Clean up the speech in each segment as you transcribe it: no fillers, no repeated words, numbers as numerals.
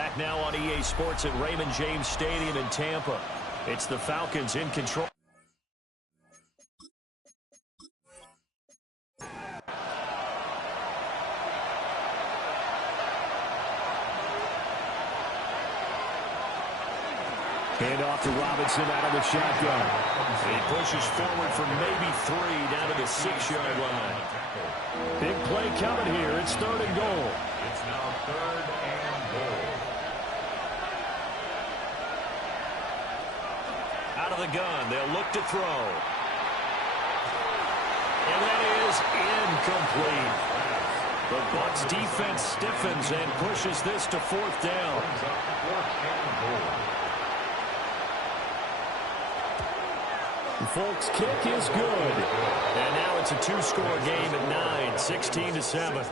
Back now on EA Sports at Raymond James Stadium in Tampa. It's the Falcons in control. Hand off to Robinson out of the shotgun. He pushes forward for maybe 3 down to the 6-yard line. Big play coming here. It's 3rd and goal. It's now 3rd and goal. Out of the gun. They'll look to throw. And that is incomplete. The Bucs defense stiffens and pushes this to 4th down. Folks, kick is good. And now it's a 2-score game at 9, 16-7.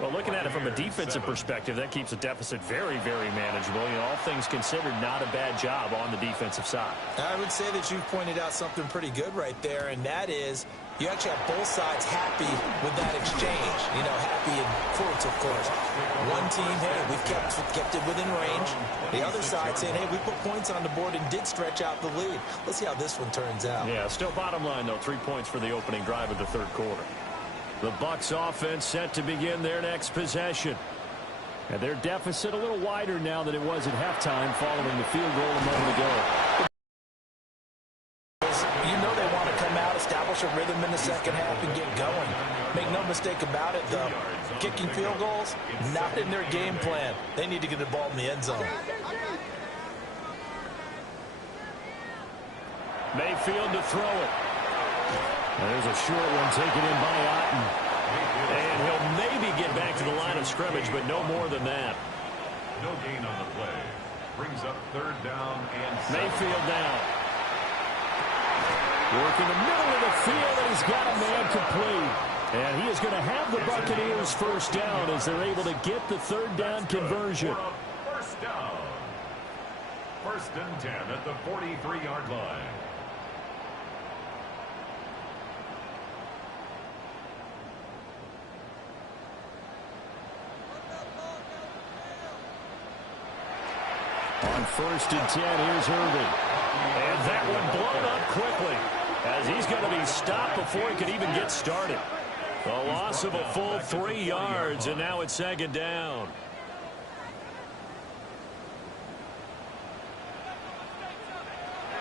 Well, looking at it from a defensive perspective, that keeps the deficit very, very manageable. You know, all things considered, not a bad job on the defensive side. I would say that you've pointed out something pretty good right there, and that is you actually have both sides happy with that exchange. You know, happy in quotes, of course. One team, hey, we've kept it within range. The other side saying, hey, we put points on the board and did stretch out the lead. Let's see how this one turns out. Yeah, still bottom line, though, 3 points for the opening drive of the 3rd quarter. The Bucs offense set to begin their next possession. And their deficit a little wider now than it was at halftime following the field goal a moment ago. You know they want to come out, establish a rhythm in the second half, and get going. Make no mistake about it, though. Kicking field goals, not in their game plan. They need to get the ball in the end zone. Mayfield to throw it. There's a short one taken in by Otten. And he'll maybe get back to the line of scrimmage, but no more than that. No gain on the play. Brings up 3rd down and 7. Mayfield down. Work in the middle of the field, and he's got a man complete. And he is going to have the Buccaneers 1st down as they're able to get the 3rd down conversion. 1st down. 1st and 10 at the 43-yard line. On 1st and 10, here's Irvin. And that one blown up quickly as he's going to be stopped before he can even get started. A loss of a full 3 yards, and now it's 2nd down.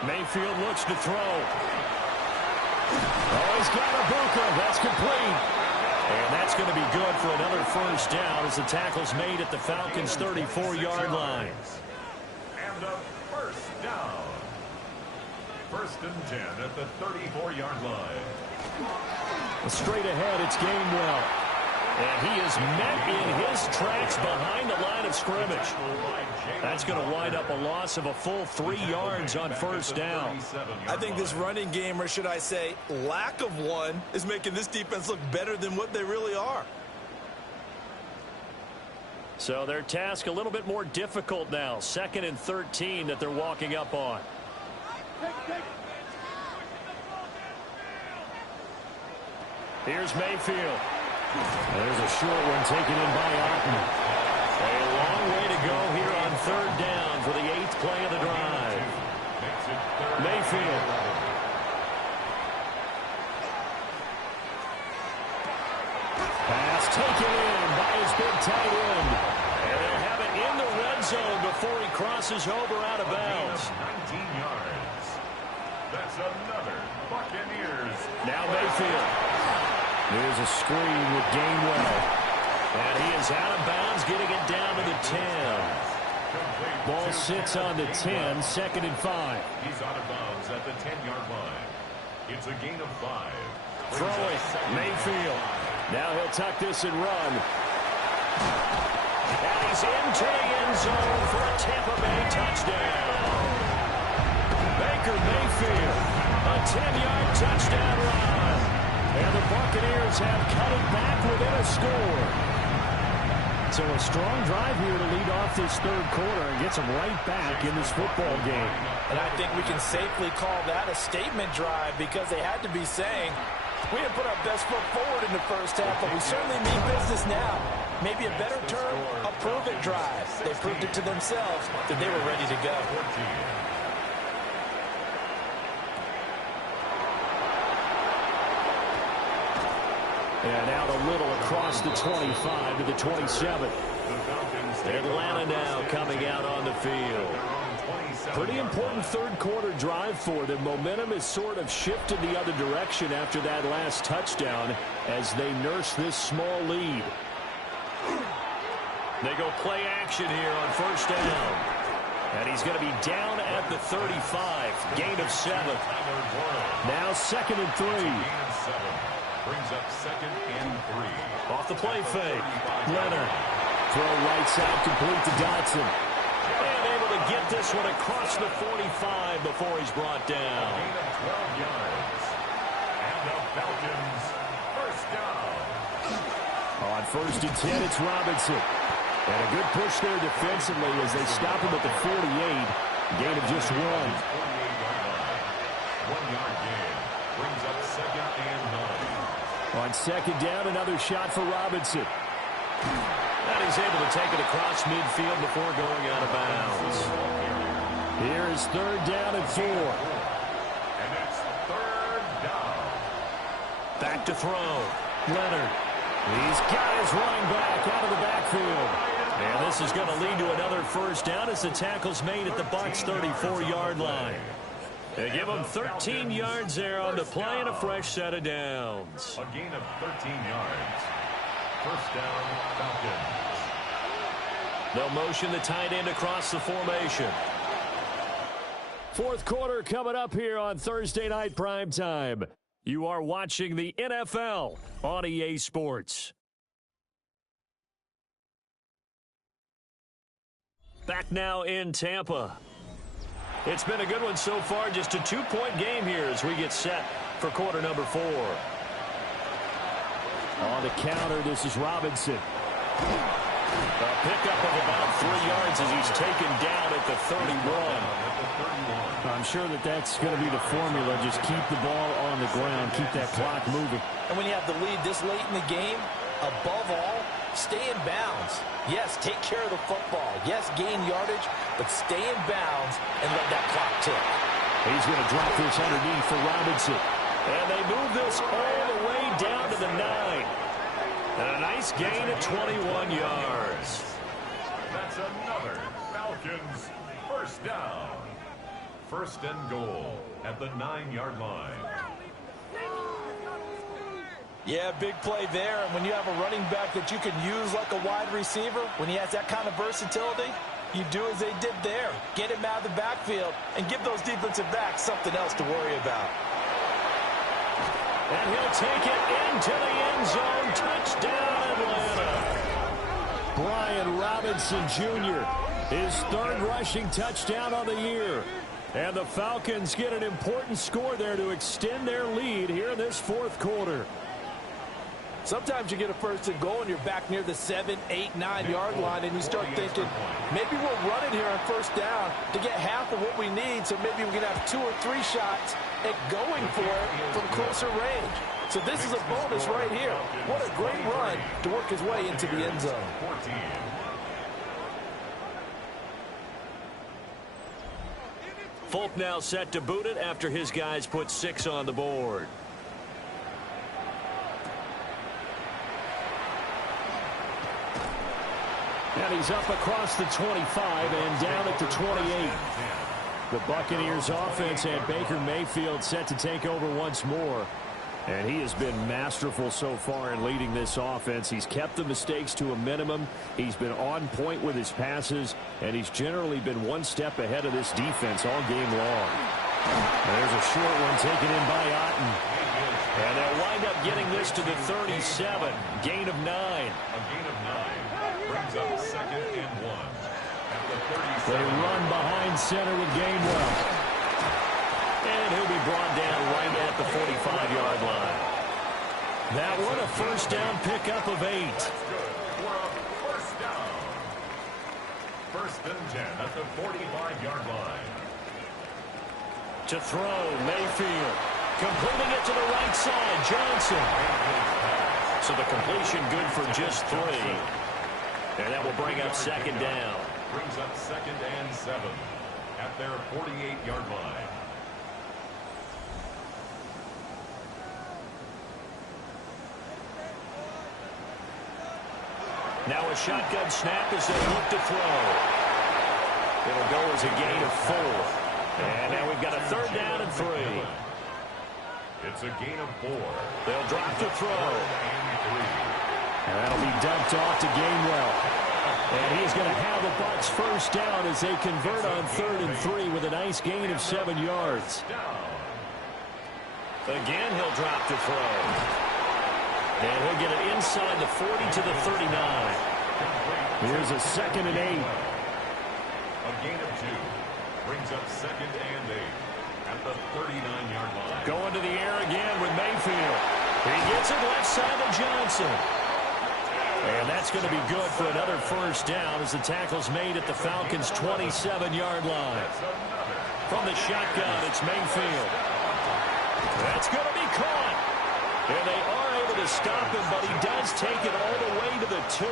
Mayfield looks to throw. Oh, he's got a Ibuka. That's complete. And that's going to be good for another 1st down as the tackle's made at the Falcons' 34-yard line. And a 1st down. 1st and 10 at the 34-yard line. Straight ahead, it's Gainwell. And he is met in his tracks behind the line of scrimmage. That's going to wind up a loss of a full 3 yards on 1st down. I think this running game, or should I say lack of one, is making this defense look better than what they really are. So their task a little bit more difficult now. 2nd and 13 that they're walking up on. Here's Mayfield. There's a short one taken in by Otten. A long way to go here on 3rd down for the 8th play of the drive. Mayfield. Pass taken in by his big tight end. And they'll have it in the red zone before he crosses over out of bounds. 19 yards. That's another Buccaneers. Now Mayfield. Here's a screen with Gainwell. And he is out of bounds, getting it down to the 10. Ball sits on the 10, 2nd and 5. He's out of bounds at the 10-yard line. It's a gain of 5. Throw it, Mayfield. Now he'll tuck this and run. And he's into the end zone for a Tampa Bay touchdown. Baker Mayfield, a 10-yard touchdown run. And the Buccaneers have cut it back within a score. So a strong drive here to lead off this 3rd quarter and gets them right back in this football game. And I think we can safely call that a statement drive because they had to be saying, we didn't put our best foot forward in the 1st half, but we certainly mean business now. maybe a better term, a prove-it drive. They proved it to themselves that they were ready to go. And out a little across the 25 to the 27. Atlanta now coming out on the field. Pretty important third quarter drive for them. Momentum has sort of shifted the other direction after that last touchdown as they nurse this small lead. They go play action here on first down. And he's going to be down at the 35. Gain of 7. Now 2nd and 3. Brings up 2nd and 3. Off the play fake. Leonard. Throw right side complete to Dotson. And able to get this one across the 45 before he's brought down. Gain of 12 yards. And the Falcons first down. On 1st and 10, it's Robinson. And a good push there defensively as they stop him at the 48. Gain of just 1. 1-yard gain. Brings up 2nd and 9. On 2nd down, another shot for Robinson. And he's able to take it across midfield before going out of bounds. Here is 3rd down and 4. And it's 3rd down. Back to throw. Leonard. He's got his running back out of the backfield. And this is going to lead to another first down as the tackle's made at the Bucs' 34-yard line. They give him 13 yards there on the play and a fresh set of downs. A gain of 13 yards. First down, Falcons. They'll motion the tight end across the formation. Fourth quarter coming up here on Thursday Night Primetime. You are watching the NFL on EA Sports. Back now in Tampa. It's been a good one so far. Just a 2-point game here as we get set for quarter number 4. On the counter, this is Robinson. A pickup of about 3 yards as he's taken down at the 31. I'm sure that's going to be the formula. Just keep the ball on the ground. Keep that clock moving. And when you have the lead this late in the game, above all, stay in bounds. Yes, take care of the football. Yes, gain yardage, but stay in bounds and let that clock tick. He's going to drop this underneath for Robinson. And they move this all the way down to the 9. And a nice gain of 21 yards. That's another Falcons first down. First and goal at the 9-yard line. Yeah, big play there. And when you have a running back that you can use like a wide receiver, when he has that kind of versatility, you do as they did there. Get him out of the backfield and give those defensive backs something else to worry about. And he'll take it into the end zone. Touchdown, Atlanta. Brian Robinson Jr., his 3rd rushing touchdown of the year. And the Falcons get an important score there to extend their lead here in this 4th quarter. Sometimes you get a first and goal and you're back near the 7, 8, 9-yard line and you start thinking, maybe we'll run it here on first down to get half of what we need, so maybe we can have 2 or 3 shots at going for it from closer range. So this is a bonus right here. What a great run to work his way into the end zone. Folk now set to boot it after his guys put 6 on the board. And he's up across the 25 and down at the 28. The Buccaneers offense had Baker Mayfield set to take over once more. And he has been masterful so far in leading this offense. He's kept the mistakes to a minimum. He's been on point with his passes. And he's generally been one step ahead of this defense all game long. There's a short one taken in by Otten. And they'll wind up getting this to the 37. Gain of 9. A gain of 9. Brings up 2nd and 1. At the 37. They run behind center with Gainwell. And he'll be brought down right at the 45-yard line. That one a first down pickup of 8. That's good for a first down. First and 10 at the 45-yard line. To throw, Mayfield. Completing it to the right side, Johnson. So the completion good for just 3. And that will bring up second down. Brings up 2nd and 7 at their 48-yard line. Now a shotgun snap as they look to throw. It'll go as a gain of 4. And now we've got a 3rd down and 3. It's a gain of 4. They'll drop to throw. And that'll be dumped off to Gainwell. And he's going to have the Bucs first down as they convert on 3rd and 3 with a nice gain of 7 yards. Again, he'll drop to throw. And he'll get it inside the 40 to the 39. Here's a 2nd and 8. A gain of 2. Brings up 2nd and 8 at the 39-yard line. Going to the air again with Mayfield. He gets it left side to Johnson. And that's going to be good for another first down as the tackle's made at the Falcons' 27-yard line. From the shotgun, it's Mayfield. That's going to be caught. And they are able to stop him, but he does take it all the way to the 2.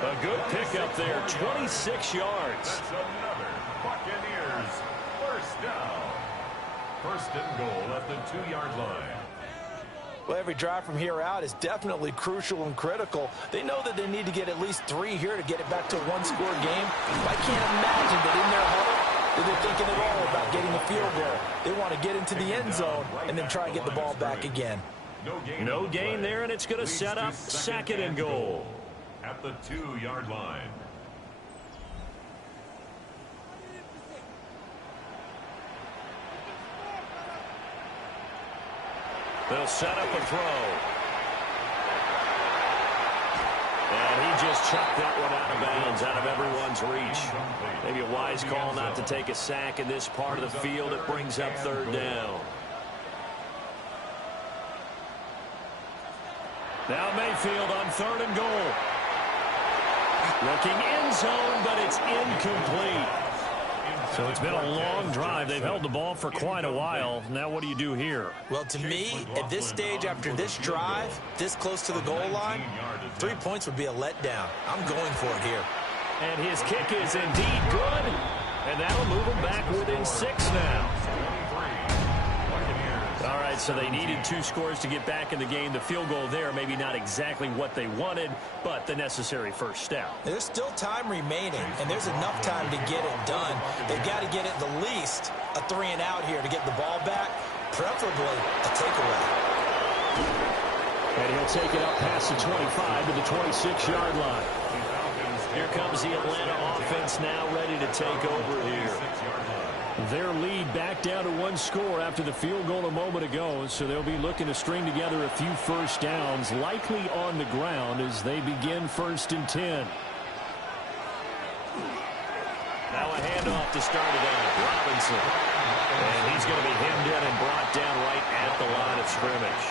A good pickup there, 26 yards. That's another Buccaneers first down. 1st and goal at the 2-yard line. Well, every drive from here out is definitely crucial and critical. They know that they need to get at least 3 here to get it back to a one-score game. I can't imagine that in their huddle that they're thinking at all about getting a field goal. They want to get into the end zone and then try and get the ball back again. No gain there, and it's going to set up 2nd and goal. At the 2-yard line. They'll set up a throw. And he just chucked that one out of bounds, out of everyone's reach. Maybe a wise call not to take a sack in this part of the field. It brings up 3rd down. Now Mayfield on 3rd and goal. Looking end zone, but it's incomplete. So it's been a long drive. They've held the ball for quite a while. Now what do you do here? Well, to me, at this stage, after this drive, this close to the goal line, 3 points would be a letdown. I'm going for it here. And his kick is indeed good. And that'll move him back within 6 now. All right, so they needed 2 scores to get back in the game. The field goal there, maybe not exactly what they wanted, but the necessary first step. There's still time remaining, and there's enough time to get it done. They've got to get at the least a 3 and out here to get the ball back, preferably a takeaway. And he'll take it up past the 25 to the 26-yard line. Here comes the Atlanta offense now ready to take over here. Their lead back down to 1 score after the field goal a moment ago, so they'll be looking to string together a few first downs, likely on the ground as they begin 1st and 10. Now a handoff to start it out. Robinson. And he's going to be hemmed in and brought down right at the line of scrimmage.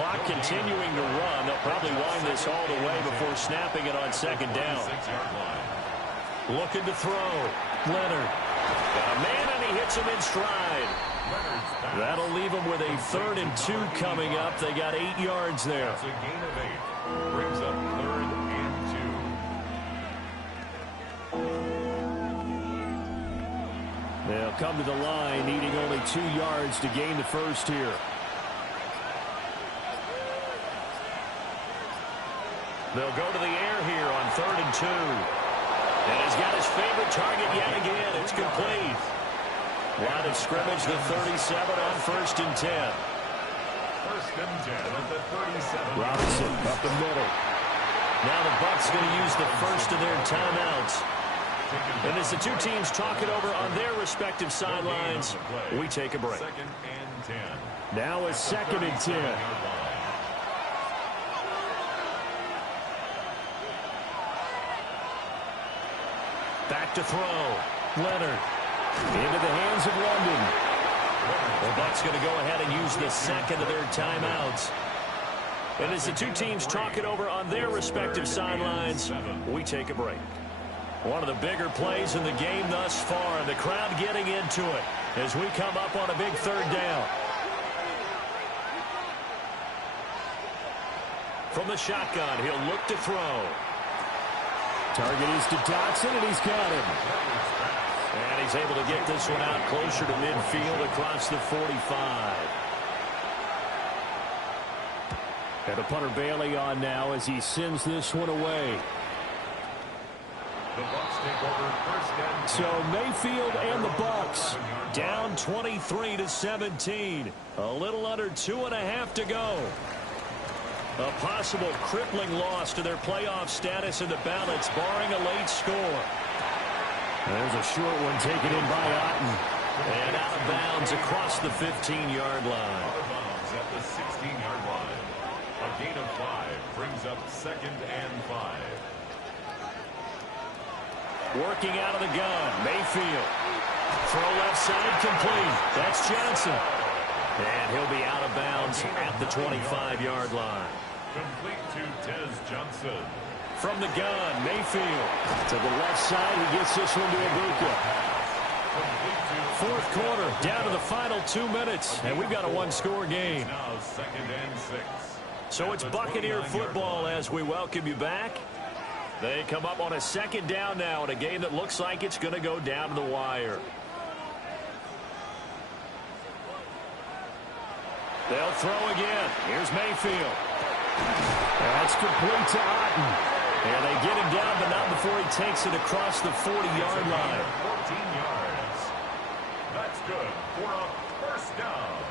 Clock continuing to run. They'll probably wind this all the way before snapping it on 2nd down. Looking to throw. Leonard. Got a man, and he hits him in stride. That'll leave him with a 3rd and 2 coming up. They got 8 yards there. That's a gain of 8. Brings up 3rd and 2. They'll come to the line, needing only 2 yards to gain the first here. They'll go to the air here on 3rd and 2. And he's got his favorite target yet again. It's complete. Line of scrimmage, the 37 on 1st and 10. 1st and 10 at the 37. Robinson up the middle. Now the Bucs going to use the first of their timeouts. And as the 2 teams talk it over on their respective sidelines, we take a break. 2nd and 10. Now a 2nd and 10. Back to throw. Leonard. Into the hands of London. The Bucs going to go ahead and use the 2nd of their timeouts. And as the 2 teams talk it over on their respective sidelines, we take a break. One of the bigger plays in the game thus far, and the crowd getting into it as we come up on a big 3rd down. From the shotgun, he'll look to throw. Target is to Dotson, and he's got him. And he's able to get this one out closer to midfield across the 45. And the punter Bailey on now as he sends this one away. The Bucs take over first and 10. So Mayfield and the Bucs down 23-17. A little under 2.5 to go. A possible crippling loss to their playoff status in the balance, barring a late score. There's a short one taken in by Otten. And out of bounds across the 15-yard line. Out of bounds at the 16-yard line. A gain of 5 brings up 2nd and 5. Working out of the gun, Mayfield. Throw left side complete. That's Johnson. And he'll be out of bounds at the 25-yard line. Complete to Tez Johnson. From the gun, Mayfield. To the left side, he gets this one to Ibuka. Fourth quarter, down to the final 2 minutes. And we've got a one-score game. Now 2nd and 6. So it's Buccaneer football as we welcome you back. They come up on a 2nd down now in a game that looks like it's going to go down to the wire. They'll throw again. Here's Mayfield. That's complete to Otten. And they get him down, but not before he takes it across the 40-yard line. 14 yards. That's good for a first down.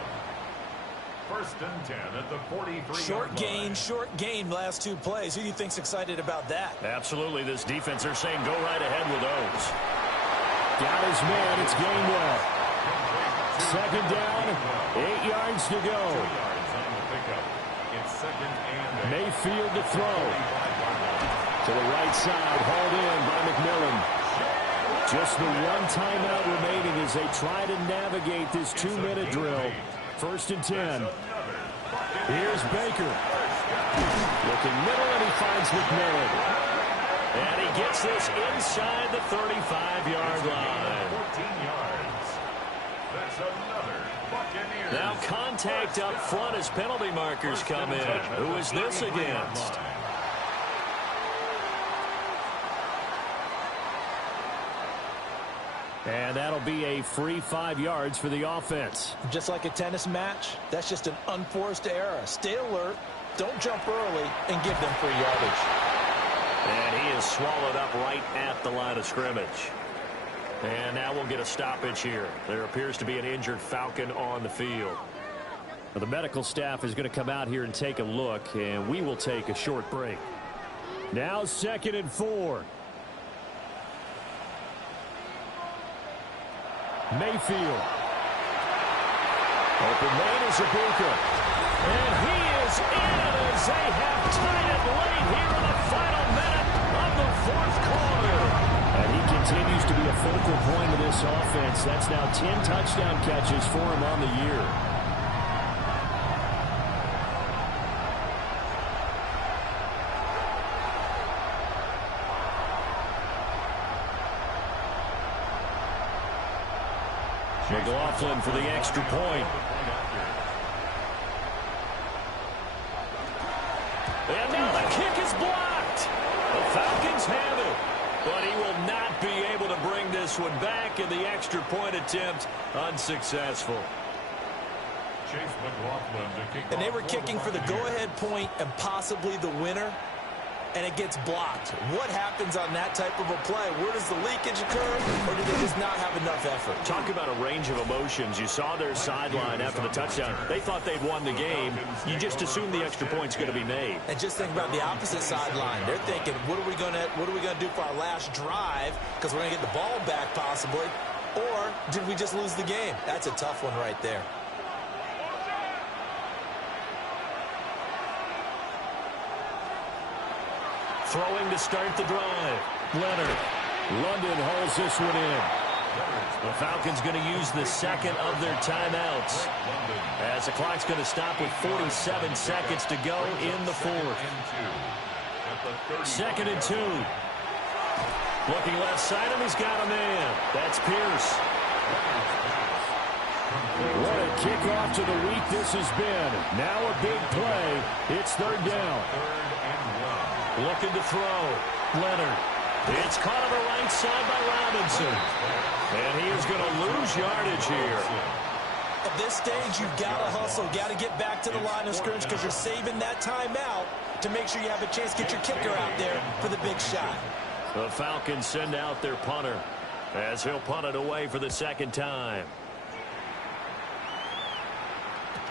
1st and 10 at the 43-yard line. Short gain last 2 plays. Who do you think's excited about that? Absolutely. This defense, they're saying go right ahead with those. Got his man. It's Gainwell. 2nd down, 8 yards to go. 2 yards on the pickup. It's 2nd and 8. Mayfield to throw. To the right side, hauled in by McMillan. Just the one timeout remaining as they try to navigate this 2-minute drill. 1st and 10. Here's Baker. Looking middle, and he finds McMillan. And he gets this inside the 35-yard line. 14 yards. That's another Buccaneers. Now contact up front as penalty markers come in. Who is this against? And that'll be a free 5 yards for the offense. Just like a tennis match, that's just an unforced error. Stay alert, don't jump early, and give them free yardage. And he is swallowed up right at the line of scrimmage. And now we'll get a stoppage here. There appears to be an injured Falcon on the field. Well, the medical staff is going to come out here and take a look, and we will take a short break. Now 2nd and 4. Mayfield. Open man is Ibuka. And he is in as they have tied it late here in the final minute of the 4th quarter. And he continues to be a focal point of this offense. That's now 10 touchdown catches for him on the year. McLaughlin for the extra point. And now the kick is blocked. The Falcons have it. But he will not be able to bring this one back, and the extra point attempt unsuccessful. Chase McLaughlin to kick. And they were kicking for the go-ahead point and possibly the winner, and it gets blocked. What happens on that type of a play? Where does the leakage occur, or do they just not have enough effort? Talk about a range of emotions. You saw their sideline after the touchdown. They thought they'd won the game. You just assume the extra point's going to be made. And just think about the opposite sideline. They're thinking, what are we going to do for our last drive? Because we're going to get the ball back possibly. Or did we just lose the game? That's a tough one right there. Throwing to start the drive. Leonard. London hauls this one in. The Falcons going to use the 2nd of their timeouts, as the clock's going to stop with 47 seconds to go in the 4th. 2nd and 2. Looking left side, and he's got a man. That's Pierce. What a kickoff to the week this has been. Now a big play. It's third down. Looking to throw. Leonard. It's caught on the right side by Robinson. And he is going to lose yardage here. At this stage, you've got to hustle, got to get back to the line of scrimmage because you're saving that timeout to make sure you have a chance to get your kicker out there for the big shot. The Falcons send out their punter as he'll punt it away for the second time.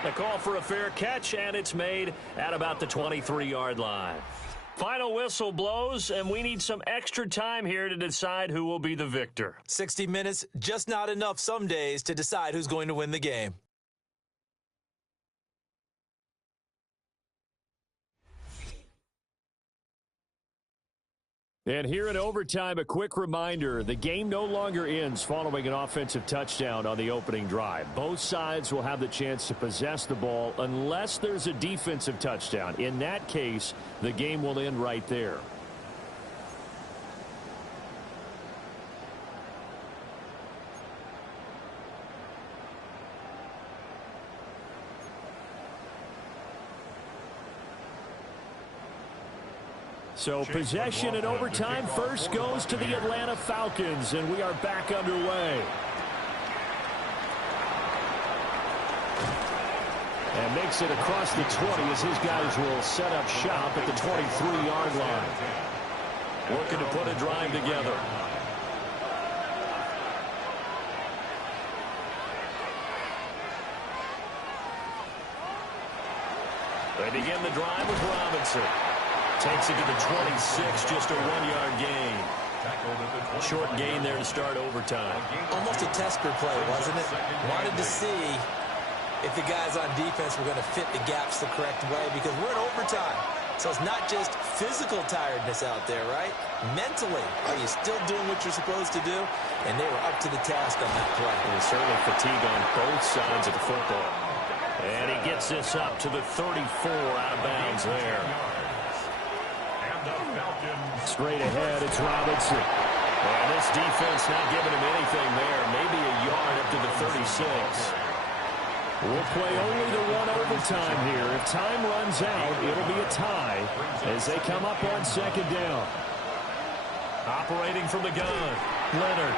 The call for a fair catch, and it's made at about the 23-yard line. Final whistle blows, and we need some extra time here to decide who will be the victor. 60 minutes, just not enough some days to decide who's going to win the game. And here in overtime, a quick reminder, the game no longer ends following an offensive touchdown on the opening drive. Both sides will have the chance to possess the ball unless there's a defensive touchdown. In that case, the game will end right there. So possession in overtime first goes to the Atlanta Falcons, and we are back underway. And makes it across the 20 as his guys will set up shop at the 23-yard line. Looking to put a drive together. They begin the drive with Robinson. Takes it to the 26, just a 1-yard gain. Short gain there to start overtime. Almost a tester play, wasn't it? Wanted to see if the guys on defense were going to fit the gaps the correct way because we're in overtime. So it's not just physical tiredness out there, right? Mentally, are you still doing what you're supposed to do? And they were up to the task on that play. There's certainly fatigue on both sides of the football. And he gets this up to the 34 out of bounds there. Straight ahead, it's Robinson. And this defense not giving him anything there. Maybe a yard up to the 36. We'll play only the one overtime here. If time runs out, it'll be a tie as they come up on second down. Operating from the gun. Leonard.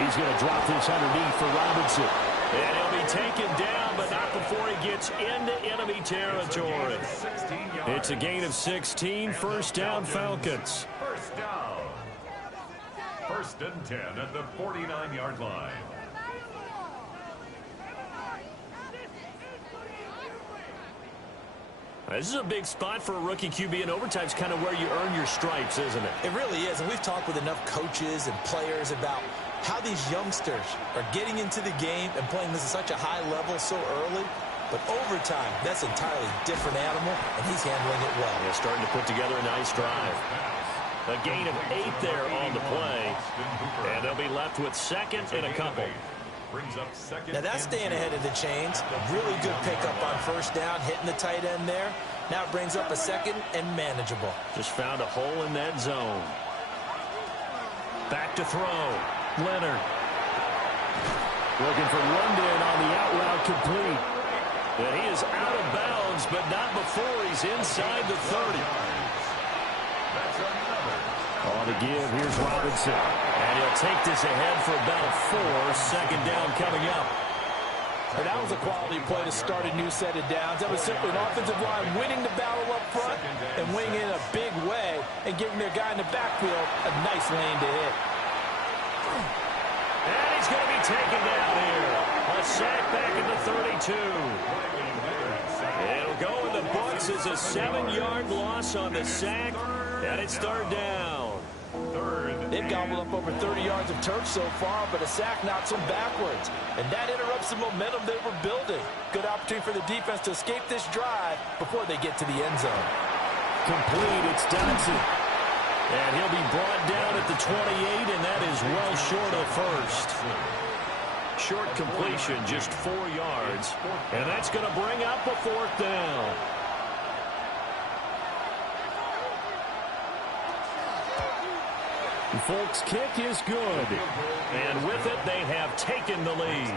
He's going to drop this underneath for Robinson. And he'll be taken down, but not before he gets into enemy territory. It's a gain of 16. First down, Falcons. First down. First and 10 at the 49-yard line. This is a big spot for a rookie QB, and overtime's kind of where you earn your stripes, isn't it? It really is, and we've talked with enough coaches and players about how these youngsters are getting into the game and playing this at such a high level so early. But overtime, that's an entirely different animal, and he's handling it well. Yeah, starting to put together a nice drive. A gain of 8 there on the play, and they'll be left with second and a couple. Now that's staying ahead of the chains. Really good pickup on first down, hitting the tight end there. Now it brings up a second and manageable. Just found a hole in that zone. Back to throw. Leonard. Looking for London on the out route complete. And he is out of bounds, but not before he's inside the 30. On the give, here's Robinson. And he'll take this ahead for about a 4. Second down coming up. And that was a quality play to start a new set of downs. That was simply an offensive line winning the battle up front and winning in a big way and giving their guy in the backfield a nice lane to hit. And he's going to be taken down here. A sack back at the 32. It'll go in the books as a 7-yard loss on the sack, and it's third down. They've gobbled up over 30 yards of turf so far, but a sack knocks them backwards. And that interrupts the momentum they were building. Good opportunity for the defense to escape this drive before they get to the end zone. Complete, it's Dodson. And he'll be brought down at the 28, and that is well short of first. Short completion, just 4 yards. And that's going to bring up a fourth down. Folks' kick is good. And with it, they have taken the lead.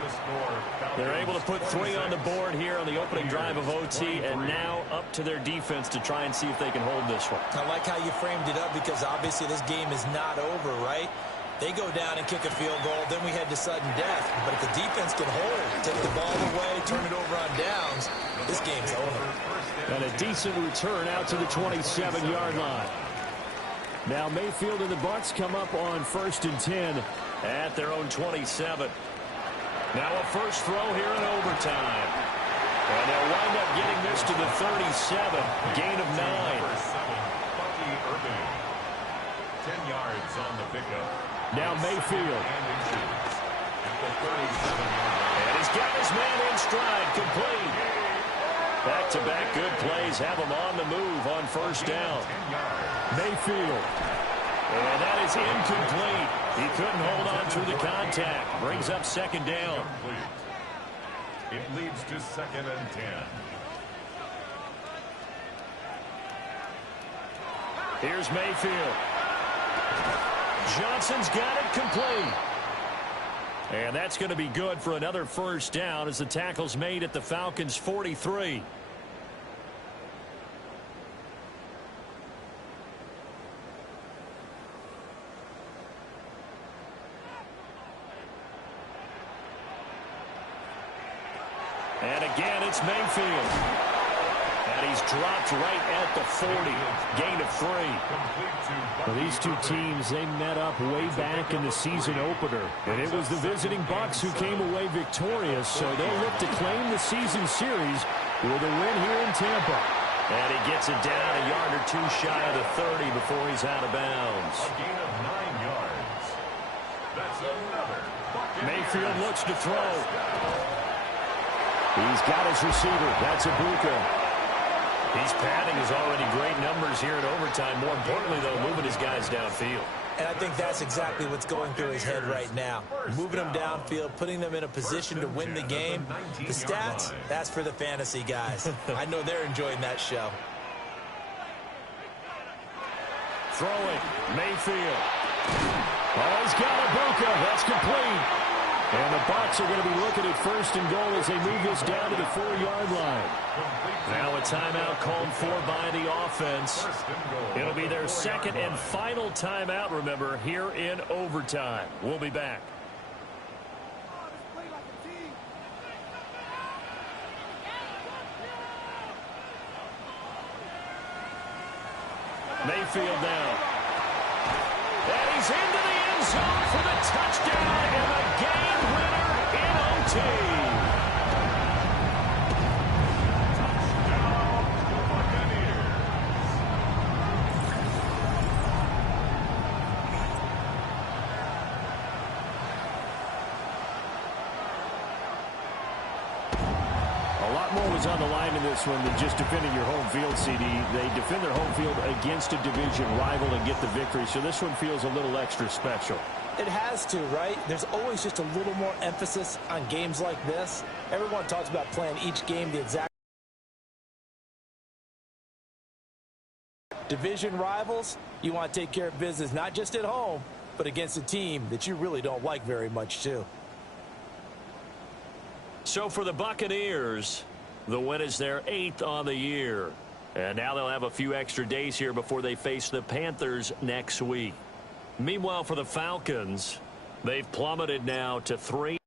They're able to put 3 on the board here on the opening drive of OT, and now up to their defense to try and see if they can hold this one. I like how you framed it up because obviously this game is not over, right? They go down and kick a field goal, then we head to sudden death. But if the defense can hold, take the ball away, turn it over on downs, this game's over. And a decent return out to the 27-yard line. Now Mayfield and the Bucs come up on 1st and 10 at their own 27. Now a first throw here in overtime. And they'll wind up getting this to the 37. Gain of 9. 10 yards on the pickup. Now Mayfield. And he's got his man in stride, complete. Back-to-back good plays have him on the move on first down. Mayfield. And that is incomplete. He couldn't hold on through the contact. Brings up 2nd down. It leads to 2nd and 10. Here's Mayfield. Johnson's got it complete. And that's going to be good for another first down as the tackle's made at the Falcons' 43. And again, it's Mayfield. And he's dropped right at the 40. Gain of 3. Well, these two teams, they met up way back in the season opener. And it was the visiting Bucs who came away victorious. So they'll look to claim the season series with a win here in Tampa. And he gets it down a yard or 2 shy of the 30 before he's out of bounds. A gain of 9 yards. That's another. Mayfield looks to throw. He's got his receiver. That's Ibuka. He's padding his already great numbers here in overtime. More importantly, though, moving his guys downfield. And I think that's exactly what's going through his head right now. Moving them downfield, putting them in a position to win the game. The stats, that's for the fantasy guys. I know they're enjoying that show. Throwing, Mayfield. Oh, he's got Ibuka. That's complete. And the Bucs are going to be looking at 1st and goal as they move this down to the 4-yard line. Now a timeout called for by the offense. It'll be their 2nd and final timeout, remember, here in overtime. We'll be back. Mayfield now. And he's into the end zone for the touchdown and the game winner in OT. Was on the line in this one than just defending your home field, CD. They defend their home field against a division rival and get the victory, so this one feels a little extra special. It has to, right? There's always just a little more emphasis on games like this. Everyone talks about playing each game the exact division rivals. You want to take care of business not just at home, but against a team that you really don't like very much, too. So for the Buccaneers, the win is their 8th on the year. And now they'll have a few extra days here before they face the Panthers next week. Meanwhile, for the Falcons, they've plummeted now to 3.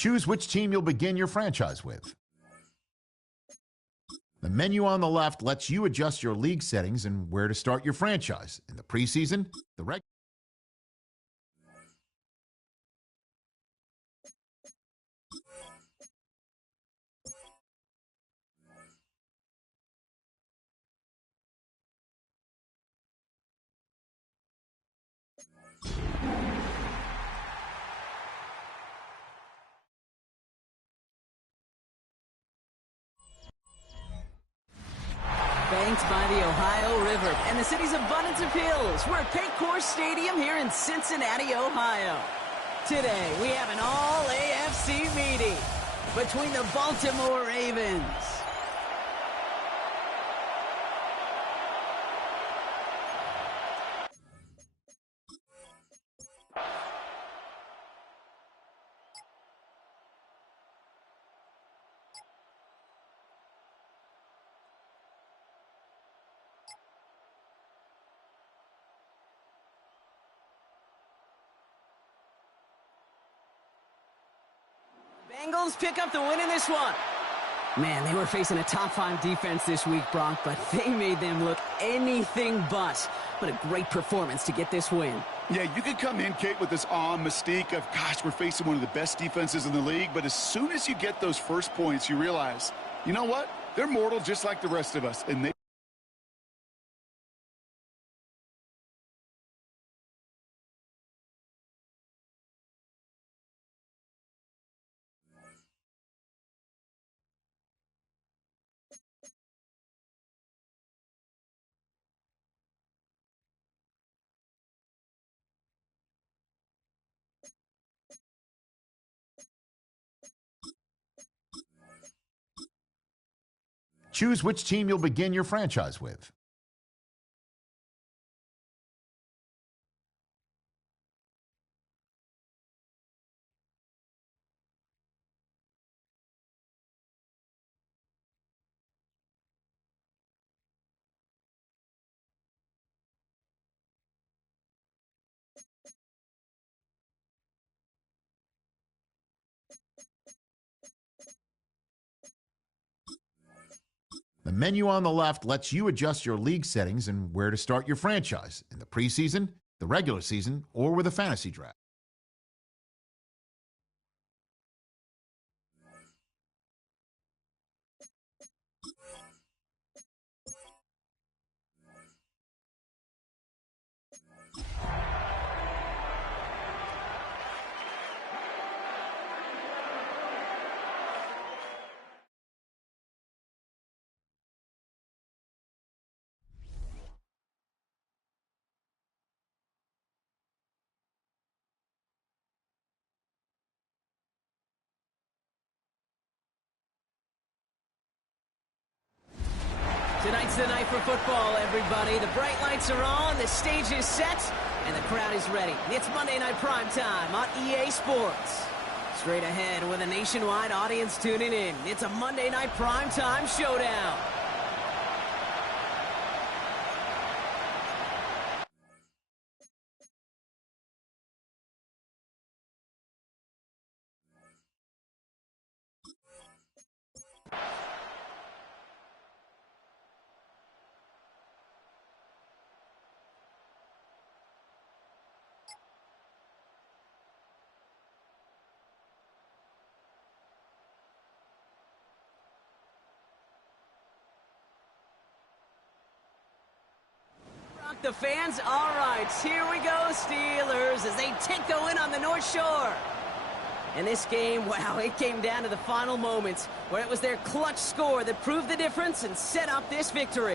Choose which team you'll begin your franchise with. The menu on the left lets you adjust your league settings and where to start your franchise in the preseason, the regular. Banked by the Ohio River and the city's abundance of hills. We're at Paycor Stadium here in Cincinnati, Ohio. Today, we have an all-AFC meeting between the Baltimore Ravens Bengals pick up the win in this one. Man, they were facing a top-5 defense this week, Bronk, but they made them look anything but. What a great performance to get this win. Yeah, you could come in, Kate, with this awe and mystique of, gosh, we're facing one of the best defenses in the league, but as soon as you get those first points, you realize, you know what? They're mortal just like the rest of us, and they... Choose which team you'll begin your franchise with. The menu on the left lets you adjust your league settings and where to start your franchise in the preseason, the regular season, or with a fantasy draft. Tonight's the night for football, everybody. The bright lights are on, the stage is set, and the crowd is ready. It's Monday Night Primetime on EA Sports. Straight ahead with a nationwide audience tuning in. It's a Monday Night Primetime showdown. The fans, all right, here we go, Steelers, as they take the win on the North Shore. And this game, wow, it came down to the final moments, where it was their clutch score that proved the difference and set up this victory.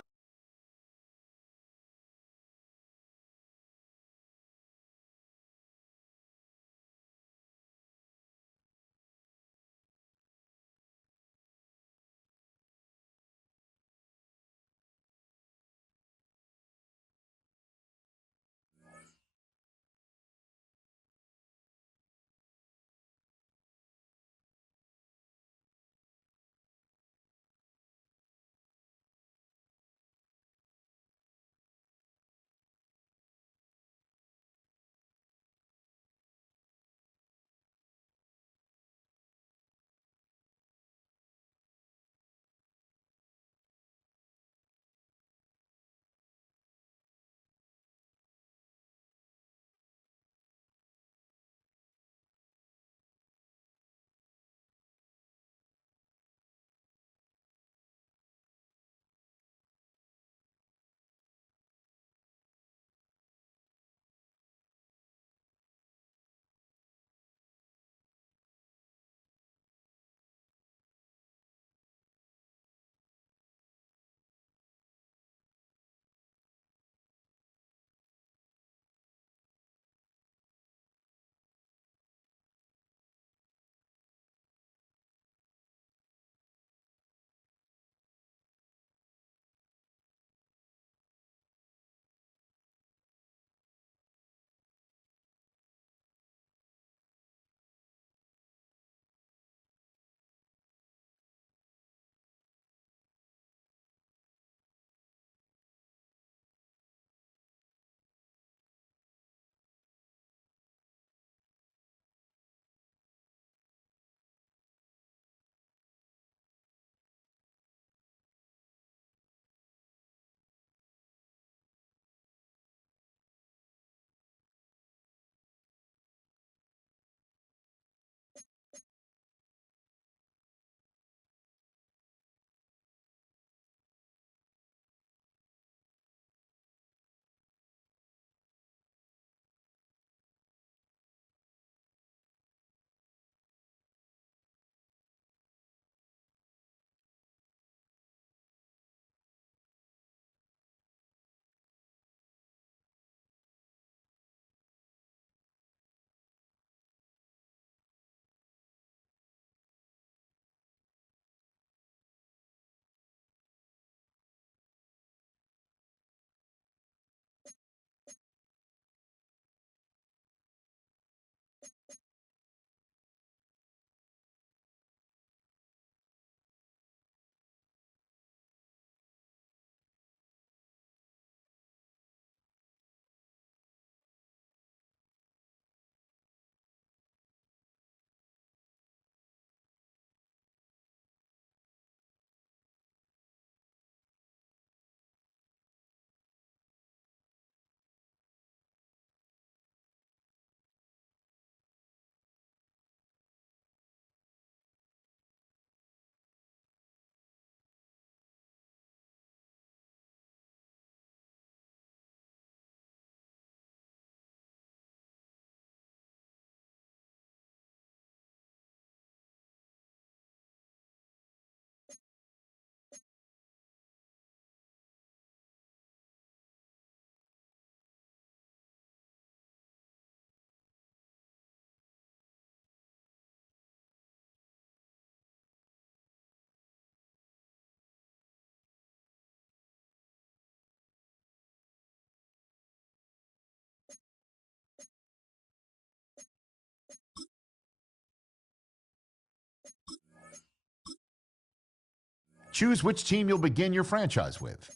Choose which team you'll begin your franchise with.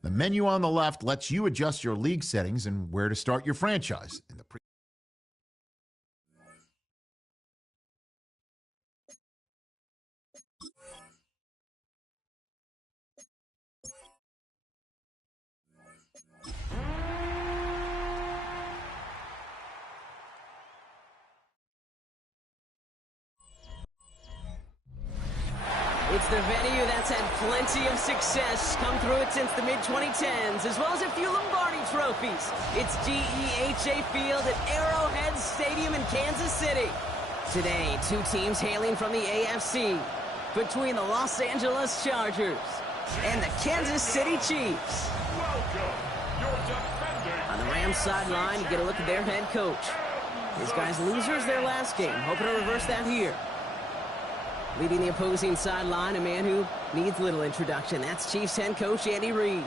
The menu on the left lets you adjust your league settings and where to start your franchise in the It's the venue that's had plenty of success, come through it since the mid-2010s, as well as a few Lombardi trophies. It's GEHA Field at Arrowhead Stadium in Kansas City. Today, two teams hailing from the AFC, between the Los Angeles Chargers and the Kansas City Chiefs. On the Rams sideline, you get a look at their head coach. These guys losers their last game, hoping to reverse that here. Leading the opposing sideline, a man who needs little introduction. That's Chiefs head coach Andy Reid.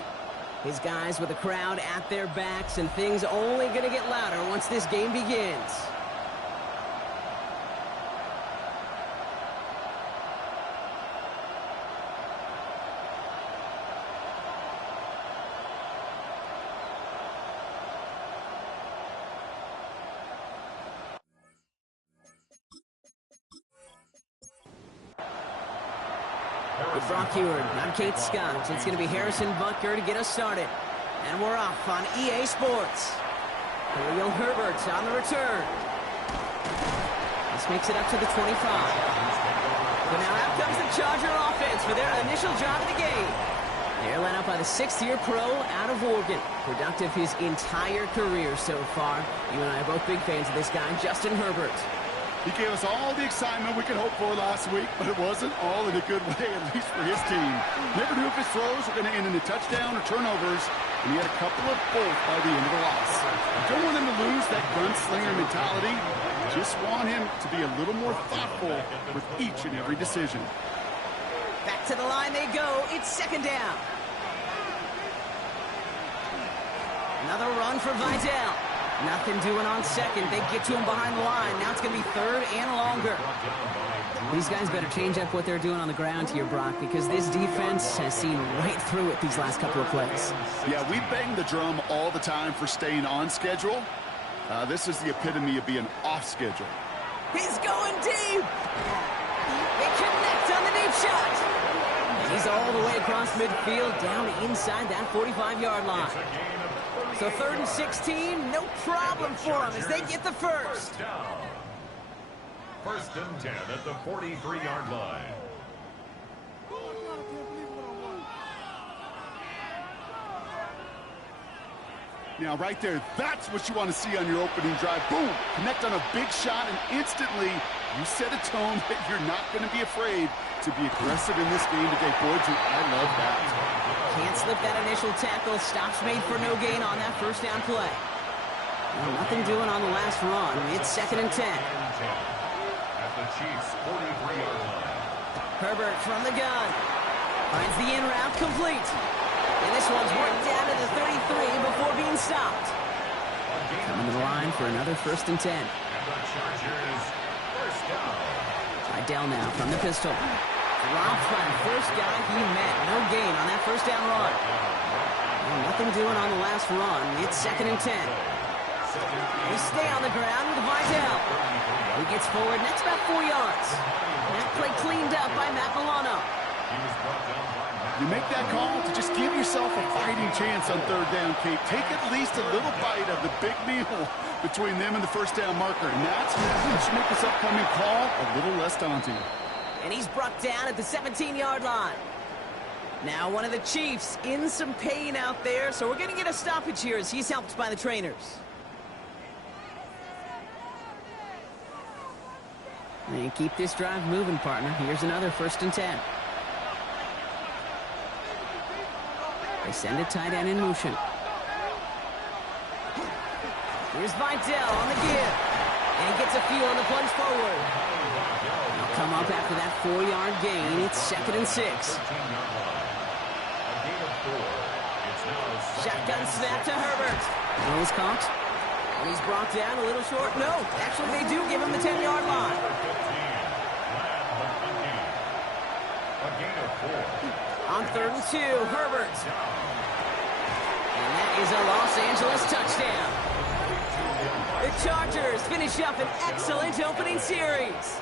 His guys with the crowd at their backs, and things only going to get louder once this game begins. With Brock Heward, I'm Kate Scott. It's going to be Harrison Butker to get us started. And we're off on EA Sports. Khalil Herbert on the return. This makes it up to the 25. But now out comes the Charger offense for their initial drive of the game. They're led up by the sixth-year pro out of Oregon. Productive his entire career so far. You and I are both big fans of this guy, Justin Herbert. He gave us all the excitement we could hope for last week, but it wasn't all in a good way, at least for his team. Never knew if his throws were going to end in a touchdown or turnovers, and he had a couple of both by the end of the loss. You don't want him to lose that gunslinger mentality. Just want him to be a little more thoughtful with each and every decision. Back to the line they go. It's second down. Another run for Vidal. Nothing doing on second. They get to him behind the line. Now it's going to be third and longer. These guys better change up what they're doing on the ground here, Brock, because this defense has seen right through it these last couple of plays. Yeah, we bang the drum all the time for staying on schedule. This is the epitome of being off schedule. He's going deep. They connect on the deep shot. And he's all the way across midfield, down inside that 45-yard line. So 3rd and 16, no problem for them as they get the first. First and 10 at the 43-yard line. Now, right there, that's what you want to see on your opening drive. Boom! Connect on a big shot, and instantly you set a tone that you're not going to be afraid to be aggressive in this game today. Boy, I love that. Can't slip that initial tackle. Stops made for no gain on that first down play. Well, nothing doing on the last run. It's 2nd and 10. At the Chiefs' 43-yard line. Herbert from the gun. Finds the in route complete. And this one's worked down to the 33 before being stopped. Coming to the line for another 1st and 10. And the Chargers, first down. Vidal now from the pistol. Dropped by the first guy he met. No gain on that first down run. Well, nothing doing on the last run. It's 2nd and 10. They stay on the ground with Vidal. He gets forward, and that's about 4 yards. That play cleaned up by Matt Milano. You make that call to just give yourself a fighting chance on 3rd down, Kate. Take at least a little bite of the big meal between them and the first down marker. And that should make this upcoming call a little less daunting. And he's brought down at the 17-yard line. Now one of the Chiefs in some pain out there, so we're going to get a stoppage here as he's helped by the trainers. And keep this drive moving, partner. Here's another 1st and 10. They send a tight end in motion. Here's Vidal on the give. And he gets a few on the plunge forward. They'll come up after that 4-yard gain. It's 2nd and 6. Shotgun snap to Herbert. Nose caught. And he's brought down a little short. No, actually they do give him the 10-yard line. On 3rd and 2, Herbert. And that is a Los Angeles touchdown. The Chargers finish up an excellent opening series.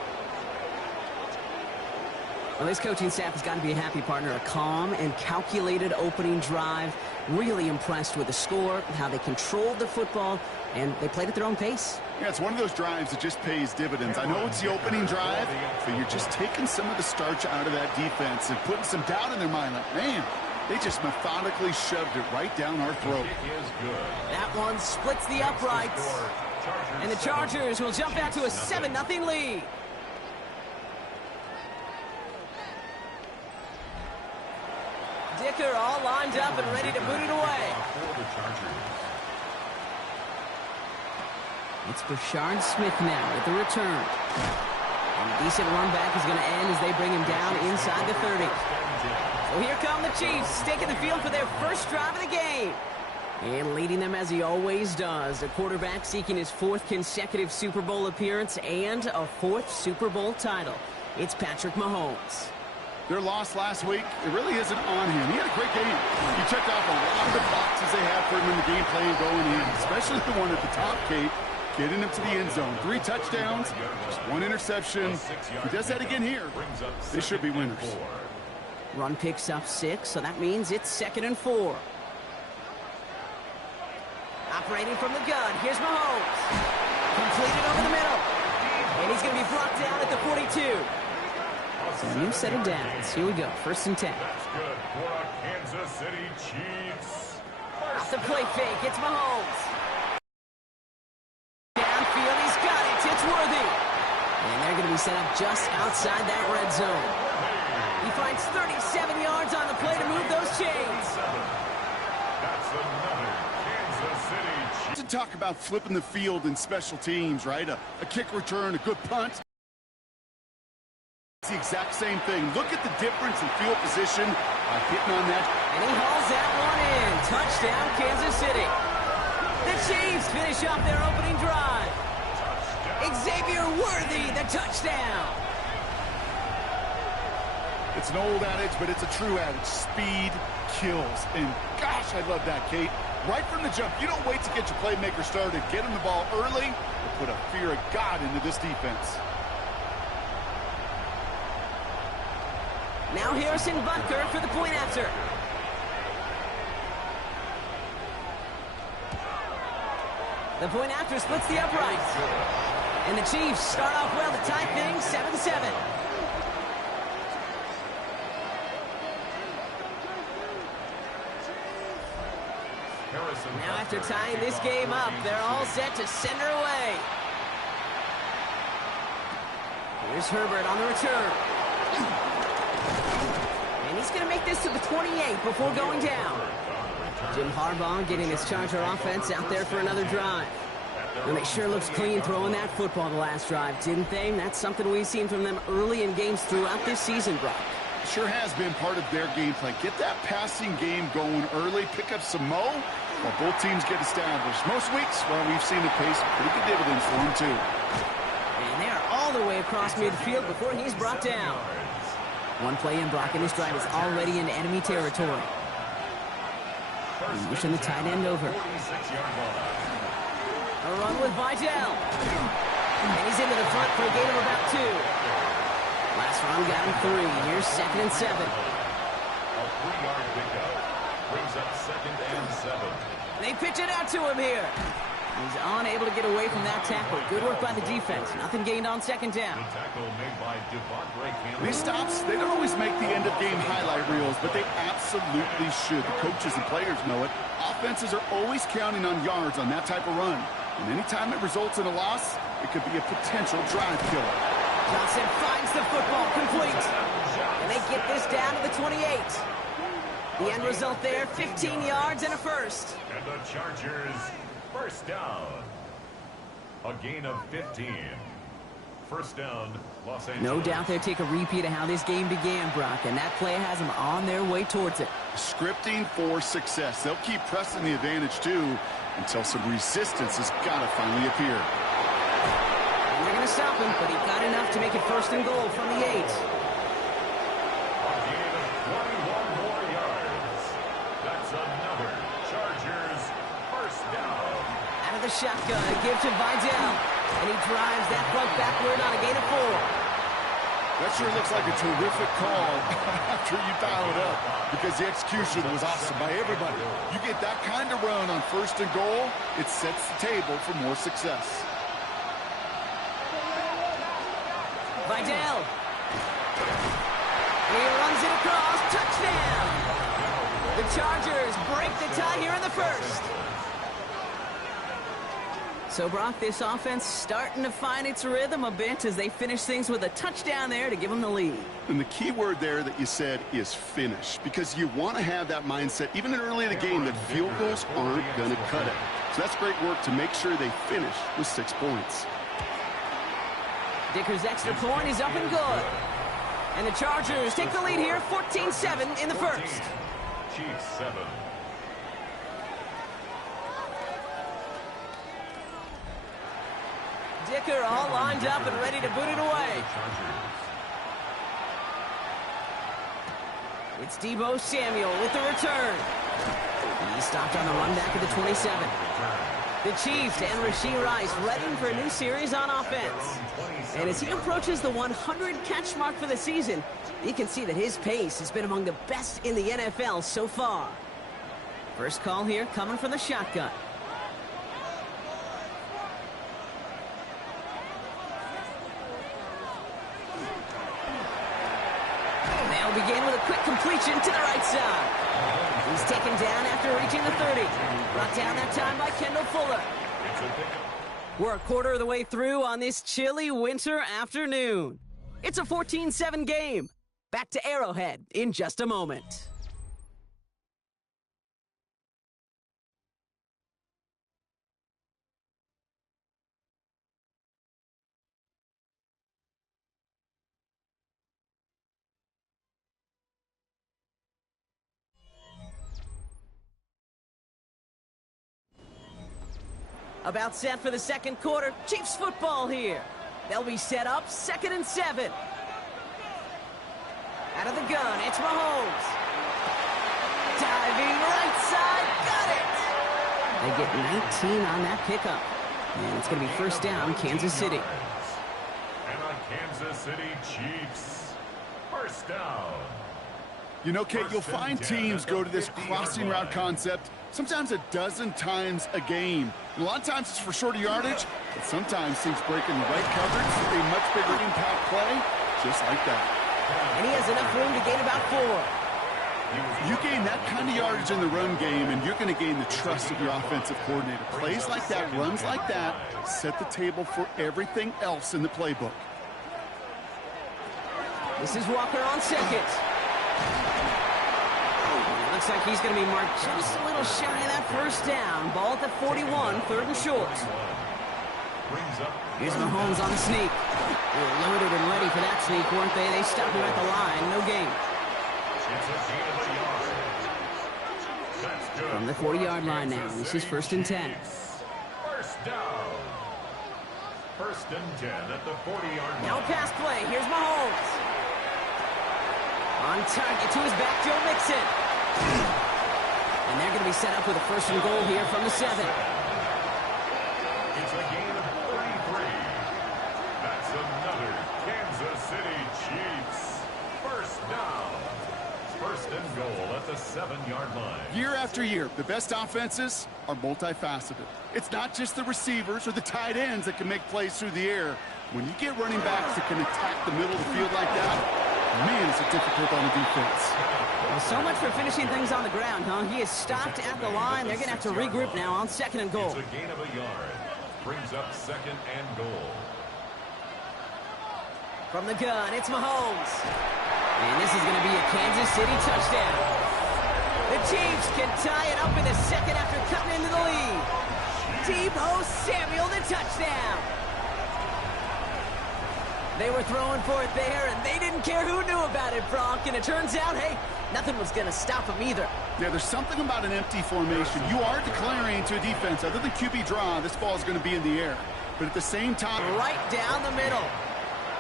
Well, this coaching staff has got to be a happy partner. A calm and calculated opening drive. Really impressed with the score, how they controlled the football, and they played at their own pace. Yeah, it's one of those drives that just pays dividends. I know it's the opening drive, but you're just taking some of the starch out of that defense and putting some doubt in their mind. Like, man, they just methodically shoved it right down our throat. That one splits the uprights. And the Chargers will jump out to a 7-0 lead. Dicker all lined up and ready to boot it away. It's Brashard Smith now with the return. And a decent run back is going to end as they bring him down inside the 30. So here come the Chiefs, taking the field for their first drive of the game. And leading them as he always does, a quarterback seeking his 4th consecutive Super Bowl appearance and a 4th Super Bowl title. It's Patrick Mahomes. Their loss last week, it really isn't on him. He had a great game. He checked off a lot of the boxes they had for him in the game plan going in, especially the one at the top, Kate, getting him to the end zone. 3 touchdowns, just 1 interception. He does that again here. They should be winners. Run picks up 6, so that means it's 2nd and 4. Operating from the gun, here's Mahomes. Completed over the middle. And he's going to be brought down at the 42. So new set of downs. Here we go, 1st and 10. That's good for a Kansas City Chiefs. Off the play fake, it's Mahomes. Downfield, he's got it. It's Worthy. And they're going to be set up just outside that red zone. He finds 37 yards on the play to move those chains. That's another Kansas City Chiefs. To talk about flipping the field in special teams, right? A kick return, a good punt. It's the exact same thing. Look at the difference in field position hitting on that. And he hauls that one in. Touchdown, Kansas City. The Chiefs finish off their opening drive. Xavier Worthy, the touchdown. It's an old adage, but it's a true adage. Speed kills. And gosh, I love that, Kate. Right from the jump, you don't wait to get your playmaker started. Get him the ball early and put a fear of God into this defense. Now Harrison Butker for the point after. The point after splits the uprights. And the Chiefs start off well to tie things 7-7. Now after tying this game up, they're all set to send her away. Here's Herbert on the return. And he's going to make this to the 28 before going down. Jim Harbaugh getting his Charger offense out there for another drive. And they sure looks clean throwing that football the last drive, didn't they? That's something we've seen from them early in games throughout this season, Brock. Sure has been part of their game plan. Get that passing game going early, pick up some mo while both teams get established. Most weeks, well, we've seen it pay some pretty good dividends for them, too. And they are all the way across midfield before he's brought down. One play in, Brock, and this drive is already in enemy territory. Pushing the tight end over. A run with Vidal. And he's into the front for a gain of about 2. Last run got him 3. Here's 2nd and 7. A 3-yard pickup brings up 2nd and 7. They pitch it out to him here. He's unable to get away from that tackle. Good work by the defense. Nothing gained on 2nd down. The tackle made by Devontae Campbell. These stops, they don't always make the end-of-game highlight reels, but they absolutely should. The coaches and players know it. Offenses are always counting on yards on that type of run. And anytime it results in a loss, it could be a potential drive killer. Johnson finds the football complete. And they get this down to the 28. The end result there, 15 yards and a first. And the Chargers, first down. A gain of 15. First down, Los Angeles. No doubt they'll take a repeat of how this game began, Brock, and that play has them on their way towards it. Scripting for success. They'll keep pressing the advantage, too, until some resistance has got to finally appear. And they're going to stop him, but he got enough to make it 1st and goal from the 8. A gain of 21 more yards. That's another Chargers first down. Out of the shotgun, a give to Vidal. And he drives that plug backward on a gain of 4. That sure looks like a terrific call after you foul it up, because the execution was awesome by everybody. You get that kind of run on 1st and goal, it sets the table for more success. Vidal. He runs it across. Touchdown! The Chargers break the tie here in the first. So, Brock, this offense starting to find its rhythm a bit as they finish things with a touchdown there to give them the lead. And the key word there that you said is finish, because you want to have that mindset, even early in the game, that field goals aren't going to cut it. So that's great work to make sure they finish with 6 points. Dicker's extra point is up and good. And the Chargers take the lead here, 14-7 in the first. Chiefs 7. Dicker all lined up and ready to boot it away. It's Deebo Samuel with the return. He stopped on the run back at the 27. The Chiefs and Rashee Rice ready for a new series on offense. And as he approaches the 100-catch mark for the season, you can see that his pace has been among the best in the NFL so far. First call here coming from the shotgun. They'll begin with a quick completion to the right side. He's taken down after reaching the 30. Brought down that time by Kendall Fuller. We're a quarter of the way through on this chilly winter afternoon. It's a 14-7 game. Back to Arrowhead in just a moment. About set for the second quarter. Chiefs football here. They'll be set up 2nd and 7. Out of the gun, it's Mahomes. Diving right side, got it! They get 19 on that pickup. And it's going to be first down, Kansas City. And on Kansas City Chiefs, first down. You know, Kate, you'll find teams go to this crossing route concept sometimes a dozen times a game. And a lot of times it's for shorter yardage, but sometimes teams break in the right coverage for a much bigger impact play, just like that. And he has enough room to gain about 4. You gain that kind of yardage in the run game, and you're going to gain the trust of your offensive coordinator. Plays like that, runs like that, set the table for everything else in the playbook. This is Walker on second. Looks like he's going to be marked just a little shy of that first down. Ball at the 41, 3rd and short. Here's Mahomes on the sneak. They were loaded and ready for that sneak, weren't they? They stopped him at the line. No gain. From the 40-yard line now. This is 1st and 10. First down. 1st and 10 at the 40-yard line. No pass play. Here's Mahomes. On target to his back, Joe Mixon. And they're going to be set up with a 1st and goal here from the 7. It's a gain of 33. That's another Kansas City Chiefs. First down. 1st and goal at the 7-yard line. Year after year, the best offenses are multifaceted. It's not just the receivers or the tight ends that can make plays through the air. When you get running backs that can attack the middle of the field like that, man, is it difficult on the defense. Well, so much for finishing things on the ground, huh? He is stopped at the line. They're going to have to regroup now on 2nd and goal. It's a gain of a yard. Brings up 2nd and goal. From the gun, it's Mahomes. And this is going to be a Kansas City touchdown. The Chiefs can tie it up in the second after cutting into the lead. Deebo Samuel, the touchdown. They were throwing for it there, and they didn't care who knew about it, Brock. And it turns out, hey, nothing was going to stop them either. Yeah, there's something about an empty formation. You are declaring to a defense, other than QB draw, this ball is going to be in the air. But at the same time, right down the middle.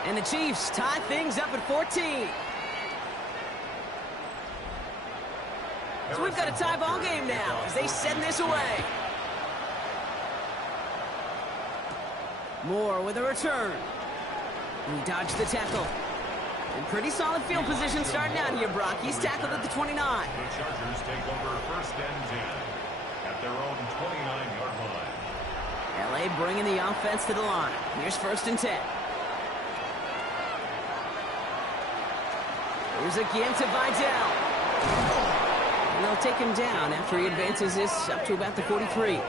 And the Chiefs tie things up at 14. So we've got a tie ball game now as they send this away. Moore with a return. He dodged the tackle. And pretty solid field position starting out here, Brock. He's tackled at the 29. The Chargers take over first and 10 at their own 29-yard line. LA bringing the offense to the line. Here's first and 10. Here's again to Vidal. And they'll take him down after he advances this up to about the 43.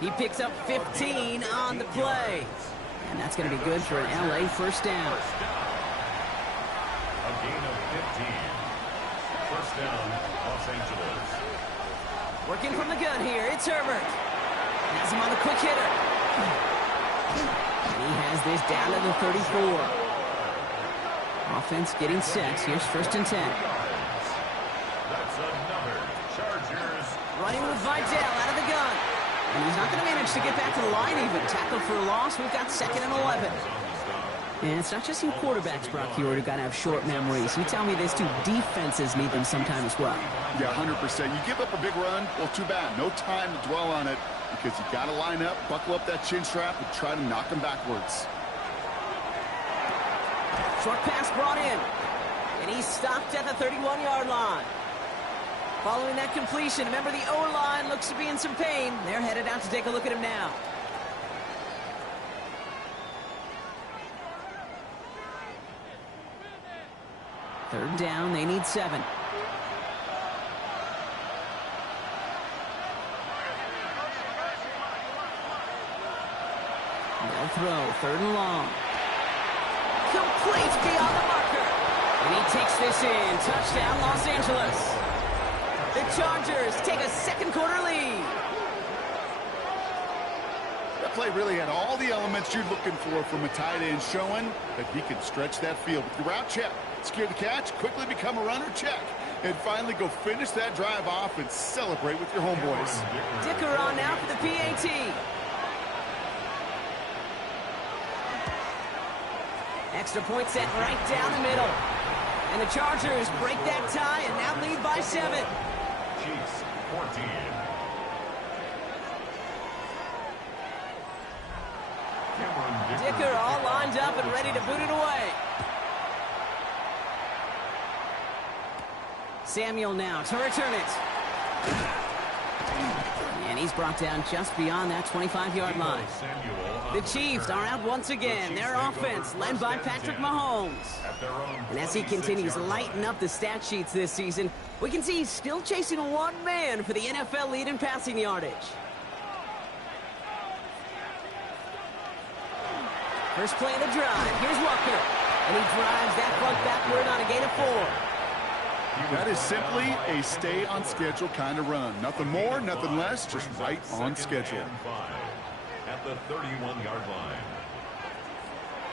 He picks up 15 on the play. And that's going to be good for an LA first down. A gain of 15. First down, Los Angeles. Working from the gun here, it's Herbert. Has him on the quick hitter. And he has this down to the 34. Offense getting set. Here's first and 10. That's another Chargers. Running with Vidal out of the gun. And he's not going to manage to get back to the line even. Tackle for a loss. We've got second and 11. And it's not just you quarterbacks, Brock, here who got to have short memories. You tell me this too. Defenses need them sometime as well. Yeah, 100%. You give up a big run, well, too bad. No time to dwell on it because you got to line up, buckle up that chin strap, and try to knock them backwards. Short pass brought in. And he's stopped at the 31-yard line. Following that completion, remember the O-line looks to be in some pain. They're headed out to take a look at him now. Third down, they need 7. They'll throw, third and long. Complete beyond the marker. And he takes this in. Touchdown, Los Angeles. The Chargers take a second quarter lead. That play really had all the elements you're looking for from a tight end, showing that he can stretch that field with your route check, secure the catch, quickly become a runner check, and finally go finish that drive off and celebrate with your homeboys. Dicker on now for the PAT. Extra point set right down the middle. And the Chargers break that tie and now lead by 7. Chiefs 14. Dicker all lined up and ready to boot it away. Samuel now to return it. And he's brought down just beyond that 25-yard line. The Chiefs are out once again. Their offense led by Patrick Mahomes. And as he continues lighting up the stat sheets this season, we can see he's still chasing one man for the NFL lead in passing yardage. First play of the drive. Here's Walker. And he drives that front backward on a gain of 4. That is simply a stay-on-schedule kind of run. Nothing more, nothing less, just right on schedule. At the 31-yard line.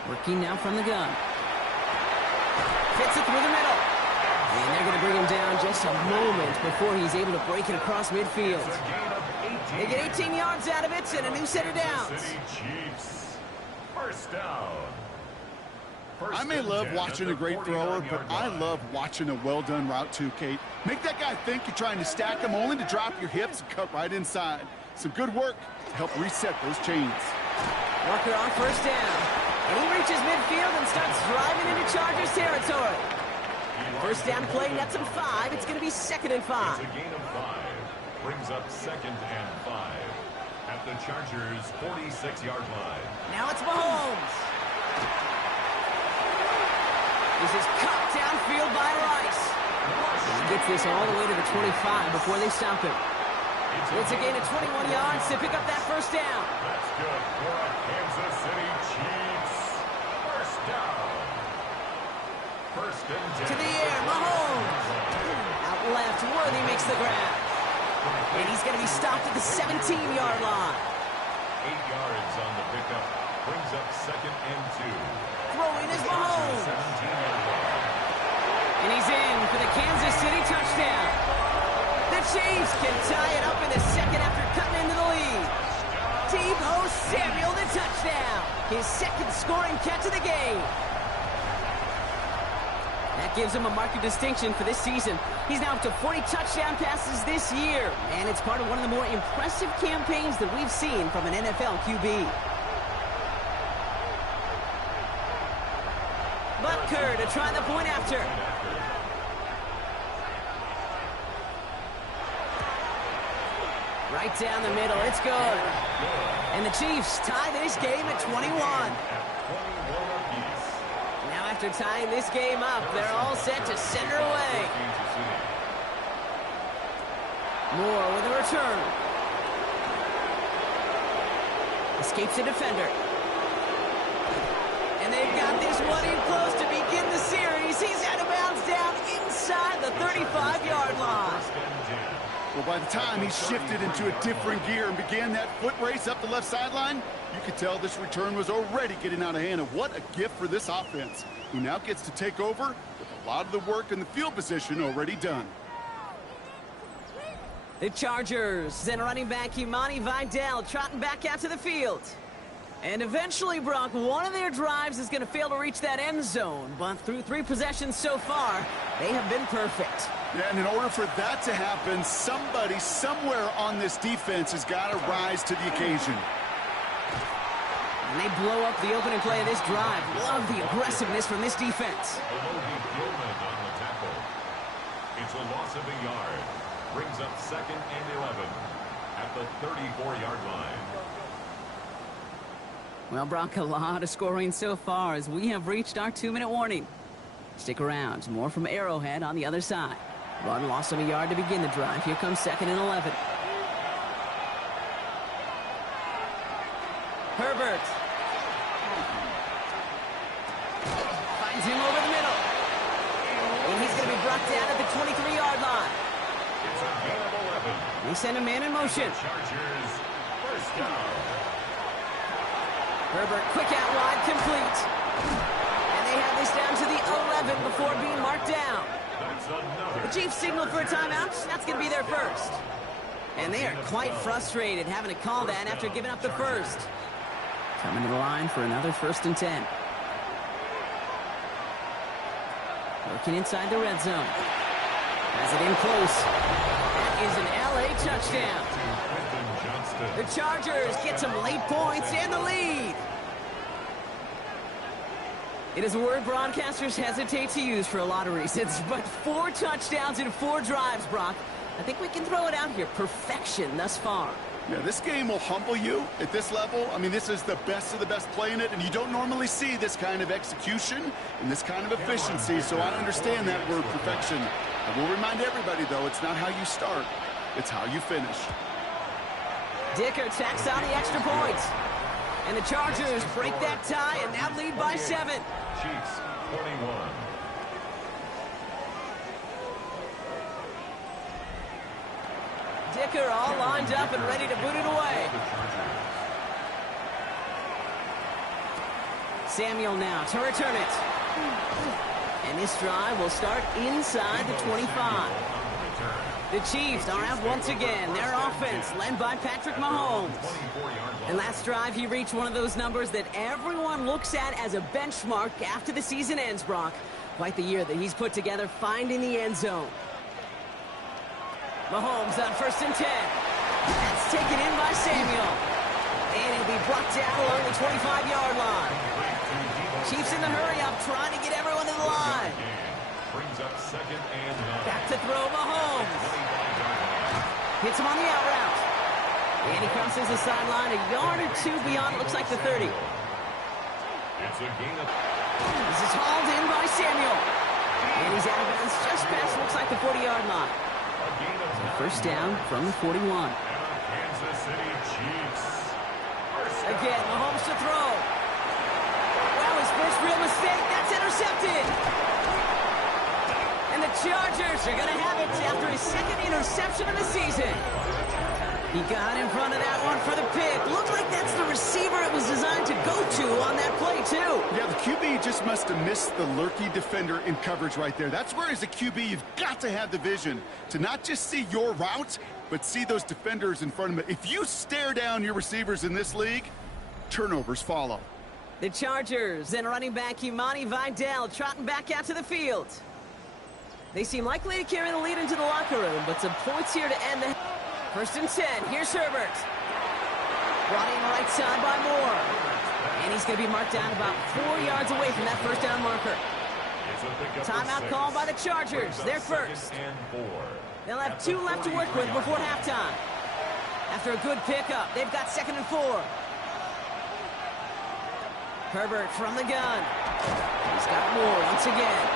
Working now from the gun. Fits it through the middle. And they're going to bring him down just a moment before he's able to break it across midfield. They get 18 yards out of it and a new set of downs. Chiefs. First down. I may love watching a great thrower, but I love watching a well-done route too, Kate. Make that guy think you're trying to stack him only to drop your hips and cut right inside. Some good work to help reset those chains. Walker on first down. And he reaches midfield and starts driving into Chargers territory. First down play nets him 5. It's going to be second and 5. It's a gain of 5. Brings up second and 5. At the Chargers' 46-yard line. Now it's Mahomes. This is cut downfield by Rice. He gets this all the way to the 25 before they stop him. It's a gain of 21 yards to pick up that first down. That's good for a Kansas City Chiefs. First down. First and 10. To the air, Mahomes. Out left, Worthy makes the grab. And he's going to be stopped at the 17-yard line. 8 yards on the pickup. Brings up second and 2. Throwing is Mahomes. 17-yard line. And he's in for the Kansas City touchdown. The Chiefs can tie it up in the second after cutting into the lead. Deebo Samuel, the touchdown. His second scoring catch of the game. That gives him a mark of distinction for this season. He's now up to 40 touchdown passes this year, and it's part of one of the more impressive campaigns that we've seen from an NFL QB. Butker to try the point after. Right down the middle, it's good. And the Chiefs tie this game at 21. Now after tying this game up, they're all set to send her away. Moore with a return. Escapes the defender. And they've got this one in close to begin the series. He's out of bounds down inside the 35-yard line. Well, by the time he shifted into a different gear and began that foot race up the left sideline, you could tell this return was already getting out of hand. And what a gift for this offense. He now gets to take over with a lot of the work in the field position already done. The Chargers and running back Imani Vidal trotting back out to the field. And eventually, Brock, one of their drives is going to fail to reach that end zone. But through 3 possessions so far, they have been perfect. Yeah, and in order for that to happen, somebody somewhere on this defense has got to rise to the occasion. And they blow up the opening play of this drive. Love the aggressiveness from this defense. It's a loss of a yard. Brings up 2nd and 11 at the 34-yard line. Well, Brock, a lot of scoring so far as we have reached our 2-minute warning. Stick around. More from Arrowhead on the other side. Run loss of a yard to begin the drive. Here comes 2nd and 11. Herbert. Finds him over the middle. And he's going to be brought down at the 23-yard line. It's a gain of 11. They send a man in motion. Chargers, first down. Herbert, quick out wide, complete. And they have this down to the 11 before being marked down. The Chiefs signal for a timeout. That's going to be their first. And they are quite frustrated having to call that after giving up the first. Coming to the line for another 1st and 10. Working inside the red zone. Has it in close. That is an LA touchdown. The Chargers get some late points and the lead. It is a word broadcasters hesitate to use for a lot of reasons, but 4 touchdowns in 4 drives, Brock. I think we can throw it out here. Perfection thus far. Yeah, this game will humble you at this level. I mean, this is the best of the best playing it, and you don't normally see this kind of execution and this kind of efficiency, so I understand that word perfection. I will remind everybody, though, it's not how you start, it's how you finish. Dicker tacks on the extra point. And the Chargers break that tie and now lead by 7. Chiefs, 21. Dicker all lined up and ready to boot it away. Samuel now to return it. And this drive will start inside the 25. The Chiefs are out once again. Their offense led by Patrick Mahomes. And last drive, he reached one of those numbers that everyone looks at as a benchmark after the season ends, Brock. Quite the year that he's put together, finding the end zone. Mahomes on 1st and 10. That's taken in by Samuel. And he'll be brought down along the 25-yard line. Chiefs in the hurry-up, trying to get everyone to the line. Brings up 2nd and 9. Back to throw, Mahomes. Hits him on the out route. And he crosses the sideline a yard or 2 beyond, looks like the 30. It's a gain of... This is hauled in by Samuel. And he's out of bounds just past, looks like the 40-yard line. First down from the 41. Kansas City Chiefs. Again, Mahomes to throw. Wow, his first real mistake. That's intercepted. And the Chargers are going to have it after his 2nd interception of the season. He got in front of that one for the pick. Looks like that's the receiver it was designed to go to on that play, too. Yeah, the QB just must have missed the lurky defender in coverage right there. That's where, as a QB, you've got to have the vision to not just see your route, but see those defenders in front of it. If you stare down your receivers in this league, turnovers follow. The Chargers and running back Imani Vidal trotting back out to the field. They seem likely to carry the lead into the locker room, but some points here to end the... 1st and 10. Here's Herbert. Brought in right side by Moore. And he's going to be marked down about 4 yards away from that first down marker. Timeout called by the Chargers. They're first. They'll have 2 left to work with before halftime. After a good pickup, they've got 2nd and 4. Herbert from the gun. He's got Moore once again.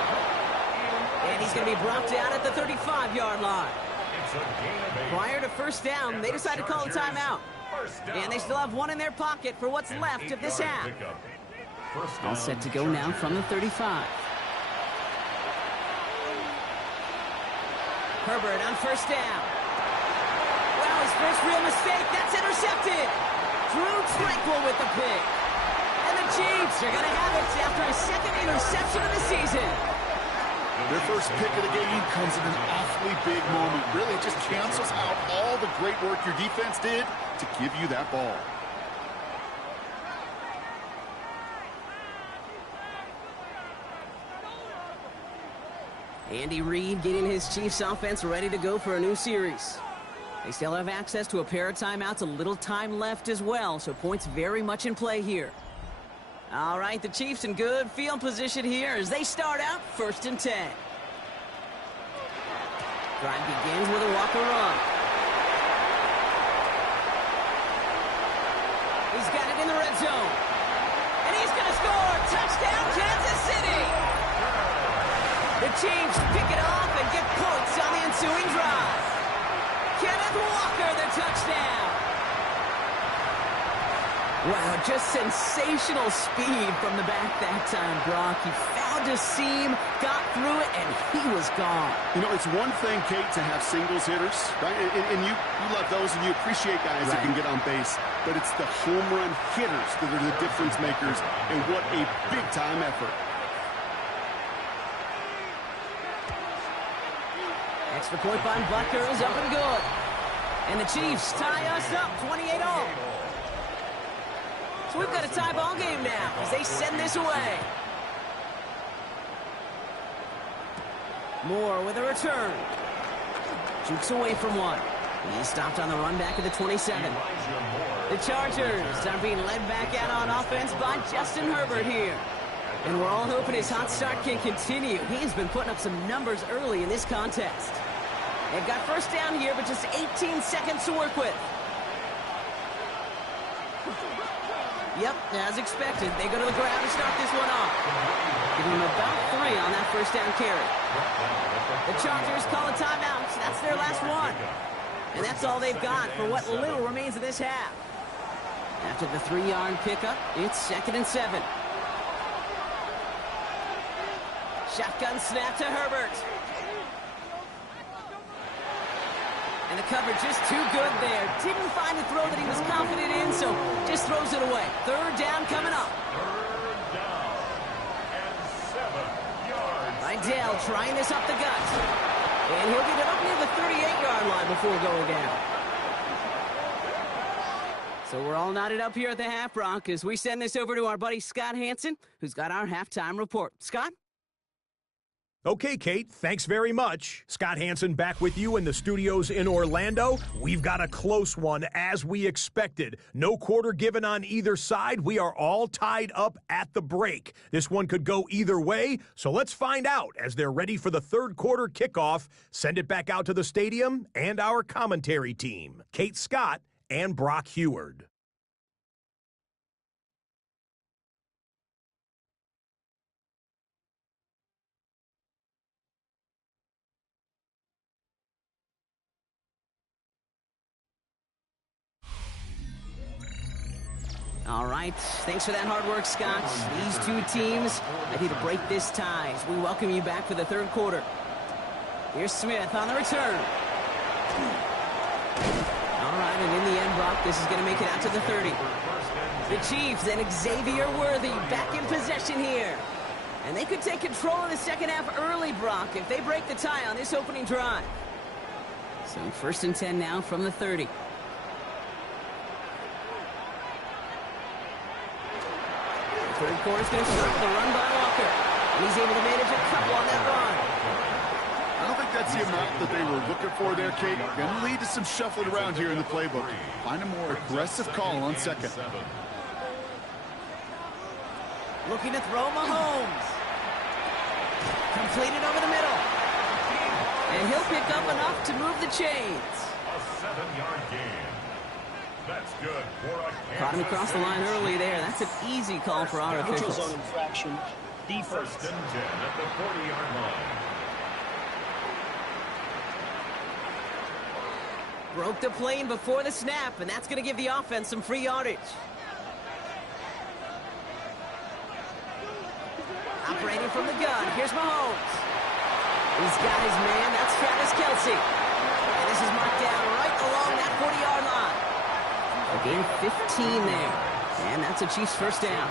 And he's going to be brought down at the 35-yard line. Prior to first down, they decided to call a timeout. And they still have 1 in their pocket for what's left of this half. All set to go now from the 35. Herbert on first down. Well, his first real mistake. That's intercepted. Drew Tranquil with the pick. And the Chiefs are going to have it after a 2nd interception of the season. Their first pick of the game comes in an awfully big moment. Really, it just cancels out all the great work your defense did to give you that ball. Andy Reid getting his Chiefs offense ready to go for a new series. They still have access to a pair of timeouts, a little time left as well, so points very much in play here. All right, the Chiefs in good field position here as they start out 1st and 10. Drive begins with a walker run. He's got it in the red zone. And he's going to score. Touchdown, Kansas City. The Chiefs pick it off and get points on the ensuing drive. Kenneth Walker, the touchdown. Wow, just sensational speed from the back that time, Brock. He found a seam, got through it, and he was gone. You know, it's one thing, Kate, to have singles hitters, right? And you love those, and you appreciate guys that can get on base. But it's the home run hitters that are the difference makers, and what a big-time effort. Extra point by Butker is up and good. And the Chiefs tie us up 28-all. So we've got a tie ball game now as they send this away. Moore with a return. Jukes away from one. He's stopped on the run back at the 27. The Chargers are being led back out on offense by Justin Herbert here. And we're all hoping his hot start can continue. He's been putting up some numbers early in this contest. They've got first down here, but just 18 seconds to work with. Yep, as expected, they go to the ground to start this one off. Giving them about 3 on that first down carry. The Chargers call a timeout. That's their last one. And that's all they've got for what little remains of this half. After the 3-yard pickup, it's 2nd and 7. Shotgun snap to Herbert. And the cover just too good there. Didn't find a throw that he was confident in, so just throws it away. 3rd down coming up. 3rd down and 7 yards. Vidal trying this up the gut. And he'll get it up near the 38-yard line before going down. So we're all knotted up here at the half, Brock, as we send this over to our buddy Scott Hansen, who's got our halftime report. Scott? Okay, Kate, thanks very much. Scott Hansen back with you in the studios in Orlando. We've got a close one, as we expected. No quarter given on either side. We are all tied up at the break. This one could go either way, so let's find out as they're ready for the 3rd quarter kickoff. Send it back out to the stadium and our commentary team, Kate Scott and Brock Heward. All right, thanks for that hard work, Scott. These two teams ready to break this tie as we welcome you back for the 3rd quarter. Here's Smith on the return. All right, and in the end, Brock, this is going to make it out to the 30. The Chiefs and Xavier Worthy back in possession here. And they could take control of the second half early, Brock, if they break the tie on this opening drive. So 1st and 10 now from the 30. Third quarter's going to start with a run by Walker. And he's able to manage a couple on that run. I don't think that's the amount that they were looking for there, Kate. Going to lead to some shuffling around here in the playbook. Find a more aggressive call on second. Looking to throw Mahomes. Completed over the middle. And he'll pick up enough to move the chains. A 7-yard gain. That's good for a Caught him across the line early there. That's an easy call for our officials. Zone infraction. Defense. First and 10 at the 40-yard line. Broke the plane before the snap, and that's going to give the offense some free yardage. Operating from the gun, here's Mahomes. He's got his man, that's Travis Kelce. And this is marked down right along that 40-yard line. A gain of 15 there. And that's a Chiefs first down.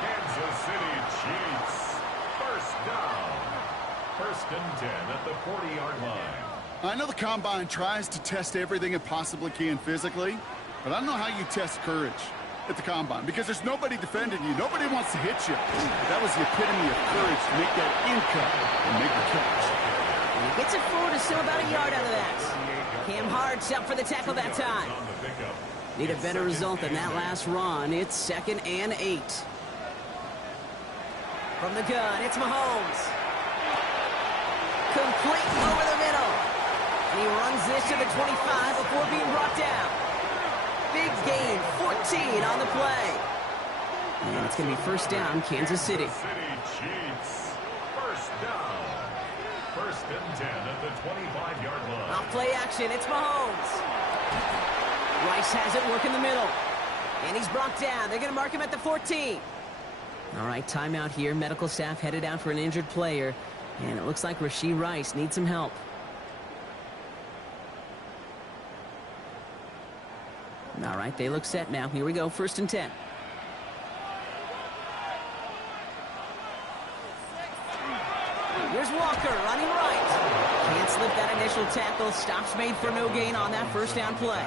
Kansas City Chiefs. First down. First and 10 at the 40-yard line. I know the Combine tries to test everything it possibly can physically, but I don't know how you test courage at the Combine because there's nobody defending you. Nobody wants to hit you. That was the epitome of courage to make that in cut and make the catch. And he gets it forward to still about a yard out of that. Cam Hart's up for the tackle that time. Need a better result than that last run. It's 2nd and 8. From the gun, it's Mahomes. Complete over the middle. And he runs this to the 25 before being brought down. Big gain, 14 on the play. And it's going to be first down, Kansas City. Chiefs. First down. First and 10 at the 25-yard line. Off play action, it's Mahomes. Rice has it, work in the middle. And he's brought down. They're going to mark him at the 14. All right, timeout here. Medical staff headed out for an injured player. And it looks like Rashee Rice needs some help. All right, they look set now. Here we go, first and 10. Here's Walker running right. Can't slip that initial tackle. Stops made for no gain on that first down play.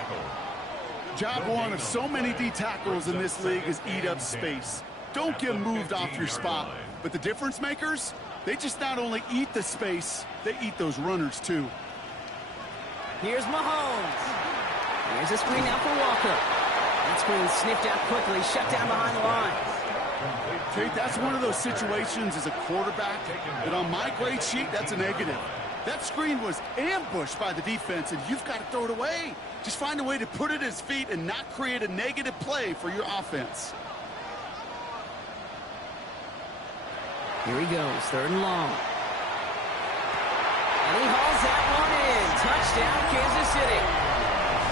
Job one of so many D tackles in this league is eat up space. Don't get moved off your spot. But the difference makers, they just not only eat the space, they eat those runners too. Here's Mahomes. Here's a screen out for Walker. That screen sniffed out quickly, shut down behind the line. Kate, that's one of those situations as a quarterback that on my grade sheet, that's a negative. That screen was ambushed by the defense, and you've got to throw it away. Just find a way to put it at his feet and not create a negative play for your offense. Here he goes, third and long. And he hauls that one in. Touchdown, Kansas City.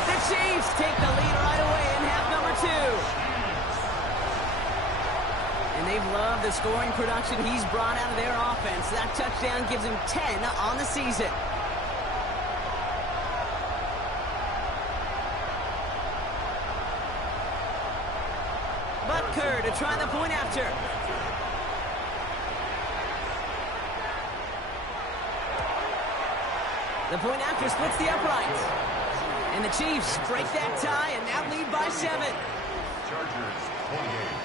The Chiefs take the lead right away in half number 2. And they've loved the scoring production he's brought out of their offense. That touchdown gives him 10 on the season. Butker to try the point after. The point after splits the uprights. And the Chiefs break that tie and now lead by 7. Chargers 28.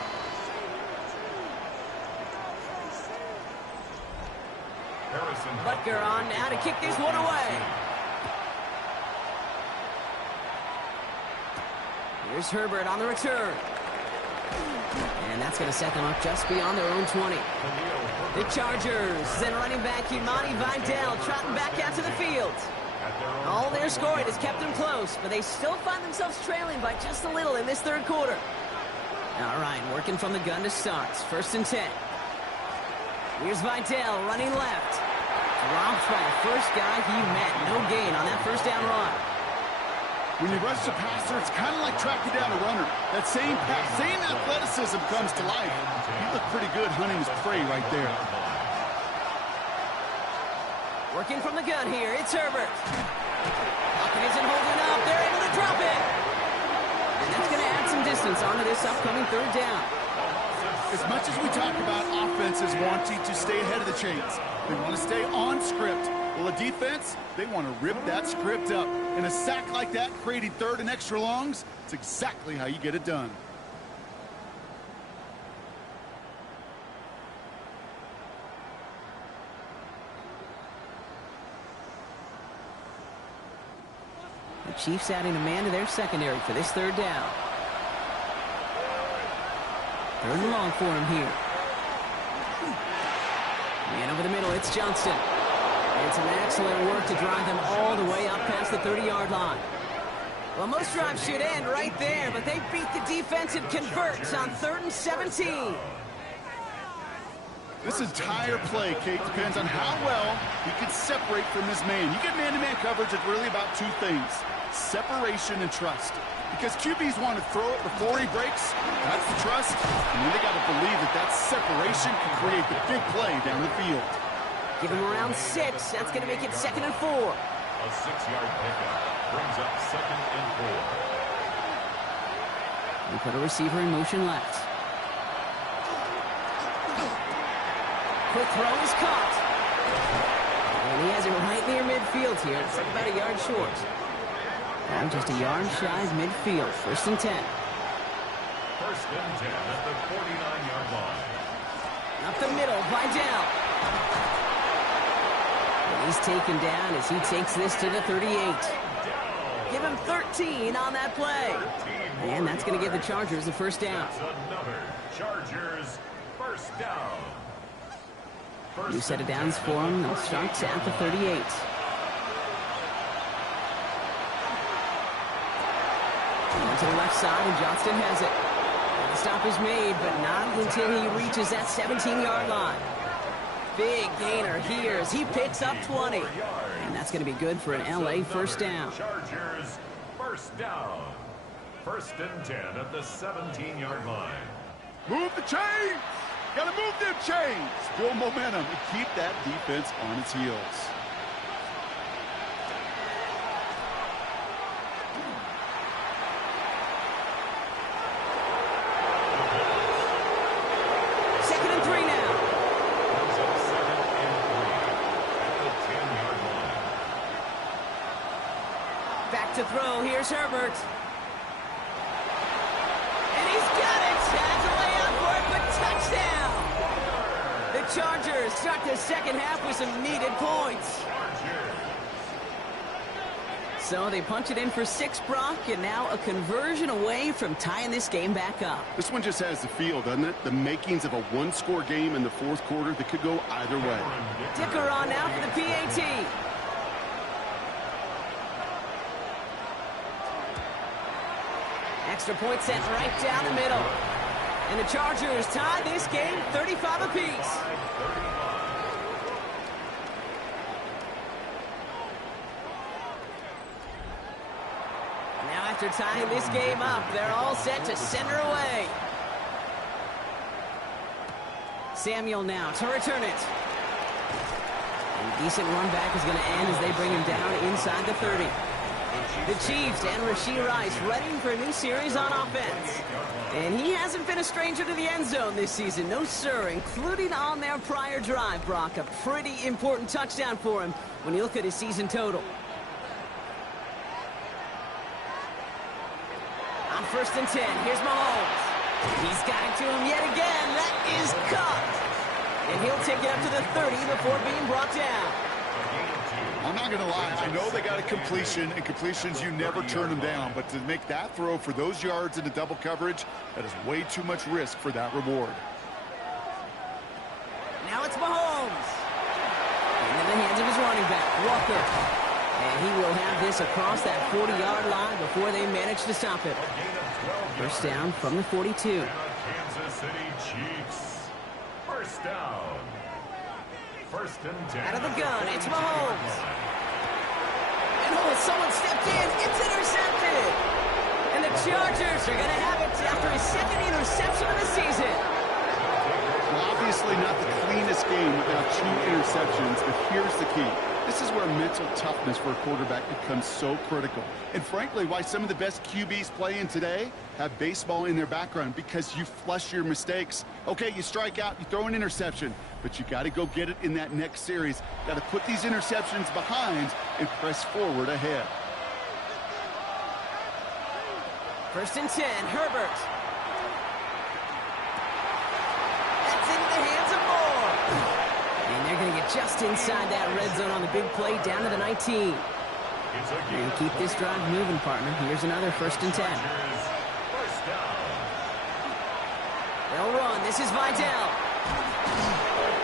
Butker on now to kick this one away. Here's Herbert on the return. And that's going to set them up just beyond their own 20. The Chargers send running back Imani Vidal trotting back out to the field. All their scoring has kept them close, but they still find themselves trailing by just a little in this third quarter. All right, working from the gun to start. First and 10. Here's Vidal running left. Dropped by the first guy he met. No gain on that first down run. When you rush the passer, it's kind of like tracking down a runner. That same pass, same athleticism comes to life. He looked pretty good hunting his prey right there. Working from the gun here, it's Herbert. Pocket isn't holding up. They're able to drop it. And that's going to add some distance onto this upcoming third down. As much as we talk about offenses wanting to stay ahead of the chains, they want to stay on script. Well, a defense, they want to rip that script up. And a sack like that, creating third and extra longs, it's exactly how you get it done. Chiefs adding a man to their secondary for this third down. Third and long for him here. And over the middle, it's Johnston. And some excellent work to drive them all the way up past the 30-yard line. Well, most drives should end right there, but they beat the defense and converts on 3rd and 17. This entire play, Kate, depends on how well he can separate from his man. You get man-to-man coverage, it's really about two things: separation and trust. Because QBs want to throw it before he breaks, that's the trust. And then they got to believe that that separation can create the big play down the field. Give him around 6. That's going to make it 2nd and 4. A 6-yard pickup brings up 2nd and 4. We put a receiver in motion left. Quick throw is caught. And he has it right near midfield here. It's like about a yard short. Now just a yard shy of midfield. 1st and 10. 1st and 10 at the 49-yard line. Up the middle, Vidal. And he's taken down as he takes this to the 38. Give him 13 on that play. And that's going to give the Chargers the first down. That's another Chargers first down. New set of downs for him. They'll start at the 38. Down to the left side, and Johnston has it. And the stop is made, but not until he reaches that 17-yard line. Big gainer here as he picks up 20. And that's going to be good for an LA first down. Chargers first down. 1st and 10 at the 17-yard line. Move the chains! Got to move them chains! Build momentum and keep that defense on its heels. Second and 3 now. Brings up 2nd and 3 at the 10-yard line. Back to throw. Here's Herbert. And he's got it. Has a way out for it, but touchdown. The Chargers start the second half with some needed points. So they punch it in for 6, Brock, and now a conversion away from tying this game back up. This one just has the feel, doesn't it? The makings of a one-score game in the 4th quarter that could go either way. Dicker on now for the PAT. Extra point sent right down the middle. And the Chargers tie this game 35 apiece. Now after tying this game up, they're all set to send her away. Samuel now to return it. And decent run back is going to end as they bring him down inside the 30. The Chiefs and Rashee Rice ready for a new series on offense. And he hasn't been a stranger to the end zone this season. No, sir, including on their prior drive, Brock. A pretty important touchdown for him when you look at his season total. On 1st and 10, here's Mahomes. He's got it to him yet again. That is caught. And he'll take it up to the 30 before being brought down. I'm not going to lie. I know they got a completion, and completions, you never turn them down. But to make that throw for those yards into double coverage, that is way too much risk for that reward. Now it's Mahomes. Into the hands of his running back, Walker. And he will have this across that 40-yard line before they manage to stop it. First down from the 42. Kansas City Chiefs. First down. 1st and 10. Out of the gun, it's Mahomes. And oh, someone stepped in. It's intercepted. And the Chargers are going to have it after his 2nd interception of the season. Well, obviously not the cleanest game without 2 interceptions, but here's the key. This is where mental toughness for a quarterback becomes so critical. And frankly, why some of the best QBs playing today have baseball in their background, because you flush your mistakes. Okay, you strike out, you throw an interception, but you got to go get it in that next series. Got to put these interceptions behind and press forward ahead. 1st and 10, Herbert. That's into the hands of Moore. And they're going to get just inside that red zone on the big play down to the 19. And keep this drive moving, partner. Here's another 1st and 10. They'll run. This is Vidal.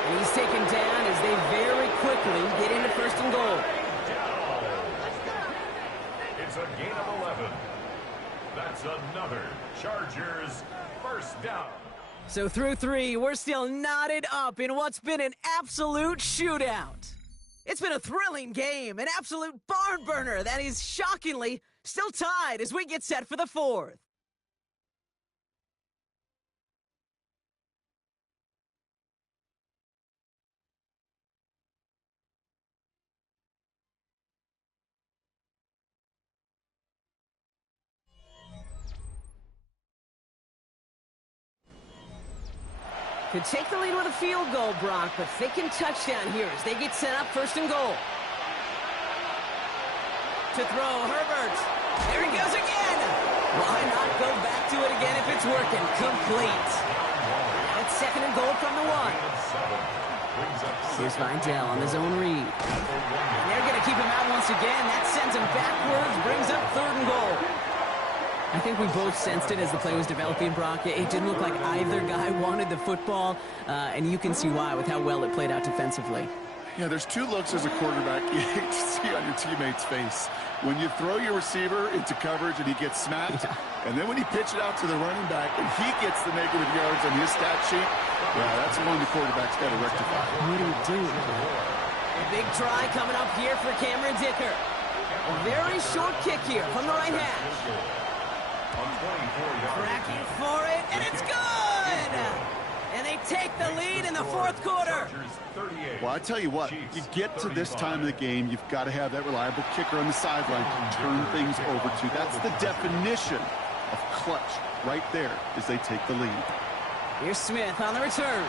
And he's taken down as they very quickly get into 1st and goal. It's a gain of 11. That's another Chargers 1st down. So through 3, we're still knotted up in what's been an absolute shootout. It's been a thrilling game, an absolute barn burner that is shockingly still tied as we get set for the 4th. Could take the lead with a field goal, Brock, but thinking touchdown here as they get set up 1st and goal. To throw, Herbert. There he goes again. Why not go back to it again if it's working? Complete. Now it's 2nd and goal from the 1. Here's Vidal on the zone read. And they're going to keep him out once again. That sends him backwards, brings up 3rd and goal. I think we both sensed it as the play was developing, Brock. It didn't look like either guy wanted the football, and you can see why with how well it played out defensively. Yeah, there's 2 looks as a quarterback you hate to see on your teammate's face. When you throw your receiver into coverage and he gets smacked, and then when you pitch it out to the running back and he gets the negative yards on his stat sheet, yeah, that's one the quarterback's got to rectify. What do you do? A big try coming up here for Cameron Dicker. A very short kick here from the right hash. Cracking for it, and it's good! And they take the lead in the 4th quarter. Well, I tell you what, you get to this time of the game, you've got to have that reliable kicker on the sideline to turn things over to. That's the definition of clutch right there as they take the lead. Here's Smith on the return.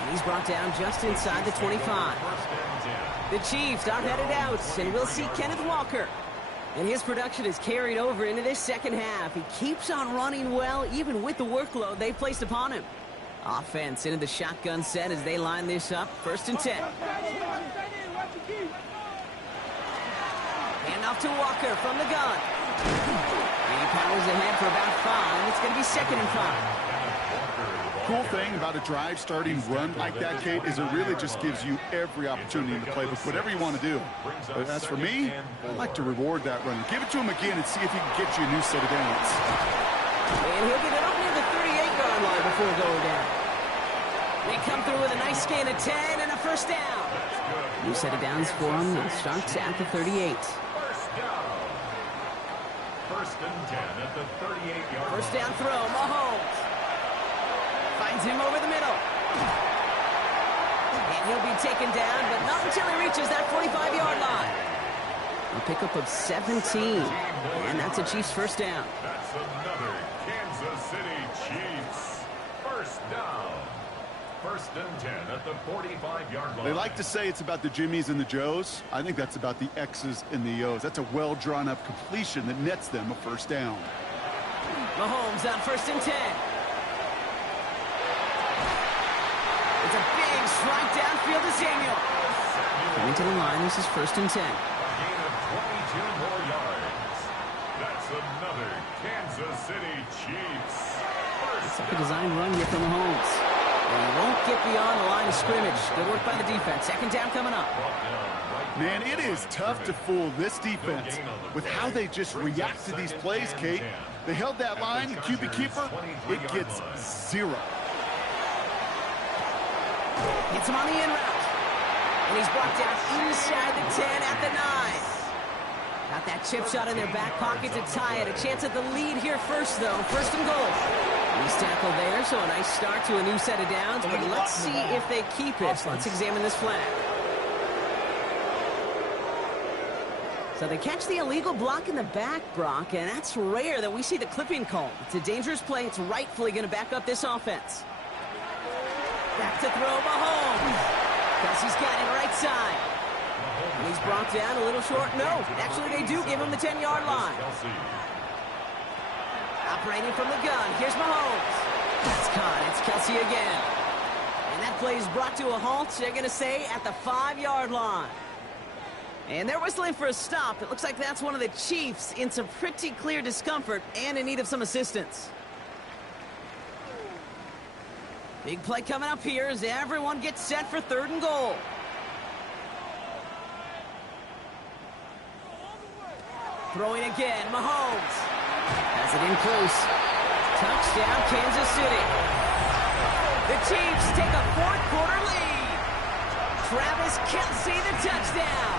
And he's brought down just inside the 25. The Chiefs are headed out, and we'll see Kenneth Walker. And his production is carried over into this 2nd half. He keeps on running well, even with the workload they placed upon him. Offense into the shotgun set as they line this up. 1st and 10. Hand off to Walker from the gun. And he powers ahead for about 5. It's going to be 2nd and 5. Cool thing about a drive starting run like that, Kate, is it really just gives you every opportunity to play with whatever you want to do. But as for me, I'd like to reward that run. Give it to him again and see if he can get you a new set of downs. And he'll get it up near the 38-yard line before going down. They come through with a nice gain of 10 and a 1st down. New set of downs for him. It starts at the 38. 1st and 10 at the 38-yard line. 1st down throw, Mahomes. Finds him over the middle. And he'll be taken down, but not until he reaches that 45-yard line. A pickup of 17. And that's a Chiefs 1st down. That's another Kansas City Chiefs 1st down. 1st and 10 at the 45-yard line. They like to say it's about the Jimmies and the Joes. I think that's about the X's and the O's. That's a well-drawn-up completion that nets them a 1st down. Mahomes on 1st and 10. It's a big strike downfield to Samuel. Coming to the line, this is 1st and 10. Gain of 22 more yards. That's another Kansas City Chiefs. It's like a design run here from Mahomes. And he won't get beyond the line of scrimmage. Good work by the defense. 2nd down coming up. Man, it is tough to fool this defense with how they just react to these plays, Kate. They held that line, the QB keeper, it gets 0. Hits him on the in route. And he's brought down inside the 10 at the 9. Got that chip shot in their back pocket to tie it. A chance at the lead here first, though. 1st and goal. Nice tackle there, so a nice start to a new set of downs. But let's see if they keep it. Let's examine this flag. So they catch the illegal block in the back, Brock, and that's rare that we see the clipping call. It's a dangerous play. It's rightfully going to back up this offense. Back to throw, Mahomes. Kelsey's got it right side. And he's brought down a little short. No, actually they do give him the 10-yard line. Operating from the gun. Here's Mahomes. That's caught. It's Kelsey again. And that play is brought to a halt, they're going to say, at the 5-yard line. And they're whistling for a stop. It looks like that's one of the Chiefs in some pretty clear discomfort and in need of some assistance. Big play coming up here as everyone gets set for 3rd and goal. Throwing again, Mahomes. Has it in close. Touchdown, Kansas City. The Chiefs take a 4th quarter lead. Travis Kelce, the touchdown.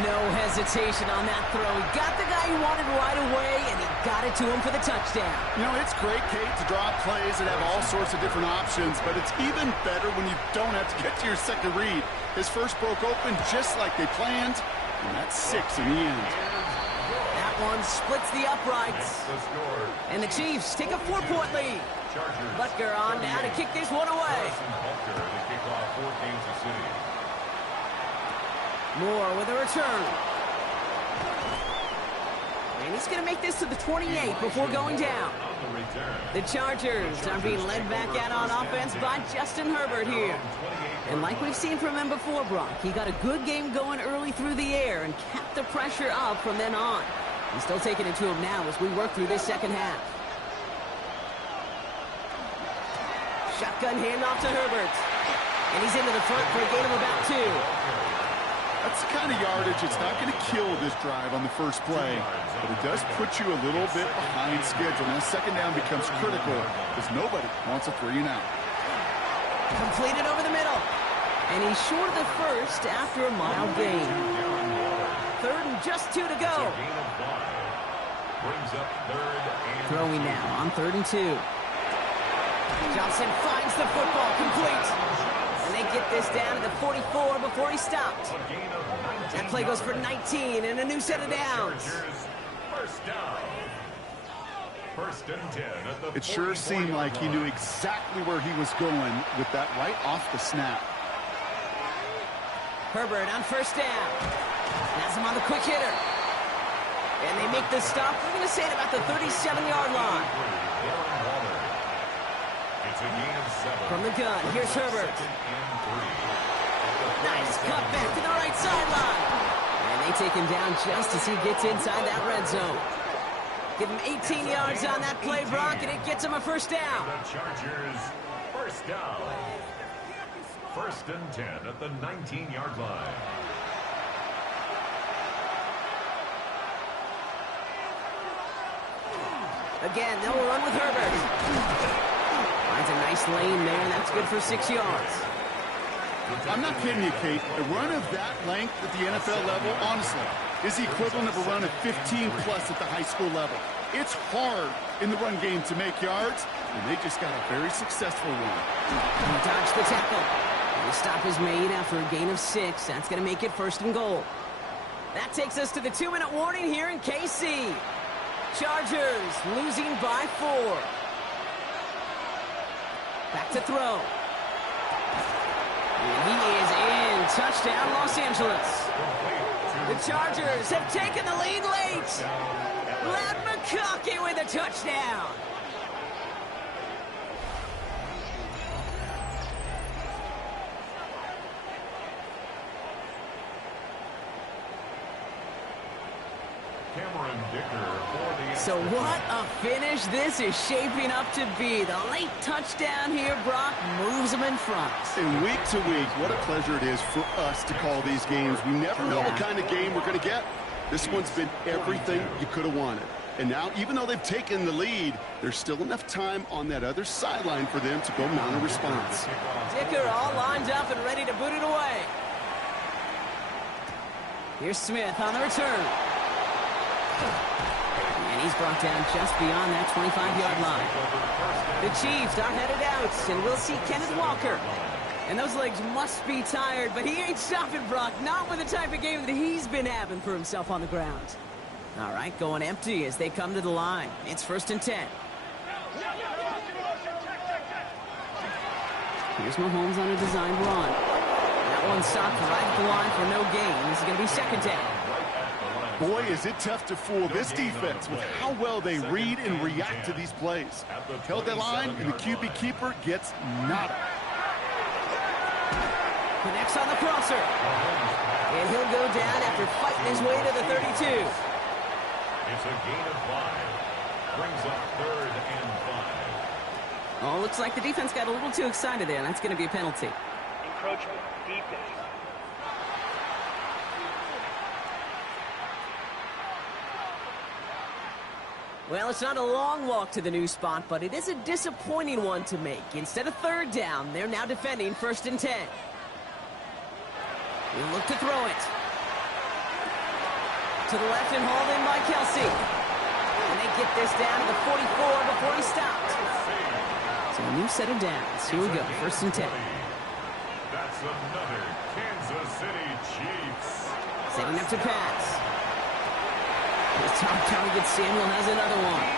No hesitation on that throw. He got the guy he wanted right away, and he got it to him for the touchdown. You know, it's great, Kate, to draw plays and have all sorts of different options, but it's even better when you don't have to get to your second read. His first broke open just like they planned, and that's 6 in the end. That one splits the uprights. And the Chiefs take a 4-point lead. Butker on now to kick this one away. Moore with a return. And he's going to make this to the 28 before going down. The Chargers are being led back out on offense by Justin Herbert here. And like we've seen from him before, Brock, he got a good game going early through the air and kept the pressure up from then on. He's still taking it to him now as we work through this second half. Shotgun handoff to Herbert. And he's into the front for a gain of about 2. That's the kind of yardage it's not going to kill this drive on the first play, but it does put you a little bit behind schedule. Now, 2nd down becomes critical because nobody wants a 3-and-out. Completed over the middle. And he's short of the first after a mile gain. 3rd and just 2 to go. Throwing now on 3rd and 2. Johnson finds the football complete. And they get this down to the 44 before he stopped. That play goes for 19 and a new set of downs. It sure seemed like he knew exactly where he was going with that right off the snap. Herbert on 1st down. Has him on the quick hitter. And they make the stop. We're going to say it about the 37-yard line. From the gun, here's Herbert. Nice cut back to the right sideline. And they take him down just as he gets inside that red zone. Give him 18 yards on that play, Brock, and it gets him a 1st down. The Chargers, 1st down. 1st and 10 at the 19-yard line. Again, they'll run with Herbert. Finds a nice lane there, and that's good for 6 yards. I'm not kidding you, Kate. A run of that length at the NFL level, honestly, is the equivalent of a run of 15-plus at the high school level. It's hard in the run game to make yards, and they just got a very successful one. Dodge the tackle. And the stop is made after a gain of 6. That's going to make it 1st and goal. That takes us to the 2-minute warning here in KC. Chargers losing by 4. Back to throw. And he is in. Touchdown, Los Angeles. The Chargers have taken the lead late. Lad McConkey with a touchdown. So what a finish this is shaping up to be. The late touchdown here, Brock, moves them in front. And week to week, what a pleasure it is for us to call these games. We never know what kind of game we're going to get. This one's been everything you could have wanted. And now, even though they've taken the lead, there's still enough time on that other sideline for them to go mount a response. Dicker all lined up and ready to boot it away. Here's Smith on the return. And he's brought down just beyond that 25-yard line. The Chiefs are headed out, and we'll see Kenneth Walker. And those legs must be tired, but he ain't stopping, Brock. Not with the type of game that he's been having for himself on the ground. All right, going empty as they come to the line. It's 1st and 10. Here's Mahomes on a designed run. That one stopped right at the line for no gain. This is going to be 2nd down. Boy, is it tough to fool this defense with how well they read and react to these plays. Held that line, and the QB keeper gets nada. Connects on the crosser. And he'll go down after fighting his way to the 32. It's a gain of 5. Brings up 3rd and 5. Oh, looks like the defense got a little too excited there, and that's going to be a penalty. Encroachment, defense. Well, it's not a long walk to the new spot, but it is a disappointing one to make. Instead of 3rd down, they're now defending 1st and 10. He'll look to throw it. To the left and hauled in by Kelsey. And they get this down to the 44 before he stopped. So a new set of downs. Here we go, 1st and 10. That's another Kansas City Chiefs. Setting up to pass. His top target, Samuel, has another one.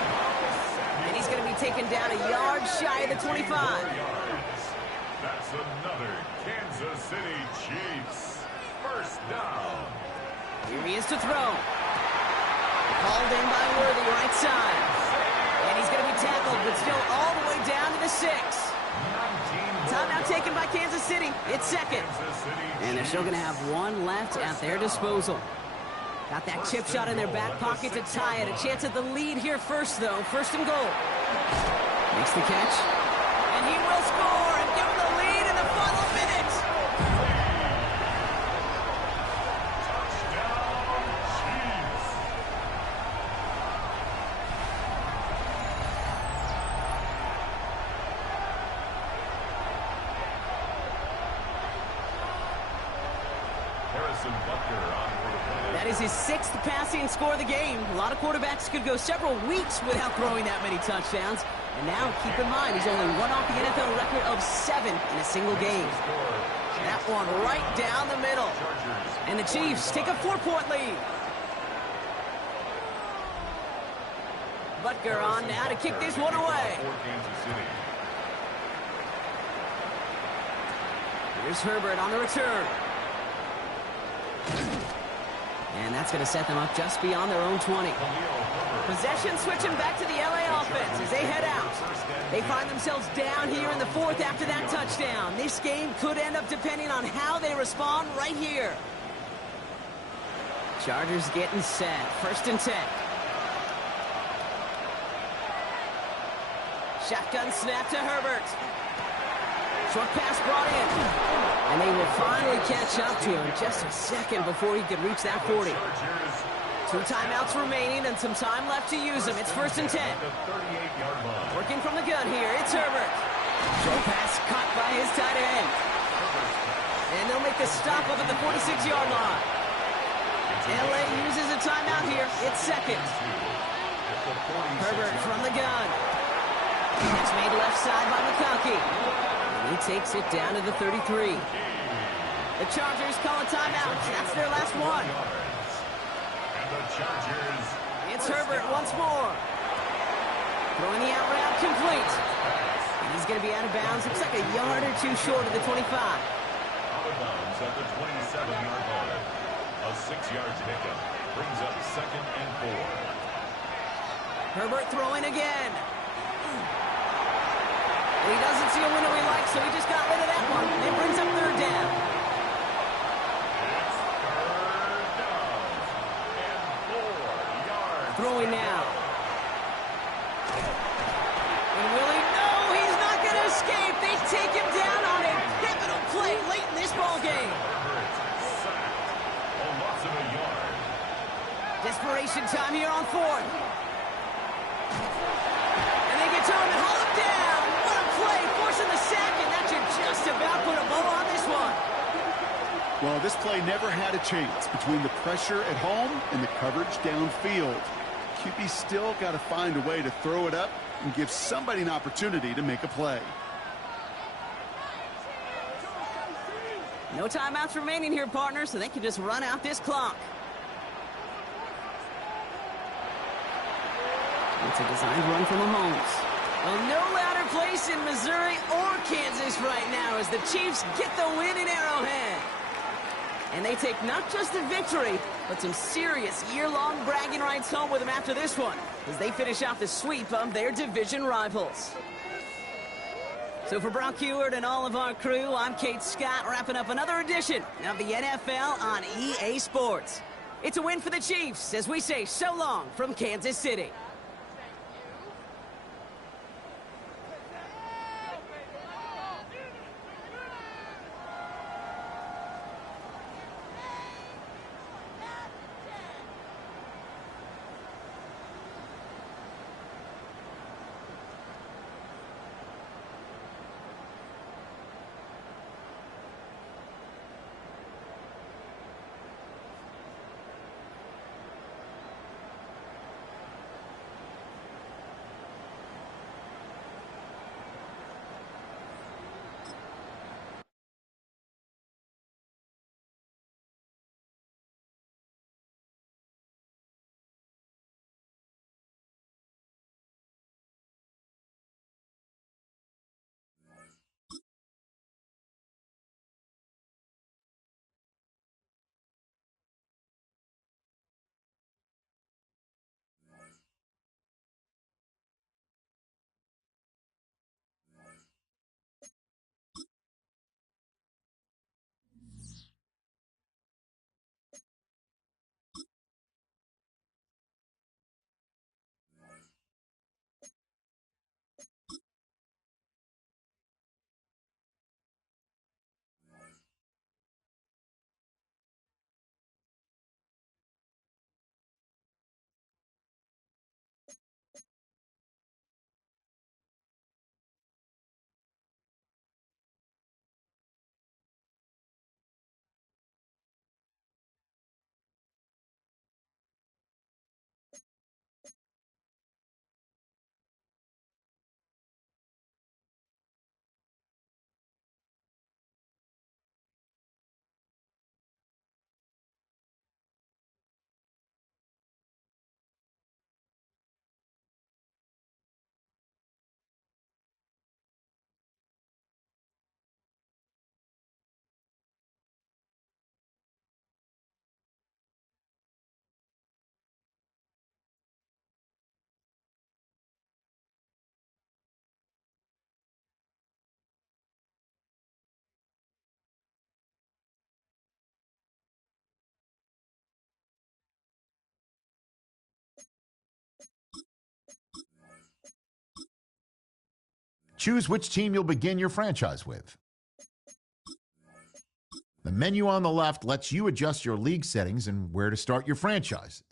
And he's going to be taken down a yard shy of the 25. That's another Kansas City Chiefs. 1st down. Here he is to throw. Called in by Worthy, right side. And he's going to be tackled, but still all the way down to the 6. Timeout taken by Kansas City. It's 2nd. And they're still going to have one left at their disposal. Got that chip shot in their back pocket to tie it. A chance at the lead here first, though. 1st and goal. Makes the catch. And he will score and give them the lead in the final minute. That is his 6th passing score of the game. A lot of quarterbacks could go several weeks without throwing that many touchdowns. And now, keep in mind, he's only one off the NFL record of 7 in a single game. That one right down the middle. And the Chiefs take a 4-point lead. Butker on now to kick this one away. Here's Herbert on the return. And that's going to set them up just beyond their own 20. Possession switching back to the LA offense as they head out. They find themselves down here in the 4th after that touchdown. This game could end up depending on how they respond right here. Chargers getting set. 1st and 10. Shotgun snap to Herbert. Short pass brought in. And they will finally catch up to him just a second before he could reach that 40. 2 timeouts remaining and some time left to use them. It's 1st and 10. Working from the gun here, it's Herbert. Short pass caught by his tight end. And they'll make the stop up at the 46-yard line. LA uses a timeout here. It's 2nd. Herbert from the gun. Catch made left side by McConkey. He takes it down to the 33. The Chargers call a timeout. That's their last one. It's Herbert once more. Throwing the out route complete. And he's going to be out of bounds. Looks like a yard or 2 short of the 25. Out of bounds at the 27-yard line. A 6-yard pickup brings up 2nd and 4. Herbert throwing again. He doesn't see a window he likes, so he just got rid of that one. It brings up 3rd down. It's 3rd down and 4 yards. Throwing now. And will he? No, he's not going to escape. They take him down on a pivotal play late in this ball game. Sacked. A loss of a yard. Desperation time here on 4th. And they get to him and haul him down. Forcing the sack, and that should just about put a bow on this one. Well, this play never had a chance between the pressure at home and the coverage downfield. QB still got to find a way to throw it up and give somebody an opportunity to make a play. No timeouts remaining here, partner, so they can just run out this clock. It's a designed run from Mahomes. Well, no louder place in Missouri or Kansas right now as the Chiefs get the win in Arrowhead. And they take not just a victory, but some serious year-long bragging rights home with them after this one as they finish off the sweep of their division rivals. So So for Brock Heward and all of our crew, I'm Kate Scott, wrapping up another edition of the NFL on EA Sports. It's a win for the Chiefs as we say so long from Kansas City. Choose which team you'll begin your franchise with. The menu on the left lets you adjust your league settings and where to start your franchise.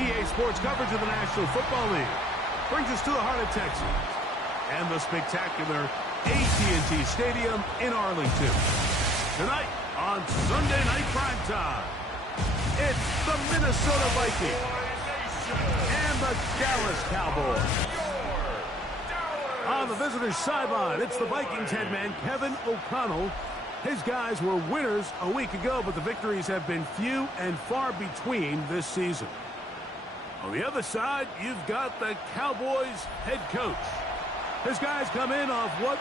EA Sports coverage of the National Football League brings us to the heart of Texas and the spectacular AT&T Stadium in Arlington. Tonight on Sunday Night Primetime, it's the Minnesota Vikings and the Dallas Cowboys. On the visitor's sideline, it's the Vikings head man Kevin O'Connell. His guys were winners a week ago, but the victories have been few and far between this season. On the other side, you've got the Cowboys head coach. His guys come in off what?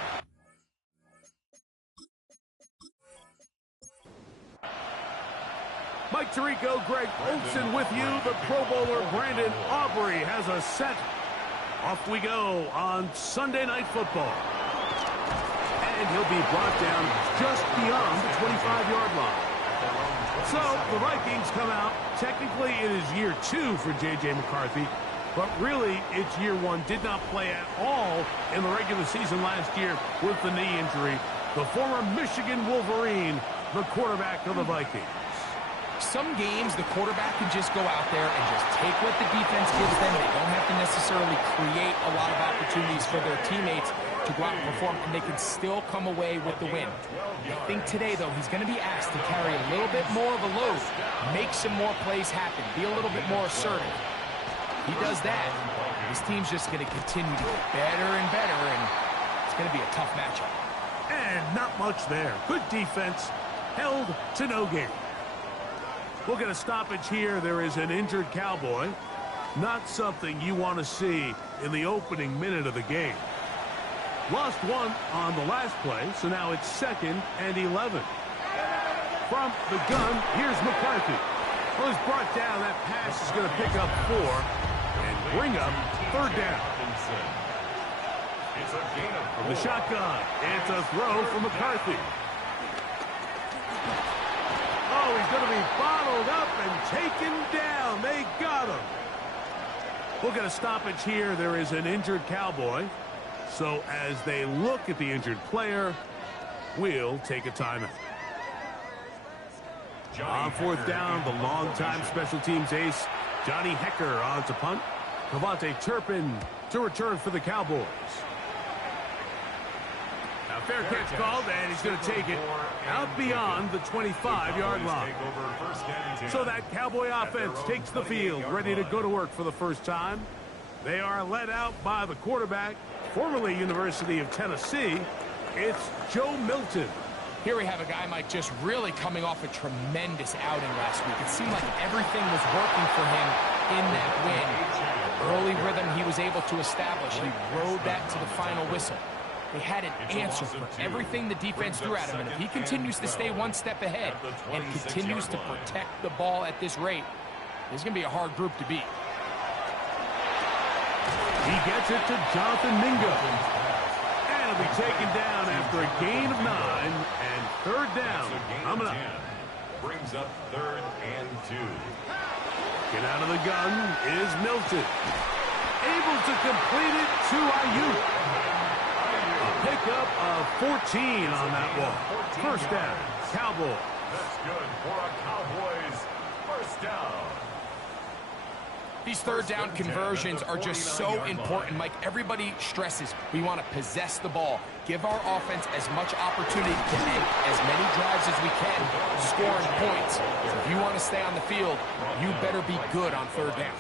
Mike Tirico, Greg Olsen with you. The Pro Bowler Brandon Aubrey has a set. Off we go on Sunday Night Football. And he'll be brought down just beyond the 25-yard line. So the Vikings come out. Technically, it is year 2 for J.J. McCarthy, but really, it's year 1. Did not play at all in the regular season last year with the knee injury. The former Michigan Wolverine, the quarterback of the Vikings. Some games, the quarterback can just go out there and just take what the defense gives them. They don't have to necessarily create a lot of opportunities for their teammates to go out and perform, and they can still come away with the win. I think today, though, he's going to be asked to carry a little bit more of a load, make some more plays happen, be a little bit more assertive. He does that, This team's just going to continue to get better and better, and it's going to be a tough matchup. And not much there. Good defense. Held to no gain. We'll get a stoppage here. There is an injured Cowboy. Not something you want to see in the opening minute of the game. Lost one on the last play, so now it's 2nd and 11. From the gun, here's McCarthy. Well, he's brought down. That pass is going to pick up 4 and bring up 3rd down. From the shotgun, it's a throw for McCarthy. Oh, he's going to be bottled up and taken down. They got him. We'll get a stoppage here. There is an injured Cowboy. So as they look at the injured player, we'll take a timeout. On 4th down, the longtime special teams ace, Johnny Hecker on to punt. Cavante Turpin to return for the Cowboys. Now fair catch called, and he's going to take it out beyond the 25-yard line. So that Cowboy offense takes the field, ready to go to work for the first time. They are led out by the quarterback, formerly University of Tennessee. It's Joe Milton. Here we have a guy, Mike, just really coming off a tremendous outing last week. It seemed like everything was working for him in that win. Early rhythm he was able to establish. He rode that to the final whistle. They had an answer for everything the defense threw at him, and if he continues to stay one step ahead and continues to protect the ball at this rate, this is going to be a hard group to beat. He gets it to Jonathan Mingo. And it'll be taken down after a gain of 9 and 3rd down. Coming up. Brings up 3rd and 2. Get out of the gun is Milton. Able to complete it to Ayuk. A pickup of 14 on that one. 1st down, Cowboys. That's good for a Cowboys 1st down. These 3rd down conversions are just so important, Mike. Everybody stresses we want to possess the ball, give our offense as much opportunity to end as many drives as we can, scoring points. So if you want to stay on the field, you better be good on 3rd down.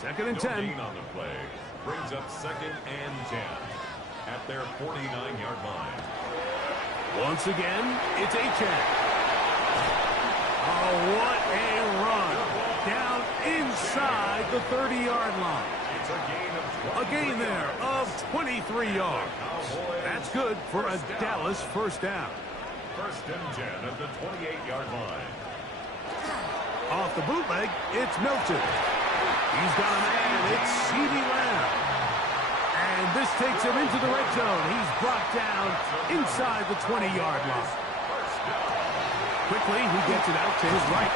2nd and 10. On the play brings up 2nd and 10 at their 49-yard line. Once again, it's Achane. Oh, what a run. Down inside the 30-yard line. It's a gain there of 23 yards. That's good for a Dallas 1st down. 1st and 10 at the 28-yard line. Off the bootleg, it's Milton. He's got a man. It's CeeDee Lamb. And this takes him into the red zone. He's brought down inside the 20-yard line. Quickly, he gets it out to his right.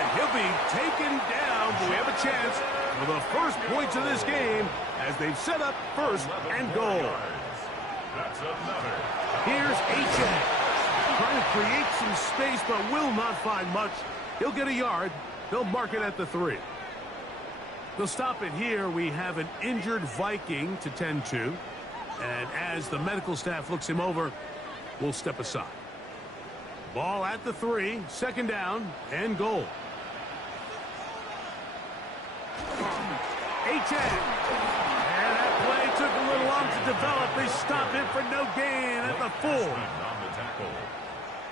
And he'll be taken down. But we have a chance for the first points of this game as they've set up 1st and goal. That's another. Here's Achane. Trying to create some space, but will not find much. He'll get a yard. They'll mark it at the 3. They'll stop it here. We have an injured Viking to tend to. And as the medical staff looks him over, we'll step aside. Ball at the 3, 2nd down, and goal. Achane. And that play took a little long to develop. They stopped it for no gain at the 4.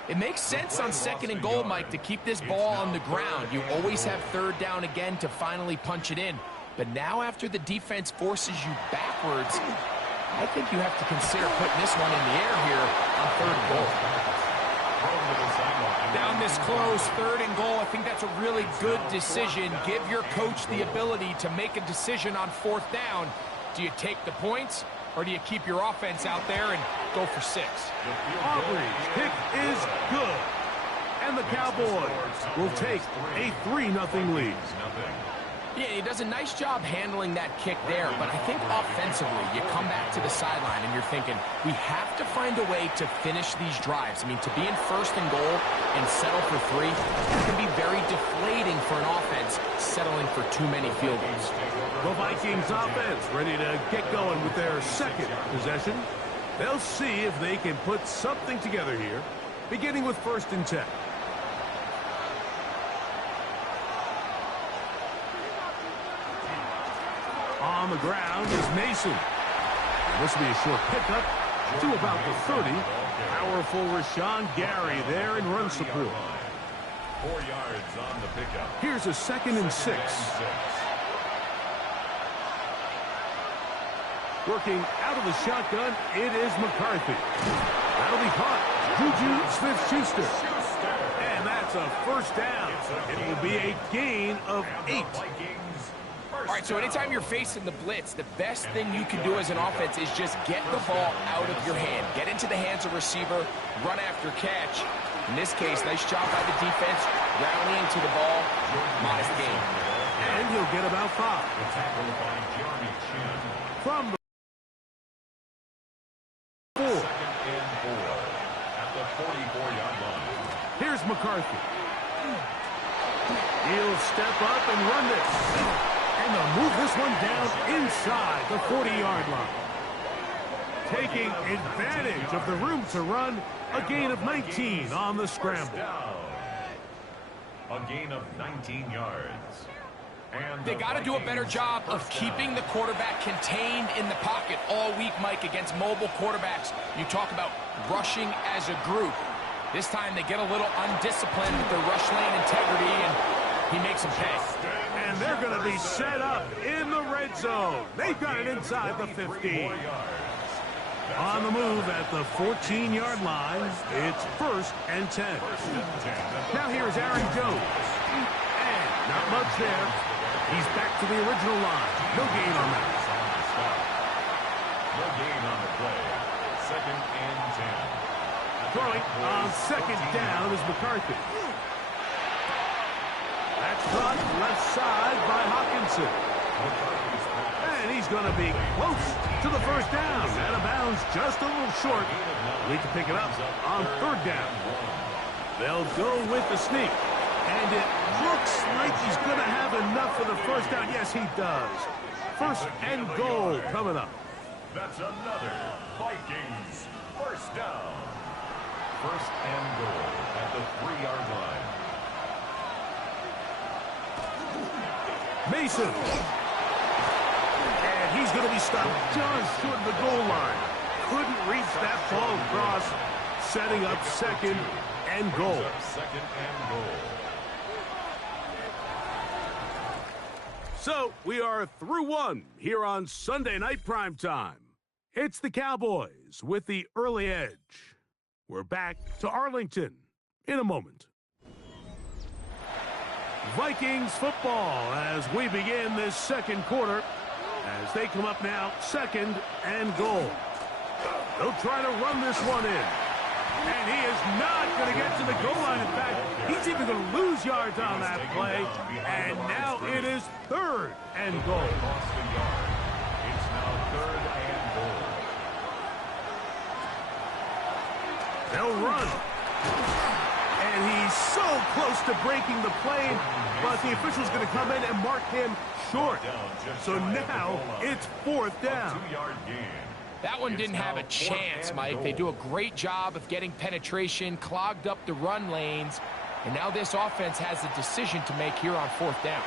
It makes sense on 2nd and goal, Mike, to keep this ball on the ground. You always have 3rd down again to finally punch it in. But now after the defense forces you backwards, I think you have to consider putting this one in the air here on 3rd and goal. Down this close, 3rd and goal, I think that's a really good decision. Give your coach the ability to make a decision on 4th down. Do you take the points, or do you keep your offense out there and go for 6? Aubrey's kick is good. And the Cowboys will take a 3-0 lead. Yeah, he does a nice job handling that kick there, but I think offensively, you come back to the sideline and you're thinking, we have to find a way to finish these drives. I mean, to be in 1st and goal and settle for 3, that can be very deflating for an offense settling for too many field goals. The Vikings offense ready to get going with their 2nd possession. They'll see if they can put something together here, beginning with 1st and 10. On the ground is Mason. This will be a short pickup to about the 30. Powerful Rashawn Gary there in run support. 4 yards on the pickup. Here's a 2nd and 6. Working out of the shotgun, it is McCarthy. That'll be caught. Juju Smith-Schuster. And that's a first down. It will be a gain of 8. All right, so anytime you're facing the blitz, the best thing you can do as an offense is just get the ball out of your hand. Get into the hands of receiver, run after catch. In this case, nice job by the defense, rallying to the ball. Modest gain. And he'll get about 5. From the 4. At the 44-yard line. Here's McCarthy. He'll step up and run this. And they'll move this one down inside the 40-yard line. Taking advantage of the room to run, a gain of 19 on the scramble. A gain of 19 yards. And they got to do a better job of keeping the quarterback contained in the pocket all week, Mike, against mobile quarterbacks. You talk about rushing as a group. This time they get a little undisciplined with their rush lane integrity, and he makes them pay. And they're going to be set up in the red zone. They've got it inside the 15. On the move at the 14-yard line, it's 1st and 10. Now here's Aaron Jones. And not much there. He's back to the original line. No gain on that. No gain on the play. 2nd and 10. Throwing on 2nd down is McCarthy. That's caught left side by Hawkinson. And he's going to be close to the first down. Out of bounds, just a little short. Need to pick it up on 3rd down. They'll go with the sneak. And it looks like he's going to have enough for the first down. Yes, he does. 1st and goal coming up. That's another Vikings first down. 1st and goal at the 3-yard line. Mason. And he's going to be stopped just short of the goal line. Couldn't reach that ball across. Setting up 2nd and goal. 2nd and goal. So, we are through 1 here on Sunday Night Primetime. It's the Cowboys with the early edge. We're back to Arlington in a moment. Vikings football as we begin this 2nd quarter. As they come up now, 2nd and goal. They'll try to run this one in. And he is not going to get to the goal line. In fact, he's even going to lose yards on that play. And now it is 3rd and goal. It's now 3rd and goal. They'll run. And he's so close to breaking the play, but the official's going to come in and mark him short. So now it's 4th down. 2-yard gain. That one didn't have a chance, Mike. They do a great job of getting penetration, clogged up the run lanes, and now this offense has a decision to make here on 4th down.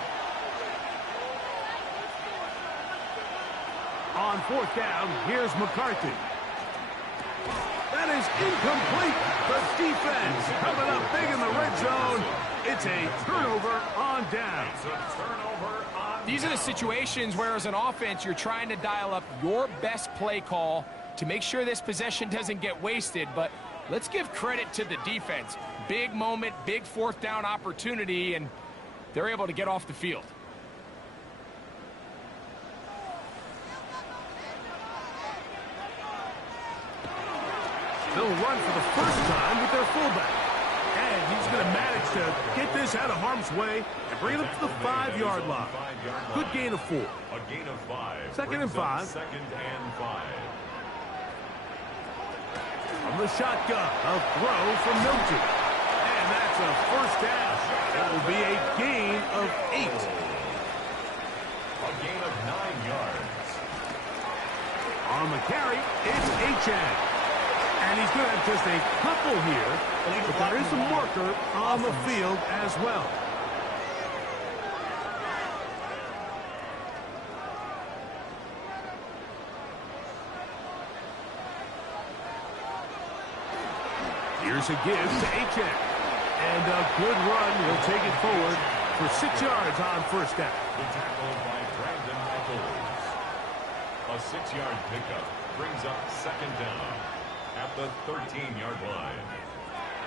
On 4th down, here's McCarthy. That is incomplete. The defense coming up big in the red zone. It's a turnover on down. It's a turnover on These are the situations where, as an offense, you're trying to dial up your best play call to make sure this possession doesn't get wasted. But let's give credit to the defense. Big moment, big 4th down opportunity, and they're able to get off the field. They'll run for the first time with their fullback. And he's going to manage to get this out of harm's way and bring it up to the 5-yard line. Good gain of 4. A gain of 5. 2nd and 5. 2nd and 5. From the shotgun, a throw from Milton. And that's a first down. It will be a gain of 8. A gain of 9 yards. On the carry, it's Achane. And he's going to have just a couple here, but there is a marker on the field as well. Here's a give to Achane. And a good run. He'll take it forward for 6 yards on first down. The tackle by Brandon Echols. A 6-yard pickup brings up second down at the 13-yard line.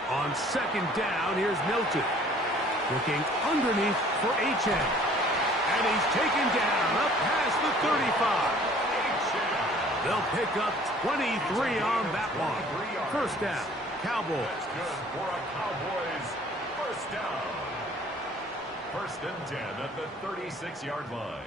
On second down, here's Milton. Looking underneath for Achane. And he's taken down up past the 35. They'll pick up 23 on that one. First down, Cowboys. That's good for a Cowboys first down. First and 10 at the 36-yard line.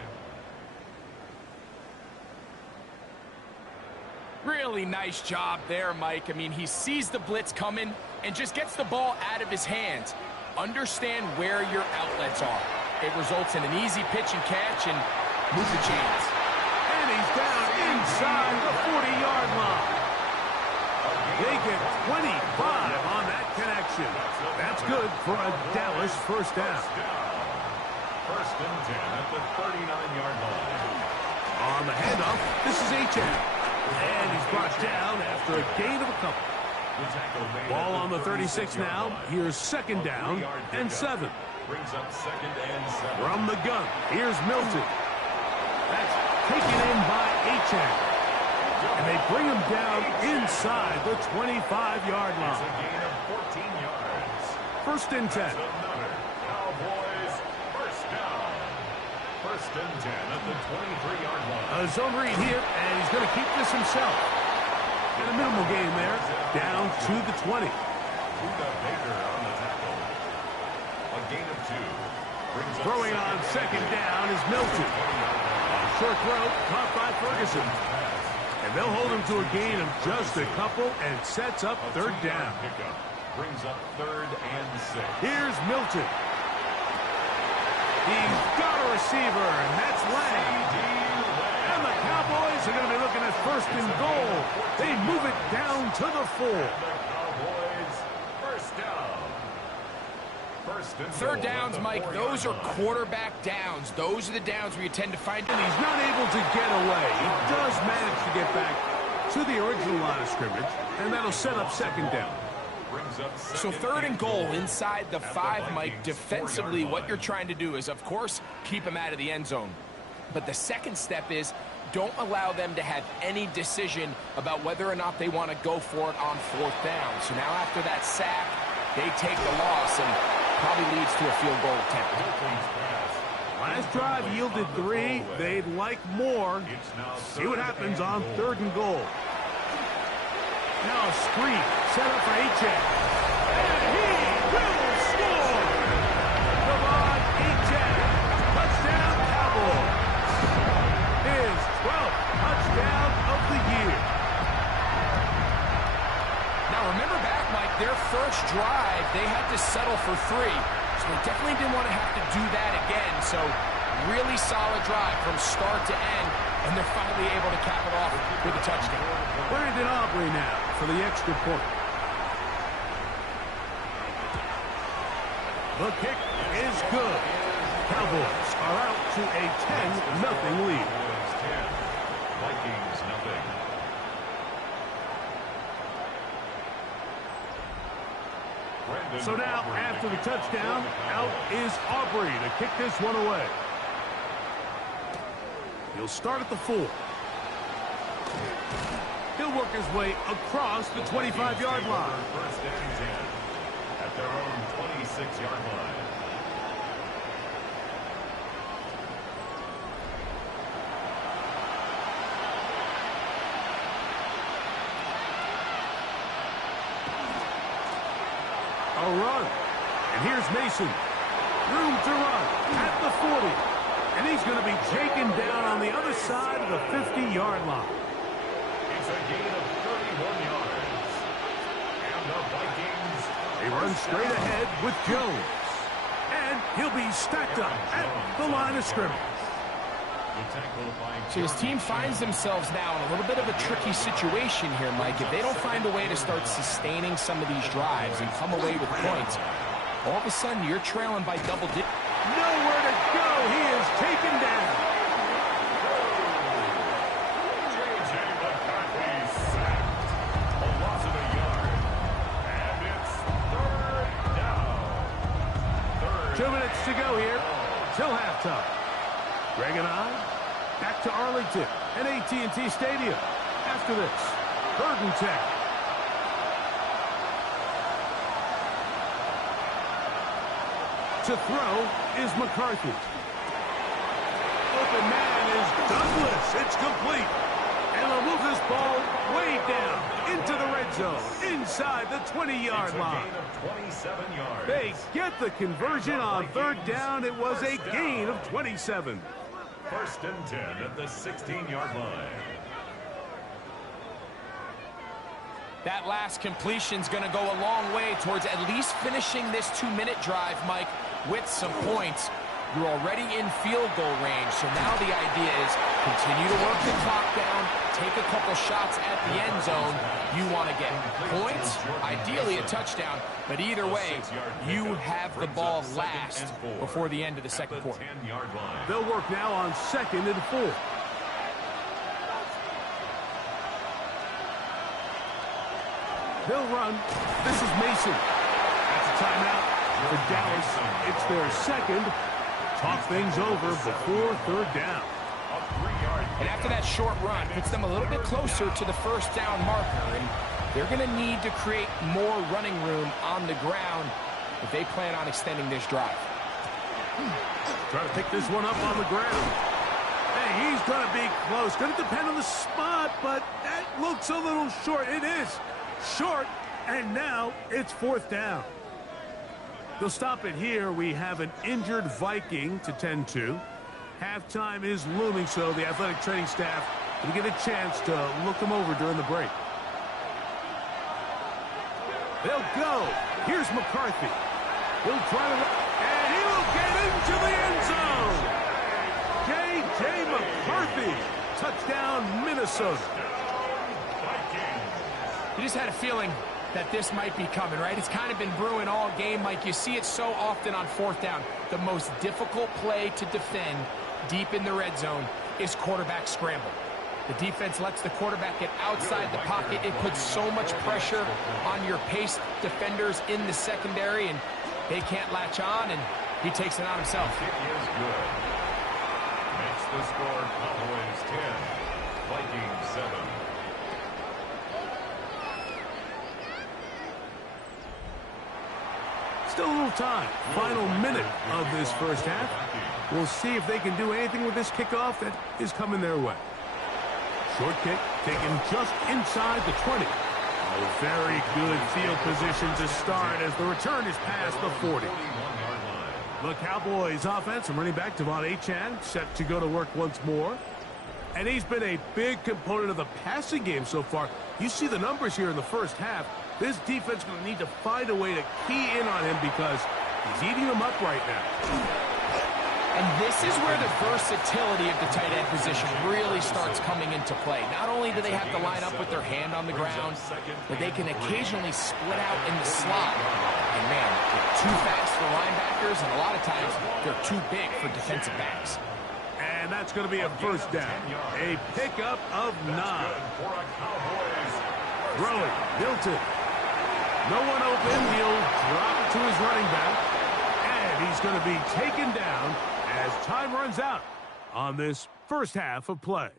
Really nice job there, Mike. I mean, he sees the blitz coming and just gets the ball out of his hands. Understand where your outlets are. It results in an easy pitch and catch and move the chains. And he's down inside the 40-yard line. They get 25 on that connection. That's good for a Dallas first down. First and 10 at the 39-yard line. On the handoff, this is Achane. And he's brought down after a gain of a couple. Ball on the 36 now. Here's second down and 7. Brings up second and 7. From the gun, here's Milton. That's taken in by Achane. And they bring him down inside the 25-yard It's line. a gain of 14 yards. First and 10. That's another Cowboys first down. First and 10 at the 23-yard line. A zone read here, and he's going to keep this himself. And a minimal gain there, down to the 20. Buda Baker on the tackle. A gain of 2. Brings up Throwing on second down is Milton. Short throw, caught by Ferguson. And they'll hold him to a gain of just a couple and sets up third down. Pickup brings up third and 6. Here's Milton. He's got a receiver, and that's Lang. And the Cowboys are going to be looking at first and goal. They move it down to the 4. The Cowboys first down. First and Third goal downs, at the Mike, 4-yard those are line. quarterback downs. Those are the downs where you tend to find... And he's not able to get away. He does manage to get back to the original line of scrimmage, and that'll set up second down. Brings up So second third and goal goal inside the at 5, Mike. Vikings' Defensively, 4-yard what line. you're trying to do is, of course, keep him out of the end zone. But the second step is don't allow them to have any decision about whether or not they want to go for it on fourth down. So now after that sack, they take the loss and probably leads to a field goal attempt. Last drive yielded 3. They'd like more. See what happens on third and goal. Now a screen set up for Achane. And he will score! Devon Achane. Touchdown Cowboys. His 12th touchdown of the year. Now remember back, Mike, their first drive, they had to settle for 3. So they definitely didn't want to have to do that again. So really solid drive from start to end, and they're finally able to cap it off with a touchdown. Brandon Aubrey now for the extra point. The kick is good. Cowboys are out to a 10-0 lead. Vikings nothing. So now, after the touchdown, out is Aubrey to kick this one away. He'll start at the 4. He'll work his way across the 25-yard line. First and 10 at their own 26-yard line. A run. And here's Mason. Room to run at the 40. And he's going to be taken down on the other side of the 50-yard line. It's a gain of 31 yards. And the Vikings... They run straight ahead with Jones. And he'll be stacked up at the line of scrimmage. So his team finds themselves now in a little bit of a tricky situation here, Mike. If they don't find a way to start sustaining some of these drives and come away with points, all of a sudden you're trailing by double digits. Nowhere to go. He is taken down. J.J. McCarthy sacked. A loss of a yard. And it's until halftime. Greg and I, back to Arlington and AT&T Stadium. After this, third and 10. To throw is McCarthy. Open man is Douglas. It's complete. And they'll move this ball way down into the red zone, inside the 20-yard line. 27 yards. They get the conversion on third down. It was a gain of 27. First and 10 at the 16-yard line. That last completion's going to go a long way towards at least finishing this 2-minute drive, Mike, with some points. You're already in field goal range, so now the idea is continue to work the clock down, take a couple shots at the end zone. You want to get points, ideally a touchdown, but either way, you have the ball last before the end of the second quarter. They'll work now on 2nd and 4. They'll run. This is Mason. That's a timeout for Dallas. It's their second. Talk things over before third down. And after that short run, puts them a little bit closer to the first down marker. And they're going to need to create more running room on the ground if they plan on extending this drive. Trying to pick this one up on the ground. Hey, he's going to be close. Going to depend on the spot, but that looks a little short. It is short, and now it's fourth down. They'll stop it here. We have an injured Viking to tend to. Halftime is looming, so the athletic training staff will get a chance to look him over during the break. They'll go. Here's McCarthy. He'll try to, and he will get into the end zone. J.J. McCarthy. Touchdown, Minnesota. You just had a feeling that this might be coming, right? It's kind of been brewing all game, Mike. You see it so often on fourth down. The most difficult play to defend deep in the red zone is quarterback scramble. The defense lets the quarterback get outside the pocket. It puts so much pressure on your paced defenders in the secondary, and they can't latch on, and he takes it on himself. It is good. Makes the score Cowboys 10, Vikings 7. Still a little time. Final minute of this first half. We'll see if they can do anything with this kickoff that is coming their way. Short kick taken just inside the 20. A very good field position to start as the return is past the 40. The Cowboys offense and running back Devon Achane set to go to work once more. And he's been a big component of the passing game so far. You see the numbers here in the first half. This defense is going to need to find a way to key in on him because he's eating them up right now. And this is where the versatility of the tight end position really starts coming into play. Not only do they have to line up with their hand on the ground, but they can occasionally split out in the slot. And man, they're too fast for linebackers, and a lot of times they're too big for defensive backs. And that's going to be a first down. A pickup of 9. Throwing, Hilton. No one open. He'll drop it to his running back. And he's going to be taken down as time runs out on this first half of play.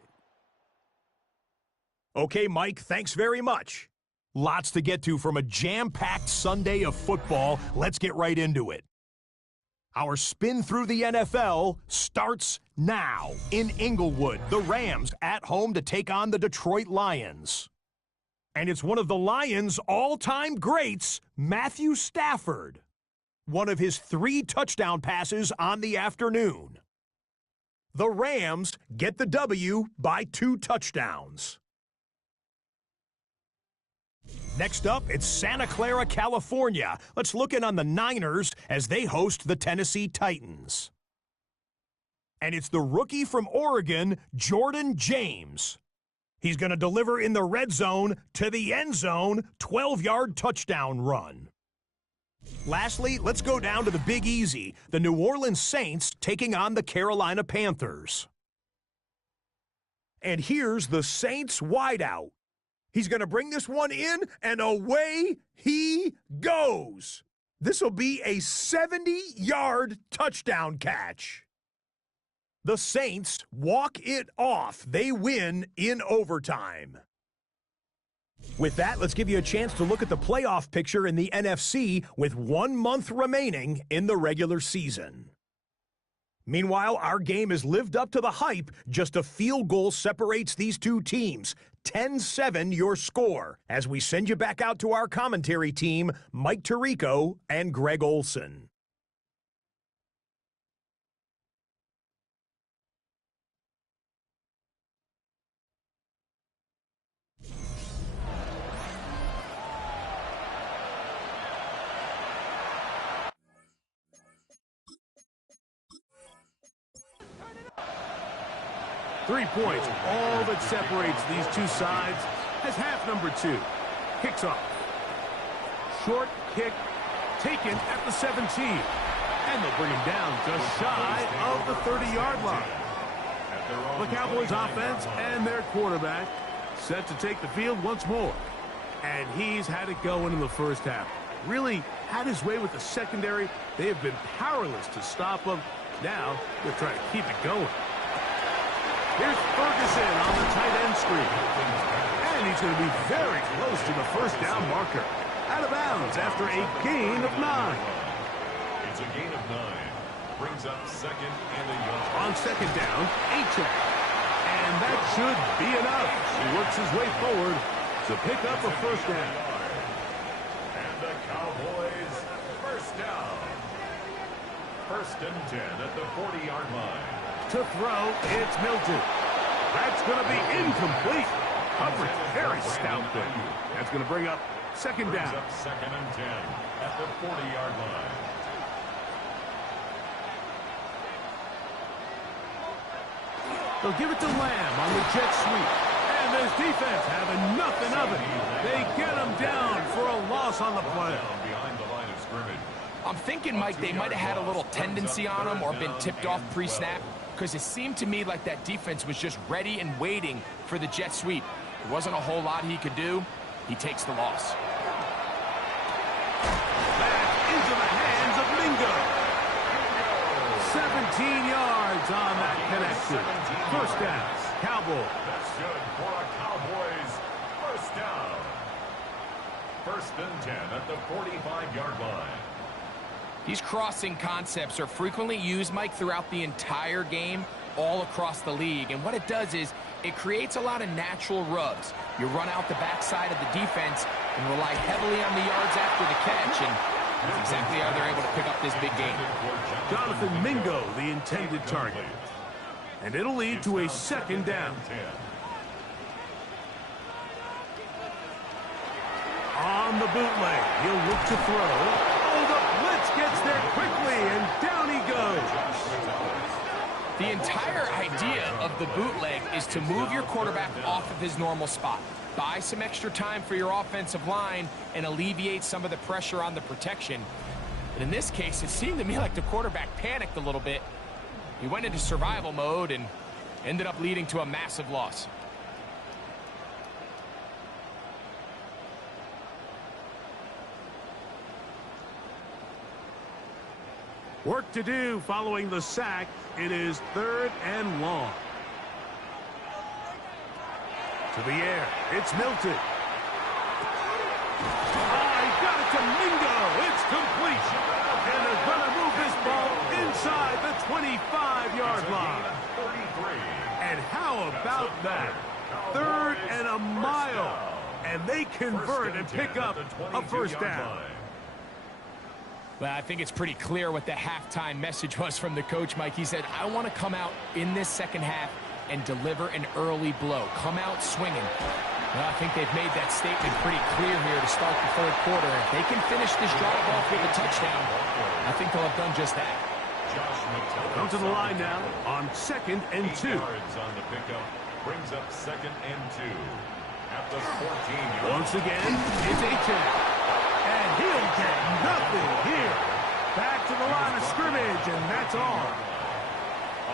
Okay, Mike, thanks very much. Lots to get to from a jam-packed Sunday of football. Let's get right into it. Our spin through the NFL starts now. In Inglewood, the Rams at home to take on the Detroit Lions. And it's one of the Lions' all-time greats, Matthew Stafford. One of his 3 touchdown passes on the afternoon. The Rams get the W by 2 touchdowns. Next up, it's Santa Clara, California. Let's look in on the Niners as they host the Tennessee Titans. And it's the rookie from Oregon, Jordan James. He's going to deliver in the red zone to the end zone, 12-yard touchdown run. Lastly, let's go down to the Big Easy, the New Orleans Saints taking on the Carolina Panthers. And here's the Saints wideout. He's going to bring this one in, and away he goes. This will be a 70-yard touchdown catch. The Saints walk it off. They win in overtime. With that, let's give you a chance to look at the playoff picture in the NFC with 1 month remaining in the regular season. Meanwhile, our game has lived up to the hype. Just a field goal separates these two teams. 10-7 your score. As we send you back out to our commentary team, Mike Tirico and Greg Olson. Three points, all that separates these two sides as half number 2. Kicks off. Short kick taken at the 17. And they'll bring him down just shy of the 30-yard line. The Cowboys offense and their quarterback set to take the field once more. And he's had it going in the first half. Really had his way with the secondary. They have been powerless to stop him. Now they're trying to keep it going. Here's Ferguson on the tight end screen. And he's going to be very close to the first down marker. Out of bounds after a gain of 9. It's a gain of 9. Brings up second and a yard. On second down, A-check. And that should be enough. He works his way forward to pick up a first down. And the Cowboys first down. First and 10 at the 40-yard line. To throw, it's Milton. That's going to be incomplete. Coverage very stout there. That's going to bring up second down. Brings up second and 10 at the 40-yard line. They'll give it to Lamb on the jet sweep. And this defense having nothing of it. They get him down for a loss on the play. Behind the line of scrimmage. I'm thinking, Mike, they might have had a little tendency on him or been tipped off pre-snap, because it seemed to me like that defense was just ready and waiting for the jet sweep. There wasn't a whole lot he could do. He takes the loss. Back into the hands of Mingo. 17 yards on that connection. First down, Cowboys. That's good for a Cowboys first down. First and 10 at the 45-yard line. These crossing concepts are frequently used, Mike, throughout the entire game, all across the league. And what it does is it creates a lot of natural rubs. You run out the backside of the defense and rely heavily on the yards after the catch. And that's exactly how they're able to pick up this big game. Jonathan Mingo, the intended target. And it'll lead to a second down. On the bootleg, he'll look to throw. Oh, the blitz gets there quickly, and down he goes. The entire idea of the bootleg is to move your quarterback off of his normal spot. Buy some extra time for your offensive line and alleviate some of the pressure on the protection. And in this case, it seemed to me like the quarterback panicked a little bit. He went into survival mode and ended up leading to a massive loss. Work to do following the sack. It is third and long. To the air. It's Milton. He got it to Mingo. It's complete. And they're going to move this ball inside the 25-yard line. And how about that? Third and a mile. And they convert and pick up a first down. Well, I think it's pretty clear what the halftime message was from the coach, Mike. He said, I want to come out in this second half and deliver an early blow. Come out swinging. Well, I think they've made that statement pretty clear here to start the third quarter. If they can finish this drive off with a touchdown, I think they'll have done just that. Come to the line now on second and 2. Yards on the pickup brings up second and 2 at the 14. Once again, it's A-check. And he'll get nothing here. Back to the line of scrimmage, and that's all.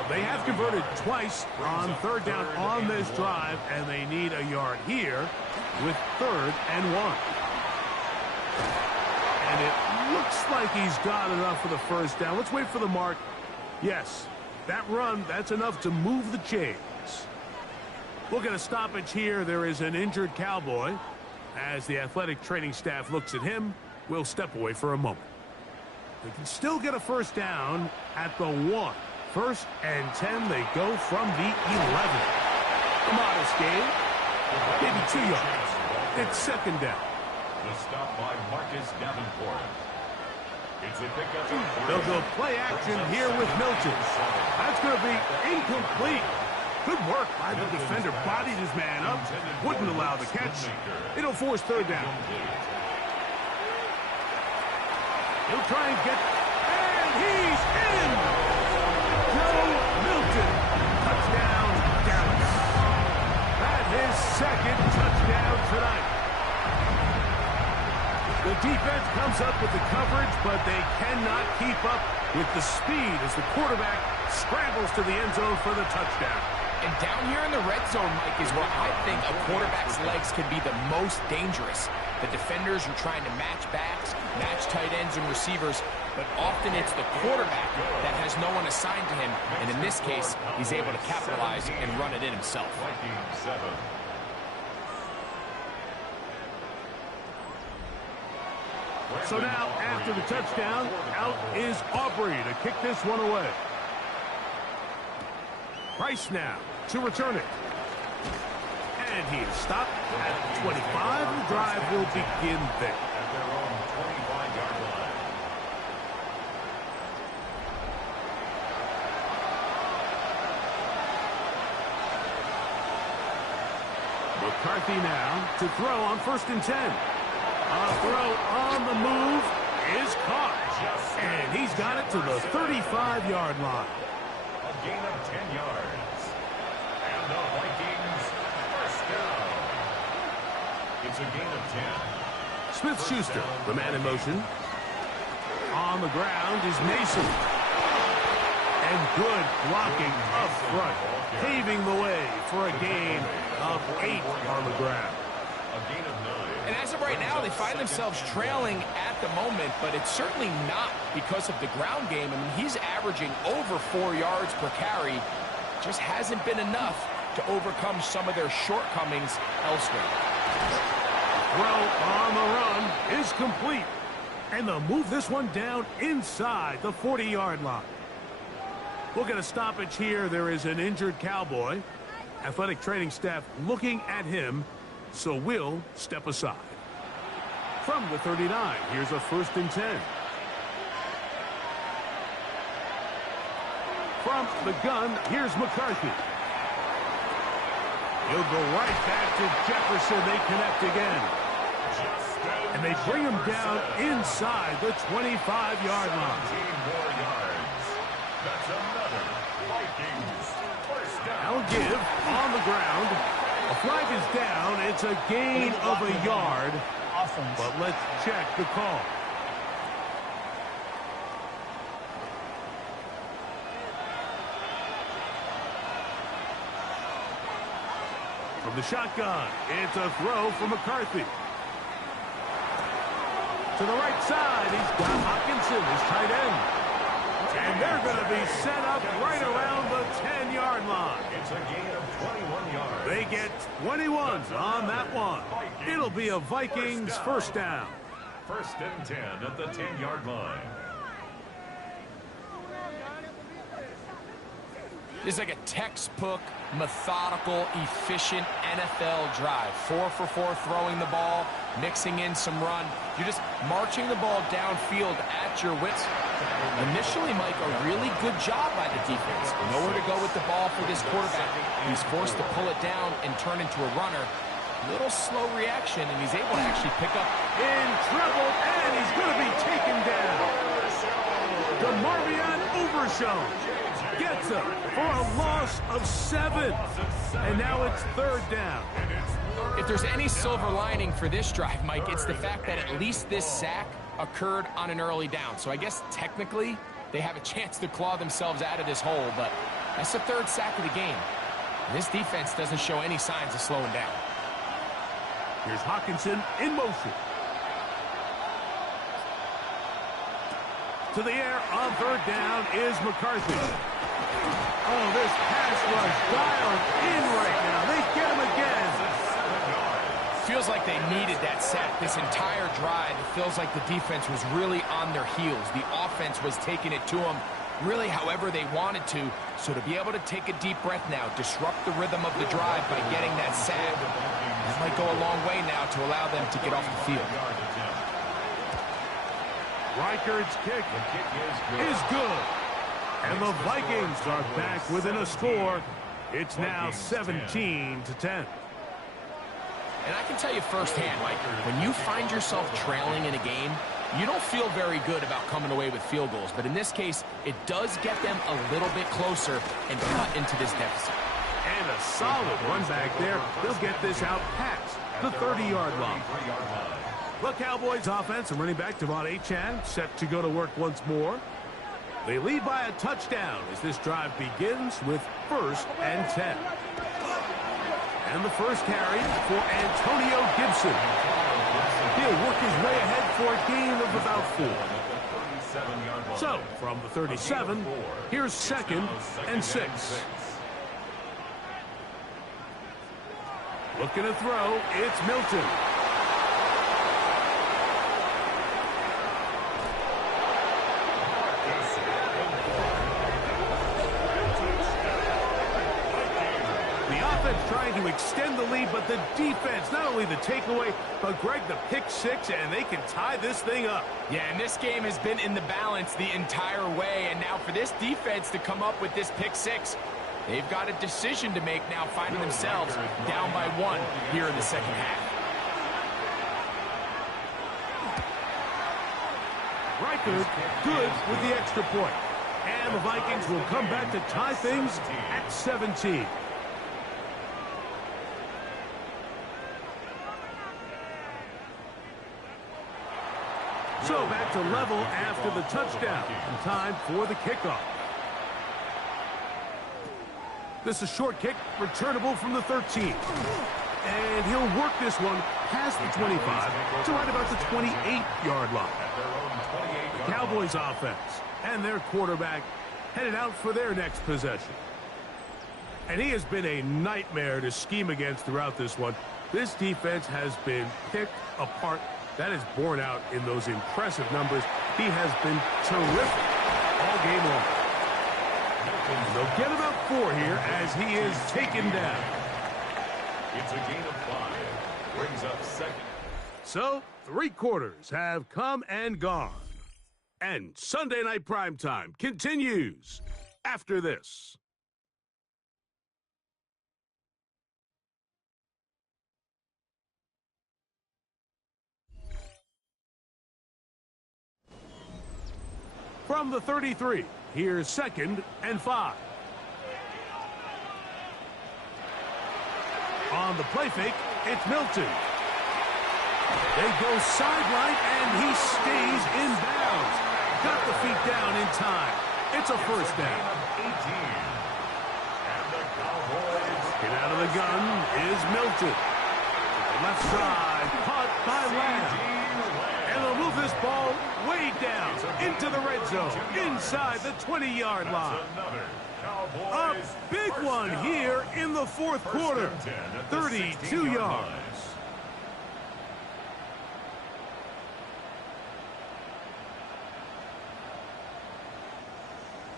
They have converted twice on third down on this drive, and they need a yard here with third and 1. And it looks like he's got enough for the first down. Let's wait for the mark. Yes, That run, that's enough to move the chains. We'll get a stoppage here. There is an injured Cowboy. As the athletic training staff looks at him, we'll step away for a moment. They can still get a first down at the 1. 1st and 10, they go from the 11. A modest gain, maybe 2 yards. It's 2nd down. The stop by Marcus Davenport. It's a pickup. They'll go play action here with Milton. That's going to be incomplete. Good work by the defender. Bodied his man up. Wouldn't allow the catch. It'll force 3rd down. He'll try and get... And he's in! Joe Milton. Touchdown, Dallas. That's his 2nd touchdown tonight. The defense comes up with the coverage, but they cannot keep up with the speed as the quarterback scrambles to the end zone for the touchdown. And down here in the red zone, Mike, is where I think a quarterback's legs can be the most dangerous. The defenders are trying to match backs, match tight ends and receivers, but often it's the quarterback that has no one assigned to him, and in this case, he's able to capitalize and run it in himself. So now, after the touchdown, out is Aubrey to kick this one away. Price now to return it. And he is stopped at 25. The drive will begin there. At their own 25-yard line. McCarthy now to throw on 1st and 10. A throw on the move is caught. And he's got it to the 35-yard line. A gain of 10 yards. And the Vikings first down. It's a gain of 10. Smith-Schuster, the man in motion. On the ground is Mason. And good blocking up front, paving the way for a gain of 8 on the ground. A gain of 9. And as of right now, they find themselves trailing at the moment, but it's certainly not because of the ground game. I mean, he's averaging over 4 yards per carry. Just hasn't been enough to overcome some of their shortcomings elsewhere. Throw on the run is complete. And they'll move this one down inside the 40-yard line. We'll get a stoppage here. There is an injured Cowboy. Athletic training staff looking at him, so we'll step aside. From the 39, here's a 1st and 10. From the gun, here's McCarthy. He'll go right back to Jefferson. They connect again. And they bring him down inside the 25-yard line. 15 more yards. That's another Vikings first down. Now give on the ground. A flag is down. It's a gain of a yard. But let's check the call. From the shotgun, it's a throw for McCarthy. To the right side, he's got Hockenson, his tight end. And they're going to be set up right around the 10-yard line. It's a gain of 21 yards. They get 21 on that one. It'll be a Vikings first down. 1st and 10 at the 10-yard line. This is like a textbook, methodical, efficient NFL drive. 4 for 4 throwing the ball, mixing in some run. You're just marching the ball downfield at your wits. Initially, Mike, a really good job by the defense. Nowhere to go with the ball for this quarterback. He's forced to pull it down and turn into a runner. Little slow reaction, and he's able to actually pick up in trouble, and he's going to be taken down. DeMarvion Overshown gets him for a loss of 7. And now it's 3rd down. If there's any silver lining for this drive, Mike, it's the fact that at least this sack occurred on an early down. So I guess technically they have a chance to claw themselves out of this hole, but that's the 3rd sack of the game. This defense doesn't show any signs of slowing down. Here's Hockenson in motion. To the air on 3rd down is McCarthy. Oh, this pass rush dialed in right now. They get him again. Feels like they needed that sack this entire drive. It feels like the defense was really on their heels. The offense was taking it to them really however they wanted to. So to be able to take a deep breath now, disrupt the rhythm of the drive by getting that sack, that might go a long way now to allow them to get off the field. Reichard's kick is good. And the Vikings are back within a score. It's now 17-10. And I can tell you firsthand, Mike, when you find yourself trailing in a game, you don't feel very good about coming away with field goals. But in this case, it does get them a little bit closer and cut into this deficit. And a solid run back there. They'll get this out past the 30-yard line. The Cowboys offense and running back Devon Achane set to go to work once more. They lead by a touchdown as this drive begins with 1st and 10. And the first carry for Antonio Gibson. He'll work his way ahead for a gain of about 4. So, from the 37, here's 2nd and 6. Looking to throw, it's Milton. Trying to extend the lead, but the defense, not only the takeaway, but Greg, the pick 6, and they can tie this thing up. Yeah, and this game has been in the balance the entire way, and now for this defense to come up with this pick 6, they've got a decision to make now, finding themselves down by 1 here in the second half. Reichard good with the extra point, and the Vikings will come back to tie things at 17. So back to level after the touchdown. And time for the kickoff. This is a short kick, returnable from the 13. And he'll work this one past the 25 to right about the 28-yard line. The Cowboys offense and their quarterback headed out for their next possession. And he has been a nightmare to scheme against throughout this one. This defense has been picked apart. That is borne out in those impressive numbers. He has been terrific all game long. They'll get about 4 here as he is taken down. It's a gain of 5. Brings up 2nd. So, 3 quarters have come and gone. And Sunday Night Primetime continues after this. From the 33, here's 2nd and 5. On the play fake, it's Milton. They go sideline, and he stays in bounds. Got the feet down in time. It's a first down. Get out of the gun is Milton. Left side, caught by Lamb. And they'll move this ball way down into the red zone, inside the 20-yard line. A big one here in the 4th quarter, 32 yards.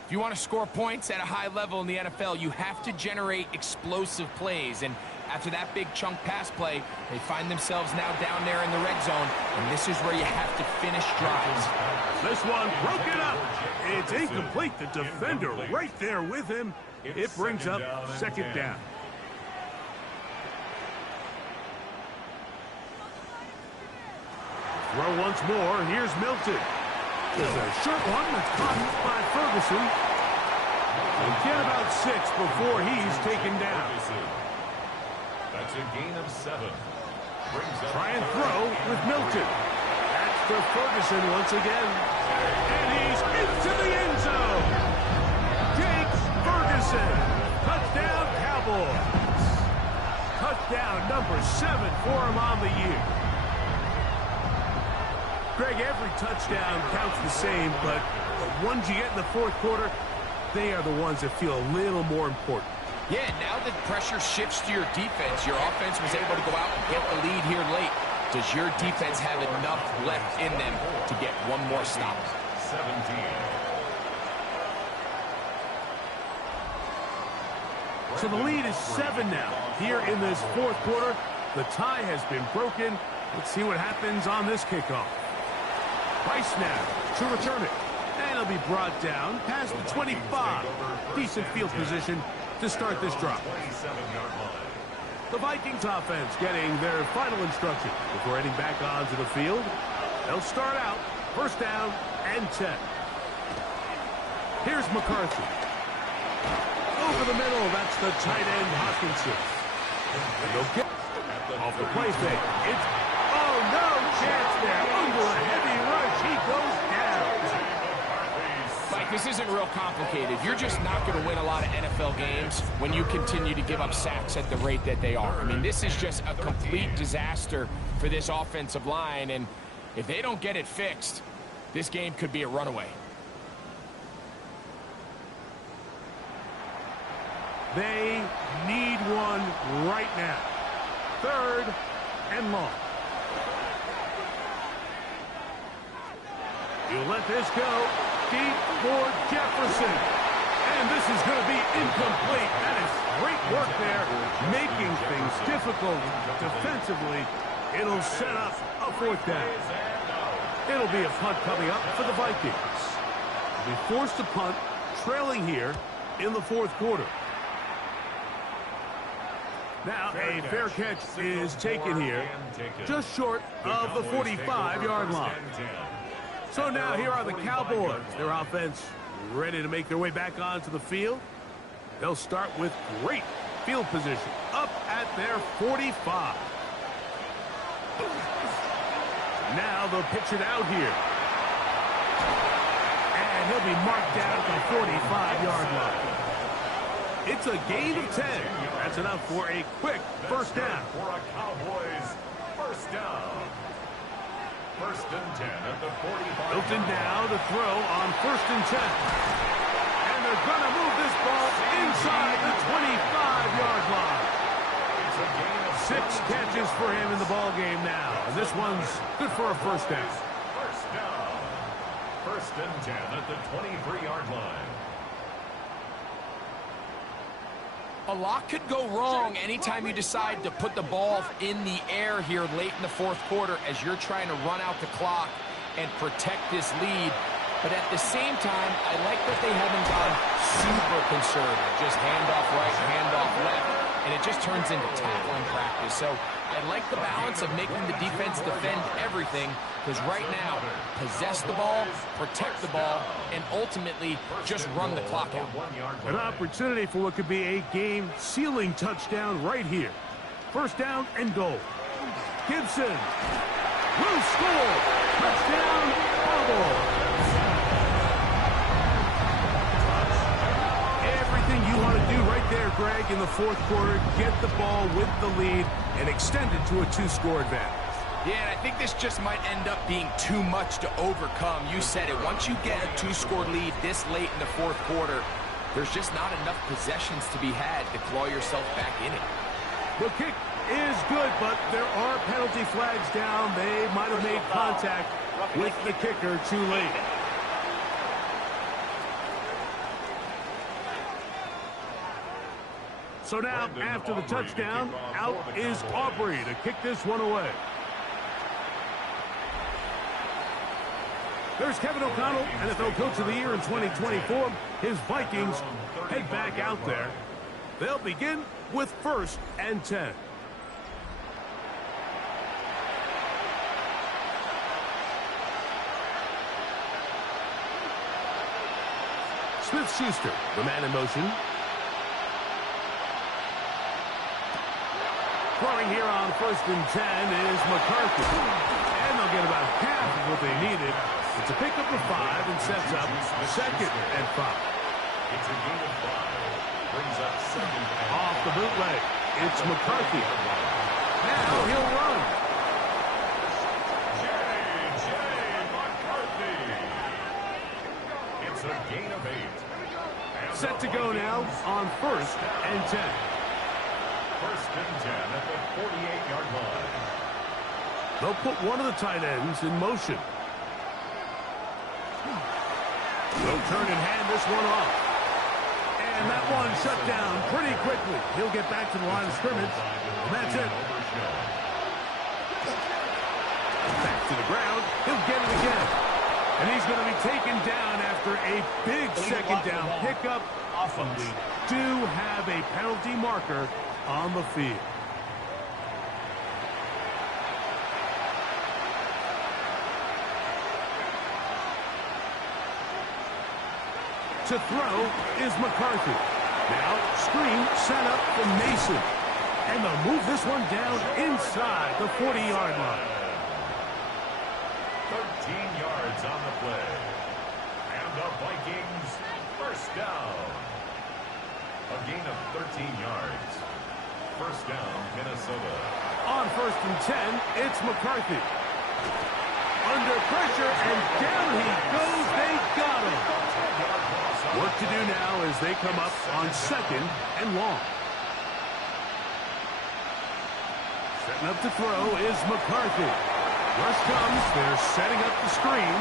If you want to score points at a high level in the NFL, you have to generate explosive plays. And after that big chunk pass play, they find themselves now down there in the red zone, and this is where you have to finish drives. This one broken up. It's incomplete. The defender right there with him. It brings up 2nd down. Throw once more. Here's Milton. There's a short one that's caught by Ferguson. He'll get about 6 before he's taken down. That's a gain of 7. Try and throw with Milton. That's to Ferguson once again. And he's into the end zone. Jake Ferguson. Touchdown, Cowboys. Touchdown number 7 for him on the year. Greg, every touchdown counts the same, but the ones you get in the 4th quarter, they are the ones that feel a little more important. Yeah, now the pressure shifts to your defense. Your offense was able to go out and get the lead here late. Does your defense have enough left in them to get one more stop? 17. So the lead is 7 now. Here in this fourth quarter, the tie has been broken. Let's see what happens on this kickoff. Price now to return it. And it'll be brought down past the 25. Decent field position to start this drive. The Vikings offense getting their final instruction before heading back onto the field. They'll start out first down and 10. Here's McCarthy. Over the middle, that's the tight end Hawkinson. And they'll get off the play fake. It's, oh, no chance there. Under a heavy rush, he goes down. Mike, this isn't real complicated. You're just not going to win a lot of NFL games when you continue to give up sacks at the rate that they are. I mean, this is just a complete disaster for this offensive line, and if they don't get it fixed, this game could be a runaway. They need one right now. 3rd and long. You let this go deep for Jefferson. And this is going to be incomplete. That is great work there, making things difficult defensively. It'll set up a 4th down. It'll be a punt coming up for the Vikings. They'll be forced to punt, trailing here in the 4th quarter. Now a fair catch is taken here, just short of the 45-yard line. So now here are the Cowboys. Their offense ready to make their way back onto the field. They'll start with great field position up at their 45. Now they'll pitch it out here. And he'll be marked down at the 45-yard line. It's a gain of 10. That's enough for a quick first down. For a Cowboys first down. 1st and 10 at the 45. Hilton now to throw on 1st and 10. And they're going to move this ball inside the 25-yard line. It's a gain of 6 catches for him in the ball game now. And this one's good for a first down. First down. 1st and 10 at the 23-yard line. A lot could go wrong anytime you decide to put the ball in the air here late in the 4th quarter as you're trying to run out the clock and protect this lead. But at the same time, I like that they haven't gone super conservative. Just handoff right, handoff left, and it just turns into tackling practice. So I like the balance of making the defense defend everything, because right now, possess the ball, protect the ball, and ultimately just run the clock out. An opportunity for what could be a game-sealing touchdown right here. First down and goal. Gibson will score. Touchdown, Cowboys. Everything you want to do right there, Greg, in the 4th quarter, get the ball with the lead and extend it to a 2-score advantage. Yeah, and I think this just might end up being too much to overcome. You said it. Once you get a 2-score lead this late in the 4th quarter, there's just not enough possessions to be had to claw yourself back in it. The kick is good, but there are penalty flags down. They might have made contact with the kicker too late. So now, after the touchdown, out is Aubrey to kick this one away. There's Kevin O'Connell, NFL Coach of the Year in 2024. His Vikings head back out there. They'll begin with 1st and 10. Smith-Schuster, the man in motion. Throwing here on 1st and 10 is McCarthy. And they'll get about half of what they needed. It's a pickup of 5 and sets up 2nd and 5. It's a gain of 5. Brings up 2nd and 5. Off the bootleg. It's McCarthy. Now he'll run. J.J. McCarthy. It's a gain of 8. set to go now on 1st and 10. 1st and 10 at the 48-yard line. They'll put one of the tight ends in motion. They'll turn and hand this one off. And that one shut down pretty quickly. He'll get back to the line of scrimmage, and that's it. Back to the ground. He'll get it again. And he's going to be taken down after a big second down pickup. And we do have a penalty marker on the field. To throw is McCarthy. Now, screen set up for Mason. And they'll move this one down inside the 40-yard line. 13 yards on the play. And the Vikings, 1st down. A gain of 13 yards. 1st down, Minnesota. On 1st and 10, it's McCarthy. Under pressure, and down he goes. They got him. Work to do now as they come up on 2nd and long. Setting up to throw is McCarthy. Rush comes. They're setting up the screen.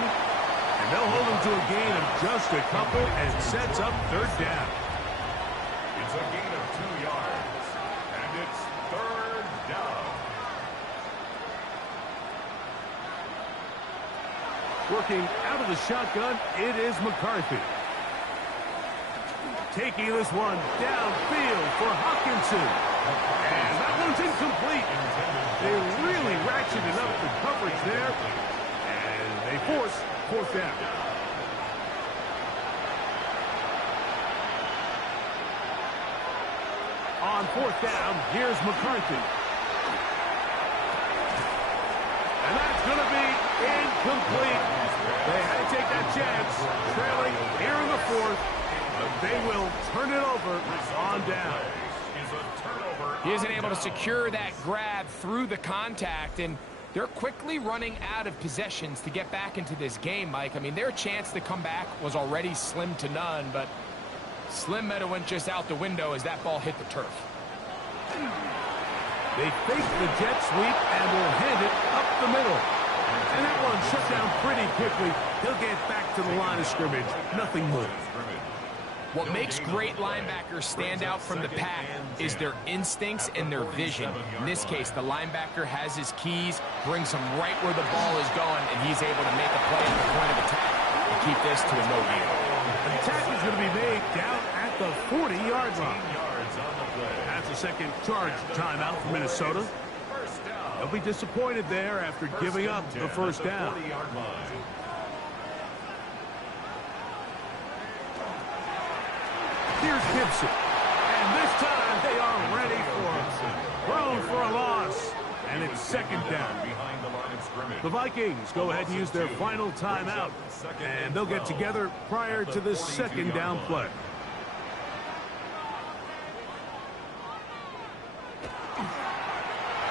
And they'll hold him to a gain of just a couple and sets up 3rd down. It's a gain of 2 yards. And it's 3rd down. Working out of the shotgun, it is McCarthy. Taking this one downfield for Hawkinson. And that one's incomplete. They really ratcheted up the coverage there. And they force 4th down. On 4th down, here's McCarthy. And that's going to be incomplete. They had to take that chance, trailing here in the 4th. But they will turn it over on down. He isn't able to secure that grab through the contact, and they're quickly running out of possessions to get back into this game, Mike. I mean, their chance to come back was already slim to none, but slim might have went just out the window as that ball hit the turf. They fake the jet sweep and will hand it up the middle. And that one shut down pretty quickly. He'll get back to the line of scrimmage. Nothing more. What makes great linebackers stand out from the pack is their instincts and their vision. In this case, the linebacker has his keys, brings him right where the ball is going, and he's able to make a play at the point of attack and keep this to a no-gain. An attack is going to be made down at the 40-yard line. That's a second charge timeout for Minnesota. They'll be disappointed there after giving up the 1st down. Here's Gibson. And this time they are ready for him. Thrown for a loss. And it's 2nd down. The Vikings go ahead and use their final timeout. And they'll get together prior to the 2nd down play.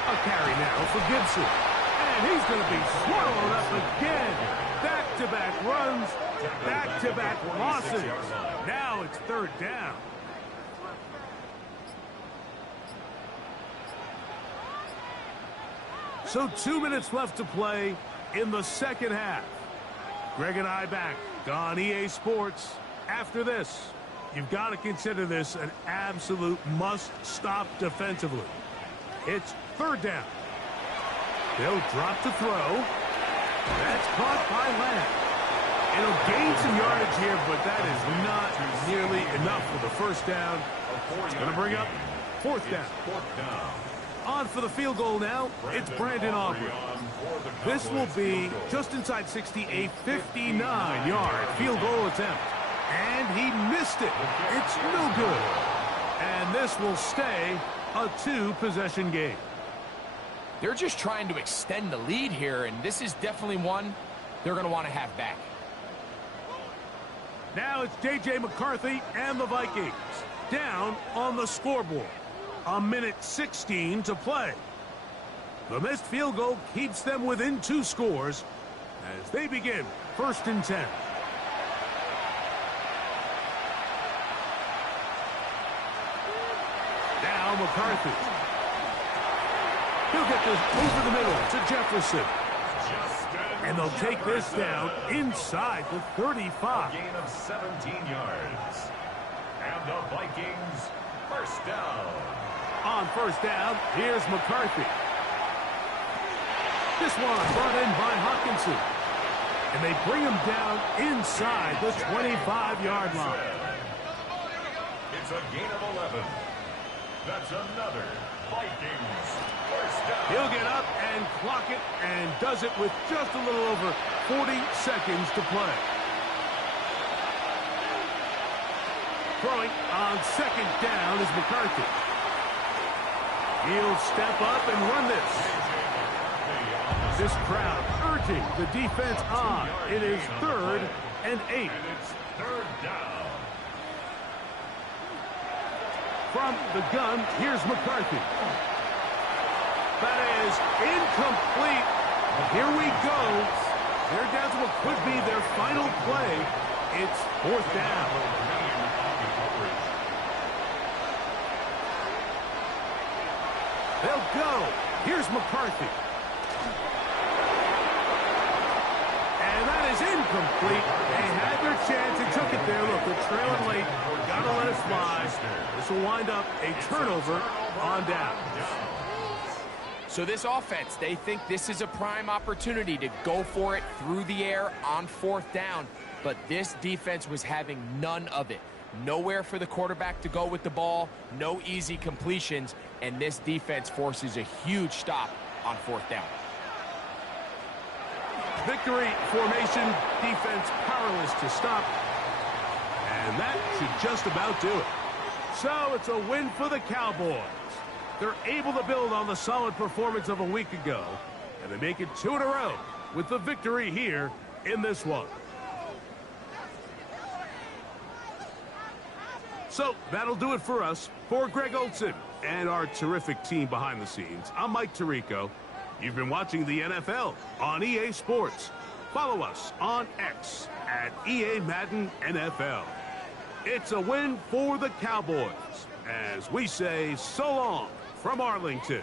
A carry now for Gibson. And he's going to be swallowed up again. Back-to-back runs, back-to-back losses. Now it's 3rd down. So 2 minutes left to play in the 2nd half. Greg and I back on EA Sports. After this, you've got to consider this an absolute must-stop defensively. It's 3rd down. They'll drop to throw. That's caught by Lamb. It'll gain some yardage here, but that is not nearly enough for the 1st down. It's going to bring up 4th down. On for the field goal now, it's Brandon Aubrey. This will be just inside 60, a 59-yard field goal attempt. And he missed it. It's no good. And this will stay a 2-possession game. They're just trying to extend the lead here, and this is definitely one they're going to want to have back. Now it's J.J. McCarthy and the Vikings down on the scoreboard. 1:16 to play. The missed field goal keeps them within 2 scores as they begin 1st and 10. now McCarthy. He'll get this over the middle to Jefferson. And they'll take this down inside the 35. A gain of 17 yards. And the Vikings first down. On first down, here's McCarthy. This one brought in by Hawkinson. And they bring him down inside the 25-yard line. It's a gain of 11. That's another Vikings first down. He'll get up and clock it and does it with just a little over 40 seconds to play. Throwing on second down is McCarthy. He'll step up and run this. This crowd urging the defense on. It is 3rd and 8. And it's third down. From the gun, here's McCarthy. That is incomplete. But here we go. They're down to what could be their final play. It's 4th down. They'll go. Here's McCarthy. And that is incomplete. They had their chance and took it there. Look, they're trailing late. Gotta let it fly. This will wind up a turnover on down. So this offense, they think this is a prime opportunity to go for it through the air on 4th down. But this defense was having none of it. Nowhere for the quarterback to go with the ball, no easy completions, and this defense forces a huge stop on 4th down. Victory formation, defense powerless to stop. And that should just about do it. So it's a win for the Cowboys. They're able to build on the solid performance of a week ago, and they make it 2 in a row with the victory here in this one. So that'll do it for us. For Greg Olson and our terrific team behind the scenes, I'm Mike Tirico. You've been watching the NFL on EA Sports. Follow us on X at EA Madden NFL. It's a win for the Cowboys as we say so long from Arlington.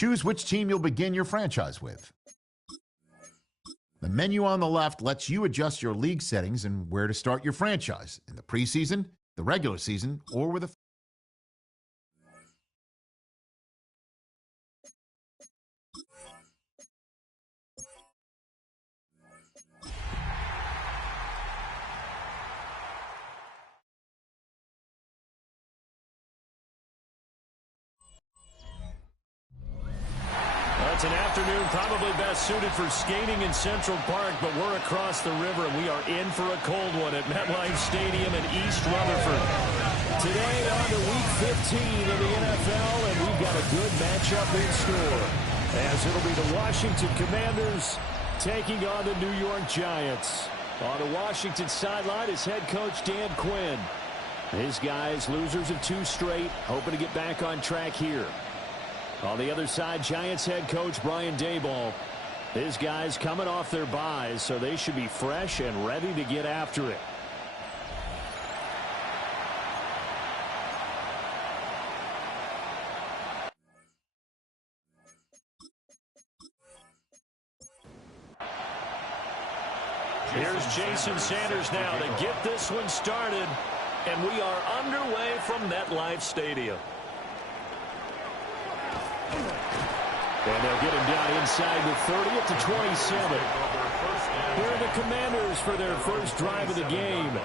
Choose which team you'll begin your franchise with. The menu on the left lets you adjust your league settings and where to start your franchise in the preseason, the regular season, or with a It's an afternoon probably best suited for skating in Central Park, but we're across the river, and we are in for a cold one at MetLife Stadium in East Rutherford. Today on to Week 15 of the NFL, and we've got a good matchup in store, as it'll be the Washington Commanders taking on the New York Giants. On the Washington sideline is head coach Dan Quinn. His guys, losers of 2 straight, hoping to get back on track here. On the other side, Giants head coach Brian Daboll. His guys coming off their byes, so they should be fresh and ready to get after it. Here's Jason Sanders now to get this one started, and we are underway from MetLife Stadium. And they'll get him down inside the 30 at the 27. Here are the Commanders for their first drive of the game.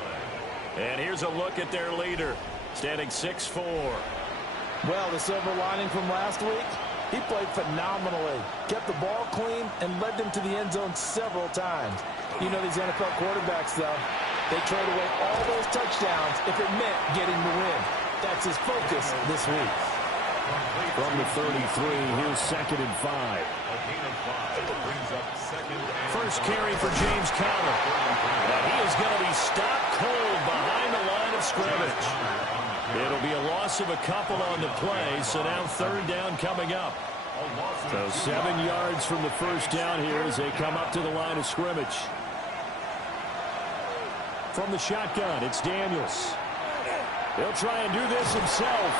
And here's a look at their leader, standing 6'4". Well, the silver lining from last week, he played phenomenally. Kept the ball clean and led them to the end zone several times. You know these NFL quarterbacks, though, they trade away all those touchdowns if it meant getting the win. That's his focus this week. From the 33, here's 2nd and 5. First carry for James Conner. And he is going to be stopped cold behind the line of scrimmage. It'll be a loss of a couple on the play, so now 3rd down coming up. So 7 yards from the first down here as they come up to the line of scrimmage. From the shotgun, it's Daniels. He'll try and do this himself.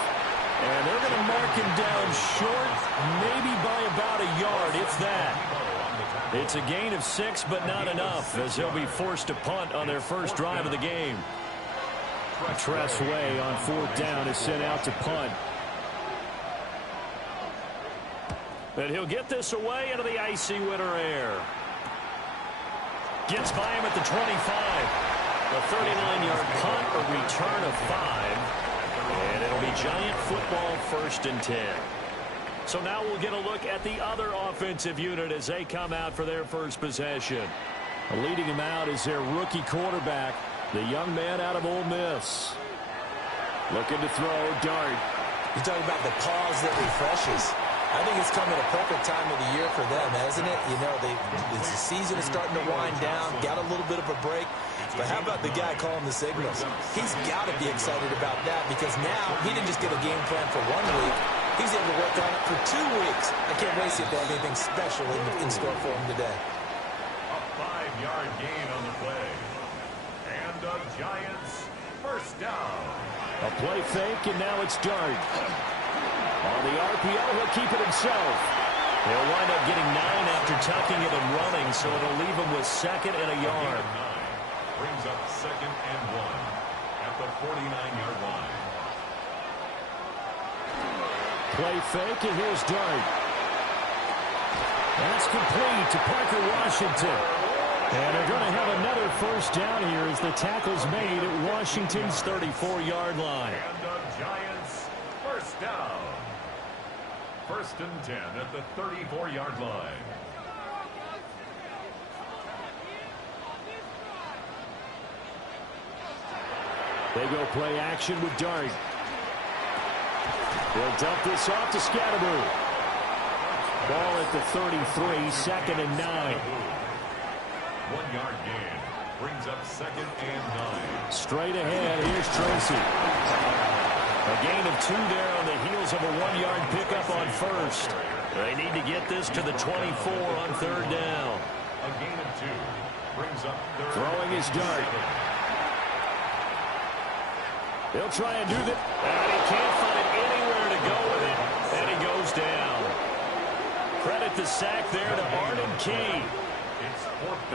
And they're going to mark him down short, maybe by about a yard, if that. It's a gain of 6, but not enough, as they'll be forced to punt on their first drive of the game. Tressway on 4th down is sent out to punt. And he'll get this away into the icy winter air. Gets by him at the 25. A 39-yard punt, a return of 5. And it'll be Giant football 1st and 10. So now we'll get a look at the other offensive unit as they come out for their first possession. Leading him out is their rookie quarterback, the young man out of Ole Miss. Looking to throw, Dart. You're talking about the pause that refreshes. I think it's come at a perfect time of the year for them, hasn't it? You know, the season is starting to wind down, got a little bit of a break. But how about the guy calling the signals? He's got to be excited about that because now he didn't just get a game plan for 1 week. He's able to work on it for 2 weeks. I can't wait to see if they have anything special in store for him today. A 5-yard gain on the play. And the Giants first down. A play fake, and now it's Dart. On the RPO, he'll keep it himself. He'll wind up getting 9 after tucking it and running, so it'll leave him with 2nd and a yard. Brings up 2nd and 1 at the 49-yard line. Play fake, and here's Dart. That's complete to Parker Washington. And they're going to have another first down here as the tackle's made at Washington's 34-yard line. And the Giants first down. 1st and 10 at the 34-yard line. They go play action with Dart. They'll dump this off to Scatteroo. Ball at the 33, 2nd and 9. 1-yard gain. Brings up 2nd and 9. Straight ahead, here's Tracy. A gain of 2 there on the heels of a 1-yard pickup on first. They need to get this to the 24 on 3rd down. A gain of 2. Brings up 3rd. Throwing his Dart. He'll try and do that. And he can't find anywhere to go with it. And he goes down. Credit the sack there to Arden Key.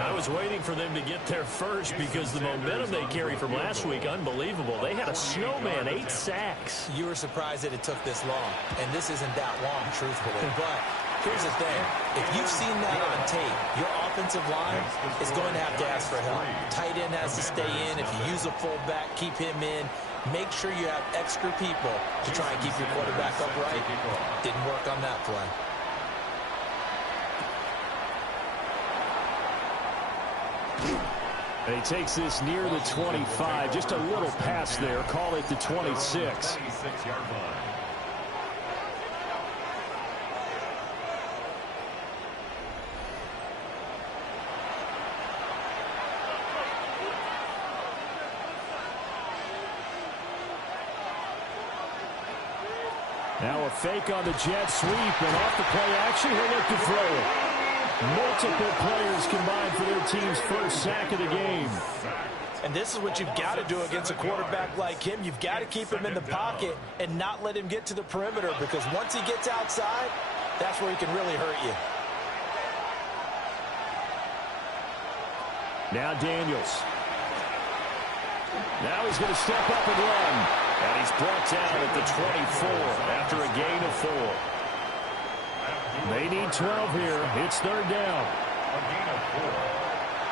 I was waiting for them to get there first because the momentum they carry from last week, unbelievable. They had a snowman, 8 sacks. You were surprised that it took this long, and this isn't that long, truthfully. But here's the thing. If you've seen that on tape, your offensive line is going to have to ask for help. Tight end has to stay in. If you use a fullback, keep him in. Make sure you have extra people to try and keep your quarterback upright. Didn't work on that play. And he takes this near the 25. Just a little pass there. Call it the 26. Now a fake on the jet sweep, and off the play action, he'll look to throw it. Multiple players combined for their team's first sack of the game. And this is what you've got to do against a quarterback like him. You've got to keep him in the pocket and not let him get to the perimeter, because once he gets outside, that's where he can really hurt you. Now Daniels. Now he's going to step up and run. And he's brought down at the 24 after a gain of 4. They need 12 here. It's third down. A gain of 4.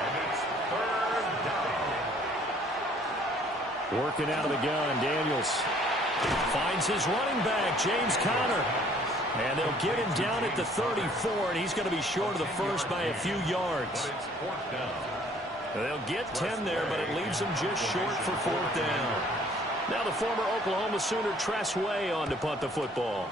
And it's third down. Working out of the gun, Daniels finds his running back, James Conner. And they'll get him down at the 34, and he's going to be short of the first by a few yards. They'll get 10 there, but it leaves them just short for fourth down. Now the former Oklahoma Sooner Tress Way on to punt the football.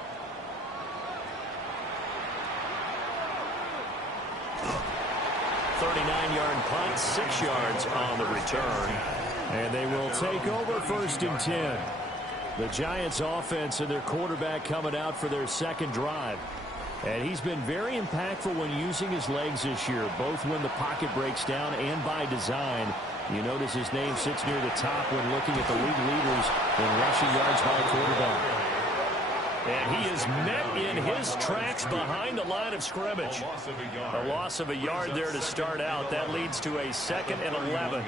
.39-yard punt, 6 yards on the return. And they will take over first and 10. The Giants offense and their quarterback coming out for their second drive. And he's been very impactful when using his legs this year, both when the pocket breaks down and by design. You notice his name sits near the top when looking at the league leaders in rushing yards by a quarterback. And he is met in his tracks behind the line of scrimmage. A loss of a yard there to start out. That leads to a 2nd and 11.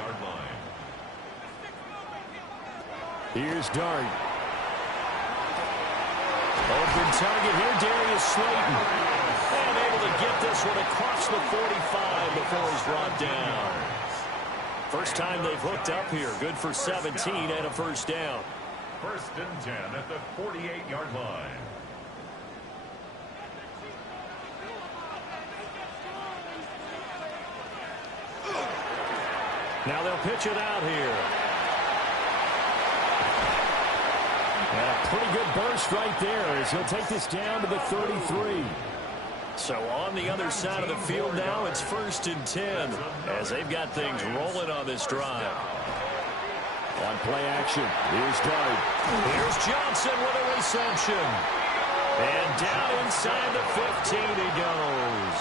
Here's Dart. Open target here, Darius Slayton. And able to get this one across the 45 before he's brought down. First time they've hooked up here. Good for 17 and a first down. First and 10 at the 48-yard line. Now they'll pitch it out here. And a pretty good burst right there as he'll take this down to the 33. So on the other side of the field now, it's first and 10 as they've got things rolling on this drive. On play action, here's Dart. Here's Johnson with a reception. And down inside the 15 he goes.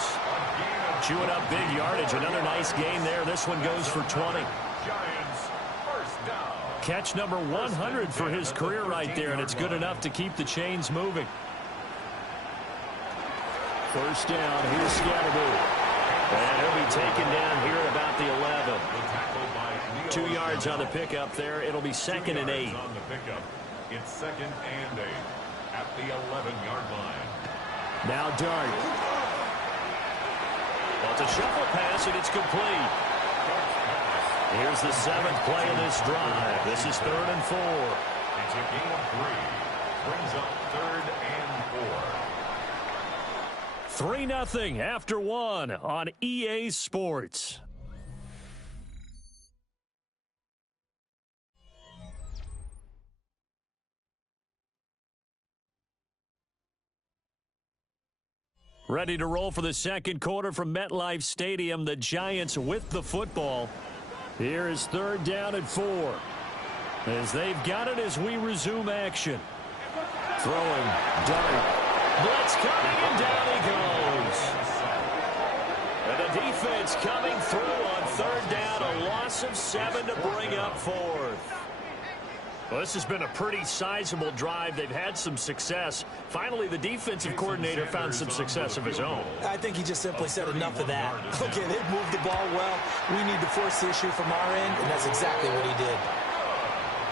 Chewing up big yardage. Another nice gain there. This one goes for 20. Catch number 100 for his career right there, and it's good enough to keep the chains moving. First down, here's Scatterboo. And he'll be taken down here at about the 11. 2 yards on the pickup there. It'll be 2nd and 8. On the pickup, it's 2nd and 8 at the 11-yard line. Now Dart. Well, it's a shuffle pass, and it's complete. Here's the 7th play of this drive. This is 3rd and 4. It's a gain of 3. Brings up 3rd and 4. 3-0 after 1 on EA Sports. Ready to roll for the second quarter from MetLife Stadium. The Giants with the football. Here is 3rd down and 4. As they've got it as we resume action. Throwing, Dart. Blitz coming, and down he goes. And the defense coming through on 3rd down. A loss of 7 to bring up 4th. Well, this has been a pretty sizable drive. They've had some success. Finally, the defensive coordinator found some success of his own. I think he just simply said enough of that. Okay, they've moved the ball well. We need to force the issue from our end, and that's exactly what he did.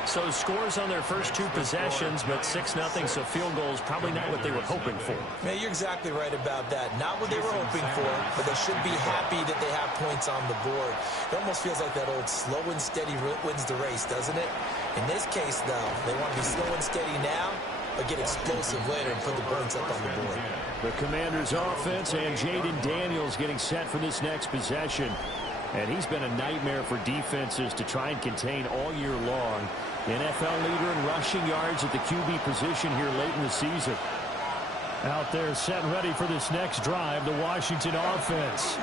So scores on their first 2 possessions, but 6-0, so field goal is probably not what they were hoping for. Man, you're exactly right about that. Not what they were hoping for, but they should be happy that they have points on the board. It almost feels like that old slow and steady wins the race, doesn't it? In this case, though, they want to be slow and steady now, but get explosive later and put the points up on the board. The Commanders' offense and Jaden Daniels getting set for this next possession. And he's been a nightmare for defenses to try and contain all year long. NFL leader in rushing yards at the QB position here late in the season. Out there set and ready for this next drive, the Washington offense.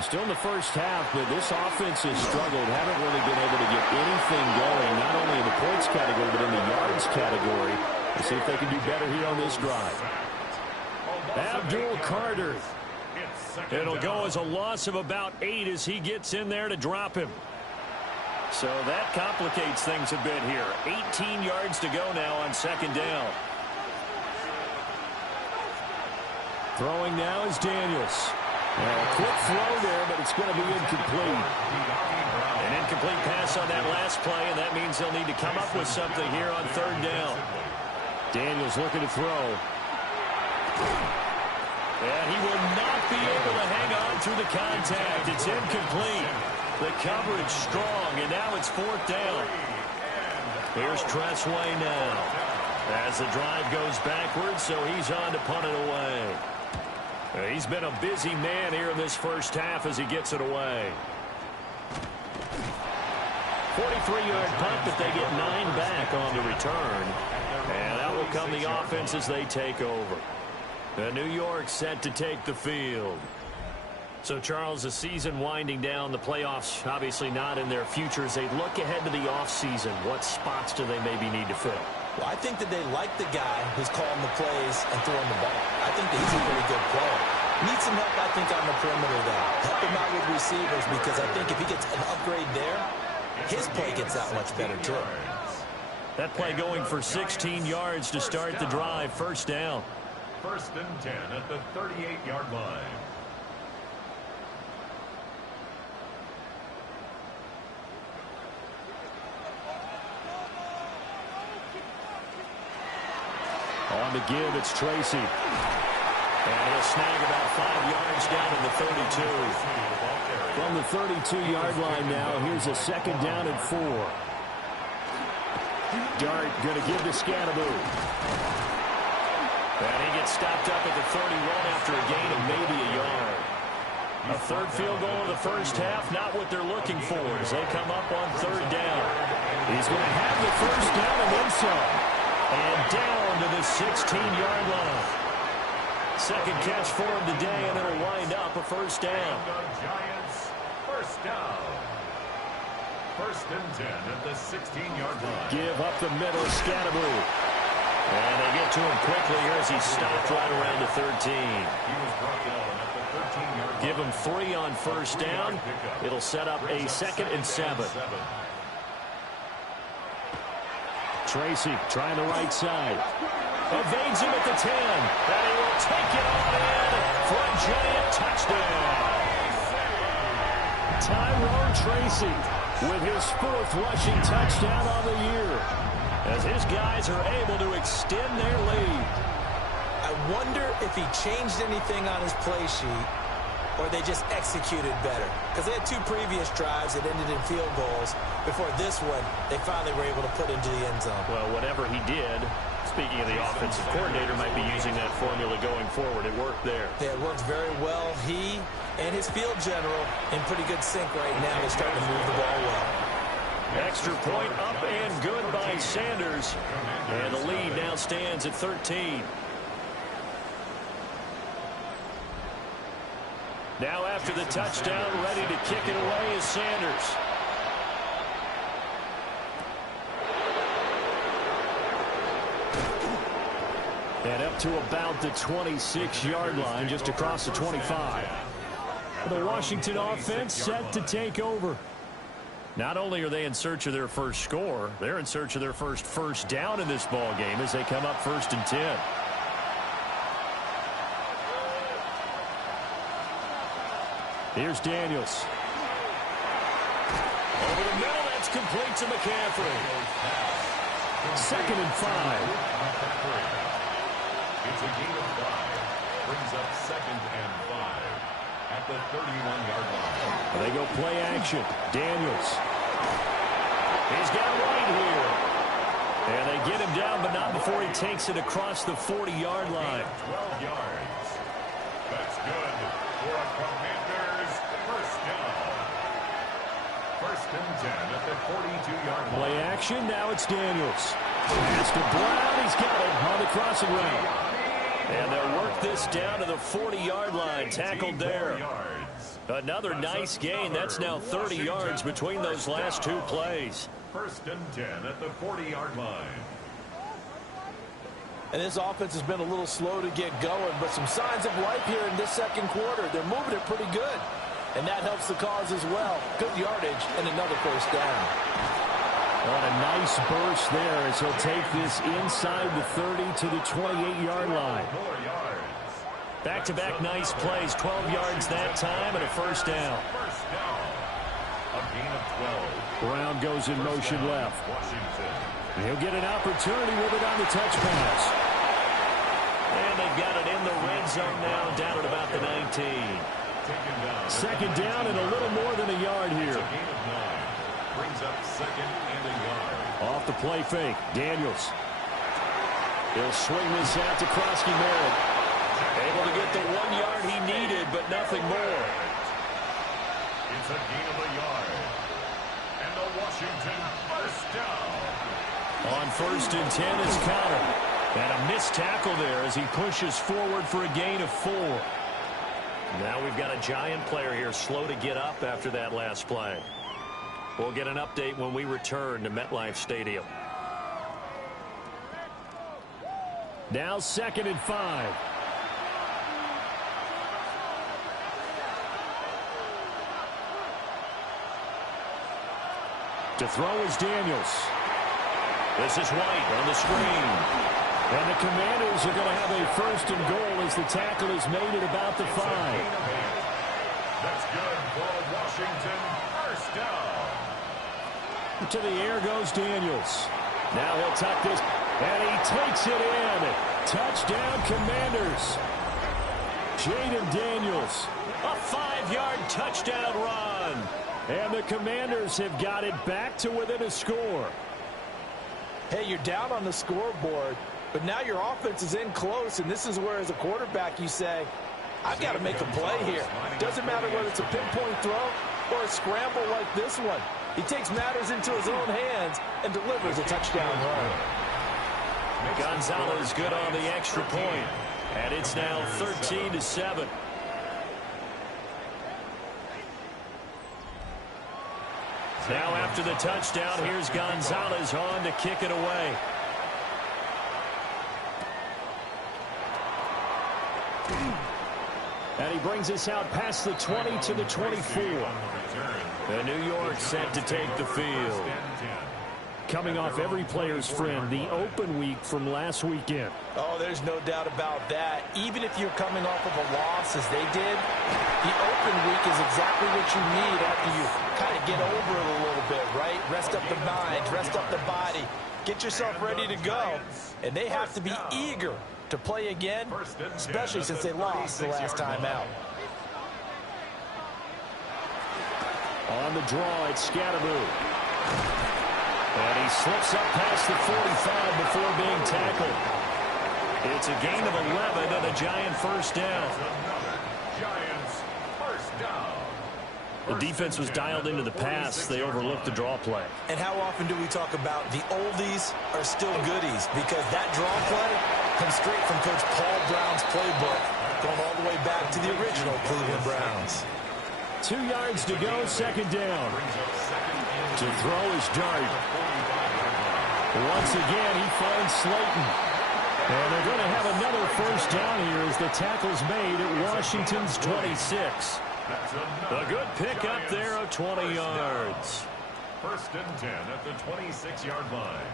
Still in the first half, but this offense has struggled. Haven't really been able to get anything going, not only in the points category, but in the yards category. We'll see if they can do better here on this drive. Abdul Carter. It'll go as a loss of about 8 as he gets in there to drop him. So that complicates things a bit here. 18 yards to go now on second down. Throwing now is Daniels. A quick throw there, but it's going to be incomplete. An incomplete pass on that last play, and that means they'll need to come up with something here on third down. Daniels looking to throw. And he will not be able to hang on through the contact. It's incomplete. The coverage strong, and now it's fourth down. Here's Tressway now. As the drive goes backwards, so he's on to punt it away. He's been a busy man here in this first half as he gets it away. 43-yard punt, but they get 9 back on the return. And out will come the offense as they take over. New York set to take the field. So, Charles, the season winding down, the playoffs obviously not in their future. As they look ahead to the offseason, what spots do they maybe need to fill? Well, I think that they like the guy who's calling the plays and throwing the ball. I think that he's a pretty good player. Needs some help, I think, on the perimeter, though. Help him out with receivers, because I think if he gets an upgrade there, his play gets that much better, too. That play going for 16 yards to start the drive. First down. First and 10 at the 38-yard line. On the give, it's Tracy. And he'll snag about 5 yards down to the 32. From the 32-yard line now, here's a second down and 4. Dart going to give to Scannaboo. And he gets stopped up at the 31 after a gain of maybe a yard. A third field goal in the first half, not what they're looking for as they come up on third down. He's going to have the first down and then some. And down to the 16-yard line. Second catch for him today, and it'll wind up a first down. The Giants, first down. First and 10 at the 16-yard line. Give up the middle, Scannaboo. And they get to him quickly here as he stopped right around the 13. He was brought down at the 13-yard line. Give him 3 on first down. It'll set up a second and 7. Tracy trying the right side. Evades him at the 10. And he will take it on in for a giant touchdown. Tyrone Tracy with his 4th rushing touchdown on the year, as his guys are able to extend their lead. I wonder if he changed anything on his play sheet or they just executed better. Because they had 2 previous drives that ended in field goals. Before this one, they finally were able to put into the end zone. Well, whatever he did, speaking of the offensive coordinator, might be using that formula going forward. It worked there. Yeah, it worked very well. He and his field general in pretty good sync right now. They're starting to move the ball well. Extra point up and good by Sanders. And the lead now stands at 13. Now after the touchdown, ready to kick it away is Sanders. And up to about the 26-yard line, just across the 25. The Washington offense set to take over. Not only are they in search of their first score, they're in search of their first down in this ball game as they come up 1st and 10. Here's Daniels. Over the middle, that's complete to McCaffrey. 2nd and 5. It's a gain of 5. Brings up 2nd and 5 at the 31-yard line. They go play action. Daniels. He's got White here. And they get him down, but not before he takes it across the 40-yard line. 12 yards. That's good for a Commanders first down. 1st and 10 at the 42-yard line. Play action. Now it's Daniels. Pass to Brown. He's got it on the crossing route. And they'll work this down to the 40-yard line. Tackled there. Another nice gain. That's now 30 yards between those last 2 plays. 1st and 10 at the 40-yard line. And this offense has been a little slow to get going, but some signs of life here in this 2nd quarter. They're moving it pretty good, and that helps the cause as well. Good yardage and another first down. On a nice burst there as he'll take this inside the 30 to the 28-yard line. Back-to-back nice plays, 12 yards that time and a first down. A gain of 12. Brown goes in motion left. He'll get an opportunity with it on the touch pass. And they've got it in the red zone now, down at about the 19. 2nd down and a little more than a yard here. Brings up 2nd and a yard. Off the play fake, Daniels. He'll swing this out to Krosky Merritt. Able to get the 1 yard he needed, but nothing more. It's a gain of a yard. And the Washington first down. On 1st and 10 is Connor. And a missed tackle there as he pushes forward for a gain of 4. Now we've got a Giant player here slow to get up after that last play. We'll get an update when we return to MetLife Stadium. Now 2nd and 5. To throw is Daniels. This is White on the screen. And the Commanders are going to have a 1st and goal as the tackle is made at about the 5. That's good for a Washington first down. To the air goes Daniels. Now he'll tuck this, and he takes it in. Touchdown, Commanders. Jaden Daniels, a 5-yard touchdown run. And the Commanders have got it back to within a score. Hey, you're down on the scoreboard, but now your offense is in close, and this is where, as a quarterback, you say, I've got to make a play here. Doesn't matter whether it's a pinpoint throw or a scramble like this one. He takes matters into his own hands and delivers a touchdown run. Gonzalez good on the extra point, and it's now 13-7. Now after the touchdown, here's Gonzalez on to kick it away. And he brings us out past the 20 to the 24. And New York set to take the field. Coming off every player's friend, the open week from last weekend. Oh, there's no doubt about that. Even if you're coming off of a loss as they did, the open week is exactly what you need after you kind of get over it a little bit, right? Rest up the mind, rest up the body, get yourself ready to go. And they have to be eager to play again, especially since they lost the last time out. On the draw, it's Scatterboo. And he slips up past the 45 before being tackled. It's a gain of 11 and a Giant first down. Giants first down. The defense was dialed into the pass. They overlooked the draw play. And how often do we talk about the oldies are still goodies? Because that draw play comes straight from Coach Paul Brown's playbook, going all the way back to the original Cleveland Browns. 2 yards to go, second down. To throw is Dart. Once again, he finds Slayton. And they're going to have another first down here as the tackle's made at Washington's 26. A good pick up there of 20 yards. First and 10 at the 26-yard line.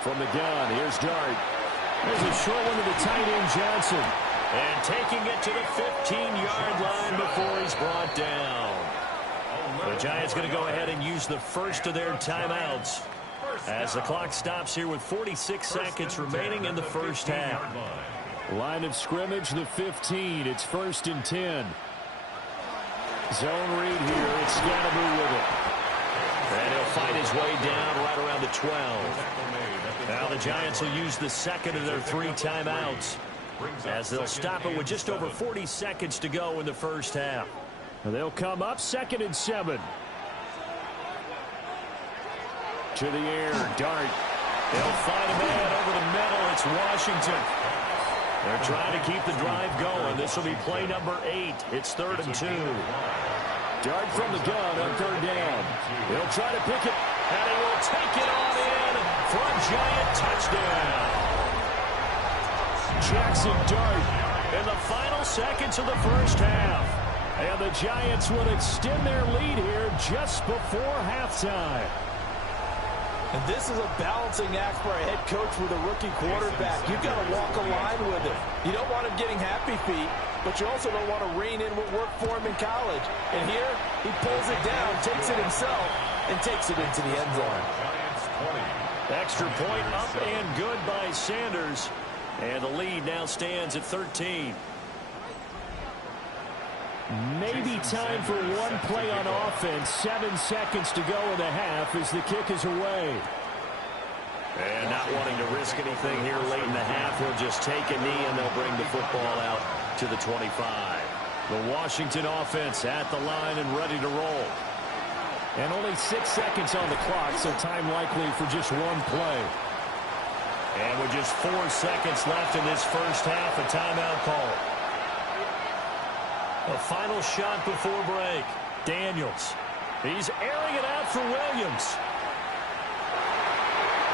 From the gun, here's Dart. There's a short one to the tight end, Johnson. And taking it to the 15-yard line before he's brought down. The Giants going to go ahead and use the first of their timeouts as the clock stops here with 46 seconds remaining in the first half. Line of scrimmage, the 15. It's first and 10. Zone read here. It's Scatterby with it. And he'll find his way down right around the 12. Now the Giants will use the second of their 3 timeouts as they'll stop it with just over 40 seconds to go in the first half. They'll come up second and 7. To the air, Dart. They'll find a man over the middle. It's Washington. They're trying to keep the drive going. This will be play number 8. It's 3rd and 2. Dart from the gun on 3rd down. He'll try to pick it. And he will take it on in for a Giant touchdown. Jackson Dart in the final seconds of the first half. And the Giants would extend their lead here just before halftime. And this is a balancing act for a head coach with a rookie quarterback. You've got to walk a line with him. You don't want him getting happy feet, but you also don't want to rein in what worked for him in college. And here, he pulls it down, takes it himself, and takes it into the end zone. Extra point up and good by Sanders. And the lead now stands at 13. Maybe time for one play on offense. 7 seconds to go in the half as the kick is away. And not wanting to risk anything here late in the half, he'll just take a knee and they'll bring the football out to the 25. The Washington offense at the line and ready to roll. And only 6 seconds on the clock, so time likely for just one play. And with just 4 seconds left in this first half, a timeout call. A final shot before break. Daniels. He's airing it out for Williams.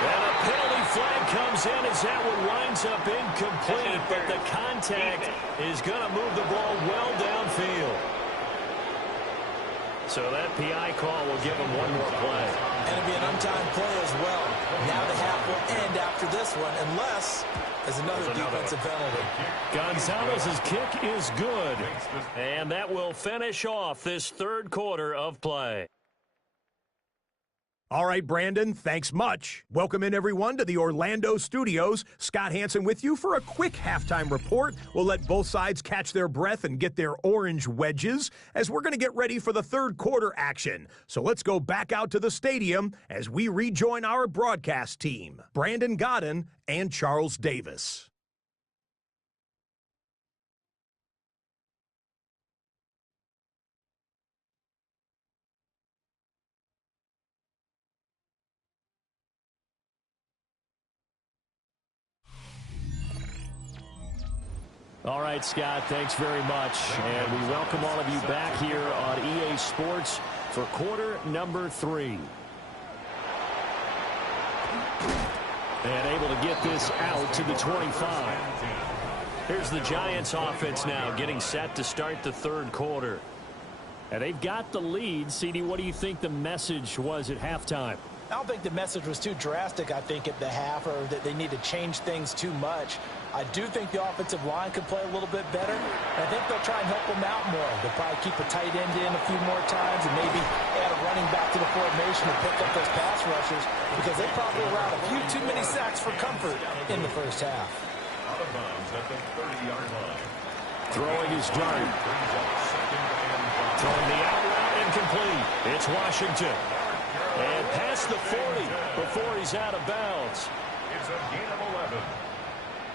And a penalty flag comes in as that one winds up incomplete, but the contact is going to move the ball well downfield. So that PI call will give him one more play. And it'll be an untimed play as well. Now the half will end after this one, unless there's another defensive penalty. Gonzalez's kick is good. And that will finish off this 3rd quarter of play. All right, Brandon, thanks much. Welcome in, everyone, to the Orlando studios. Scott Hansen with you for a quick halftime report. We'll let both sides catch their breath and get their orange wedges as we're going to get ready for the 3rd quarter action. So let's go back out to the stadium as we rejoin our broadcast team, Brandon Godden and Charles Davis. All right, Scott, thanks very much. And we welcome all of you back here on EA Sports for quarter number 3. And able to get this out to the 25. Here's the Giants offense now getting set to start the 3rd quarter. And they've got the lead. CD, what do you think the message was at halftime? I don't think the message was too drastic, I think, at the half, or that they need to change things too much. I do think the offensive line could play a little bit better. I think they'll try and help them out more. They'll probably keep a tight end in a few more times and maybe add a running back to the formation to pick up those pass rushers, because they probably allowed a few too many sacks for comfort in the first half. Out of bounds at the 30-yard line. Throwing his Dart. Throwing the out route incomplete. It's Washington. And past the 40 before he's out of bounds. It's a gain of 11.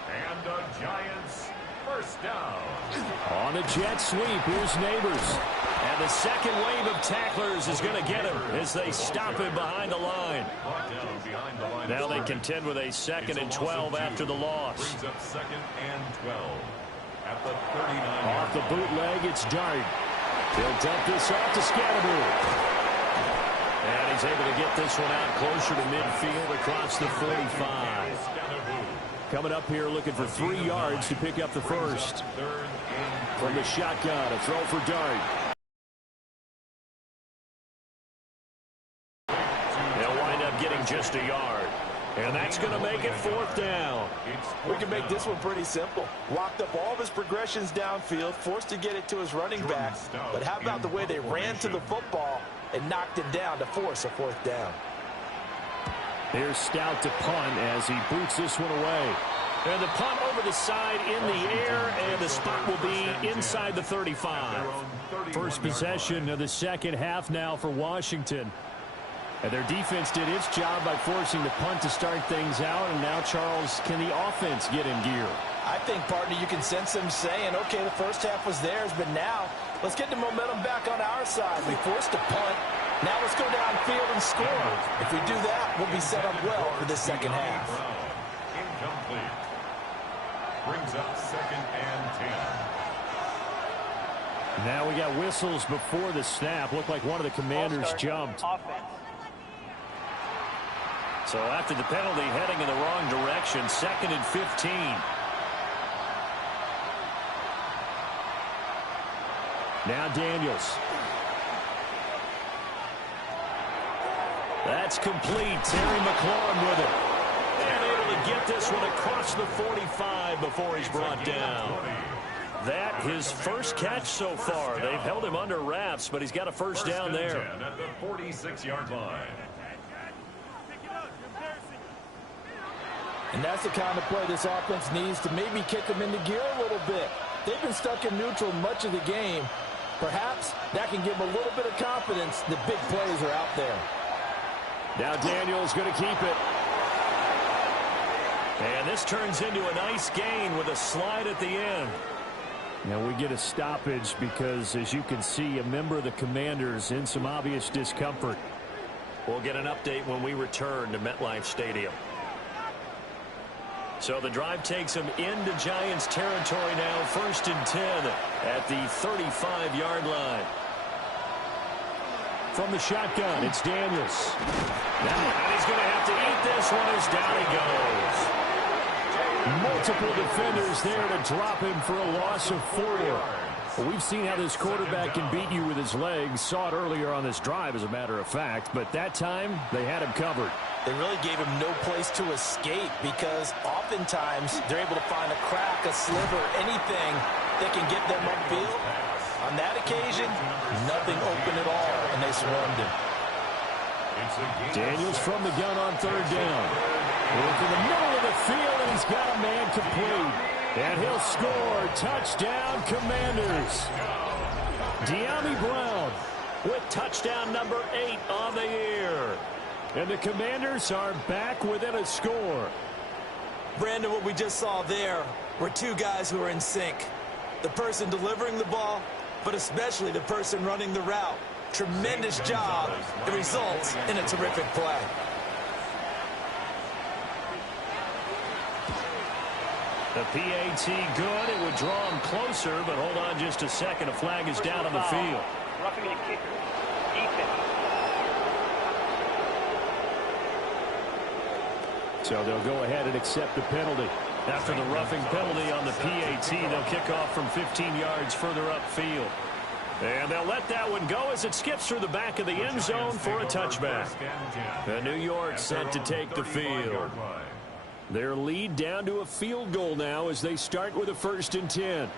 And the Giants first down. On a jet sweep, here's Neighbors. And the second wave of tacklers is going to get him as they stop him behind the line. Now they contend with a 2nd and 12 after the loss. Brings up 2nd and 12 at the 39. Off the bootleg, it's Dart. He'll dump this off to Scatterby. And he's able to get this one out closer to midfield across the 45. Coming up here looking for 3 yards to pick up the first. From the shotgun, a throw for Dart. just a yard. And that's going to make it 4th down. We can make this one pretty simple. Locked up all of his progressions downfield, forced to get it to his running back. But how about the way they ran to the football and knocked him down to force a 4th down? Here's Stout to punt as he boots this one away. And the punt over the side in the air, and the spot will be inside the 35. First possession of the second half now for Washington. And their defense did its job by forcing the punt to start things out. And now, Charles, can the offense get in gear? I think, partner, you can sense them saying, okay, the first half was theirs, but now let's get the momentum back on our side. We forced a punt. Now let's go downfield and score. If we do that, we'll be set up well for this second half. Incomplete. Brings up 2nd and 10. Now we got whistles before the snap. Looked like one of the Commanders jumped. So after the penalty, heading in the wrong direction, 2nd and 15. Now Daniels. That's complete. Terry McLaurin with it. And able to get this one across the 45 before he's brought down. That his first catch so far. They've held him under wraps, but he's got a first down there. At the 46-yard line. And that's the kind of play this offense needs to maybe kick them into gear a little bit. They've been stuck in neutral much of the game. Perhaps that can give them a little bit of confidence that big plays are out there. Now Daniels going to keep it. And this turns into a nice gain with a slide at the end. Now we get a stoppage because, as you can see, a member of the Commanders in some obvious discomfort. We'll get an update when we return to MetLife Stadium. So the drive takes them into Giants territory now, 1st and 10 at the 35-yard line. From the shotgun, it's Daniels. And he's going to have to eat this one as down he goes. Multiple defenders there to drop him for a loss of 4. Well, we've seen how this quarterback can beat you with his legs. Saw it earlier on this drive, as a matter of fact. But that time, they had him covered. They really gave him no place to escape because oftentimes they're able to find a crack, a sliver, anything that can get them upfield. On that occasion, nothing open at all, and they swarmed him. Daniels from the gun on 3rd down. Look in the middle of the field, and he's got a man complete. And he'll score. Touchdown, Commanders. De'Ami Brown with touchdown number 8 on the year. And the Commanders are back within a score. Brandon, what we just saw there were two guys who are in sync. The person delivering the ball, but especially the person running the route. Tremendous job. It results in a terrific play. The PAT good. It would draw him closer, but hold on just a second. A flag is down on the field. Roughing the kicker. Defense. So they'll go ahead and accept the penalty. After the roughing penalty on the PAT, they'll kick off from 15 yards further upfield. And they'll let that one go as it skips through the back of the end zone for a touchback. And New York set to take the field. Their lead down to a field goal now as they start with a 1st and 10.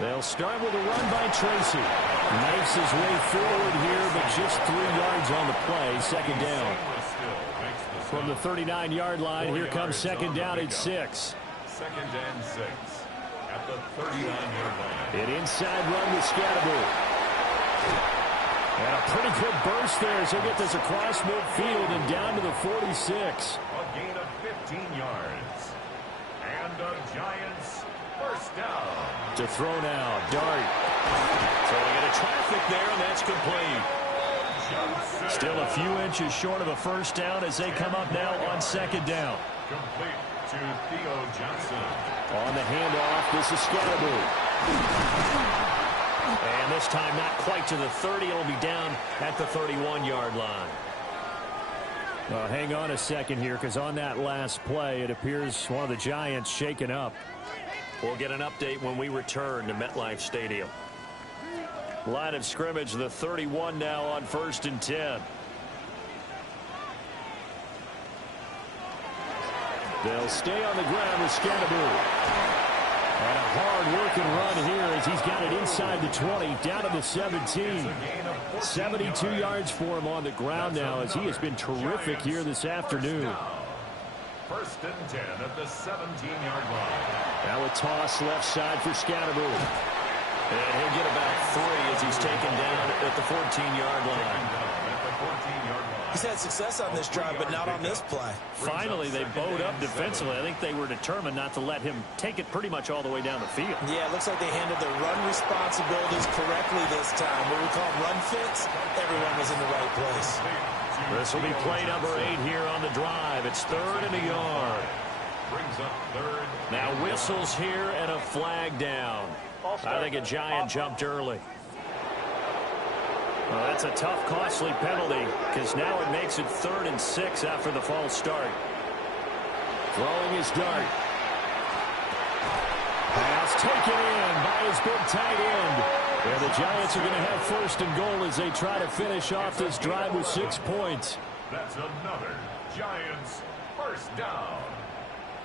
They'll start with a run by Tracy. Knifes his way forward here, but just 3 yards on the play. 2nd down. From the 39-yard line, here comes 2nd down at 6. 2nd and 6 at the 39-yard line. An inside run with Scatterby. And a pretty good burst there as he'll get this across midfield and down to the 46. A gain of 15 yards. And the Giants first down. To throw now, Dart. Throwing into traffic there, and that's complete. Still a few inches short of a first down as they come up now on 2nd down. Complete to Theo Johnson. On the handoff, this is Scatterby. And this time not quite to the 30. It'll be down at the 31-yard line. Hang on a second here, because on that last play, it appears one of the Giants shaken up. We'll get an update when we return to MetLife Stadium. Line of scrimmage, the 31 now on 1st and 10. They'll stay on the ground with Scatterbury. And a hard-working run here as he's got it inside the 20, down to the 17. 72 yards for him on the ground now as he has been terrific here this afternoon. 1st and 10 at the 17-yard line. Now a toss left side for Scatterbury. And he'll get about 3 as he's taken down at the 14-yard line. He's had success on this drive, but not on this play. Finally, they bowed up defensively. I think they were determined not to let him take it pretty much all the way down the field. Yeah, it looks like they handled their run responsibilities correctly this time. What we call run fits, everyone was in the right place. This will be play number 8 here on the drive. It's 3rd and a yard. Brings up 3rd. Now whistles here and a flag down. I think a Giant jumped early. Well, that's a tough, costly penalty because now it makes it 3rd and 6 after the false start. Throwing his dart. Pass taken in by his big tight end. And the Giants are going to have 1st and goal as they try to finish off this drive with 6 points. That's another Giants 1st down.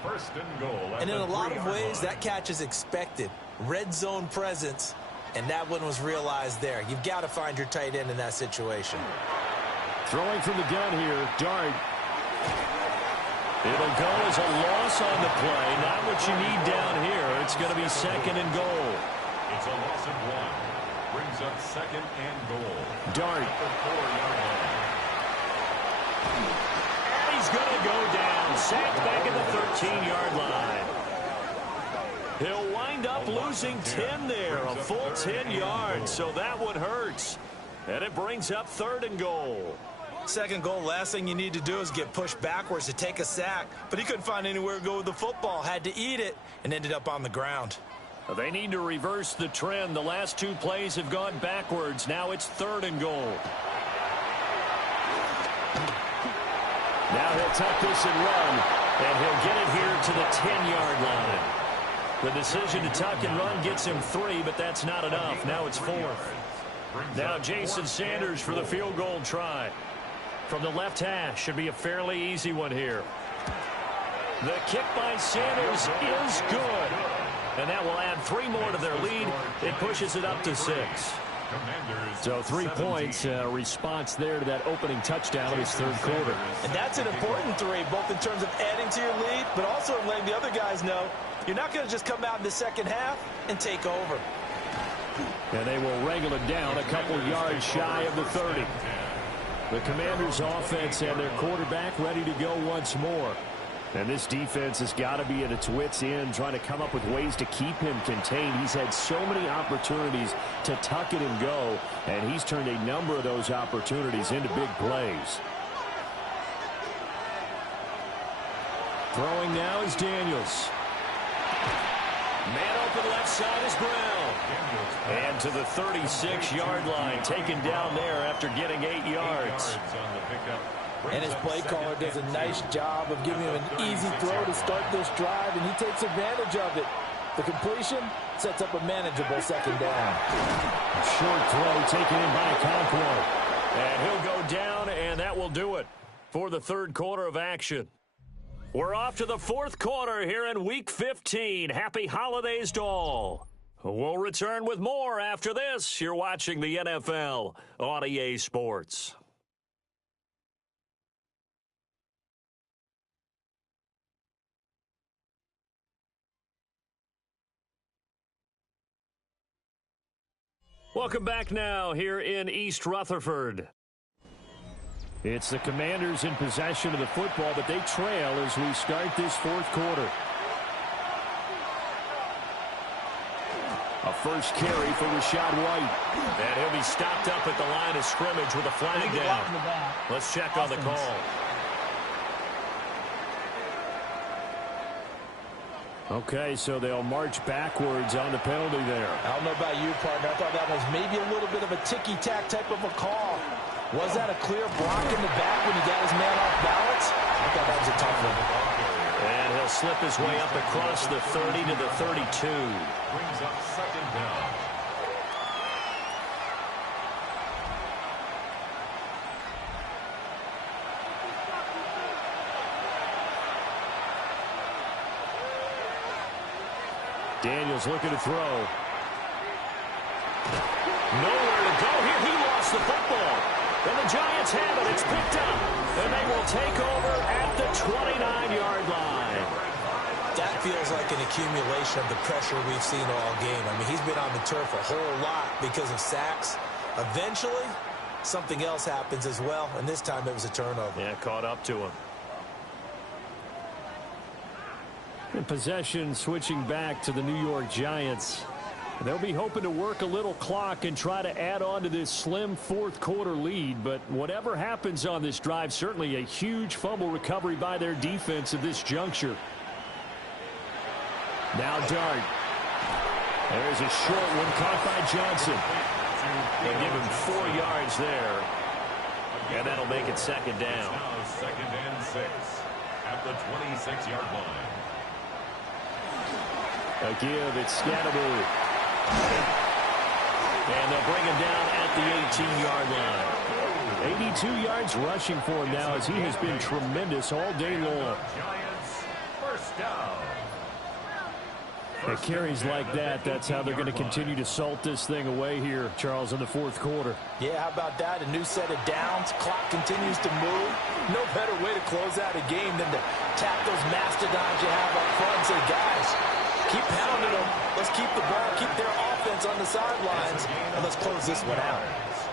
1st and goal. And in a lot of ways, that catch is expected. Red zone presence. And that one was realized there. You've got to find your tight end in that situation. Throwing from the gun here, Dart. It'll go as a loss on the play. Not what you need down here. It's going to be 2nd and goal. It's a loss of 1. Brings up 2nd and goal. Dart. At the 4-yard line. And he's going to go down. Sacked back at the 13-yard line. He'll wind up losing 10 there, a full 10 yards, so that one hurts. And it brings up 3rd and goal. 2nd goal, last thing you need to do is get pushed backwards to take a sack. But he couldn't find anywhere to go with the football, had to eat it, and ended up on the ground. They need to reverse the trend. The last 2 plays have gone backwards. Now it's 3rd and goal. Now he'll tuck this and run, and he'll get it here to the 10-yard line. The decision to tuck and run gets him 3, but that's not enough. Now it's 4th. Now Jason Sanders for the field goal try. From the left hash, should be a fairly easy one here. The kick by Sanders is good. And that will add 3 more to their lead. It pushes it up to 6. So 3 points, response there to that opening touchdown in his 3rd quarter. And that's an important 3, both in terms of adding to your lead, but also in letting the other guys know you're not going to just come out in the 2nd half and take over. And they will wrangle it down a couple yards shy of the 30. The Commanders' offense and their quarterback ready to go once more. And this defense has got to be at its wits' end, trying to come up with ways to keep him contained. He's had so many opportunities to tuck it and go, and he's turned a number of those opportunities into big plays. Throwing now is Daniels. Man open left side is Brown. And to the 36-yard line, taken down there after getting 8 yards. And his play caller does a nice job of giving him an easy throw to start this drive, and he takes advantage of it. The completion sets up a manageable 2nd down. Short throw taken in by Conquo. And he'll go down, and that will do it for the 3rd quarter of action. We're off to the 4th quarter here in Week 15. Happy holidays to all. We'll return with more after this. You're watching the NFL on EA Sports. Welcome back now here in East Rutherford. It's the Commanders in possession of the football, but they trail as we start this 4th quarter. A first carry for Rashad White. And he'll be stopped up at the line of scrimmage with a flag down. Let's check on the call. Okay, so they'll march backwards on the penalty there. I don't know about you, partner. I thought that was maybe a little bit of a ticky-tack type of a call. Was that a clear block in the back when he got his man off balance? I thought that was a tough one. And he'll slip his way up across the 30 to the 32. Brings up 2nd down. Daniels looking to throw. Nowhere to go here. He lost the football. And the Giants have it. It's picked up. And they will take over at the 29-yard line. That feels like an accumulation of the pressure we've seen all game. I mean, he's been on the turf a whole lot because of sacks. Eventually, something else happens as well, and this time it was a turnover. Yeah, caught up to him. And possession switching back to the New York Giants. They'll be hoping to work a little clock and try to add on to this slim fourth quarter lead. But whatever happens on this drive, certainly a huge fumble recovery by their defense at this juncture. Now Dart. There's a short one caught by Johnson. They give him 4 yards there. And that'll make it second down. Now 2nd and 6 at the 26-yard line. A give, it's Scatterby. And they'll bring him down at the 18-yard line. 82 yards rushing for him now as he has been tremendous all day long. Giants, first down. It carries like that. That's how they're going to continue to salt this thing away here, Charles, in the fourth quarter. Yeah, how about that? A new set of downs. Clock continues to move. No better way to close out a game than to tap those mastodons you have up front and say, guys, keep pounding them. Let's keep the ball, keep their offense on the sidelines, and let's close this one out.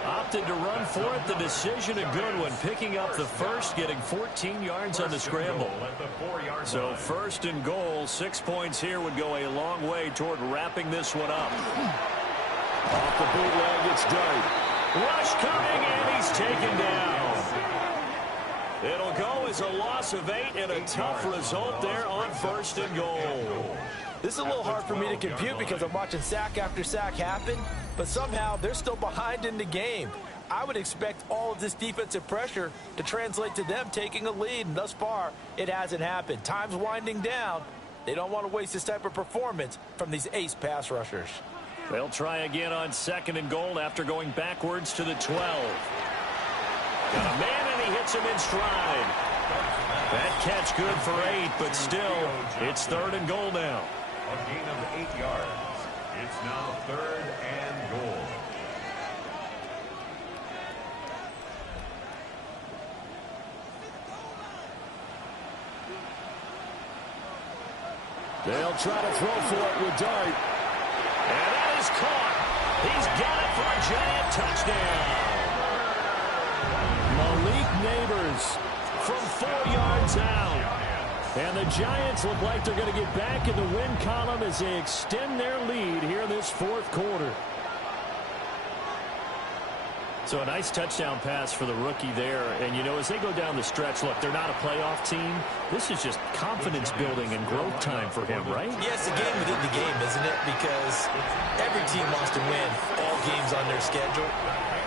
Opted to run for it. The decision a good one. Picking up the first, getting 14 yards on the scramble. So 1st and goal, 6 points here would go a long way toward wrapping this one up. Off the bootleg, it's Dart. Rush coming, and he's taken down. It'll go as a loss of 8 and a tough result there on 1st and goal. This is a little hard for me to compute because I'm watching sack after sack happen, but somehow they're still behind in the game. I would expect all of this defensive pressure to translate to them taking a lead, and thus far, it hasn't happened. Time's winding down. They don't want to waste this type of performance from these ace pass rushers. They'll try again on 2nd and goal after going backwards to the 12. Got a man, and he hits him in stride. That catch good for 8, but still, it's 3rd and goal now. A gain of 8 yards. It's now 3rd and goal. They'll try to throw for it with Dart. And that is caught. He's got it for a Giant touchdown. Malik Neighbors from 4 yards out. And the Giants look like they're going to get back in the win column as they extend their lead here in this fourth quarter. So a nice touchdown pass for the rookie there. And, you know, as they go down the stretch, look, they're not a playoff team. This is just confidence building and growth time for him, right? Yeah, it's a game within the game, isn't it? Because every team wants to win all games on their schedule.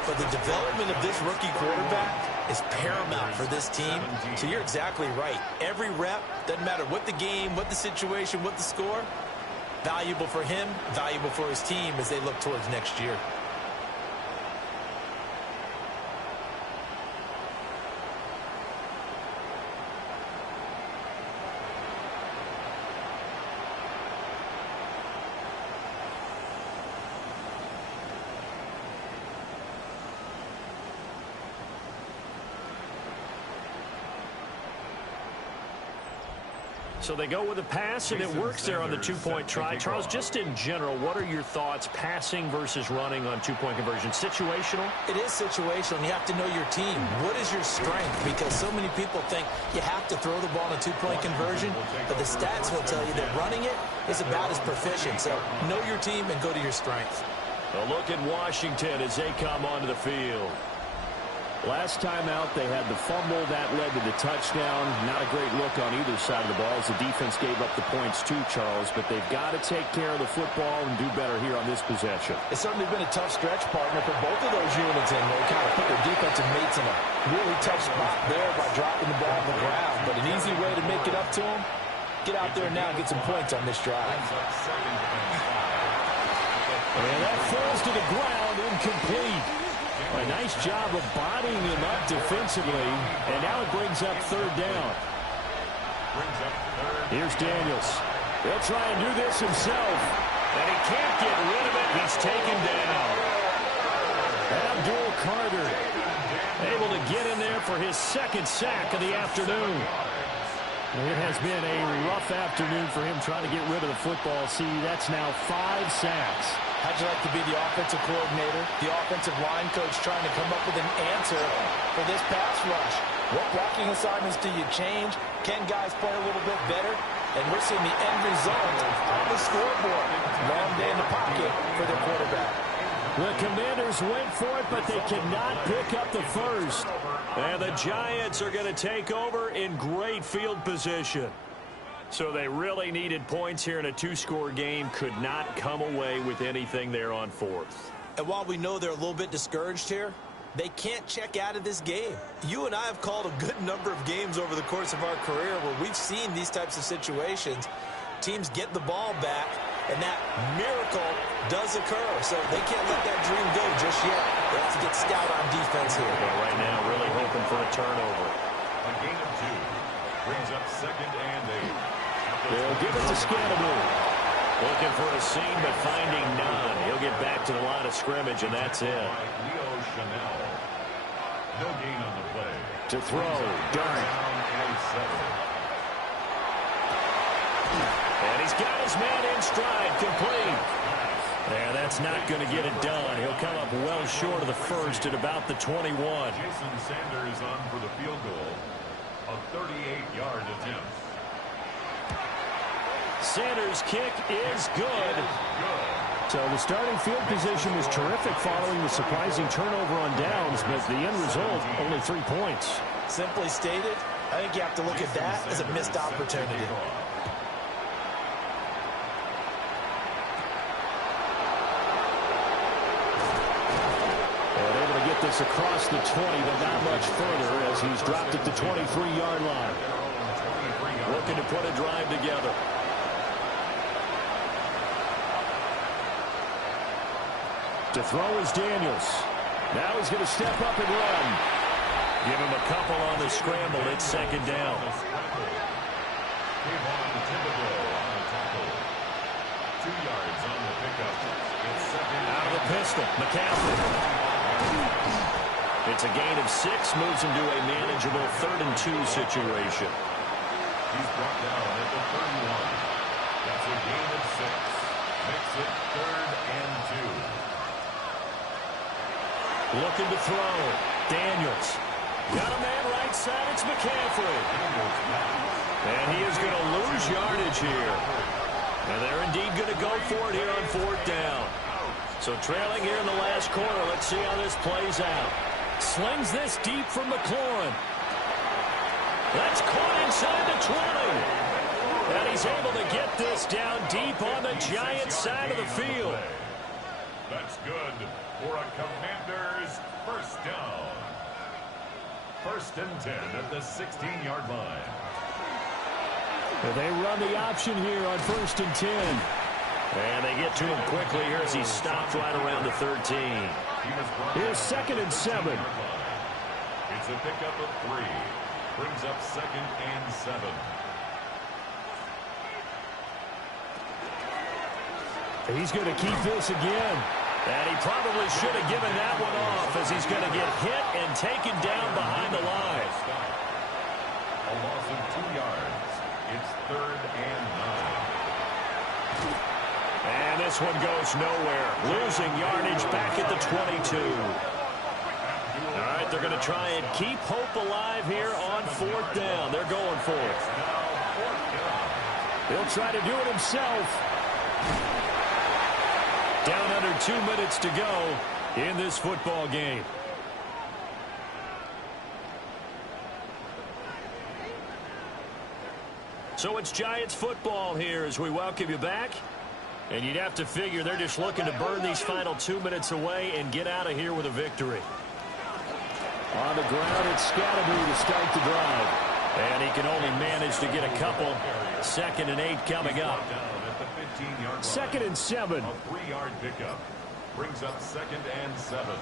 But the development of this rookie quarterback is paramount for this team. So you're exactly right. Every rep, doesn't matter what the game, what the situation, what the score, valuable for him, valuable for his team as they look towards next year. So they go with a pass, and it works there on the two-point try. Charles, just in general, what are your thoughts passing versus running on two-point conversion? Situational? It is situational. You have to know your team. What is your strength? Because so many people think you have to throw the ball in a two-point conversion, but the stats will tell you that running it is about as proficient. So know your team and go to your strength. A look at Washington as they come onto the field. Last time out, they had the fumble. That led to the touchdown. Not a great look on either side of the ball as the defense gave up the points too, Charles. But they've got to take care of the football and do better here on this possession. It's certainly been a tough stretch, partner, for both of those units, and they kind of put their defensive mates in a really tough spot there by dropping the ball on the ground. But an easy way to make it up to them, get out there now and get some points on this drive. And that falls to the ground, incomplete. A nice job of bodying him up defensively, and now it brings up 3rd down. Here's Daniels. He'll try and do this himself. And he can't get rid of it. He's taken down. Abdul Carter able to get in there for his second sack of the afternoon. It has been a rough afternoon for him trying to get rid of the football. See, that's now 5 sacks. How'd you like to be the offensive coordinator, the offensive line coach trying to come up with an answer for this pass rush? What blocking assignments do you change? Can guys play a little bit better? And we're seeing the end result on the scoreboard. Long day in the pocket for their quarterback. The Commanders went for it, but they cannot pick up the first. And the Giants are going to take over in great field position. So they really needed points here in a 2-score game. Could not come away with anything there on 4th. And while we know they're a little bit discouraged here, they can't check out of this game. You and I have called a good number of games over the course of our career where we've seen these types of situations. Teams get the ball back, and that miracle does occur. So they can't let that dream go just yet. They have to get stout on defense here. Well, right now, really hoping for a turnover. A gain of 2 brings up 2nd and 8. They'll give it to Scannable. Looking for a seam, but finding none. He'll get back to the line of scrimmage, and that's it. Leo Chanel. No gain on the play. To throw, Darn. And he's got his man in stride, complete. And that's not going to get it done. He'll come up well short of the first at about the 21. Jason Sanders on for the field goal. A 38-yard attempt. Sanders' kick is good. So the starting field position was terrific following the surprising turnover on downs, but the end result, only 3 points. Simply stated, I think you have to look at that as a missed opportunity. And able to get this across the 20, but not much further as he's dropped at the 23-yard line. Looking to put a drive together. To throw is Daniels. Now he's going to step up and run. Give him a couple on the scramble. It's 2nd down. 2 yards on the pickup. It's 2nd. Out of the pistol. McCaffrey. It's a gain of 6. Moves him to a manageable 3rd and 2 situation. He's brought down at the 31. That's a gain of 6. Makes it 3rd and 2. Looking to throw. Daniels. Got a man right side. It's McCaffrey. And he is going to lose yardage here. And they're indeed going to go for it here on 4th down. So trailing here in the last quarter. Let's see how this plays out. Slings this deep from McLaurin. That's caught inside the 20. And he's able to get this down deep on the Giants side of the field. That's good for a Commanders first down. 1st and 10 at the 16-yard line. They run the option here on 1st and 10. And they get to him quickly here as he stopped right around the 13. Here's 2nd and 7. It's a pickup of 3. Brings up 2nd and 7. He's going to keep this again. And he probably should have given that one off as he's going to get hit and taken down behind the line. A loss of 2 yards. It's 3rd and 9. And this one goes nowhere. Losing yardage back at the 22. All right, they're going to try and keep hope alive here on 4th down. They're going for it. He'll try to do it himself. Down under 2 minutes to go in this football game. So it's Giants football here as we welcome you back. And you'd have to figure they're just looking to burn these final 2 minutes away and get out of here with a victory. On the ground, it's Scatterby to start the drive. And he can only manage to get a couple. 2nd and 8 coming up. 2nd and 7. A 3-yard pickup. Brings up 2nd and 7.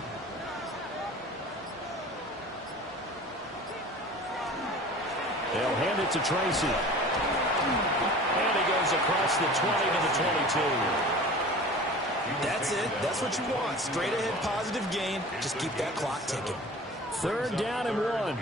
They'll hand it to Tracy. And he goes across the 20 to the 22. That's it. That's what you want. Straight ahead positive gain. Just keep that clock ticking. 3rd down and 1.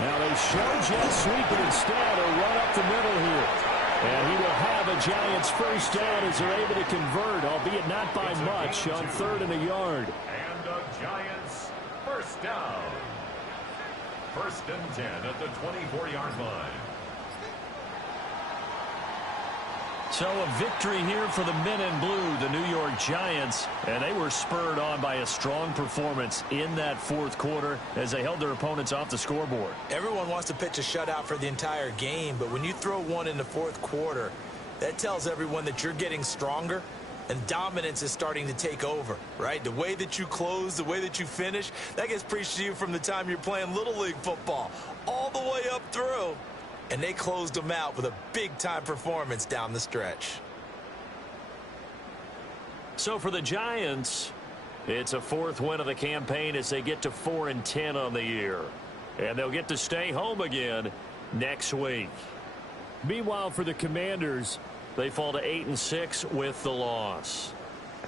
Now they show jet sweep, but instead a run up the middle here. And he will have a Giants first down as they're able to convert, albeit not by much, on 3rd and a yard. And a Giants first down. 1st and 10 at the 24-yard line. So a victory here for the men in blue, the New York Giants, and they were spurred on by a strong performance in that 4th quarter as they held their opponents off the scoreboard. Everyone wants to pitch a shutout for the entire game, but when you throw one in the 4th quarter, that tells everyone that you're getting stronger and dominance is starting to take over, right? The way that you close, the way that you finish, that gets preached to you from the time you're playing Little League football all the way up through. And they closed them out with a big-time performance down the stretch. So for the Giants, it's a 4th win of the campaign as they get to 4-10 on the year. And they'll get to stay home again next week. Meanwhile, for the Commanders, they fall to 8-6 with the loss.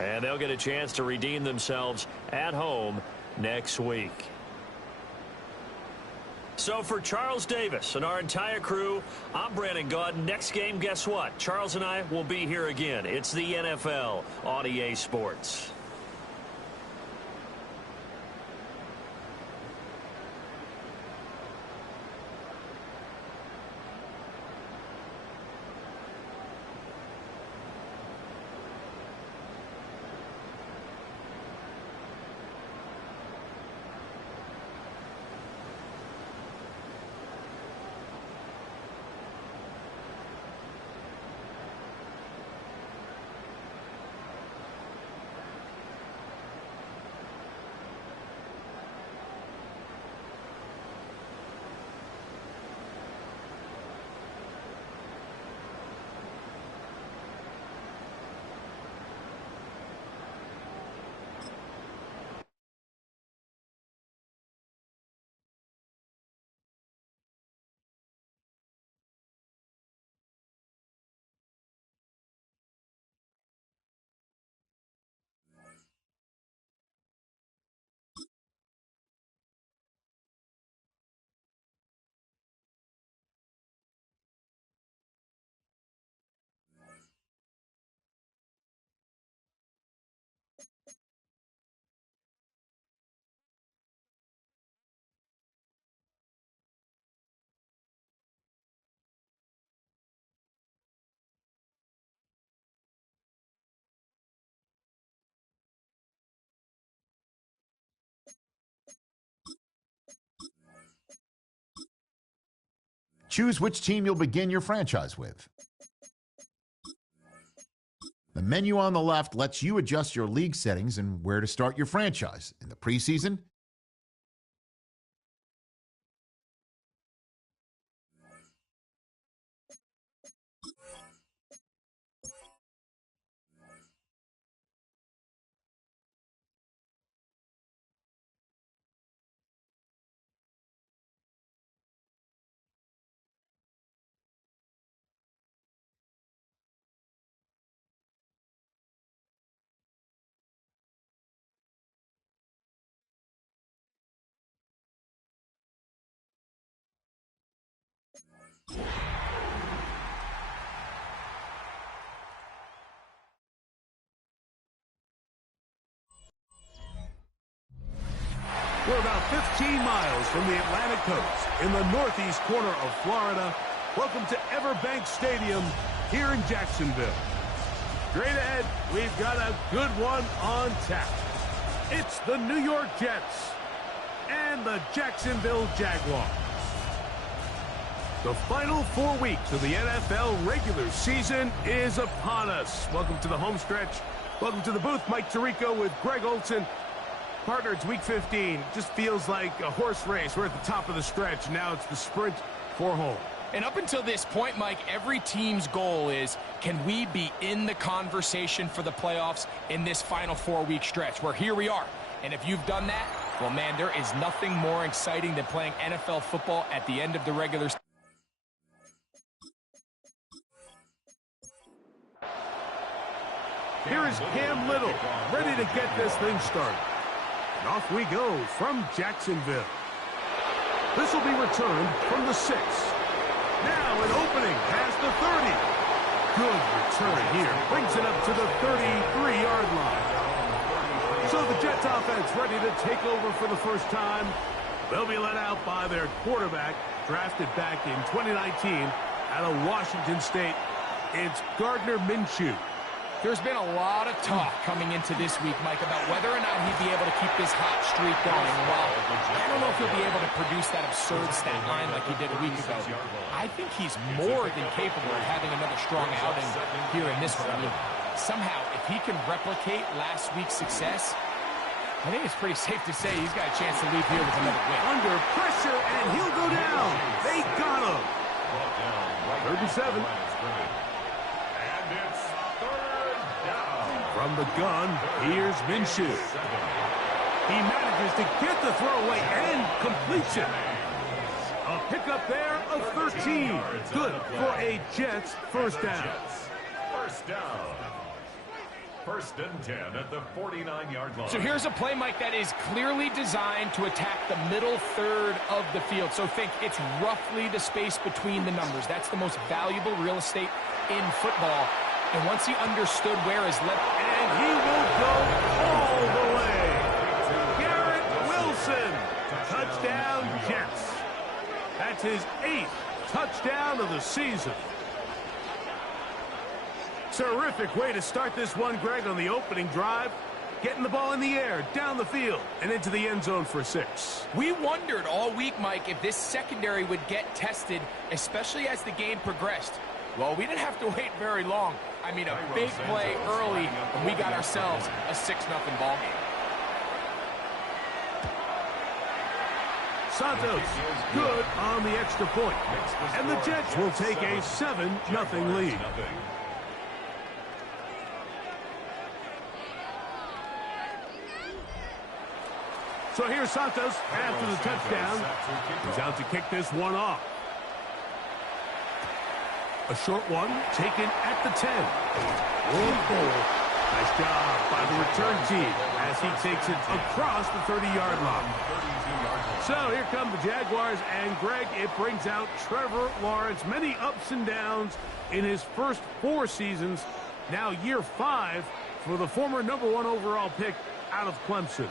And they'll get a chance to redeem themselves at home next week. So for Charles Davis and our entire crew, I'm Brandon Gaudin. Next game, guess what? Charles and I will be here again. It's the NFL on EA Sports. Choose which team you'll begin your franchise with. The menu on the left lets you adjust your league settings and where to start your franchise in the preseason, We're about 15 miles from the Atlantic coast in the northeast corner of Florida. Welcome to Everbank Stadium here in Jacksonville. Straight ahead, we've got a good one on tap. It's the New York Jets and the Jacksonville Jaguars. The final 4 weeks of the NFL regular season is upon us. Welcome to the home stretch. Welcome to the booth. Mike Tirico with Greg Olson. Partner, it's week 15. Just feels like a horse race. We're at the top of the stretch. Now it's the sprint for home. And up until this point, Mike, every team's goal is, can we be in the conversation for the playoffs in this final 4-week stretch? Where here we are. And if you've done that, well, man, there is nothing more exciting than playing NFL football at the end of the regular season. Here is Cam Little, ready to get this thing started. And off we go from Jacksonville. This will be returned from the 6. Now an opening past the 30. Good return here. Brings it up to the 33-yard line. So the Jets offense ready to take over for the first time. They'll be led out by their quarterback, drafted back in 2019 out of Washington State. It's Gardner Minshew. There's been a lot of talk coming into this week, Mike, about whether or not he'd be able to keep this hot streak going. Well, I don't know if he'll be able to produce that absurd stat line like he did a week ago. I think he's more than capable of having another strong outing here in this one. I mean, somehow, if he can replicate last week's success, I think it's pretty safe to say he's got a chance to leave here with another win. Under pressure, and he'll go down. They got him. 3rd and 7. And it's 3rd down. From the gun, here's Minshew. He manages to get the throwaway and completion. A pickup there of 13. Good for a Jets first down. First down. 1st and 10 at the 49-yard line. So here's a play, Mike, that is clearly designed to attack the middle third of the field. So think it's roughly the space between the numbers. That's the most valuable real estate in football. And once he understood where his left... And he will go all the way. Garrett Wilson. Touchdown, Jets. That's his 8th touchdown of the season. Terrific way to start this one, Greg, on the opening drive. Getting the ball in the air, down the field, and into the end zone for 6. We wondered all week, Mike, if this secondary would get tested, especially as the game progressed. Well, we didn't have to wait very long. I mean, a big play early, and we got ourselves a 6-0 ball game. Santos, good on the extra point. And the Jets will take a 7-0 lead. So here's Santos after the touchdown. He's out to kick this one off. A short one taken at the 10. Nice job by the return team as he takes it across the 30-yard line. So here come the Jaguars, and Greg, it brings out Trevor Lawrence. Many ups and downs in his first 4 seasons. Now year 5 for the former #1 overall pick out of Clemson.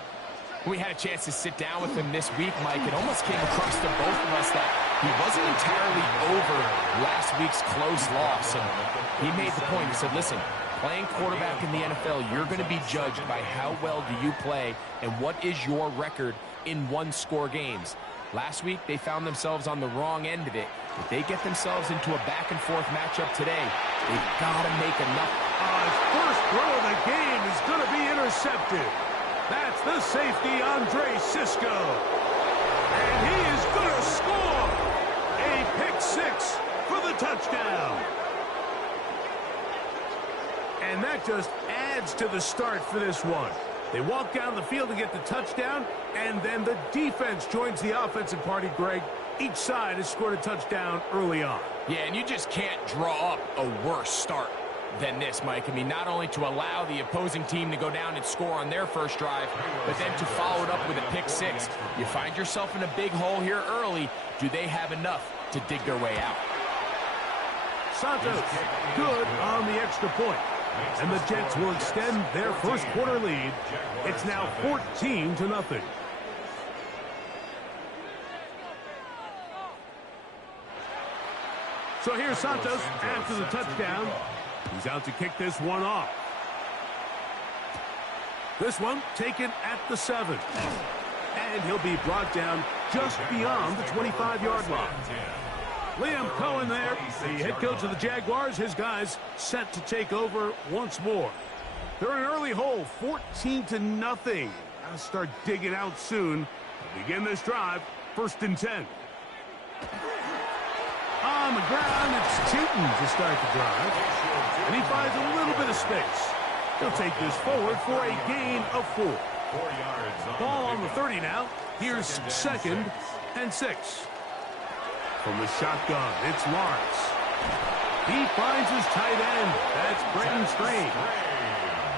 We had a chance to sit down with him this week, Mike. It almost came across to both of us that he wasn't entirely over last week's close loss. And he made the point. He said, listen, playing quarterback in the NFL, you're going to be judged by how well do you play and what is your record in one-score games. Last week, they found themselves on the wrong end of it. If they get themselves into a back-and-forth matchup today, they've got to make enough. His first throw of the game is going to be intercepted. That's the safety, Andre Sisco. And he is going to score. A pick 6 for the touchdown. And that just adds to the start for this one. They walk down the field to get the touchdown, and then the defense joins the offensive party, Greg. Each side has scored a touchdown early on. Yeah, and you just can't draw up a worse start than this, Mike. I mean, not only to allow the opposing team to go down and score on their first drive, but then to follow it up with a pick 6. You find yourself in a big hole here early. Do they have enough to dig their way out? Santos, good on the extra point. And the Jets will extend their first quarter lead. It's now 14-0. So here's Santos after the touchdown. He's out to kick this one off. This one taken at the 7. And he'll be brought down just beyond the 25-yard line. Liam Cohen there, the head coach of the Jaguars. His guys set to take over once more. They're in an early hole, 14-0. Gotta start digging out soon. Begin this drive, 1st and 10. On the ground, it's Cheaton to start the drive. And he finds a little bit of space. He'll take this forward for a gain of 4. 4 yards. Ball on the 30 now. Here's 2nd and 6. From the shotgun, it's Lawrence. He finds his tight end. That's Brenton Strange.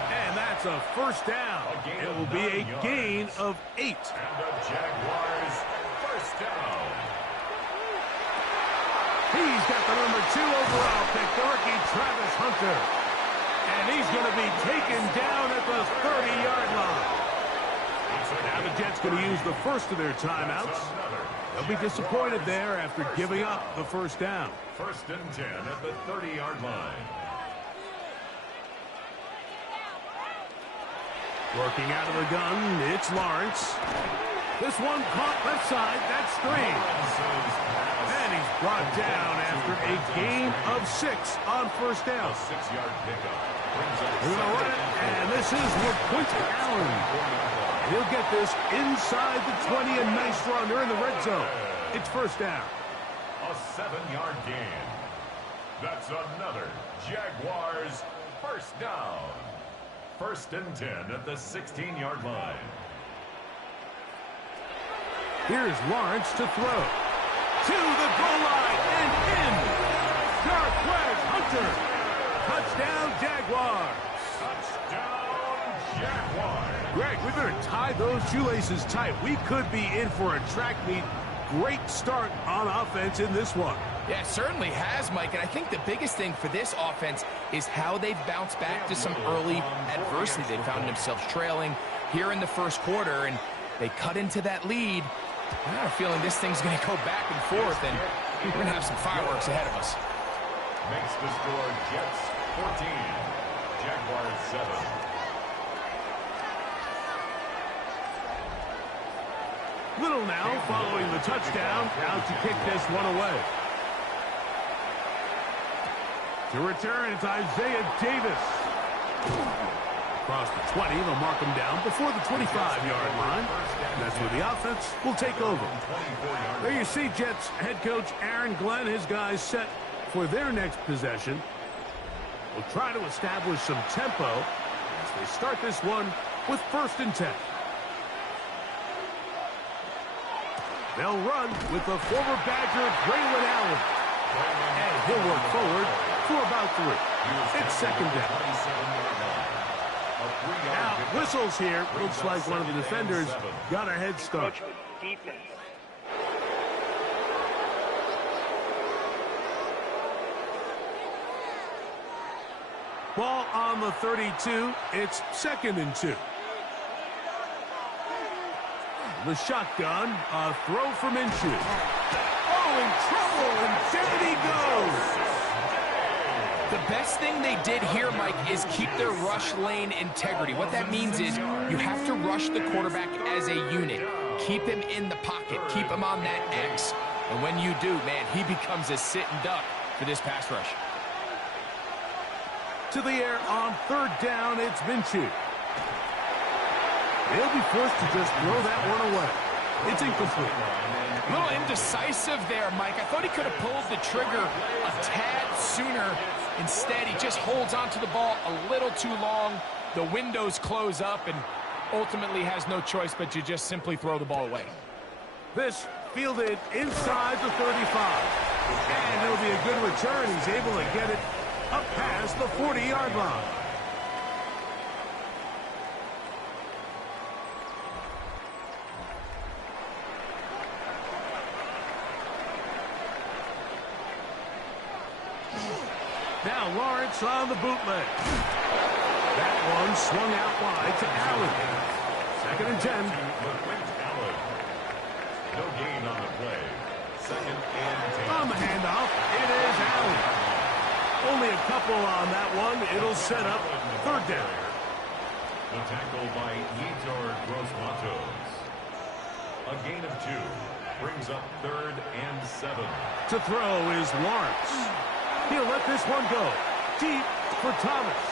And that's a first down. It will be a gain of 8. And the Jaguars first down. He's got the number 2 overall pick, the rookie Travis Hunter. And he's going to be taken down at the 30-yard line. Now the Jets going to use the first of their timeouts. They'll be disappointed there after giving up the first down. 1st and 10 at the 30-yard line. Working out of the gun, it's Lawrence. This one caught left side, that's Strange. And he's brought down after a gain of 6 on first down. 6-yard pickup. They're going to run it, and this is LaQuinta Allen. He'll get this inside the 20, a nice run. They're in the red zone. It's first down. A 7-yard gain. That's another Jaguars first down. 1st and 10 at the 16-yard line. Here's Lawrence to throw. To the goal line and in. Darquez Hunter. Touchdown, Jaguars. Touchdown, Jaguars. Greg, we better tie those shoelaces tight. We could be in for a track meet. Great start on offense in this one. Yeah, it certainly has, Mike. And I think the biggest thing for this offense is how they've bounced back to some early adversity. They found themselves trailing here in the first quarter, and they cut into that lead. I have a feeling this thing's going to go back and forth, and we're going to have some fireworks ahead of us. Makes the score Jets 14, Jaguars 7. Little now following the touchdown, out to kick this one away. To return, it's Isaiah Davis. Across the 20, they'll mark him down before the 25-yard line. That's where the offense will take over. There you see Jets head coach Aaron Glenn, his guys set for their next possession. Will try to establish some tempo as they start this one with 1st and 10. They'll run with the former Badger Braylon Allen. And he'll work forward for about 3. It's 2nd down. Now, whistles here. Looks like one of the defenders got a head start. Defense. Ball on the 32. It's 2nd and 2. The shotgun, a throw from Minshew. Oh, in trouble, and down he goes. The best thing they did here, Mike, is keep their rush lane integrity. What that means is you have to rush the quarterback as a unit. Keep him in the pocket. Keep him on that X. And when you do, man, he becomes a sitting duck for this pass rush. To the air on 3rd down, it's Minshew. They'll be forced to just throw that one away. It's incomplete. A little indecisive there, Mike. I thought he could have pulled the trigger a tad sooner. Instead, he just holds onto the ball a little too long. The windows close up and ultimately has no choice but to just simply throw the ball away. This fielded inside the 35. And it'll be a good return. He's able to get it up past the 40-yard line. Now Lawrence on the bootleg. That one swung out wide to Allen. 2nd and 10. Allen. No gain on the play. 2nd and 10. On the handoff, it is Allen. Only a couple on that one. It'll set up 3rd down. The tackle by Yetur Gross-Matos. A gain of 2. Brings up 3rd and 7. To throw is Lawrence. He'll let this one go. Deep for Thomas.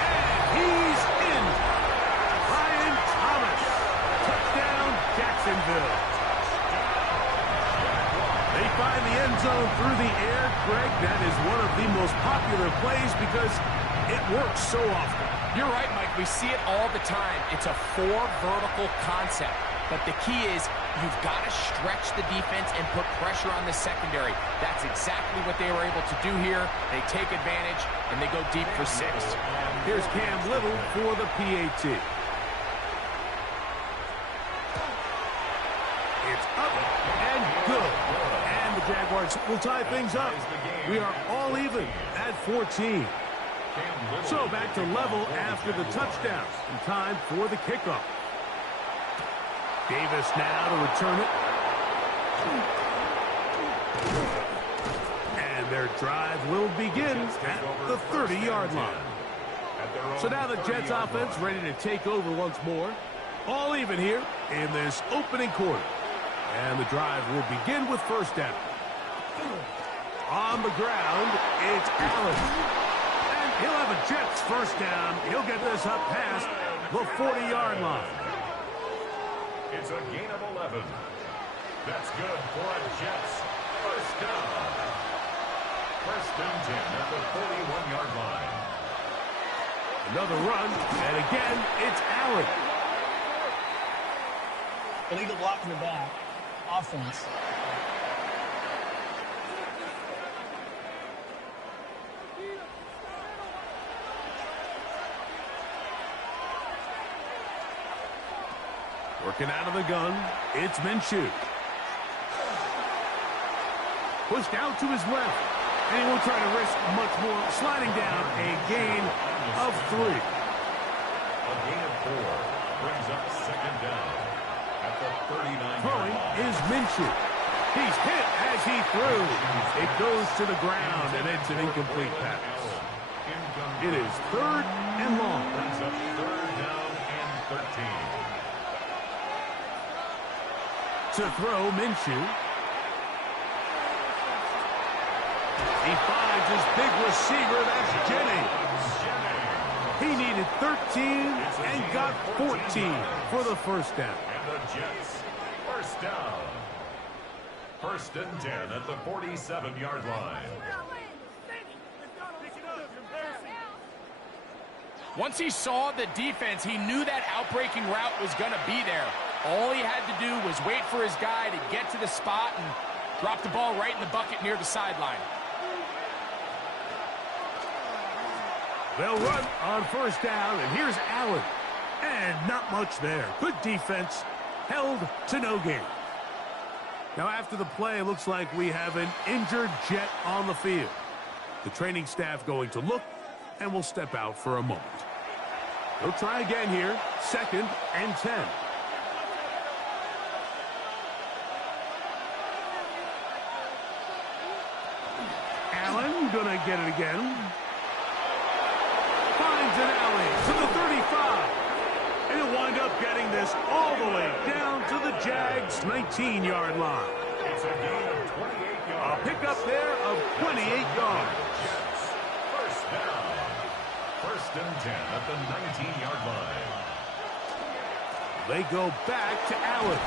And he's in. Brian Thomas. Touchdown, Jacksonville. They find the end end zone through the air. Greg, that is one of the most popular plays because it works so often. You're right, Mike. We see it all the time. It's a 4 vertical concept. But the key is you've got to stretch the defense and put pressure on the secondary. That's exactly what they were able to do here. They take advantage, and they go deep for 6. Here's Cam Little for the PAT. It's up and good. And the Jaguars will tie things up. We are all even at 14. So back to level after the touchdown. And time for the kickoff. Davis now to return it. And their drive will begin at the 30-yard line. So now the Jets offense ready to take over once more. All even here in this opening quarter. And the drive will begin with first down. On the ground, it's Allen. And he'll have a Jets first down. He'll get this up past the 40-yard line. It's a gain of 11. That's good for a Jets first down. First and 10 at the 41-yard line. Another run, and again, it's Allen. Illegal block in the back. Offense. Working out of the gun, it's Minshew. Pushed out to his left, and he won't try to risk much more. Sliding down, a gain of 3. A gain of 4 brings up second down at the 39-yard Throwing line. is Minshew. He's hit as he threw. It goes to the ground, and it's an incomplete pass. It is 3rd and long. Brings up 3rd down and 13. To throw, Minshew. He finds his big receiver, that's Jennings. He needed 13 and got 14 for the first down. And the Jets, first down. First and 10 at the 47-yard line. Once he saw the defense, he knew that outbreaking route was going to be there. All he had to do was wait for his guy to get to the spot and drop the ball right in the bucket near the sideline. They'll run on first down, and here's Allen. And not much there. Good defense, held to no gain. Now after the play, it looks like we have an injured Jet on the field. The training staff going to look, and will step out for a moment. They'll try again here, 2nd and 10. Allen gonna get it again. Finds an alley to the 35. And he'll wind up getting this all the way down to the Jags' 19-yard line. It's a gain of 28 yards. A pickup there of 28 yards. Jets, first down. First and 10 at the 19-yard line. They go back to Allen.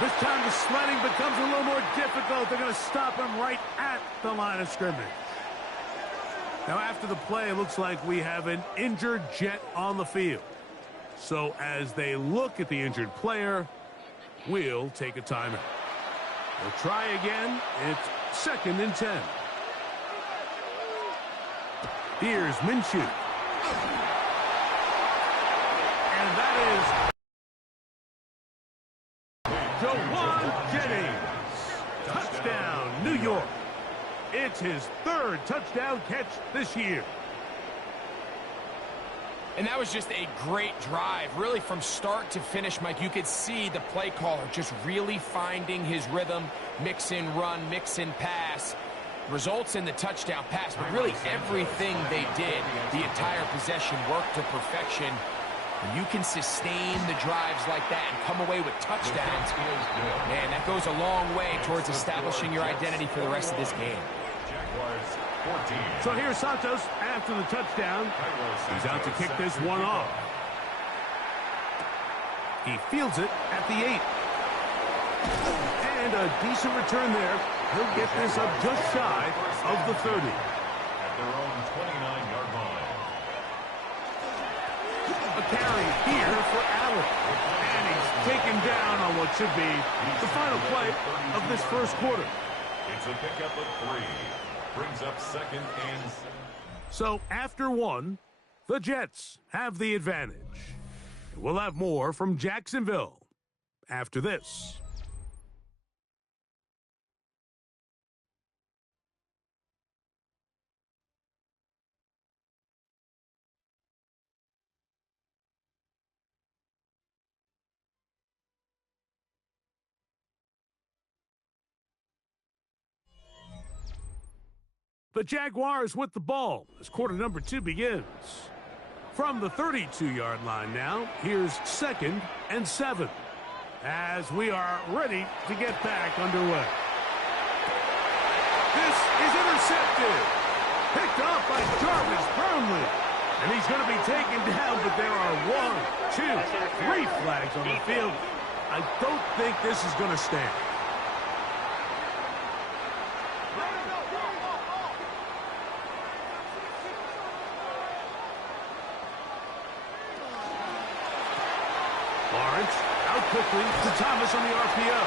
This time the sledding becomes a little more difficult. They're going to stop him right at the line of scrimmage. Now after the play, it looks like we have an injured Jet on the field. So as they look at the injured player, we'll take a timeout. We'll try again. It's 2nd and 10. Here's Minshew. And that is Jawan Jennings. Touchdown, New York. It's his 3rd touchdown catch this year. And that was just a great drive. Really from start to finish, Mike, you could see the play caller just really finding his rhythm. Mix in run, mix in pass. Results in the touchdown pass, but really everything they did, the entire possession worked to perfection. When you can sustain the drives like that and come away with touchdowns, man, that goes a long way towards establishing your identity for the rest of this game. So here's Santos after the touchdown. He's out to kick this one off. He fields it at the 8. And a decent return there. he'll get this up just shy of the 30. At their own 29-yard line. A carry here for Allen. And he's taken down on what should be the final play of this first quarter. It's a pickup of 3. Brings up second and 7. So after 1, the Jets have the advantage. We'll have more from Jacksonville after this. The Jaguars with the ball as quarter number 2 begins. From the 32-yard line now, here's second and 7 as we are ready to get back underway. This is intercepted. Picked off by Jarvis Brownlee. And he's going to be taken down, but there are 1, 2, 3 flags on the field. I don't think this is going to stand. Out quickly to Thomas on the RPO.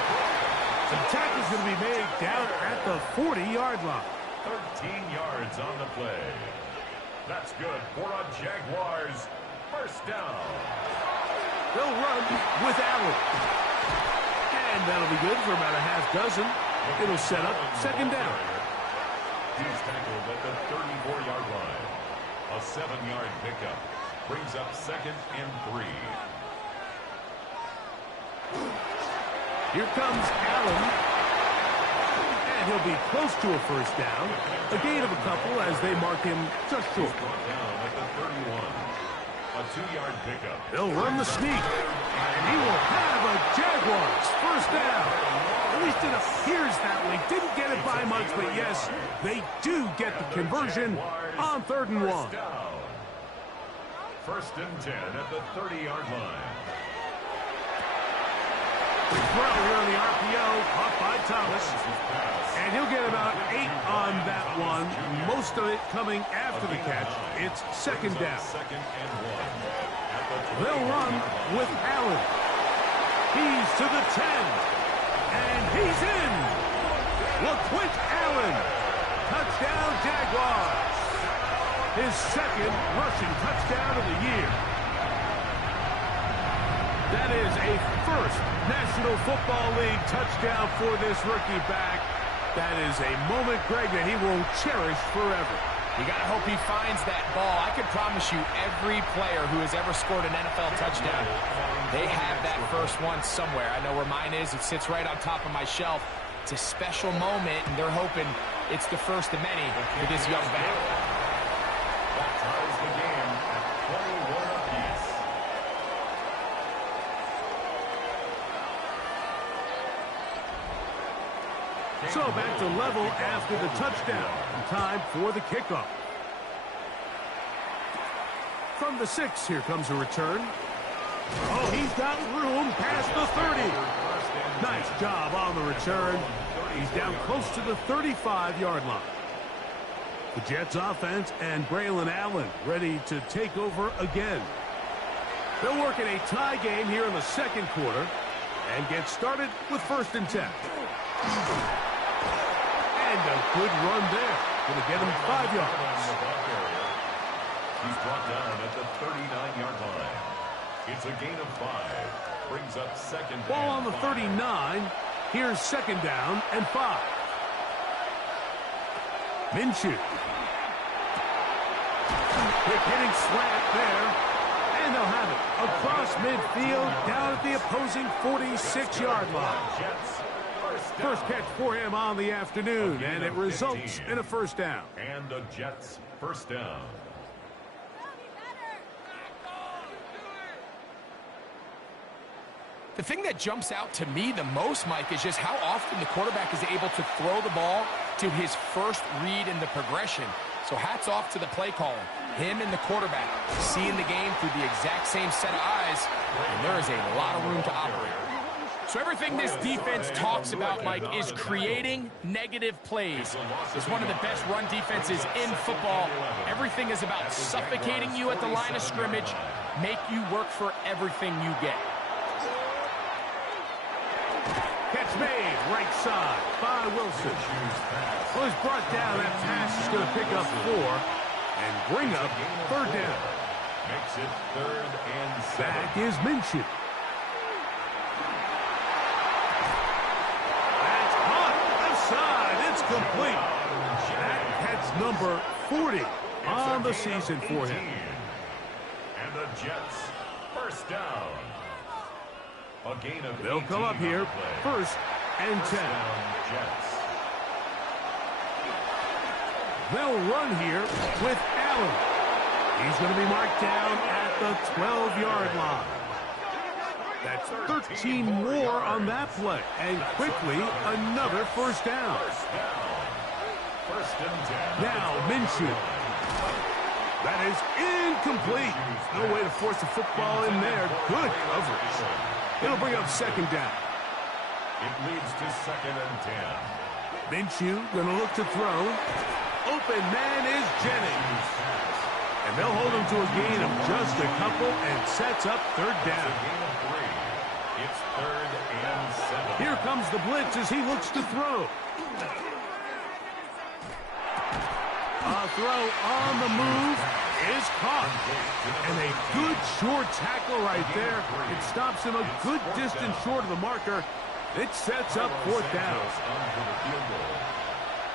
Some tackles going to be made down at the 40-yard line. 13 yards on the play. That's good for a Jaguars first down. They'll run with Allen. And that'll be good for about a half dozen. It'll set up second down. He's tackled at the 34-yard line. A 7-yard pickup brings up second and 3. Here comes Allen. And he'll be close to a first down. A gain of a couple as they mark him just short. Brought down at the 31. A 2-yard pickup. They'll run the sneak. And he will have a Jaguars first down. At least it appears that way. Didn't get it by much, but yes, they do get the conversion on 3rd and 1. First and 10 at the 30-yard line. Throw here on the RPO, caught by Thomas. And he'll get about 8 on that one. Most of it coming after the catch. It's second down. They'll run with Allen. He's to the 10. And he's in. LaQuint Allen. Touchdown, Jaguars. His second rushing touchdown of the year. That is a first National Football League touchdown for this rookie back. That is a moment, Greg, that he will cherish forever. You got to hope he finds that ball. I can promise you every player who has ever scored an NFL touchdown, they have that first one somewhere. I know where mine is. It sits right on top of my shelf. It's a special moment, and they're hoping it's the first of many for this young back. That ties the game at 21 apiece. So back to level after the touchdown. Time for the kickoff. From the 6, here comes a return. Oh, he's got room past the 30. Nice job on the return. He's down close to the 35-yard line. The Jets offense and Braylon Allen ready to take over again. They'll work in a tie game here in the second quarter and get started with 1st and 10. And a good run there. Going to get him 5 yards. He's brought down at the 39-yard line. It's a gain of 5. Brings up second Ball and on the 5. 39. Here's second down and 5. Minshew. Quick hitting slant there. And they'll have it across midfield down at the opposing 46-yard line. First catch for him on the afternoon, and it results in a first down. And the Jets first down. The thing that jumps out to me the most, Mike, is just how often the quarterback is able to throw the ball to his first read in the progression. So hats off to the play caller. Him and the quarterback seeing the game through the exact same set of eyes, and there is a lot of room to operate. So everything this defense talks about, Mike, is creating negative plays. It's one of the best run defenses in football. Everything is about suffocating you at the line of scrimmage, make you work for everything you get. Catch made, right side by Wilson. Well, he's brought down. That pass is going to pick up 4 and bring up 3rd down. Makes it 3rd and 7. Back is Minshew. That's caught. Left side. It's complete. That's number 40 on the season for him. And the Jets, first down. A gain of They'll come up here, 1st and 10. Jets. They'll run here with Allen. He's going to be marked down at the 12-yard line. That's 13 more on that play. And quickly, another 1st down. First and 10. Now, Minshew. That is incomplete. No way to force the football in there. Good coverage. It'll bring up 2nd down. It leads to 2nd and 10. Minshew going to look to throw. Open man is Jennings. And they'll hold him to a gain of just a couple and sets up 3rd down. A gain of 3. It's 3rd and 7. Here comes the blitz as he looks to throw. A throw on the move is caught. And a good short tackle right there. It stops him a good distance short of the marker. It sets up 4th down.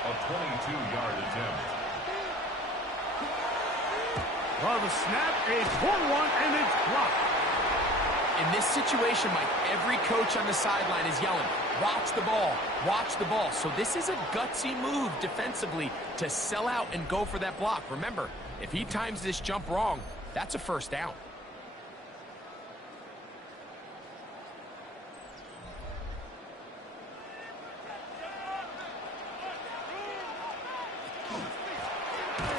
A 22-yard attempt. Well, the snap, a poor one, and it's blocked. In this situation, Mike, every coach on the sideline is yelling, watch the ball, watch the ball. So this is a gutsy move defensively to sell out and go for that block. Remember, if he times this jump wrong, that's a 1st down.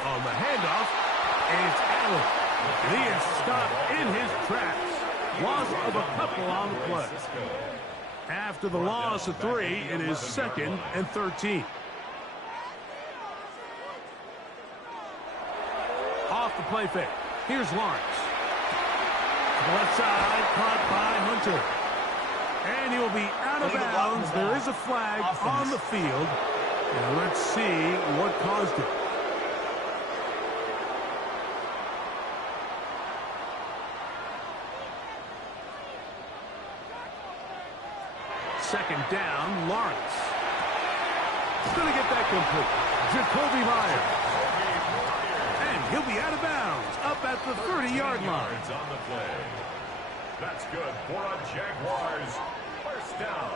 On the handoff, it's Allen. He is stopped in his tracks. Loss of a couple on the play. After the loss of 3, it is 2nd and 13. Off the play fake. Here's Lawrence. To the left side, caught by Hunter. And he will be out of bounds. There is a flag on the field. And let's see what caused it. Second down, Lawrence. Going to get that complete. Jacoby Myers. And he'll be out of bounds up at the 30-yard line. On the play. That's good for a Jaguars. First down.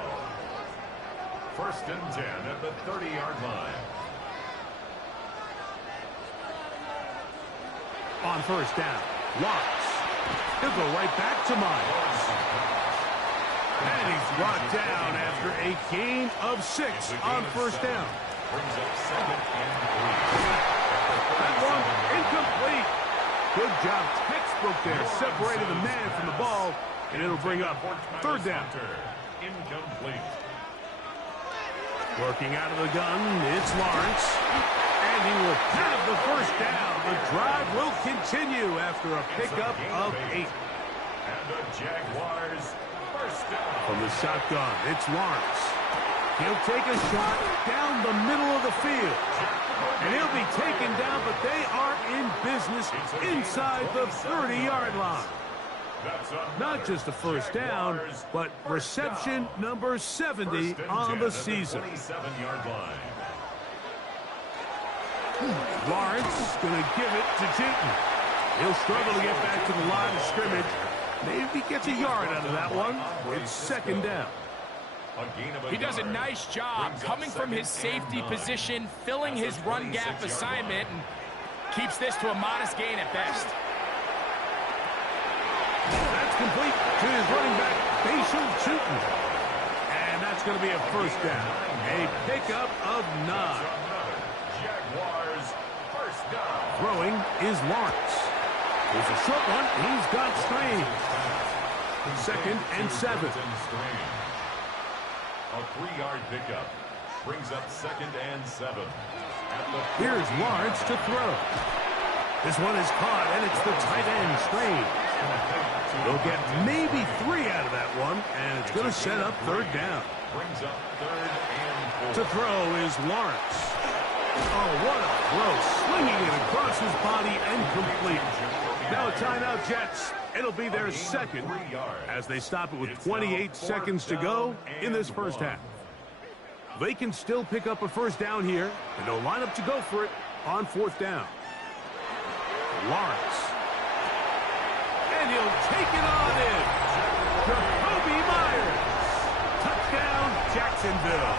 1st and 10 at the 30-yard line. On 1st down, Lawrence. He'll go right back to Myers. And he's brought down after a gain of 6 on 1st down. Brings up 2nd and 3. That one incomplete. Good job. Textbook there. Separated the man from the ball. And it'll bring up 3rd down. Incomplete. Working out of the gun, it's Lawrence. And he will have the 1st down. The drive will continue after a pickup of 8. And the Jaguars, first down. From the shotgun, it's Lawrence. He'll take a shot down the middle of the field. And he'll be taken down, but they are in business inside the 30-yard line. Not just a 1st down, but reception number 70 on the season. Lawrence going to give it to Jinton. He'll struggle to get back to the line of scrimmage. Maybe gets a yard out of that one. It's 2nd down. He does a nice job coming from his safety position, filling his run gap assignment, and keeps this to a modest gain at best. That's complete to his running back, Facial Chutin. And that's going to be a 1st down. A pickup of 9. Jaguars, first down. Throwing is Lawrence. There's a short one. He's got Strange. 2nd and 7. A 3-yard pickup. Brings up 2nd and 7. Here's Lawrence to throw. This one is caught, and it's the tight end, Strange. They'll get maybe 3 out of that one, and it's going to set up 3rd down. Brings up 3rd and 4. To throw is Lawrence. Oh, what a throw. Slinging it across his body and complete. Now a timeout, Jets. It'll be their 2nd as they stop it with 28 seconds to go in this first half. They can still pick up a 1st down here, and they'll line up to go for it on 4th down. Lawrence. And he'll take it on in. Jacoby Myers. Touchdown, Jacksonville.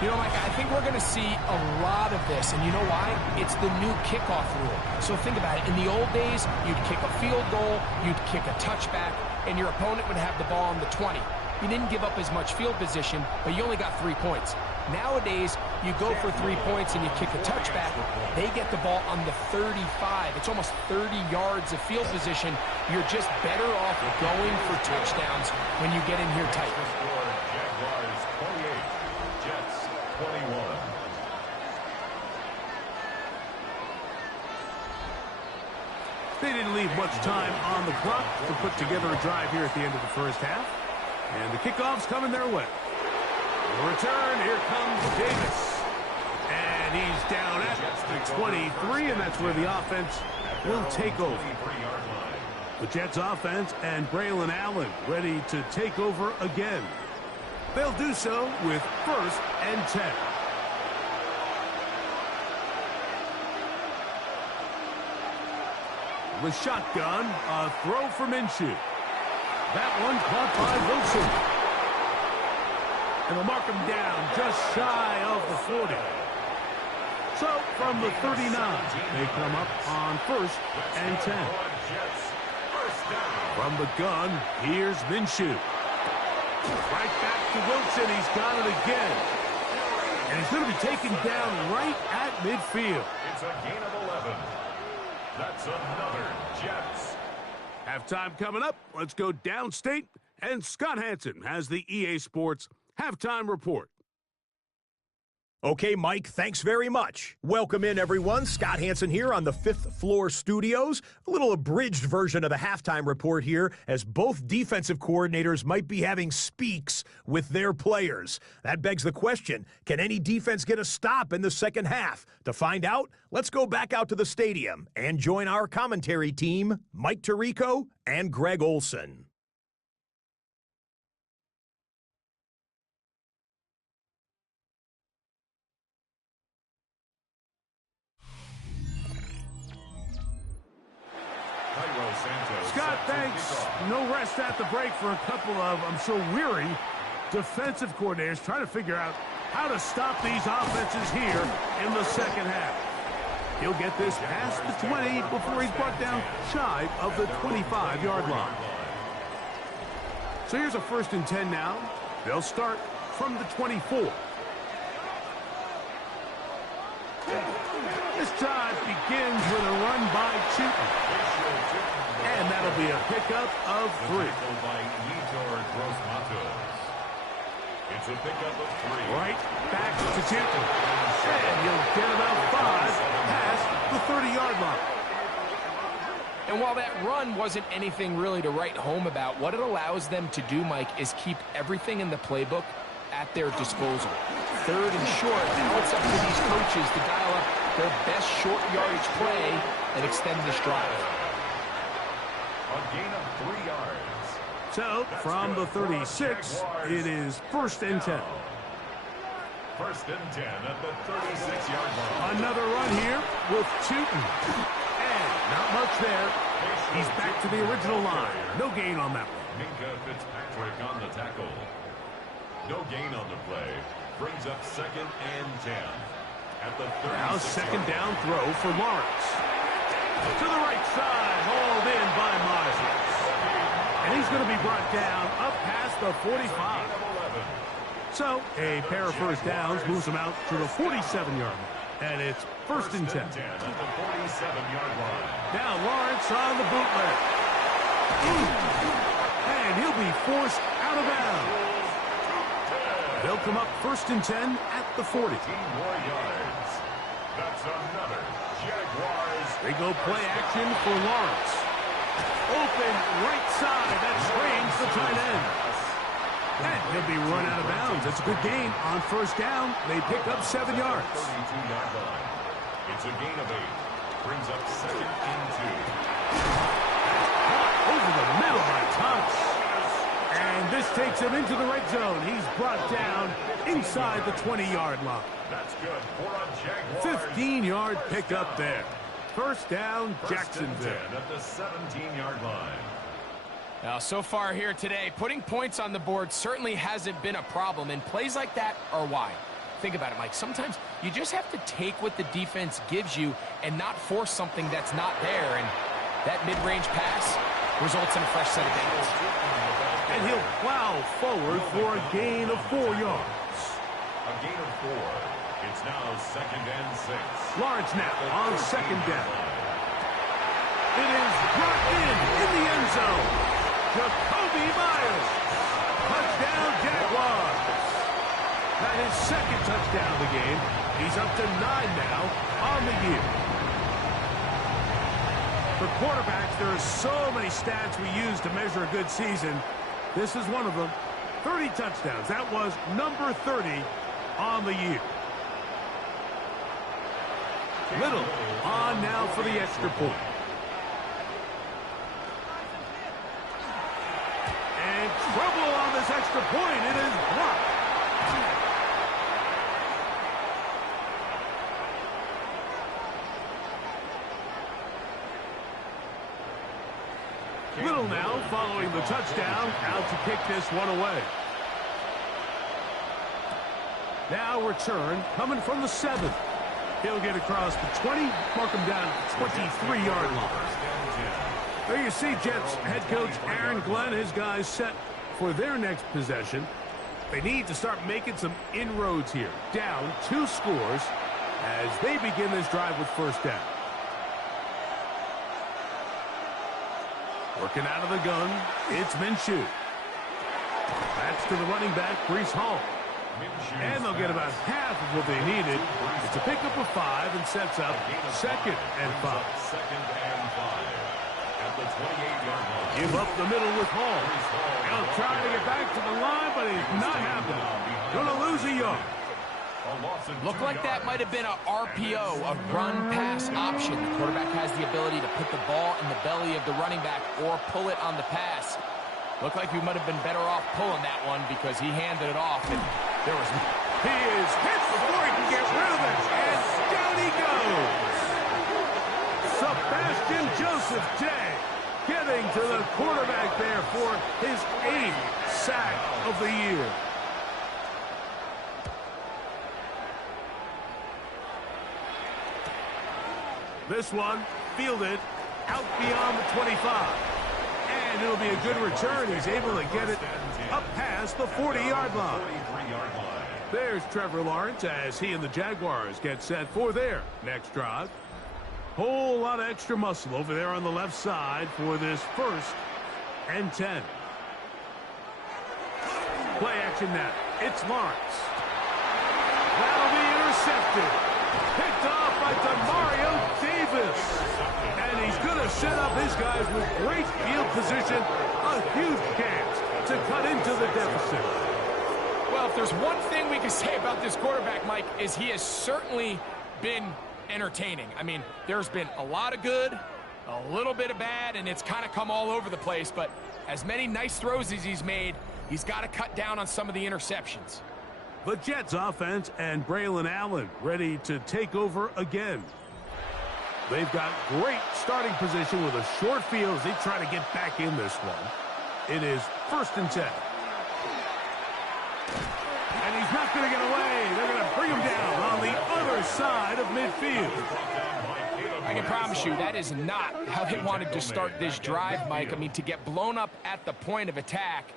You know, Mike, I think we're going to see a lot of this, and you know why? It's the new kickoff rule. So think about it. In the old days, you'd kick a field goal, you'd kick a touchback, and your opponent would have the ball on the 20. You didn't give up as much field position, but you only got 3 points. Nowadays, you go for 3 points and you kick a touchback. They get the ball on the 35. It's almost 30 yards of field position. You're just better off going for touchdowns when you get in here tight. Jaguars 28, Jets 21. They didn't leave much time on the clock to put together a drive here at the end of the first half. And the kickoff's coming their way. The return, here comes Davis. And he's down at the 23, and that's where the offense will take over. The Jets offense and Braylon Allen ready to take over again. They'll do so with 1st and 10. The shotgun, a throw for Minshew. That one caught by Wilson. And they'll mark him down just shy of the 40. So from the 39, they come up on 1st and 10. From the gun, here's Minshew. Right back to Wilson. He's got it again. And he's going to be taken down right at midfield. It's a gain of 11. That's another Jets. Halftime coming up. Let's go downstate. And Scott Hansen has the EA Sports Halftime Report. Okay, Mike, thanks very much. Welcome in, everyone. Scott Hansen here on the 5th floor studios. A little abridged version of the halftime report here, as both defensive coordinators might be having speaks with their players. That begs the question, can any defense get a stop in the second half? To find out, let's go back out to the stadium and join our commentary team, Mike Tirico and Greg Olson. Scott, thanks. No rest at the break for a couple of, I'm sure, weary defensive coordinators trying to figure out how to stop these offenses here in the second half. He'll get this past the 20 before he's brought down shy of the 25-yard line. So here's a 1st and 10 now. They'll start from the 24. This drive begins with a run by Chooton. And that'll be a pickup of 3. It's a pickup of 3. Right back to Chooton. And he'll get about 5 past the 30-yard line. And while that run wasn't anything really to write home about, what it allows them to do, Mike, is keep everything in the playbook at their disposal. 3rd and short, now it's up to these coaches to dial up their best short yardage play and extend this drive. A gain of 3 yards. So, from the 36, it is 1st and 10. 1st and 10 at the 36-yard line. Another run here with Chooton. And not much there. He's back to the original line. No gain on that one. Minka Fitzpatrick on the tackle. No gain on the play. Brings up 2nd and 10. At the 36. Now 2nd down throw for Lawrence. To the right side, hauled in by Myers. And he's going to be brought down up past the 45. So, a pair of 1st downs moves him out to the 47-yard line. And it's 1st and 10. At the 47-yard line. Now Lawrence on the bootleg. And he'll be forced out of bounds. They'll come up 1st and 10 at the 40. 15 more yards. That's another Jaguars. They go play action for Lawrence. Open right side. That screens the tight end. And he'll be run out of bounds. That's a good gain on 1st down. They pick up 7 yards. 32-yard line. It's a gain of 8. Brings up 2nd and 2. Over the middle by Thomas. And this takes him into the red zone. He's brought down inside the 20-yard line. That's good for a Jaguars. 15-yard pickup there. 1st down, Jacksonville. At the 17-yard line. Now, so far here today, putting points on the board certainly hasn't been a problem, and plays like that are why. Think about it, Mike. Sometimes you just have to take what the defense gives you and not force something that's not there, and that mid-range pass results in a fresh set of downs. And he'll plow forward for a gain of 4 yards. A gain of 4. It's now 2nd and 6. Lawrence now on 2nd down. It is brought in the end zone. Jacoby Myers. Touchdown, Jaguars. That is 2nd touchdown of the game. He's up to 9 now on the year. For quarterbacks, there are so many stats we use to measure a good season. This is one of them. 30 touchdowns. That was number 30 on the year. Little on now for the extra point. And trouble on this extra point. It is blocked. Little now following the touchdown, out to kick this one away. Now return coming from the 7th. He'll get across the 20, mark him down at the 23-yard line. There you see Jets head coach Aaron Glenn, his guys set for their next possession. They need to start making some inroads here. Down 2 scores as they begin this drive with 1st down. Working out of the gun, it's Minshew. That's to the running back, Breece Hall. And they'll get about half of what they needed. It's a pickup of 5 and sets up 2nd and 5. 2nd and 5. At the 28-yard line. Give up the middle with Hall. He'll try to get back to the line, but it's not happening. Gonna lose a yard. Looked like that might have been a RPO, a run-pass option. The quarterback has the ability to put the ball in the belly of the running back or pull it on the pass. Looked like we might have been better off pulling that one because he handed it off, and there was... He is hit before he can get rid of it, and down he goes. Sebastian Joseph Day getting to the quarterback there for his 8th sack of the year. This one fielded out beyond the 25. And it'll be a good return. He's able to get it up past the 40-yard line. There's Trevor Lawrence as he and the Jaguars get set for their next drive. Whole lot of extra muscle over there on the left side for this 1st and 10. Play action now. It's Lawrence. That'll be intercepted. Picked off by Demario Davis. And he's going to set up his guys with great field position. A huge chance to cut into the deficit. Well, if there's one thing we can say about this quarterback, Mike, is he has certainly been entertaining. I mean, there's been a lot of good, a little bit of bad, and it's kind of come all over the place. But as many nice throws as he's made, he's got to cut down on some of the interceptions. The Jets offense and Braylon Allen ready to take over again. They've got great starting position with a short field as they try to get back in this one. It is 1st and 10. And he's not going to get away. They're going to bring him down on the other side of midfield. I can promise you that is not how they wanted to start this drive, Mike. I mean, to get blown up at the point of attack,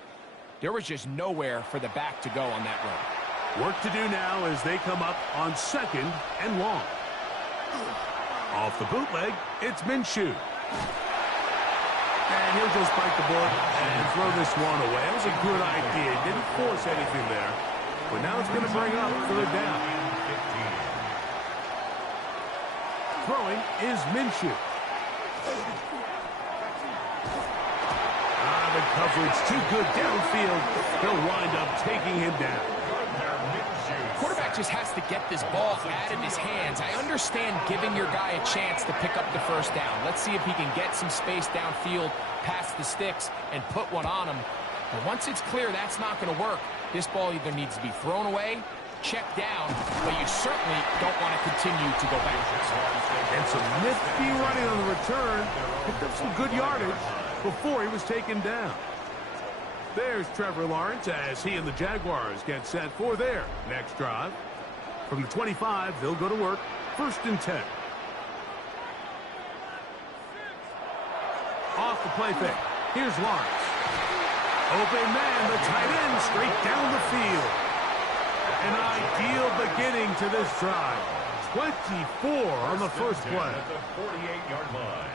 there was just nowhere for the back to go on that run. Work to do now as they come up on 2nd and long. Off the bootleg, it's Minshew. And he'll just bite the bullet and throw this one away. It was a good idea. Didn't force anything there. But now it's going to bring up third down. Throwing is Minshew. The coverage too good downfield. He'll wind up taking him down. Quarterback just has to get this ball out of his hands. I understand giving your guy a chance to pick up the first down. Let's see if he can get some space downfield past the sticks and put one on him. But once it's clear that's not going to work, this ball either needs to be thrown away, checked down, but you certainly don't want to continue to go backwards. And some nifty running on the return. Picked up some good yardage before he was taken down. There's Trevor Lawrence as he and the Jaguars get set for their next drive. From the 25, they'll go to work. 1st and 10. Off the play fake. Here's Lawrence. Open man, the tight end, straight down the field. An ideal beginning to this drive. 24 on the first play. At the 48-yard line.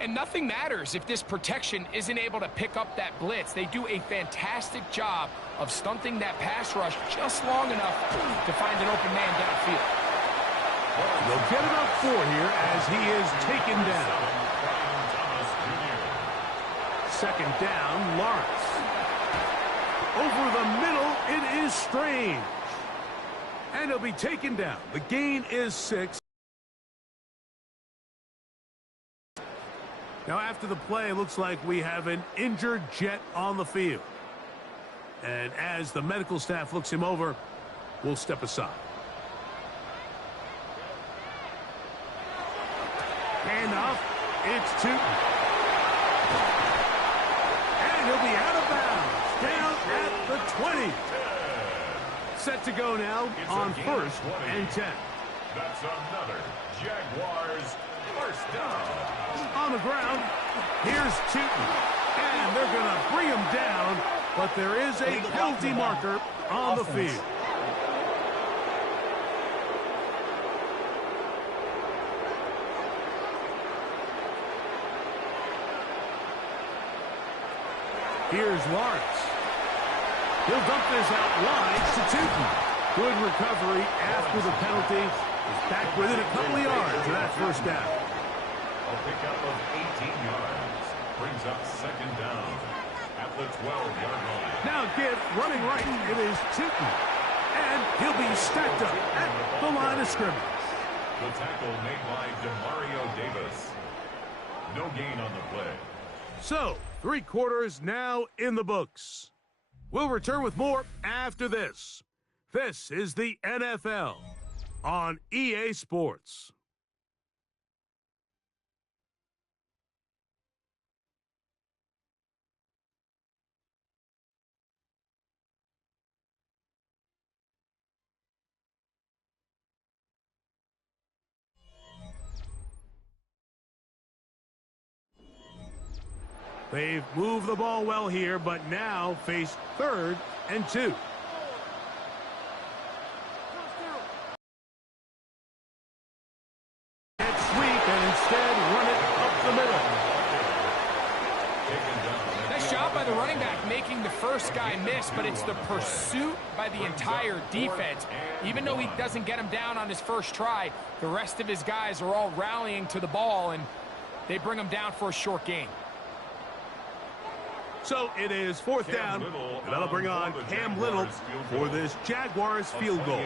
And nothing matters if this protection isn't able to pick up that blitz. They do a fantastic job of stunting that pass rush just long enough to find an open man downfield. They'll get about 4 here as he is taken down. 2nd down, Lawrence. Over the middle, it is Strange. And he'll be taken down. The gain is 6. Now, after the play, it looks like we have an injured Jet on the field. And as the medical staff looks him over, we'll step aside. Handoff. It's Tootin. And he'll be out of bounds. Down at the 20. Set to go now on 1st and 10. That's another Jaguars first down. On the ground, here's Tootin. And they're going to bring him down, but there is a penalty marker on the field. Here's Lawrence. He'll dump this out wide to Tootin. Good recovery after the penalty. He's back within a couple of yards of that first down. A pickup of 18 yards. Brings up 2nd down at the 12-yard line. Now give running right. It is Tootin. And he'll be stacked up at the line of scrimmage. The tackle made by Demario Davis. No gain on the play. So, 3 quarters now in the books. We'll return with more after this. This is the NFL on EA Sports. They've moved the ball well here, but now face 3rd and 2. Jet sweep and instead run it up the middle. Nice job by the running back making the first guy miss, but it's the pursuit by the entire defense. Even though he doesn't get him down on his first try, the rest of his guys are all rallying to the ball, and they bring him down for a short gain. So it is 4th down, and that'll bring on Cam Little for this Jaguars field goal.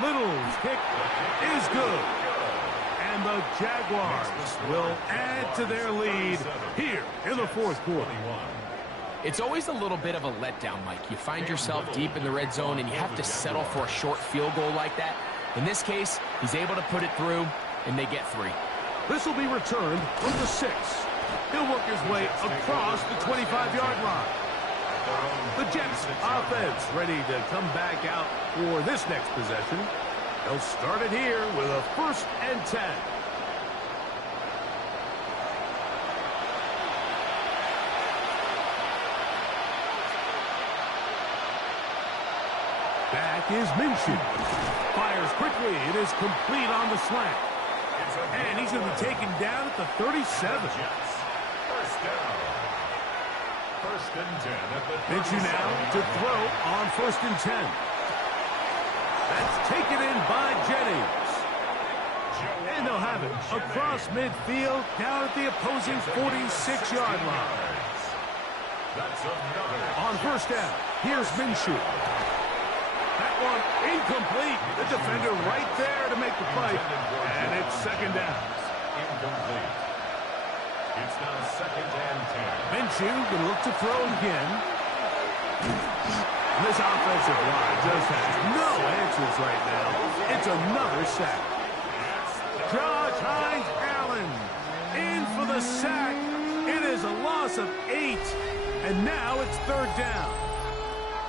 Little's kick is good. And the Jaguars will add to their lead here in the 4th quarter. It's always a little bit of a letdown, Mike. You find yourself deep in the red zone, and you have to settle for a short field goal like that. In this case, he's able to put it through, and they get 3. This will be returned from the 6. He'll work his way across the 25-yard line. The Jets offense ready to come back out for this next possession. They'll start it here with a 1st and 10. Back is Minshew. Fires quickly. It is complete on the slant. And he's going to be taken down at the 37. First down. First and 10 at the 37. Minshew now to throw on first and 10. That's taken in by Jennings. And they'll have it across midfield down at the opposing 46-yard line. On first down, here's Minshew. That one incomplete. The defender right there to make the play. And it's second down. Incomplete. It's now second and 10. Minshew going to look to throw again. This offensive line just has no answers right now. It's another sack. Josh Hines-Allen in for the sack. It is a loss of 8. And now it's third down.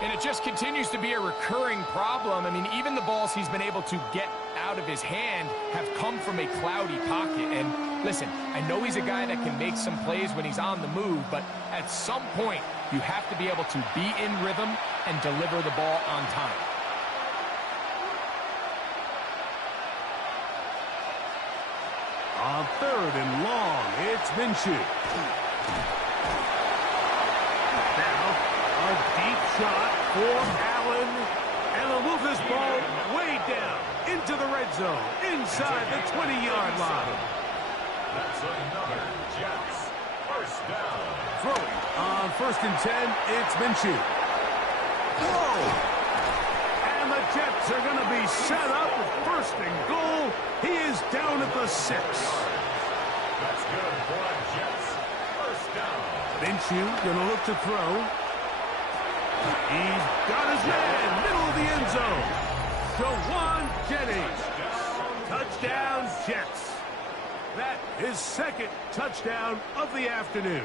And it just continues to be a recurring problem. I mean, even the balls he's been able to get out of his hand have come from a cloudy pocket. And listen, I know he's a guy that can make some plays when he's on the move, but at some point, you have to be able to be in rhythm and deliver the ball on time. On third and long, it's Minshew. Now, a deep shot for Allen. And they'll move this ball way down into the red zone, inside the 20-yard line. That's another Jets. First down. Throwing on first and 10, it's Minshew. Whoa! And the Jets are going to be set up with first and goal. He is down at the 6. That's good for the Jets. First down. Minshew going to look to throw. He's got his man, middle of the end zone. Jawan Jennings. Touchdown, Jets. That is second touchdown of the afternoon.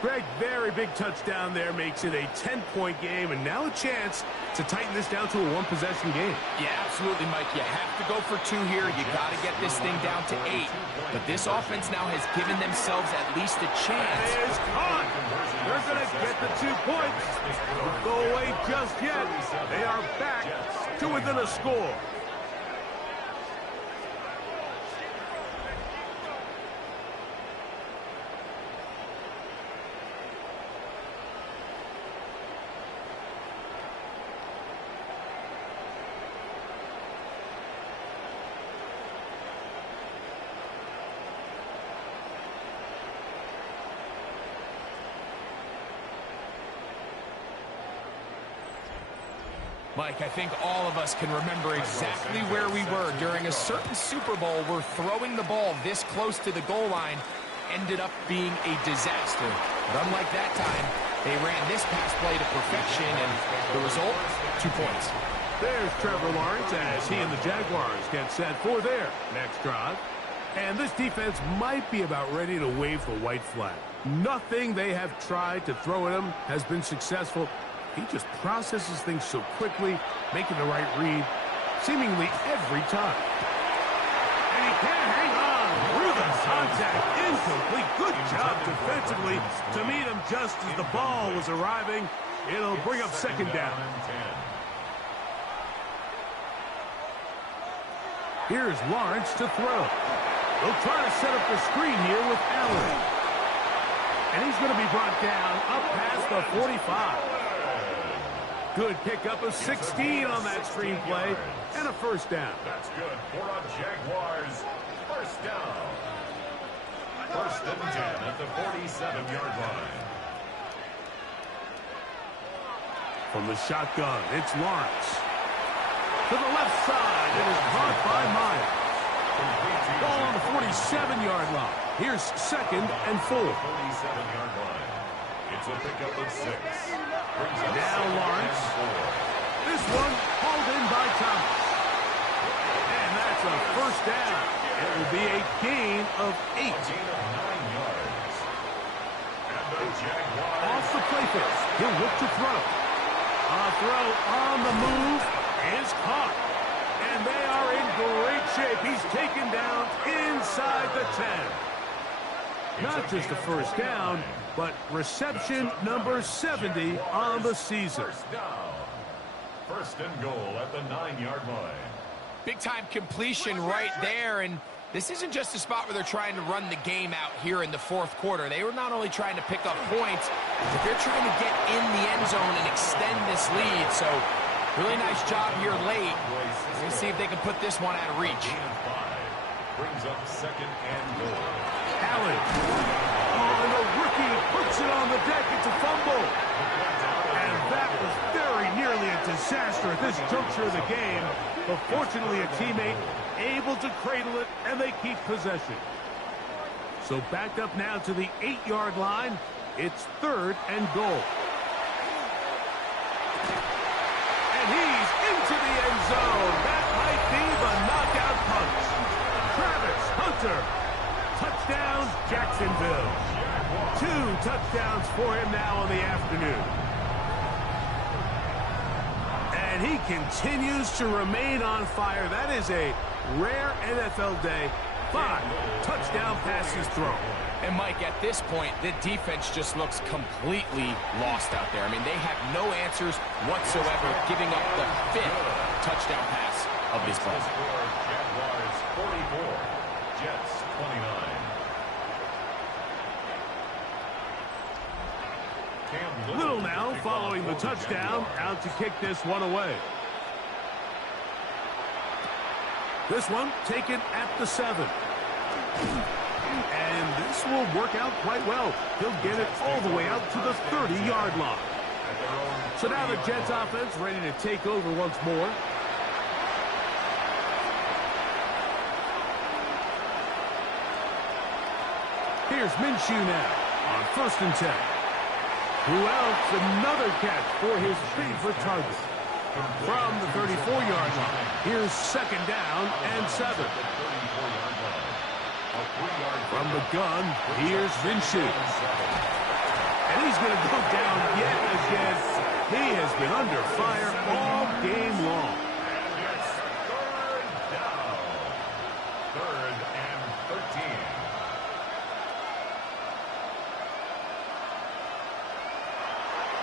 Greg, very big touchdown there, makes it a 10-point game, and now a chance to tighten this down to a one-possession game. Yeah, absolutely, Mike. You have to go for 2 here. You got to get this thing down to 8. But this offense now has given themselves at least a chance. It is caught. They're going to get the 2 points. Don't go away just yet. They are back to within a score. Mike, I think all of us can remember exactly where we were during a certain Super Bowl where throwing the ball this close to the goal line ended up being a disaster. But unlike that time, they ran this pass play to perfection, and the result, 2 points. There's Trevor Lawrence as he and the Jaguars get set for their next drive. And this defense might be about ready to wave the white flag. Nothing they have tried to throw at him has been successful. He just processes things so quickly, making the right read, seemingly every time. And he can't hang on through the contact. Incomplete. Good job defensively to meet him just as the ball was arriving. It'll bring up second down. Here's Lawrence to throw. They'll try to set up the screen here with Allen. And he's going to be brought down up past the 45. Good pickup of 16 on that screen play, and a first down. That's good for a Jaguars. First down. First and 10 at the 47-yard line. From the shotgun, it's Lawrence. To the left side, it is caught by Myers. Ball on the 47-yard line. Here's second and 4. 47-yard line. It's a pickup of 6. Now Lawrence. This one hauled in by Thomas. And that's a first down. It will be a gain of 8. yards. And the Jaguars. Off the play fake. He'll look to throw. A throw on the move is caught. And they are in great shape. He's taken down inside the 10. Not just a first down, but reception number 70 on the season. First down. First and goal at the 9-yard line. Big-time completion right there, and this isn't just a spot where they're trying to run the game out here in the fourth quarter. They were not only trying to pick up points, but they're trying to get in the end zone and extend this lead. So really nice job here late. We're going to see if they can put this one out of reach. Brings up second and goal. Allen. Oh, and the rookie puts it on the deck. It's a fumble. And that was very nearly a disaster at this juncture of the game. But fortunately, a teammate able to cradle it, and they keep possession. So backed up now to the 8-yard line. It's third and goal. And he's into the end zone. That might be the knockout punch. Travis Hunter. Touchdown, Jacksonville. 2 touchdowns for him now on the afternoon. And he continues to remain on fire. That is a rare NFL day. 5 touchdown passes thrown. And Mike, at this point, the defense just looks completely lost out there. I mean, they have no answers whatsoever, giving up the 5th touchdown pass of this play. Jaguars 44, Jets 29. Little now following the touchdown, out to kick this one away. This one taken at the 7. And this will work out quite well. He'll get it all the way out to the 30-yard line. So now the Jets offense ready to take over once more. Here's Minshew now on 1st and 10. Who else? Another catch for his favorite target. From the 34-yard line, here's 2nd down and 7. From the gun, here's Minshew. And he's going to go down yet again. He has been under fire all game long. And it's 3rd down. 3rd and 13.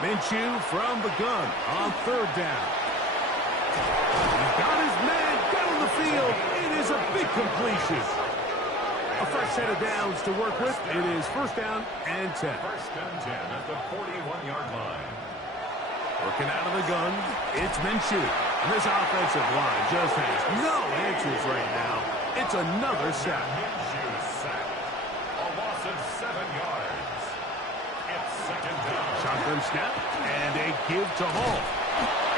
Minshew from the gun on 3rd down. He's got his man down the field. It is a big completion. A fresh set of downs to work with. It is 1st down and 10. 1st and 10 at the 41-yard line. Working out of the gun, it's Minshew. And this offensive line just has no answers right now. It's another sack. Minshew sacked. A loss of 7 yards. It's 2nd down. Shotgun snap and a give to Hall.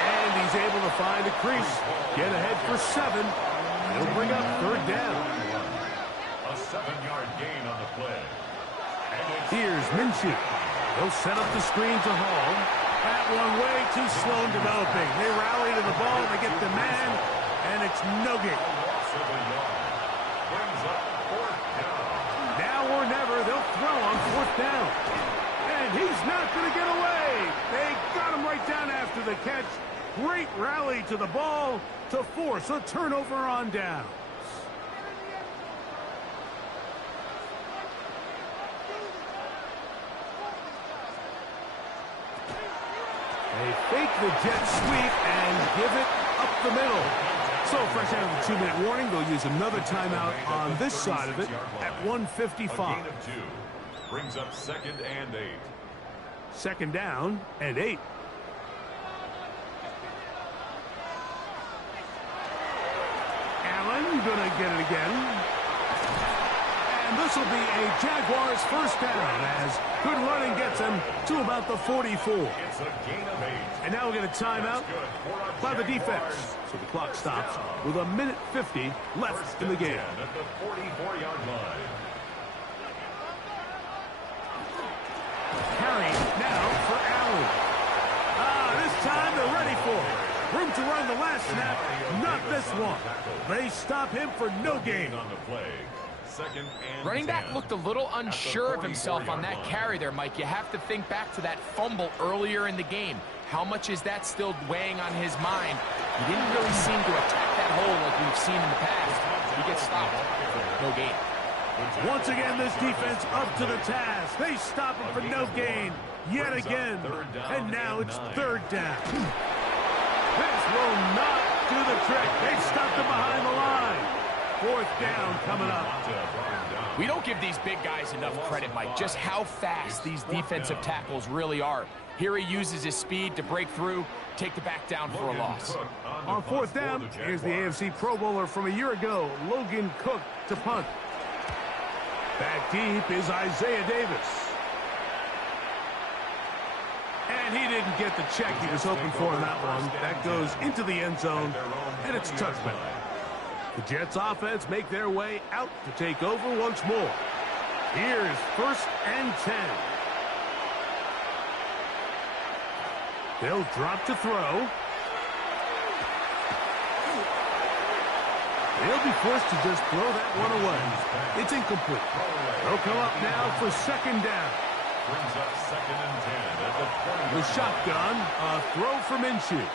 And he's able to find a crease. Get ahead for 7. He'll bring up 3rd down. A 7-yard gain on the play. Here's Minshew. He'll set up the screen to Hall. That one way too slow in developing. They rally to the ball. They get the man. And it's no gain. Brings up 4th down. Now or never, they'll throw on 4th down. And he's not going to get away. They got him right down after the catch. Great rally to the ball to force a turnover on down. They fake the jet sweep and give it up the middle. So fresh out of the 2-minute warning, they'll use another timeout on this side of it at 1:55. A gain of 2. Brings up 2nd and 8. 2nd down and 8. Allen gonna get it again. And this will be a Jaguars 1st down as good running gets him to about the 44. It's a gain of 8. And now we'll get a timeout by the defense. So the clock stops with 1:50 left in the game. At the 44-yard line. Carry now for Allen. This time they're ready for it. Room to run the last snap, not this one. They stop him for no gain. On the play. 2nd and Running back 10. looked a little unsure of himself on that carry there, Mike. You have to think back to that fumble earlier in the game. How much is that still weighing on his mind? He didn't really seem to attack that hole like we've seen in the past. He gets stopped for no gain. Once again, this defense up to the task. They stop him for no gain yet again. And now it's 3rd down. This will not do the trick. They stuffed him behind the line. Fourth down coming up. We don't give these big guys enough credit, Mike, just how fast these defensive tackles really are. Here he uses his speed to break through, take the back down for a loss. On fourth down, here's the AFC Pro Bowler from a year ago, Logan Cook, to punt. Back deep is Isaiah Davis. And he didn't get the check he was hoping for in that one. That goes into the end zone, and it's a touchback. The Jets offense make their way out to take over once more. Here's 1st and 10. They'll drop to throw. They'll be forced to just throw that one away. It's incomplete. They'll come up now for 2nd down. Brings up 2nd and 10 at the 20. The shotgun, a throw for Minshew.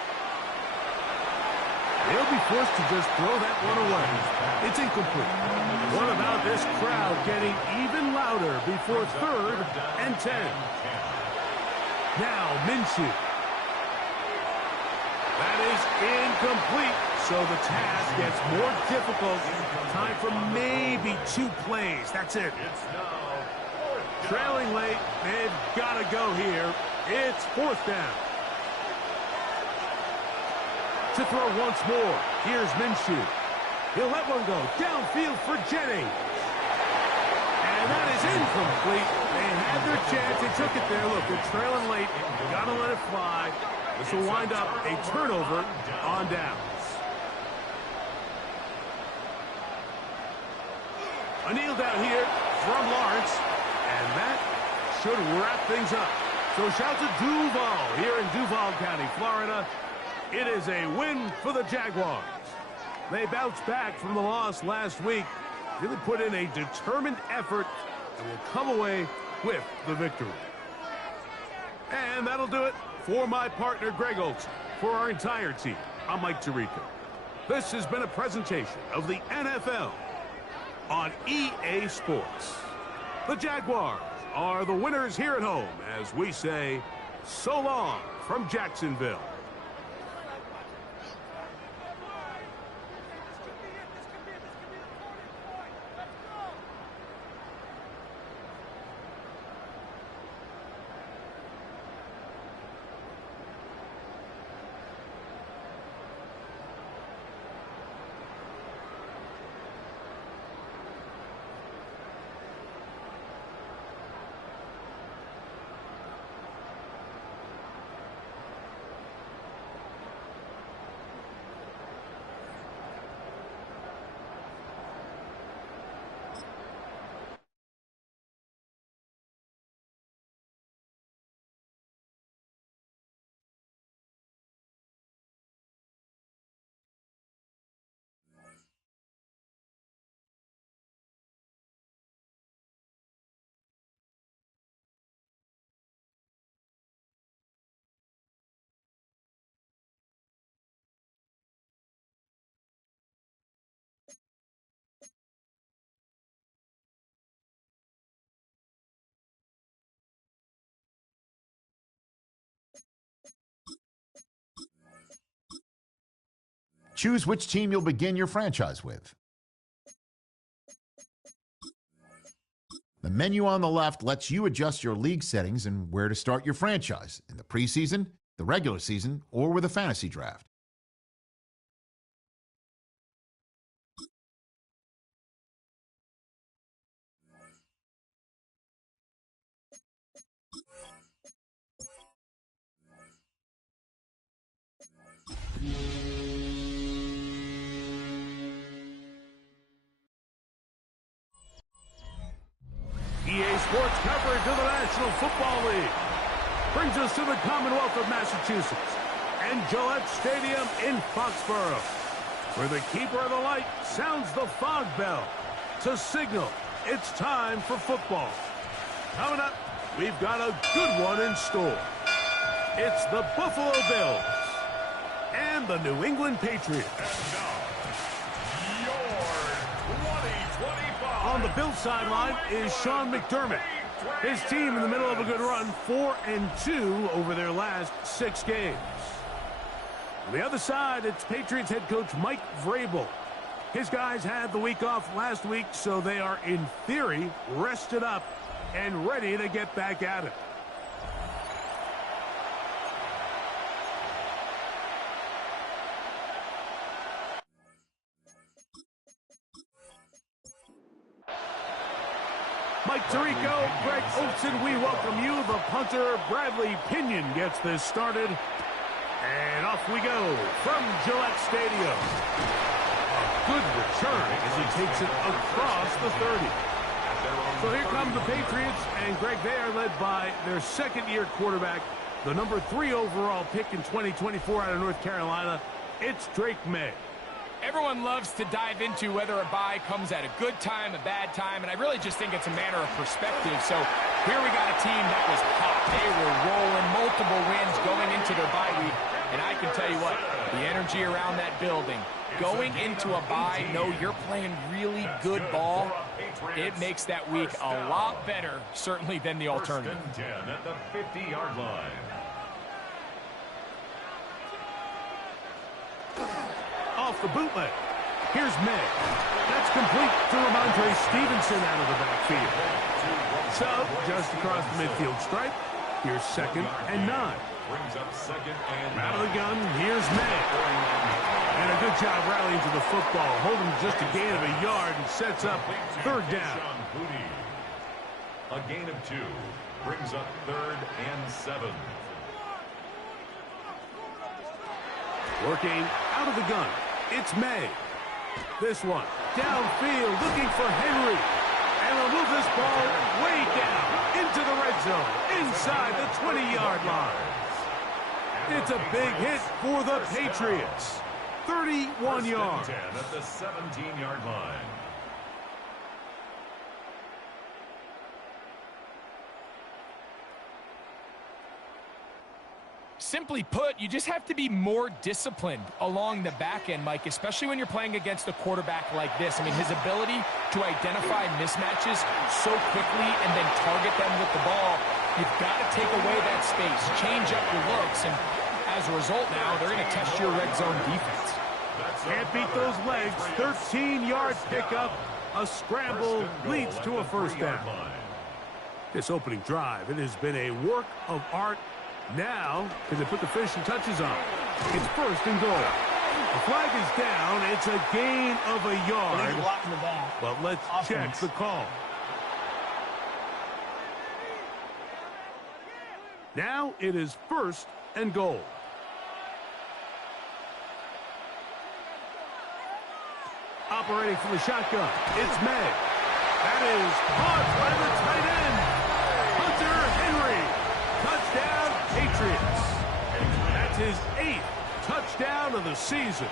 They'll be forced to just throw that one away. It's incomplete. What about this crowd getting even louder before 3rd and 10? Now Minshew. That is incomplete. So the task gets more difficult. Time for maybe 2 plays. That's it. Trailing late. They've got to go here. It's 4th down. To throw once more. Here's Minshew. He'll let one go. Downfield for Jennings. And that is incomplete. They had their chance. They took it there. Look, they're trailing late. Got to let it fly. This will wind up a turnover on downs. A kneel down here from Lawrence. And that should wrap things up. So shout to Duval here in Duval County, Florida. It is a win for the Jaguars. They bounced back from the loss last week, really put in a determined effort, and will come away with the victory. And that'll do it for my partner, Greg Olson. For our entire team, I'm Mike Tirico. This has been a presentation of the NFL on EA Sports. The Jaguars are the winners here at home as we say, so long from Jacksonville. Choose which team you'll begin your franchise with. The menu on the left lets you adjust your league settings and where to start your franchise in the preseason, the regular season, or with a fantasy draft. EA Sports coverage of the National Football League brings us to the Commonwealth of Massachusetts and Gillette Stadium in Foxborough, where the keeper of the light sounds the fog bell to signal it's time for football. Coming up, we've got a good one in store. It's the Buffalo Bills and the New England Patriots. On the Bills sideline is Sean McDermott. His team in the middle of a good run, 4-2 over their last 6 games. On the other side, it's Patriots head coach Mike Vrabel. His guys had the week off last week, so they are, in theory, rested up and ready to get back at it. Mike Tirico, Greg Olsen, we welcome you. The punter, Bradley Pinion, gets this started. And off we go from Gillette Stadium. A good return as he takes it across the 30. So here come the Patriots, and Greg, they are led by their second-year quarterback, the number 3 overall pick in 2024 out of North Carolina. It's Drake May. Everyone loves to dive into whether a bye comes at a good time, a bad time, and I really just think it's a matter of perspective. So here we got a team that was hot. They were rolling, multiple wins going into their bye week, and I can tell you what, the energy around that building, going into a bye, know you're playing really good ball, it makes that week a lot better, certainly, than the alternative. First and 10 at the 50-yard line. Off the bootleg. Here's May. That's complete to Ramondre Stevenson out of the backfield. So, just across the midfield stripe, here's 2nd and 9. Brings up 2nd and 9. Out of the gun, here's May. And a good job rallying to the football, holding just a gain of a yard and sets up 3rd down. A gain of 2 brings up 3rd and 7. Working out of the gun. It's May. This one downfield looking for Henry. And they'll move this ball way down into the red zone inside the 20-yard line. It's a big hit for the Patriots. 31 yards. At the 17-yard line. Simply put, you just have to be more disciplined along the back end, Mike, especially when you're playing against a quarterback like this. I mean, his ability to identify mismatches so quickly and then target them with the ball, you've got to take away that space, change up your looks, and as a result now, they're going to test your red zone defense. Can't beat those legs. 13-yard pickup. A scramble leads to a 1st down. This opening drive, it has been a work of art. Now, can they put the finishing touches on? It's 1st and goal. The flag is down. It's a gain of a yard. Blocking the back. But let's check the call. Now it is 1st and goal. Operating from the shotgun, it's May. That is caught by the tight end, Hunter Henry. Touchdown, Patriots. That's his 8th touchdown of the season.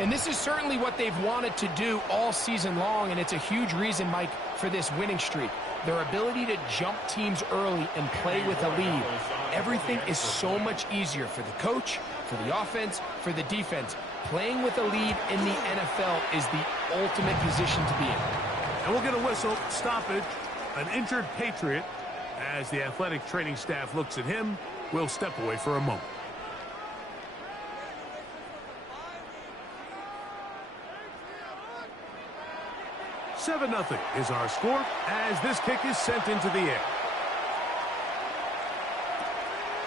And this is certainly what they've wanted to do all season long, and it's a huge reason, Mike, for this winning streak. Their ability to jump teams early and play with a lead. Everything is so much easier for the coach, for the offense, for the defense. Playing with a lead in the NFL is the ultimate position to be in. And we'll get a whistle, stoppage, an injured Patriot. As the athletic training staff looks at him, we'll step away for a moment. "7-0 is our score as this kick is sent into the air.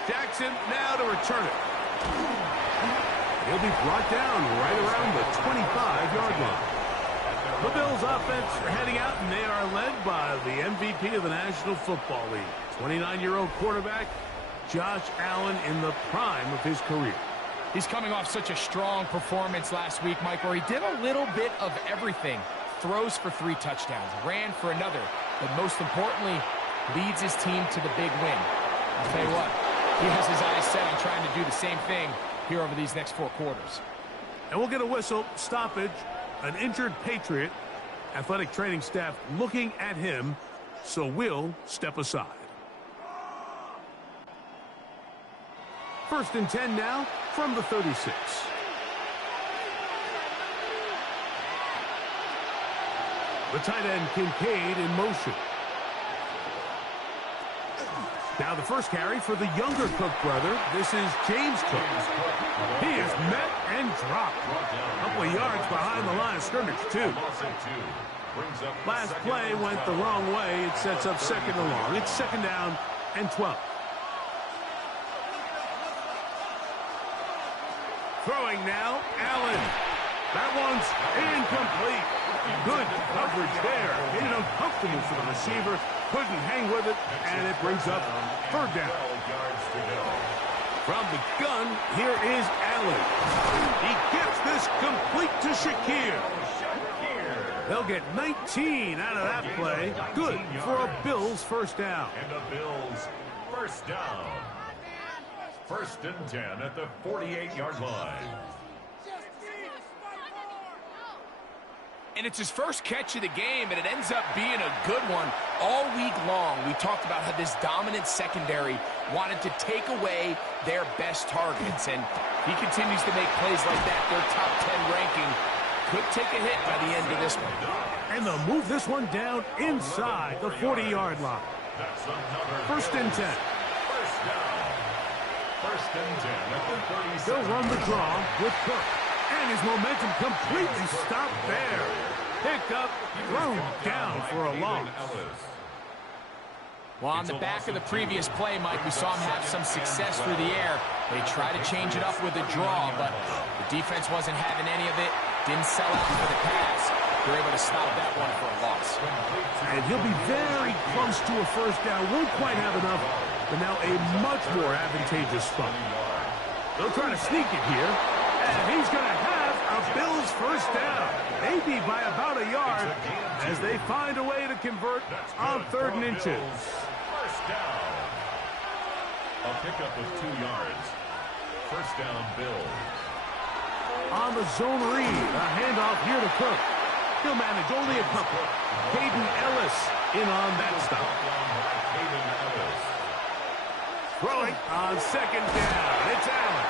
Jackson now to return it. He'll be brought down right around the 25-yard line. The Bills offense are heading out, and they are led by the MVP of the National Football League, 29-year-old quarterback Josh Allen in the prime of his career. He's coming off such a strong performance last week, Mike, where he did a little bit of everything. Throws for 3 touchdowns, ran for another, but most importantly, leads his team to the big win. I'll tell you what, he has his eyes set on trying to do the same thing here over these next 4 quarters. And we'll get a whistle, stoppage, an injured Patriot. Athletic training staff looking at him, so we'll step aside. 1st and 10 now from the 36. The tight end Kincaid in motion. Now the first carry for the younger Cook brother. This is James Cook. He is met and dropped. A couple of yards behind the line of scrimmage, too. Last play went the wrong way. It sets up second and long. It's second down and 12. Throwing now, Allen. That one's incomplete. Good coverage there. Made it uncomfortable for the receiver. Couldn't hang with it, and it brings up third down. From the gun, here is Allen. He gets this complete to Shakir. They'll get 19 out of that play. Good for a Bills first down. And a Bills first down. First and 10 at the 48-yard line. And it's his first catch of the game, and it ends up being a good one. All week long, we talked about how this dominant secondary wanted to take away their best targets, and he continues to make plays like that. Their top 10 ranking could take a hit by the end of this one. And they'll move this one down inside the 40-yard line. First and 10. First down. First and 10 at the 37. They'll run the draw with Cook. And his momentum completely stopped there. Picked up, thrown down for a loss. Well, on the back of the previous play, Mike, we saw him have some success through the air. They tried to change it up with a draw, but the defense wasn't having any of it. Didn't sell out for the pass. They're able to stop that one for a loss. And he'll be very close to a first down. Won't quite have enough, but now a much more advantageous spot. They'll try to sneak it here. And he's going to have a Bills first down, maybe by about a yard, as they find a way to convert on 3rd and inches. First down. A pickup of 2 yards. First down, Bills. On the zone read, a handoff here to Cook. He'll manage only a couple. Caden Ellis in on that stop. Throwing on second down. It's Allen.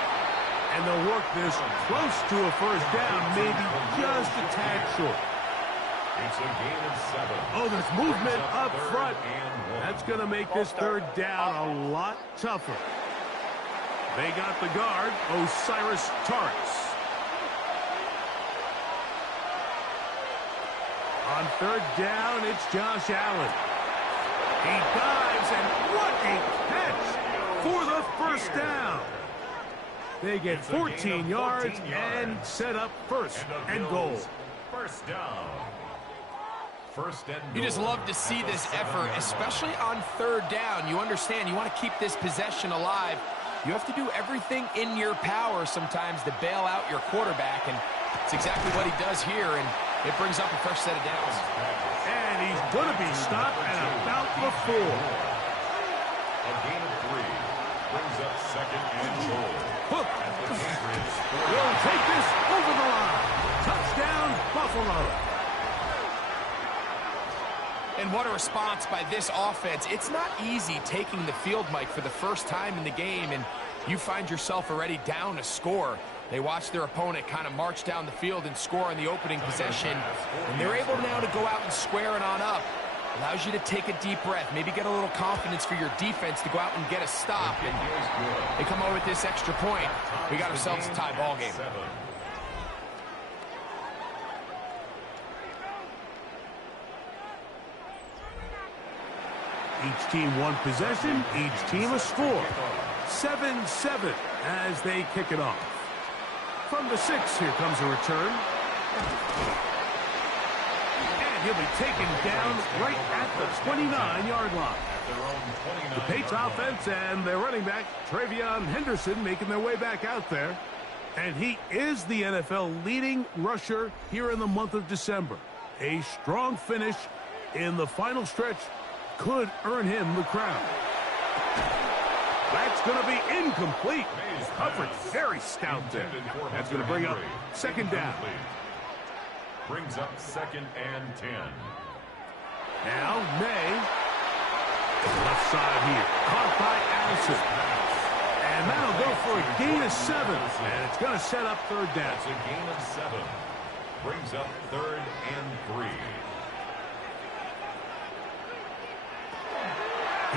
And they'll work this close to a first down, maybe just a tad short. It's a gain of 7. Oh, there's movement up front. That's going to make this third down a lot tougher. They got the guard, Osiris Torres. On third down, it's Josh Allen. He dives, and what a catch for the first down. They get 14 yards and set up first and goal. First down. First and goal. You just love to see this effort, especially on third down. You understand, you want to keep this possession alive. You have to do everything in your power sometimes to bail out your quarterback, and it's exactly what he does here, and it brings up a fresh set of downs. And he's going to be stopped at about the 4. A gain of 3 brings up second and goal. Hook will take this over the line. Touchdown, Buffalo. And what a response by this offense. It's not easy taking the field, Mike, for the first time in the game, and you find yourself already down a score. They watch their opponent kind of march down the field and score on the opening possession, and they're able now to go out and square it on up. Allows you to take a deep breath, maybe get a little confidence for your defense to go out and get a stop, and they come over with this extra point. We got ourselves a tie ball game. Each team one possession, each team a score. 7-7 as they kick it off. From the 6, here comes a return. And he'll be taken down right at the 29-yard line. The Patriots offense and their running back, Travion Henderson, making their way back out there. And he is the NFL leading rusher here in the month of December. A strong finish in the final stretch could earn him the crown. That's going to be incomplete. Coverage very stout there. That's going to bring up second down. Brings up second and 10. Now May. Left side here. Caught by Addison. And that'll go for a gain of 7. And it's going to set up third down. It's a gain of 7. Brings up third and 3.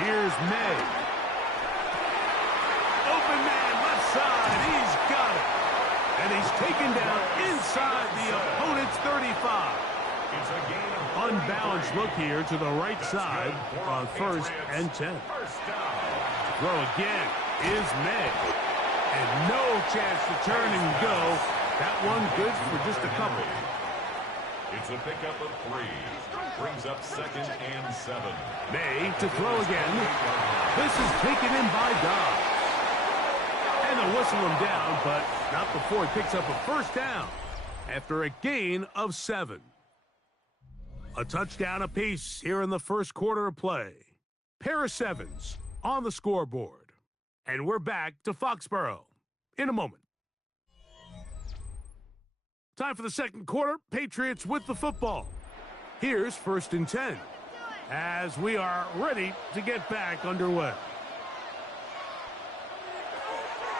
Here's May. outside. He's got it. And he's taken down inside the opponent's 35. It's a gain of unbalanced look here to the right side on 1st and 10. Throw again is May. And no chance to turn and go. That one good for just a couple. It's a pickup of 3. Brings up 2nd and 7. May to throw again. This is taken in by Dobbs. And they'll whistle him down, but not before he picks up a first down after a gain of 7. A touchdown apiece here in the first quarter of play. Pair of 7s on the scoreboard. And we're back to Foxborough in a moment. Time for the second quarter. Patriots with the football. Here's 1st and 10 as we are ready to get back underway.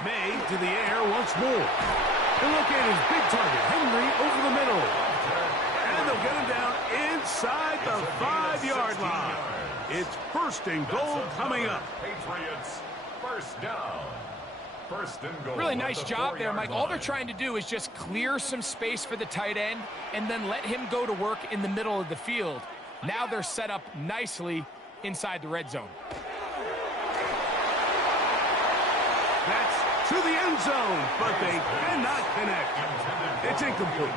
May to the air once more. He'll locate his big target, Henry, over the middle. And they'll get him down inside the 5-yard line. It's 1st and goal coming up. Patriots, 1st down. 1st and goal. Really nice job there, Mike. All they're trying to do is just clear some space for the tight end and then let him go to work in the middle of the field. Now they're set up nicely inside the red zone. That's to the end zone, but they cannot connect. It's incomplete.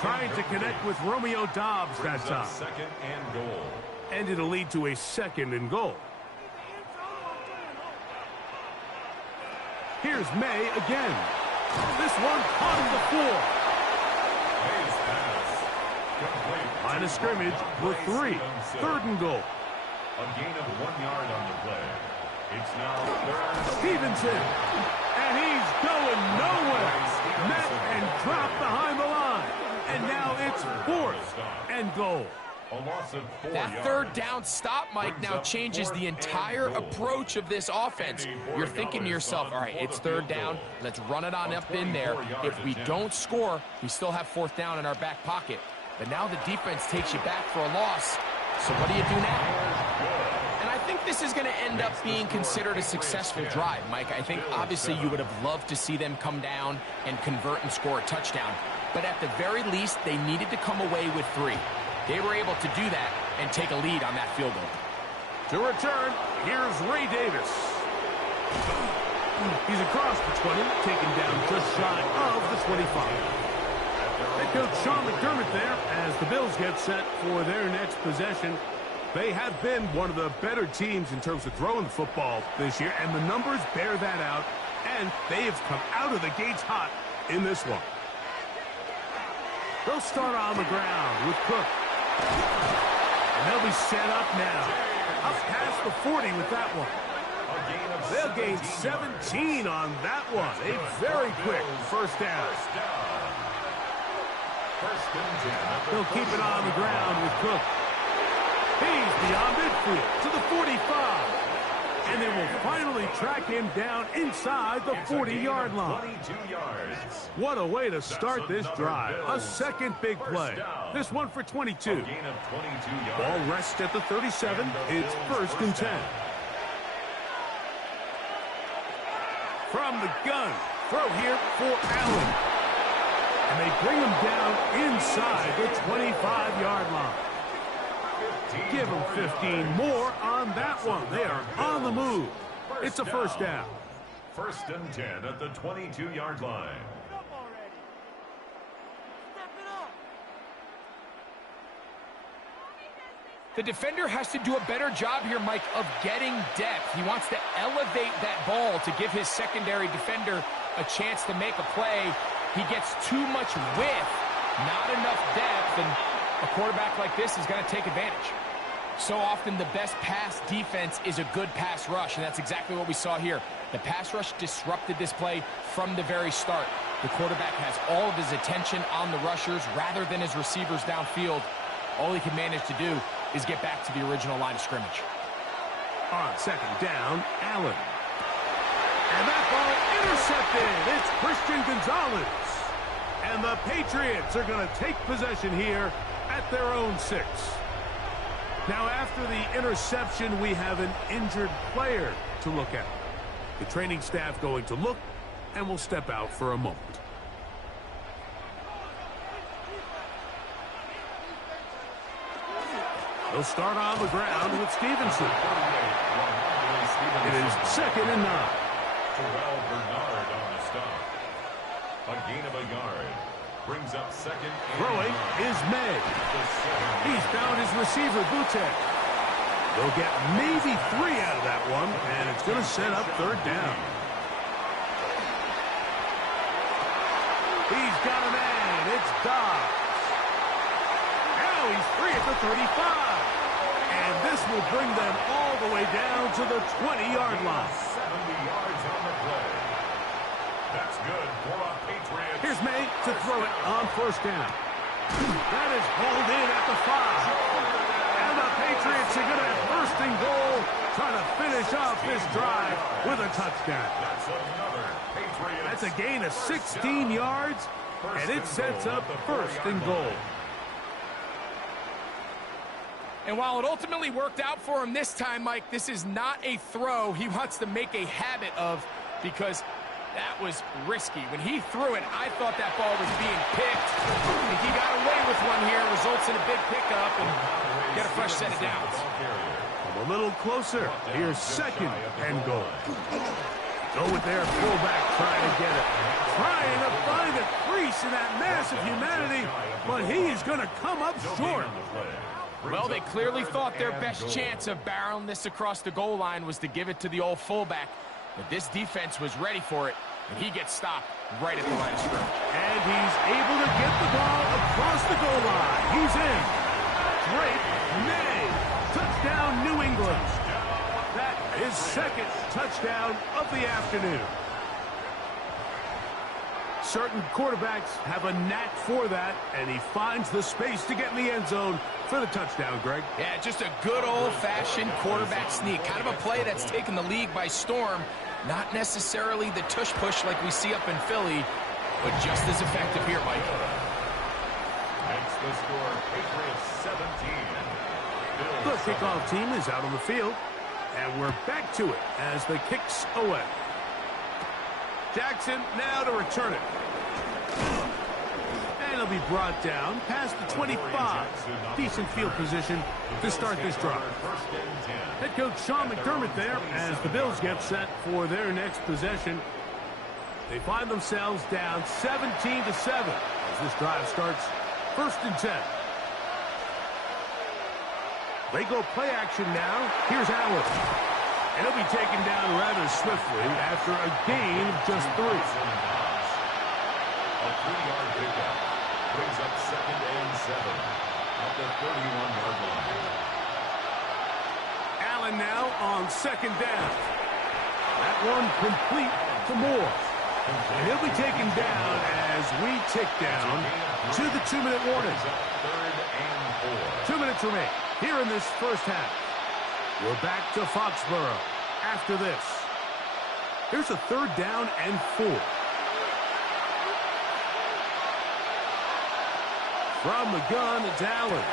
Trying to connect with Romeo Dobbs that time. 2nd and goal. And it'll lead to a 2nd and goal. Here's May again. This one on the floor. May's pass. Complete. Line of scrimmage with 3. 3rd and goal. A gain of 1 yard on the play. It's now 3rd. Stevenson. And he's going nowhere. Met and dropped behind the line. And now it's 4th and goal. A loss of 4 That yards. 3rd down stop, Mike, now changes the entire approach of this offense. You're thinking to yourself, all right, it's 3rd down. Let's run it on up in there. If we don't score, we still have 4th down in our back pocket. But now the defense takes you back for a loss. So what do you do now? And I think this is going to end up being considered a successful drive, Mike. I think obviously you would have loved to see them come down and convert and score a touchdown. But at the very least, they needed to come away with 3. They were able to do that and take a lead on that field goal. To return, here's Ray Davis. He's across the 20, taken down just shy of the 25. Head coach Sean McDermott there as the Bills get set for their next possession. They have been one of the better teams in terms of throwing the football this year, and the numbers bear that out, and they have come out of the gates hot in this one. They'll start on the ground with Cook. And they'll be set up now. Up past the 40 with that one. They'll gain 17 on that one. A very quick first down. They'll keep it on the ground with Cook. He's beyond midfield to the 45. And they will finally track him down inside the 40-yard line. 22 yards. What a way to start this drive. A second big play. This one for 22. Gain of 22 yards. Ball rests at the 37. It's 1st and 10. From the gun. Throw here for Allen. And they bring him down inside the 25-yard line. Give them 15 more on that one. They are on the move. It's a first down. 1st and 10 at the 22-yard line. The defender has to do a better job here, Mike, of getting depth. He wants to elevate that ball to give his secondary defender a chance to make a play. He gets too much width, not enough depth, and a quarterback like this is going to take advantage. So often the best pass defense is a good pass rush, and that's exactly what we saw here. The pass rush disrupted this play from the very start. The quarterback has all of his attention on the rushers rather than his receivers downfield. All he can manage to do is get back to the original line of scrimmage. On 2nd down, Allen. And that ball intercepted. It's Christian Gonzalez. And the Patriots are going to take possession here at their own 6. Now, after the interception, we have an injured player to look at. The training staff going to look, and will step out for a moment. They'll start on the ground with Stevenson. It is 2nd and 9. Terrell Bernard on the stop. A gain of a yard. Brings up 2nd and Throwing 9. is May. He's found his receiver, Butek. They'll get maybe 3 out of that one, and it's going to set up 3rd down. He's got a man. It's Dobbs. Now he's free at the 35. And this will bring them all the way down to the 20-yard line. 70 yards on the play. That's good for a Patriots. Here's May to throw it on 1st down. That is hauled in at the 5. And the Patriots are going to have 1st and goal, trying to finish off this drive with a touchdown. That's another Patriots. That's a gain of 16 yards, and it sets up 1st and goal. And while it ultimately worked out for him this time, Mike, this is not a throw he wants to make a habit of, because that was risky. When he threw it, I thought that ball was being picked. I think he got away with one here, results in a big pickup, and get a fresh set of downs. A little closer. Here's 2nd and goal. Go with their fullback trying to get it. Trying to find a crease in that mass of humanity, but he is going to come up short. Well, they clearly thought their best chance of barreling this across the goal line was to give it to the old fullback. But this defense was ready for it, and he gets stopped right at the line of scrimmage. And he's able to get the ball across the goal line. He's in. Drake May. Touchdown, New England. That is 2nd touchdown of the afternoon. Certain quarterbacks have a knack for that, and he finds the space to get in the end zone for the touchdown, Greg. Yeah, just a good old-fashioned quarterback sneak. Kind of a play that's taken the league by storm. Not necessarily the tush-push like we see up in Philly, but just as effective here, Mike. Makes the score Patriots 17. The kickoff team is out on the field, and we're back to it as the kicks away. Jackson now to return it. And he'll be brought down past the 25. Decent field position to start this drive. Head coach Sean McDermott there as the Bills get set for their next possession. They find themselves down 17-7 as this drive starts 1st and 10. They go play action now. Here's Allen. And he'll be taken down rather swiftly after a gain of just 3. A 3-yard pickup brings up 2nd and 7 at the 31-yard line. Allen now on 2nd down. That one complete to Moore. And he'll be taken down as we tick down to the 2-minute warning. 3rd and 4. 2 minutes remain here in this first half. We're back to Foxborough after this. Here's a 3rd down and 4. From the gun, it's Allen.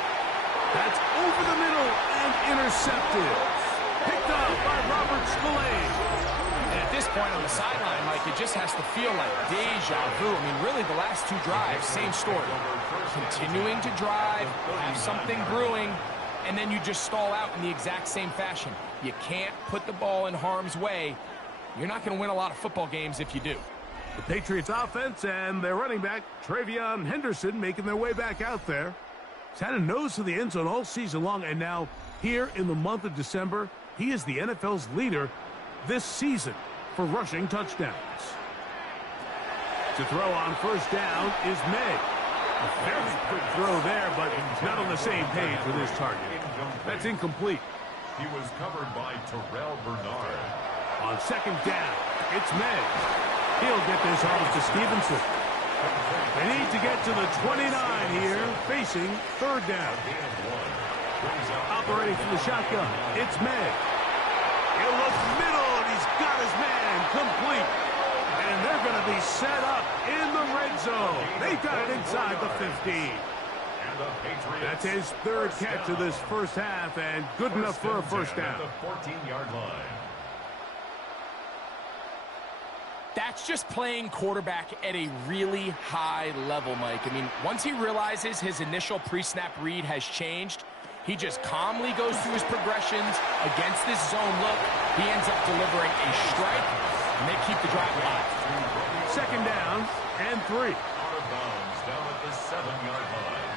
That's over the middle and intercepted. Picked up by Robert Spillane. And at this point on the sideline, Mike, it just has to feel like deja vu. I mean, really, the last 2 drives, same story. Continuing to drive, have something brewing, and then you just stall out in the exact same fashion. You can't put the ball in harm's way. You're not going to win a lot of football games if you do. The Patriots offense and their running back, Travion Henderson, making their way back out there. He's had a nose to the end zone all season long, and now here in the month of December, he is the NFL's leader this season for rushing touchdowns. To throw on 1st down is May. A fairly quick throw there, but not on the same page with his target. That's incomplete. He was covered by Terrell Bernard. On 2nd down, it's May. He'll get this off to Stevenson. They need to get to the 29 here, facing 3rd down. Operating from the shotgun, it's May. He'll look middle, and he's got his man complete. And they're going to be set up in the red zone. They've got it inside the 15. That's his 3rd catch of this first half, and good enough for a 1st down. The 14-yard line. That's just playing quarterback at a really high level, Mike. I mean, once he realizes his initial pre-snap read has changed, he just calmly goes through his progressions against this zone look. He ends up delivering a strike, and they keep the drive alive. Second down and 3. Out of bounds, down at the 7-yard line.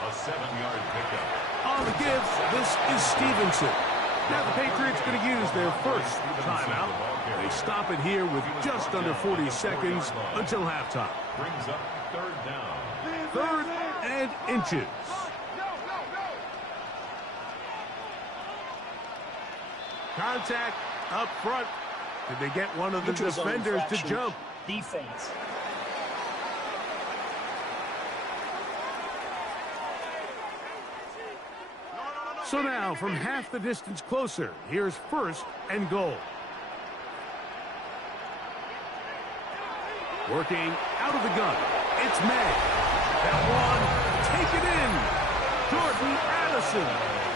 A 7-yard pickup. On the give, this is Stevenson. Now the Patriots going to use their first timeout. They stop it here with just under 40 seconds until halftime. Brings up third down. Third and inches. Contact up front. Did they get one of the defenders to jump? Defense. So now, from half the distance closer, here's first and goal. Working out of the gun. It's May. That one, take it in. Jordan Addison.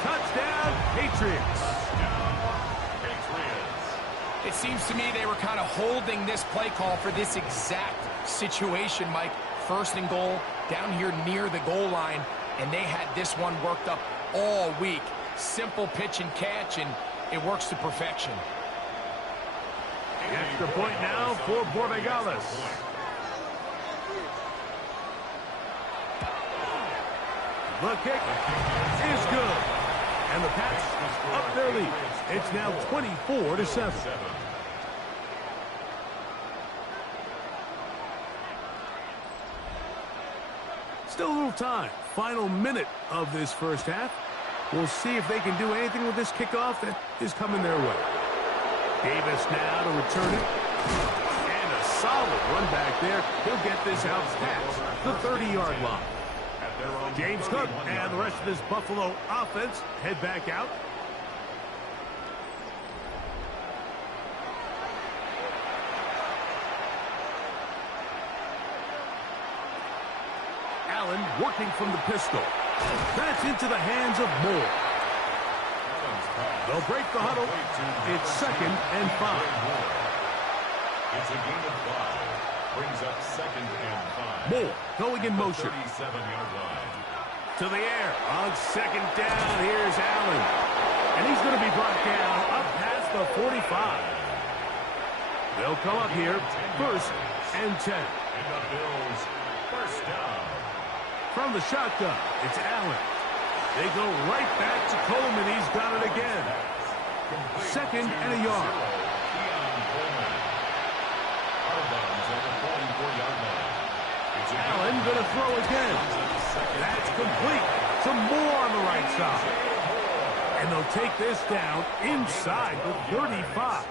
Touchdown, Patriots. It seems to me they were kind of holding this play call for this exact situation, Mike. First and goal, down here near the goal line, and they had this one worked up all week. Simple pitch and catch, and it works to perfection. Extra point now for Borregales. The kick is good. And the Pats up their lead. It's now 24-7. Still a little time. Final minute of this first half. We'll see if they can do anything with this kickoff that is coming their way. Davis now to return it. And a solid run back there. He'll get this out past the 30-yard line. James Cook and the rest of this Buffalo offense head back out. Allen working from the pistol. That's into the hands of Moore. They'll break the huddle. It's second and 5. It's a gain of 5. Brings up second and 5. Moore going in motion. 37-yard line. To the air on second down. Here's Allen. And he's going to be brought down up past the 45. They'll come up here first and 10. And the Bills first down. From the shotgun, it's Allen. They go right back to Coleman. He's got it again. Second and a yard. Allen going to throw again. That's complete. Some more on the right side. And they'll take this down inside the 35.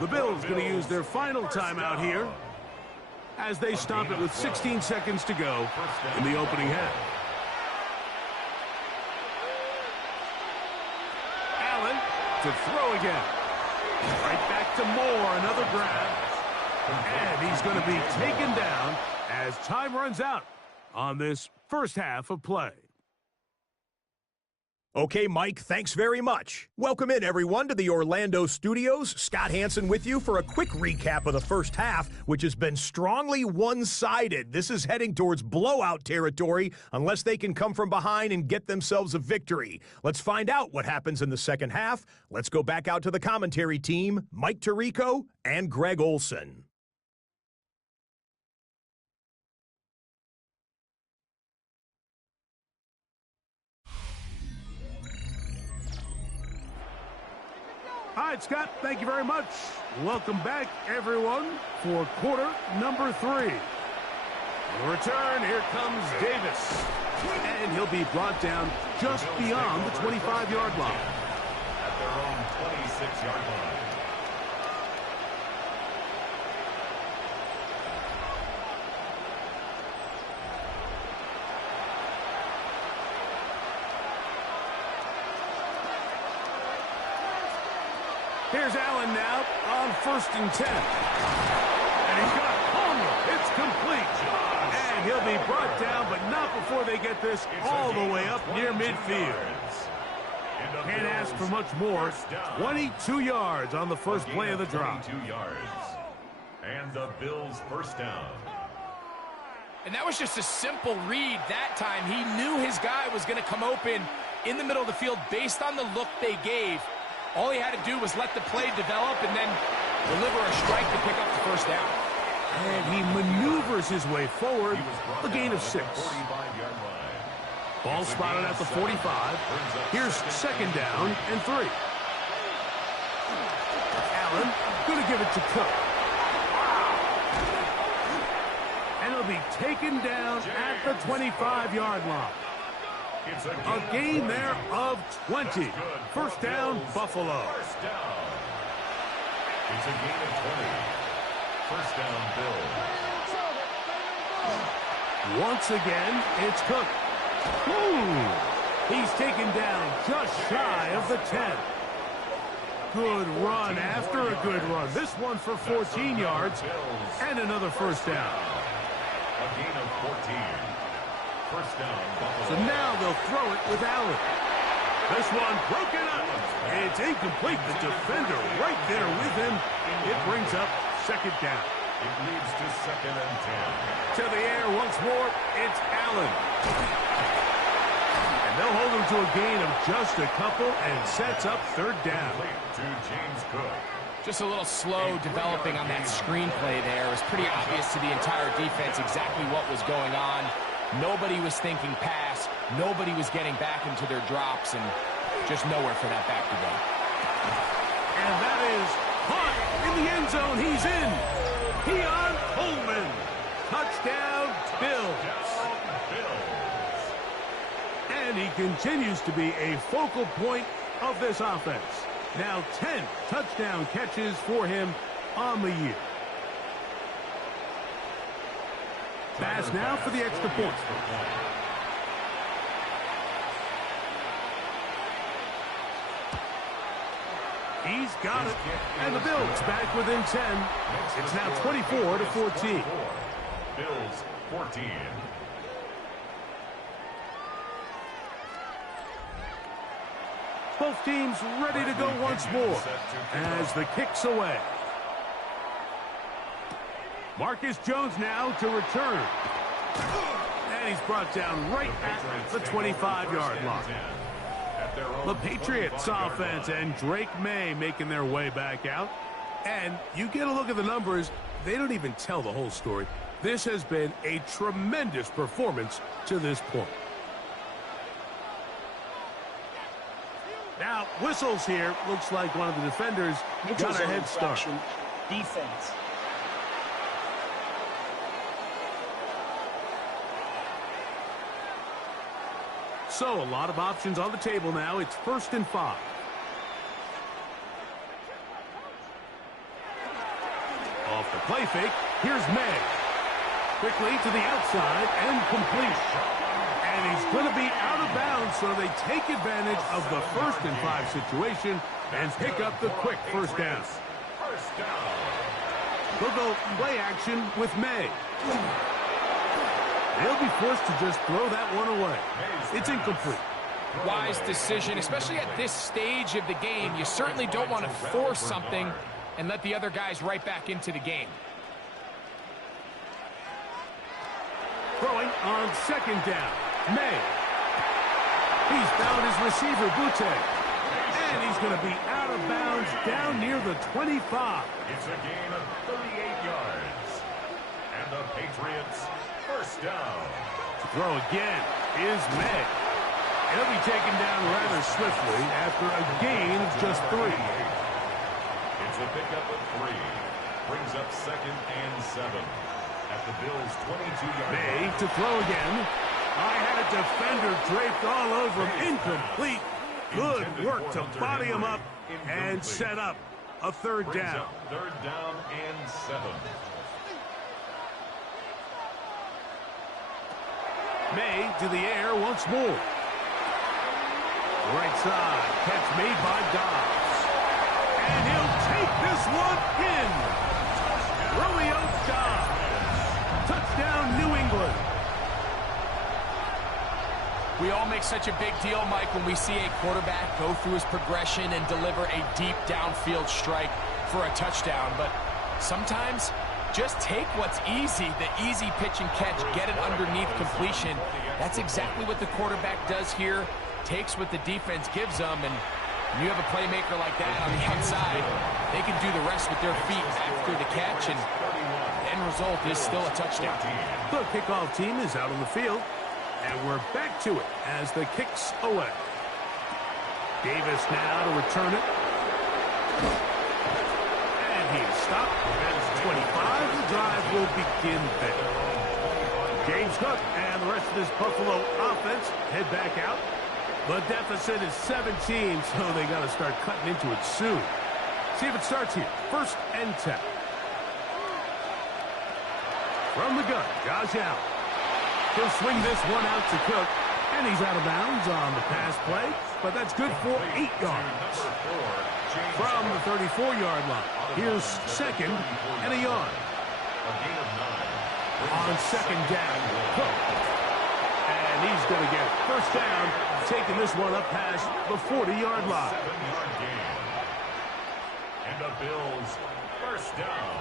The Bills going to use their final timeout here as they stop it with 16 seconds to go in the opening half. Allen to throw again. Right back to Moore, another grab. And he's going to be taken down as time runs out on this first half of play. Okay, Mike, thanks very much. Welcome in, everyone, to the Orlando studios. Scott Hansen with you for a quick recap of the first half, which has been strongly one-sided. This is heading towards blowout territory unless they can come from behind and get themselves a victory. Let's find out what happens in the second half. Let's go back out to the commentary team, Mike Tirico and Greg Olson. All right, Scott, thank you very much. Welcome back, everyone, for quarter number 3. The return, here comes Davis. And he'll be brought down just beyond the 25-yard line. At their own 26-yard line. Here's Allen now on first and 10. And he's got Palmer. It's complete. And he'll be brought down, but not before they get this all the way up near midfield. Can't ask for much more. 22 yards on the first play of the drive. And the Bills first down. And that was just a simple read that time. He knew his guy was going to come open in the middle of the field based on the look they gave. All he had to do was let the play develop and then deliver a strike to pick up the first down. And he maneuvers his way forward, a gain of 6. Ball spotted at the 45. Here's second down and 3. Allen going to give it to Cook. And he'll be taken down at the 25-yard line. A gain there of 20. First down, Buffalo. It's a gain of 20. First down, Bills. Once again, it's Cook. He's taken down just shy of the 10. Good run after a good run. This one for 14 yards and another first down. A gain of 14. First down, Buffalo. So now they'll throw it with Allen. This one broken up. It's incomplete. The defender right there with him. It brings up second down. It leads to second and 10. To the air once more, it's Allen. And they'll hold him to a gain of just a couple and sets up third down. To James Cook. Just a little slow developing on that screenplay there. It was pretty obvious to the entire defense exactly what was going on. Nobody was thinking pass. Nobody was getting back into their drops, and just nowhere for that back to go. And that is caught in the end zone. He's in. Keon Coleman. Touchdown, Bills. And he continues to be a focal point of this offense. Now 10 touchdown catches for him on the year. Pass now for the extra point. He's got it. And the Bills back within 10. It's now 24-14. Bills 14. Both teams ready to go once more as the kick's away. Marcus Jones now to return. And he's brought down right at the 25-yard line. The Patriots offense and Drake May making their way back out. And you get a look at the numbers, they don't even tell the whole story. This has been a tremendous performance to this point. Now, whistles here. Looks like one of the defenders got a head start. Defense. So, a lot of options on the table now. It's 1st and 5. Off the play fake, here's May. Quickly to the outside and complete. And he's going to be out of bounds, so they take advantage of the 1st and 5 situation and pick up the quick first down. They'll go play action with May. They'll be forced to just throw that one away. It's incomplete. Wise decision, especially at this stage of the game. You certainly don't want to force something and let the other guys right back into the game. Throwing on second down. May. He's found his receiver, Butte. And he's going to be out of bounds down near the 25. It's a gain of 38 yards. And the Patriots first down. To throw again is May. He'll be taken down rather swiftly after a gain of just 3. It's a pickup of 3. Brings up 2nd and 7. At the Bills' 22-yard line. May to throw again. I had a defender draped all over him. Incomplete. Good work to body him up and set up a third down. Third down and 7. May to the air once more. Right side. Catch made by Dobbs. And he'll take this one in. Romeo Dobbs. Touchdown, New England. We all make such a big deal, Mike, when we see a quarterback go through his progression and deliver a deep downfield strike for a touchdown. But sometimes Just take what's easy, the easy pitch and catch, get it underneath completion. That's exactly what the quarterback does here. Takes what the defense gives them, and when you have a playmaker like that on the outside, they can do the rest with their feet after the catch, and the end result is still a touchdown. The kickoff team is out on the field, and we're back to it as the kick's away. Davis now to return it. And he's stopped. That's 25. The drive will begin there. James Cook and the rest of this Buffalo offense head back out. The deficit is 17, so they got to start cutting into it soon. See if it starts here. 1st and 10. From the gun, Josh Allen. He'll swing this one out to Cook, and he's out of bounds on the pass play, but that's good for 8 yards. From the 34-yard line, here's 2nd and a yard. On 2nd down, Cook. And he's going to get 1st down, taking this one up past the 40-yard line. And the Bills 1st down.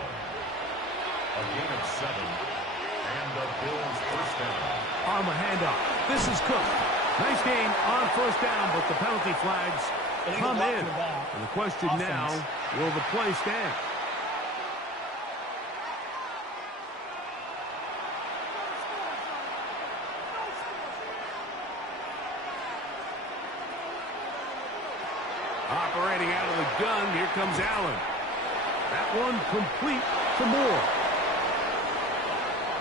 A gain of 7. And the Bills 1st down. On the handoff, this is Cook. Nice gain on 1st down, but the penalty flags come in. And the question now, will the play stand? Operating out of the gun, here comes Allen. That one complete to Moore.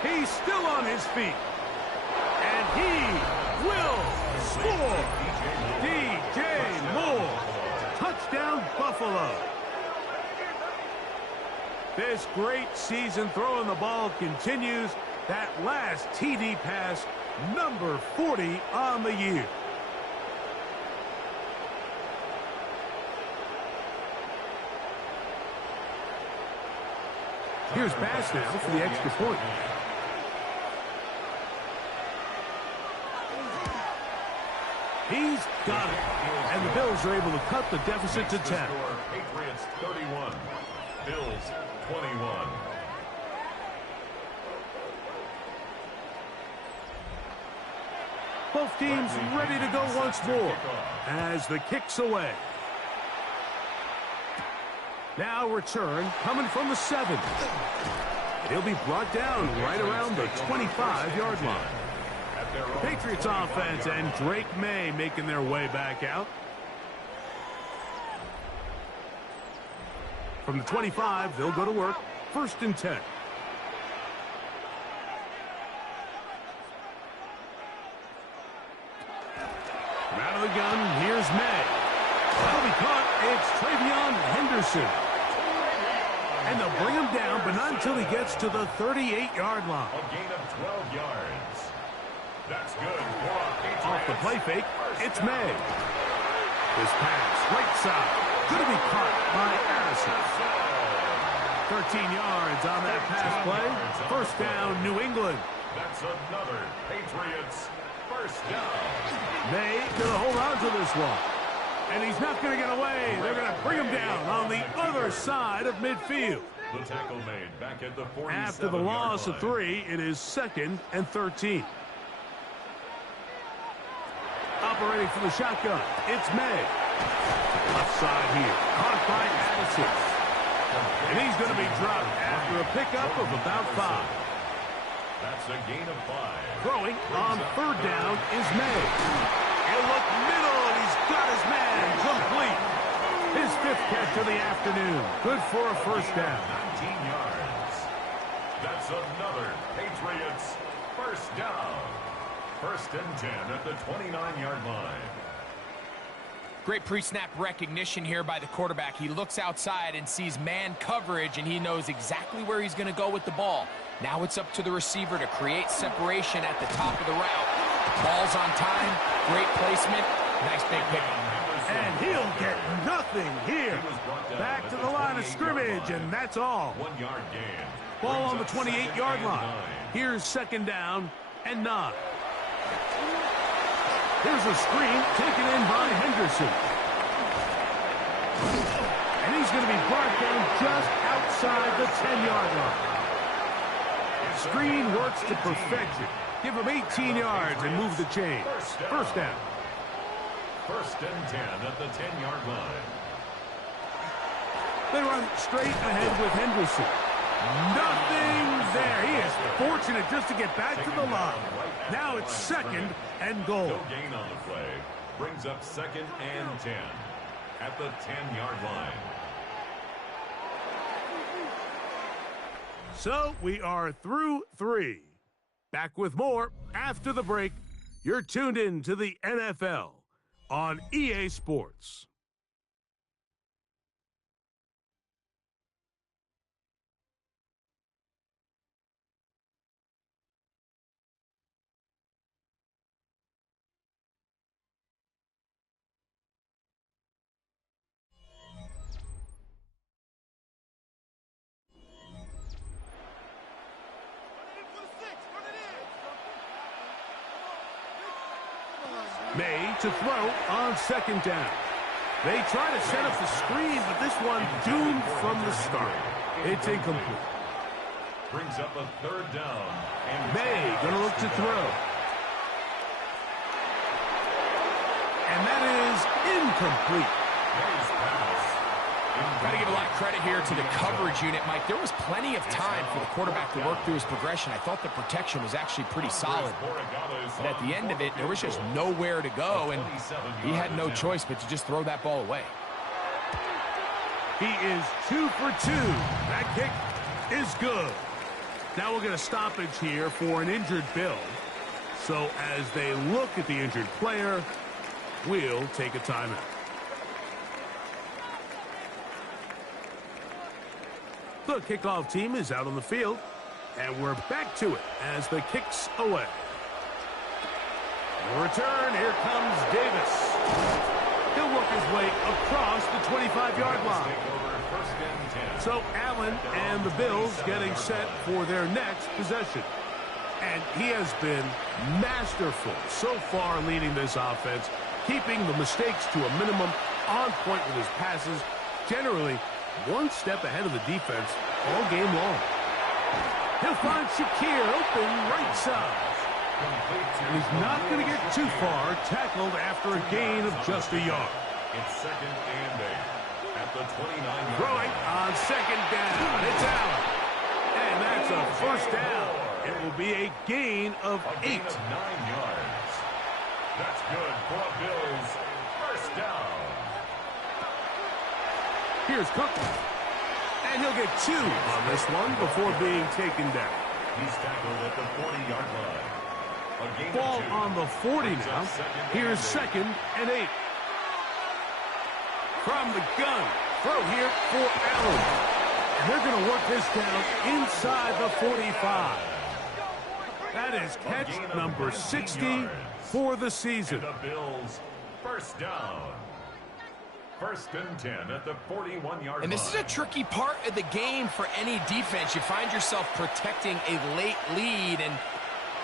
He's still on his feet. And he will score. DJ Moore. Touchdown, Buffalo. This great season throwing the ball continues. That last TD pass, number 40 on the year. Here's Bass now for the extra point. He's got it. And the Bills are able to cut the deficit to 10. Patriots 31. Bills 21. Both teams ready to go once more as the kick's away. Now return coming from the 7. He'll be brought down right around the 25-yard line. Patriots offense and Drake May making their way back out. From the 25, they'll go to work. 1st and 10. From out of the gun, here's May. That'll be caught. It's Travion Henderson. And they'll bring him down, but not until he gets to the 38-yard line. A gain of 12 yards. That's good. Off the play fake, it's May. This pass, right side, going to be caught by Addison. 13 yards on that pass play. 1st down, New England. That's another Patriots 1st down. May going to hold on to this one. And he's not going to get away. They're going to bring him down on the other side of midfield. The tackle made back at the 47-yard line. After the loss of 3, it is 2nd and 13. Operating from the shotgun, it's May. Left side here, caught by Addison. And he's going to be dropped after a pickup of about 5. That's a gain of 5. Throwing on 3rd down is May. He'll look middle, and he's got his man complete. His 5th catch of the afternoon. Good for a 1st down. 19 yards. That's another Patriots 1st down. 1st and 10 at the 29-yard line. Great pre-snap recognition here by the quarterback. He looks outside and sees man coverage, and he knows exactly where he's going to go with the ball. Now it's up to the receiver to create separation at the top of the route. Ball's on time, great placement, nice big pickup. And he'll get nothing here. Back to the line of scrimmage, and that's all. 1-yard gain. Ball on the 28-yard line. Here's 2nd down and 9. Here's a screen taken in by Henderson. And he's going to be brought down just outside the 10-yard line. Screen works to perfection. Give him 18 yards and move the chains. First down. First and 10 at the 10-yard line. They run straight ahead with Henderson. Nothing there. He is fortunate just to get back to the line. Now it's second and goal. No gain on the play. Brings up second and 10 at the 10-yard line. So we are through 3. Back with more after the break. You're tuned in to the NFL on EA Sports. May to throw on second down. They try to set up the screen, but this one doomed from the start. It's incomplete. Brings up a third down. And May going to look to throw. And that is incomplete. May's pass. Got to give a lot of credit here to the coverage unit, Mike. There was plenty of time for the quarterback to work through his progression. I thought the protection was actually pretty solid. But at the end of it, there was just nowhere to go, and he had no choice but to just throw that ball away. He is 2 for 2. That kick is good. Now we'll get a stoppage here for an injured Bill. So as they look at the injured player, we'll take a timeout. The kickoff team is out on the field, and we're back to it as the kick's away. The return, here comes Davis. He'll work his way across the 25-yard line. So Allen and the Bills getting set for their next possession. And he has been masterful so far leading this offense, keeping the mistakes to a minimum, on point with his passes, generally one step ahead of the defense all game long. He'll find Shakir open right side. And he's not going to get too far, tackled after a gain of just a yard. It's second and 8 at the 29-yard Throwing on second down. It's Allen. And that's a first down. It will be a gain of 8. 9 yards. That's good for a Bills first down. Here's Cook. And he'll get 2 on this one before being taken down. He's tackled at the 40-yard line. Ball on the 40 now. Here's second and 8. From the gun. Throw here for Allen. And they're going to work this down inside the 45. That is catch number 60 for the season. And the Bills first down. First and 10 at the 41-yard line. And this is a tricky part of the game for any defense. You find yourself protecting a late lead, and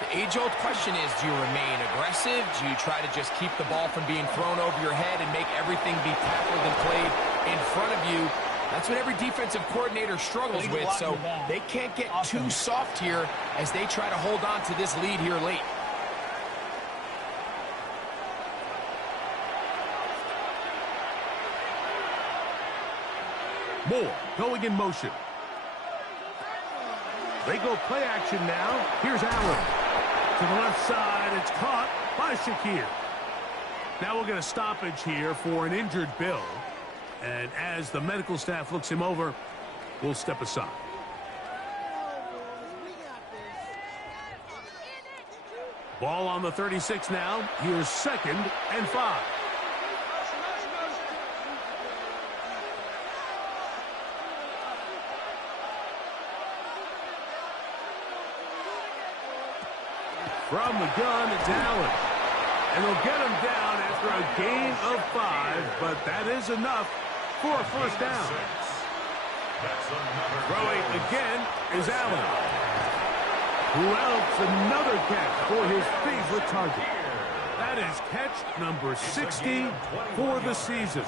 the age-old question is, do you remain aggressive? Do you try to just keep the ball from being thrown over your head and make everything be tackled and played in front of you? That's what every defensive coordinator struggles with, so they can't get too soft here as they try to hold on to this lead here late. Moore going in motion. They go play action now. Here's Allen. To the left side, it's caught by Shakir. Now we'll get a stoppage here for an injured Bill. And as the medical staff looks him over, we'll step aside. Ball on the 36 now. Here's second and 5. From the gun, it's Allen. And they'll get him down after a gain of 5, but that is enough for a first down. Throwing again is Allen. Who else? Another catch for his favorite target. That is catch number 60 for the season.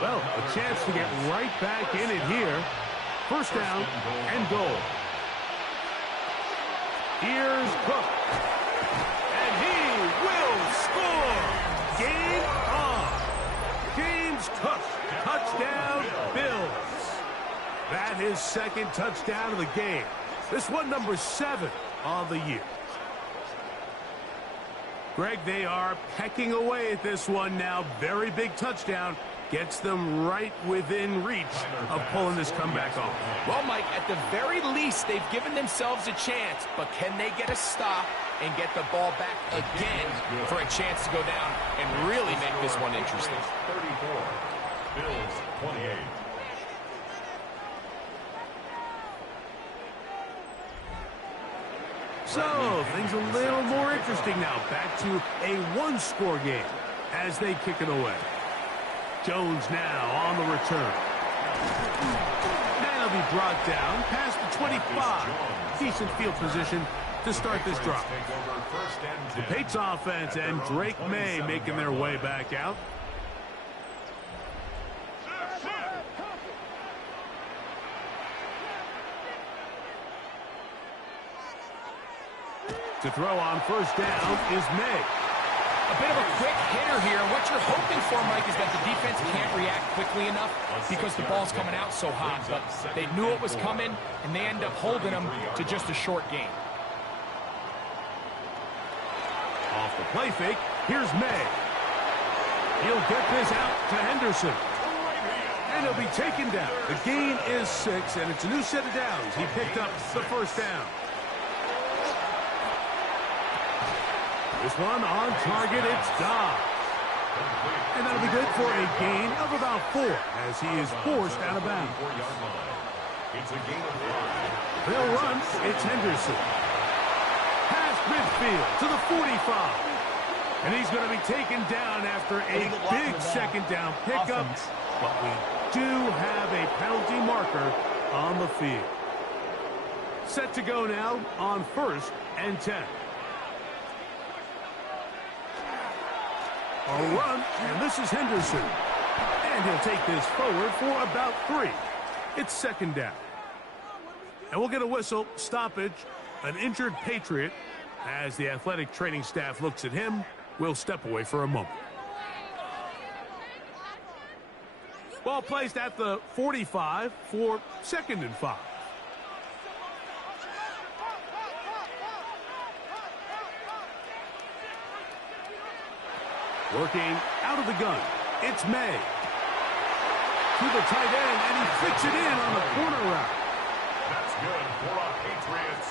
Well, a chance to get right back in it here. First down and goal. Here's Cook. And he will score. Game on. James Cook. Touchdown, Bills. That is second touchdown of the game. This one number 7 on the year. Greg, they are pecking away at this one now. Very big touchdown. Gets them right within reach of pulling this comeback off. Well, Mike, at the very least, they've given themselves a chance, but can they get a stop and get the ball back again for a chance to go down and really make this one interesting? 34, Bills 28. So, things a little more interesting now. Back to a one-score game as they kick it away. Jones now on the return. That'll be brought down past the 25. Decent field position to start this drive. The Pates offense and Drake May making their way back out. To throw on first down is May. A bit of a quick hitter here. What you're hoping for, Mike, is that the defense can't react quickly enough because the ball's coming out so hot. But they knew it was coming, and they end up holding them to just a short gain. Off the play fake, here's May. He'll get this out to Henderson. And he'll be taken down. The gain is 6, and it's a new set of downs. He picked up the first down. This one on target, it's Dobbs. And that'll be good for a gain of about 4 as he is forced out of bounds. They'll run, it's Henderson. Past midfield to the 45. And he's going to be taken down after a big second down pickup. But we do have a penalty marker on the field. Set to go now on 1st and 10. A run, and this is Henderson. And he'll take this forward for about 3. It's second down. And we'll get a whistle, stoppage, an injured Patriot. As the athletic training staff looks at him, we'll step away for a moment. Ball placed at the 45 for 2nd and 5. Working out of the gun, it's May. To the tight end, and he flicks it in on the corner route. That's good for our Patriots.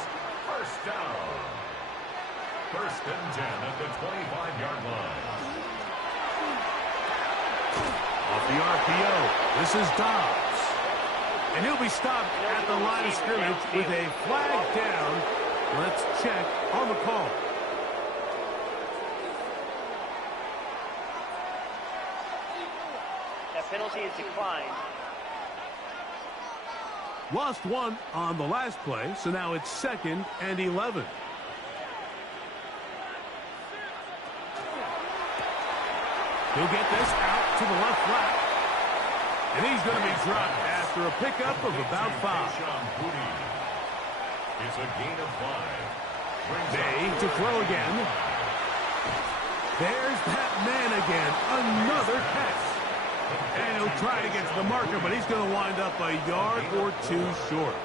First down. 1st and 10 at the 25-yard line. Off the RPO, this is Dobbs. And he'll be stopped at the line of scrimmage with a flag down. Let's check on the call. Penalty is declined. Lost 1 on the last play, so now it's 2nd and 11. He'll get this out to the left flat. And he's going to be dropped after a pickup of about 5. It's a gain of 5. May to throw again. There's that man again. Another catch. And he'll try to get to the marker, but he's going to wind up a yard or 2 short.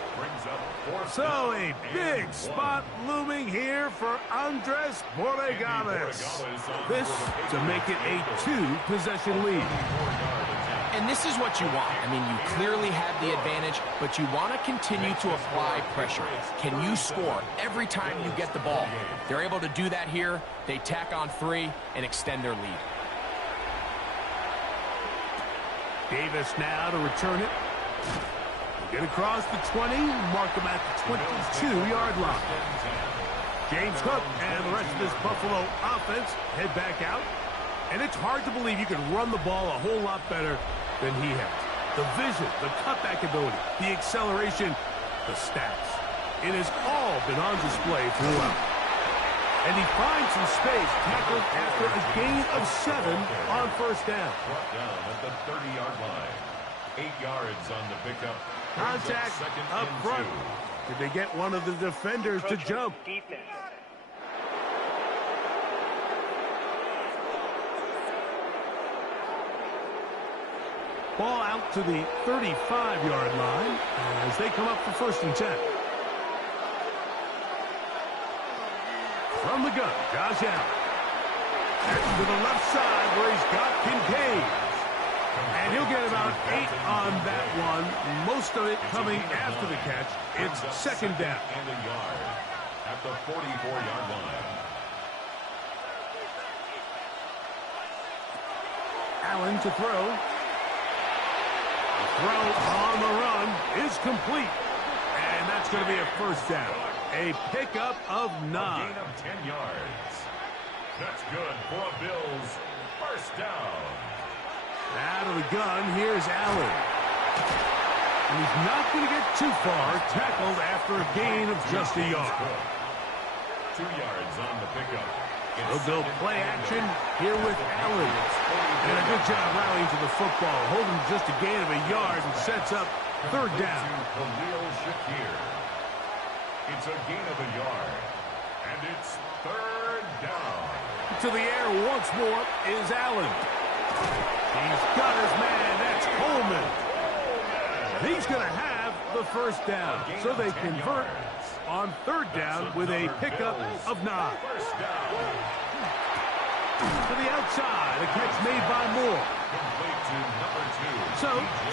So a big spot looming here for Andres Borregales. This to make it a 2-possession lead. And this is what you want. I mean, you clearly have the advantage, but you want to continue to apply pressure. Can you score every time you get the ball? They're able to do that here. They tack on 3 and extend their lead. Davis now to return it. Get across the 20, mark him at the 22-yard line. James Cook and the rest of this Buffalo offense head back out. And it's hard to believe you can run the ball a whole lot better than he has. The vision, the cutback ability, the acceleration, the stats. It has all been on display throughout. And he finds some space, tackled after a gain of 7 on first down. Brought down at the 30-yard line. 8 yards on the pickup. Contact up front. Did they get one of the defenders to jump? Defense. Ball out to the 35-yard line as they come up for 1st and 10. From the gun, Josh Allen. To the left side where he's got Kincaid. And he'll get about 8 on that one. Most of it coming after the catch. It's 2nd down. And a yard at the 44-yard line. Allen to throw. The throw on the run is complete. And that's going to be a 1st down. A pickup of 9. A gain of 10 yards. That's good for a Bills 1st down. Out of the gun, here's Allen. And he's not going to get too far, tackled after a gain of just a yard. 2 yards on the pickup. They'll build play action here with Allen. And a good job rallying to the football, holding just a gain of a yard and sets up 3rd down. It's a gain of a yard. And it's 3rd down. To the air once more is Allen. He's got his man. That's Coleman. He's going to have the 1st down. So they convert on 3rd down with a pickup of 9. To the outside, a catch made by Moore. Complete to number 2. So,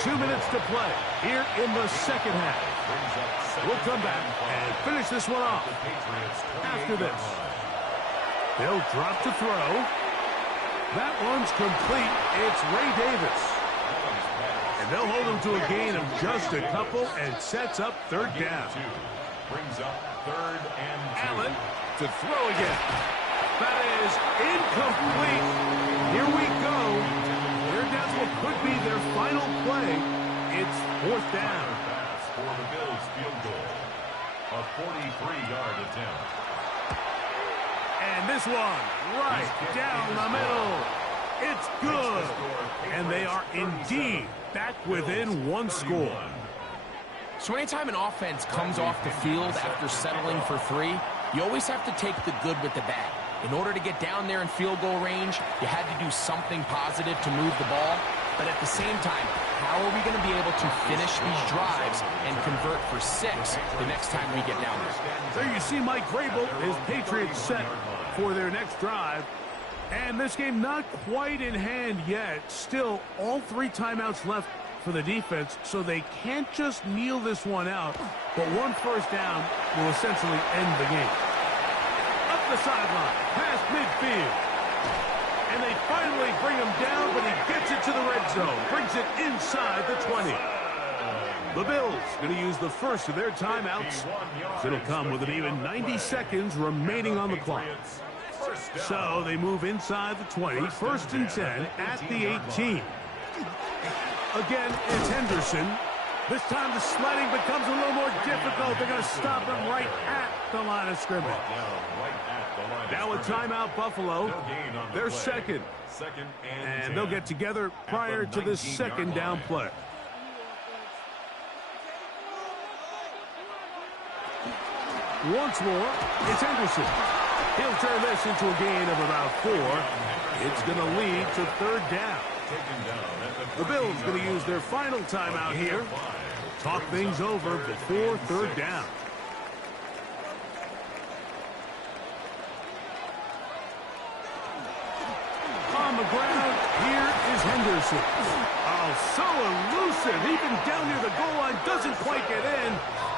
2 minutes to play here in the 2nd half. We'll come back and finish this one off after this. They'll drop to throw. That one's complete. It's Ray Davis. And they'll hold him to a gain of just a couple and sets up 3rd down. Brings up 3rd and 2. Allen to throw again. That is incomplete. Here we go. They're down to what could be their final play. It's 4th down. Pass for the Bills field goal. A 43-yard attempt. And this one, right down the middle. It's good. And they are indeed back within 1 score. So anytime an offense comes off the field after settling for 3, you always have to take the good with the bad. In order to get down there in field goal range, you had to do something positive to move the ball. But at the same time, how are we going to be able to finish these drives and convert for 6 the next time we get down there? There you see Mike Vrabel, his Patriots set for their next drive. And this game not quite in hand yet. Still, all 3 timeouts left for the defense, so they can't just kneel this one out. But 1 1st down will essentially end the game. Up the sideline, past midfield. And they finally bring him down, but he gets it to the red zone. Brings it inside the 20. The Bills going to use the first of their timeouts. It'll come with an even 90 seconds remaining on the clock. So they move inside the 20, 1st and 10 at the 18. Again, it's Henderson. This time the sledding becomes a little more difficult. They're going to stop him right at the line of scrimmage. Now a timeout, Buffalo. They're second. And they'll get together prior to this 2nd down play. Once more, it's Henderson. He'll turn this into a gain of about 4. It's going to lead to 3rd down. The Bills going to use their final timeout here. Talk things over before 3rd down. On the ground, here is Henderson. Oh, so elusive. Even down near the goal line, doesn't quite get in.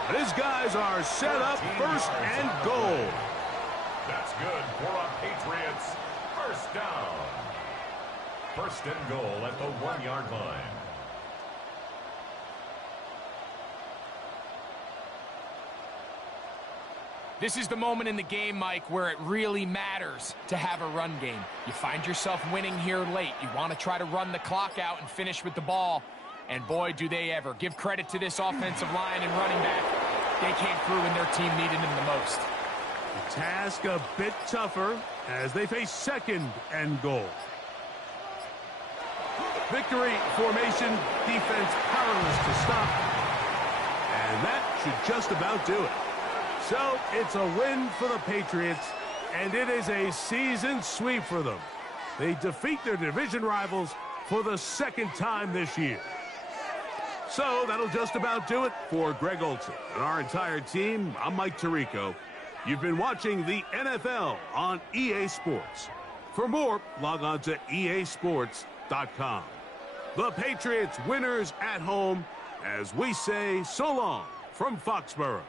But his guys are set up 1st and goal. That's good for a Patriots 1st down. 1st and goal at the 1-yard line. This is the moment in the game, Mike, where it really matters to have a run game. You find yourself winning here late. You want to try to run the clock out and finish with the ball. And boy, do they ever. Give credit to this offensive line and running back. They came through when their team needed them the most. The task a bit tougher as they face 2nd and goal. Victory formation, defense powerless to stop. And that should just about do it. So it's a win for the Patriots, and it is a season sweep for them. They defeat their division rivals for the second time this year. So that'll just about do it for Greg Olsen and our entire team. I'm Mike Tirico. You've been watching the NFL on EA Sports. For more, log on to easports.com. The Patriots winners at home as we say so long from Foxborough.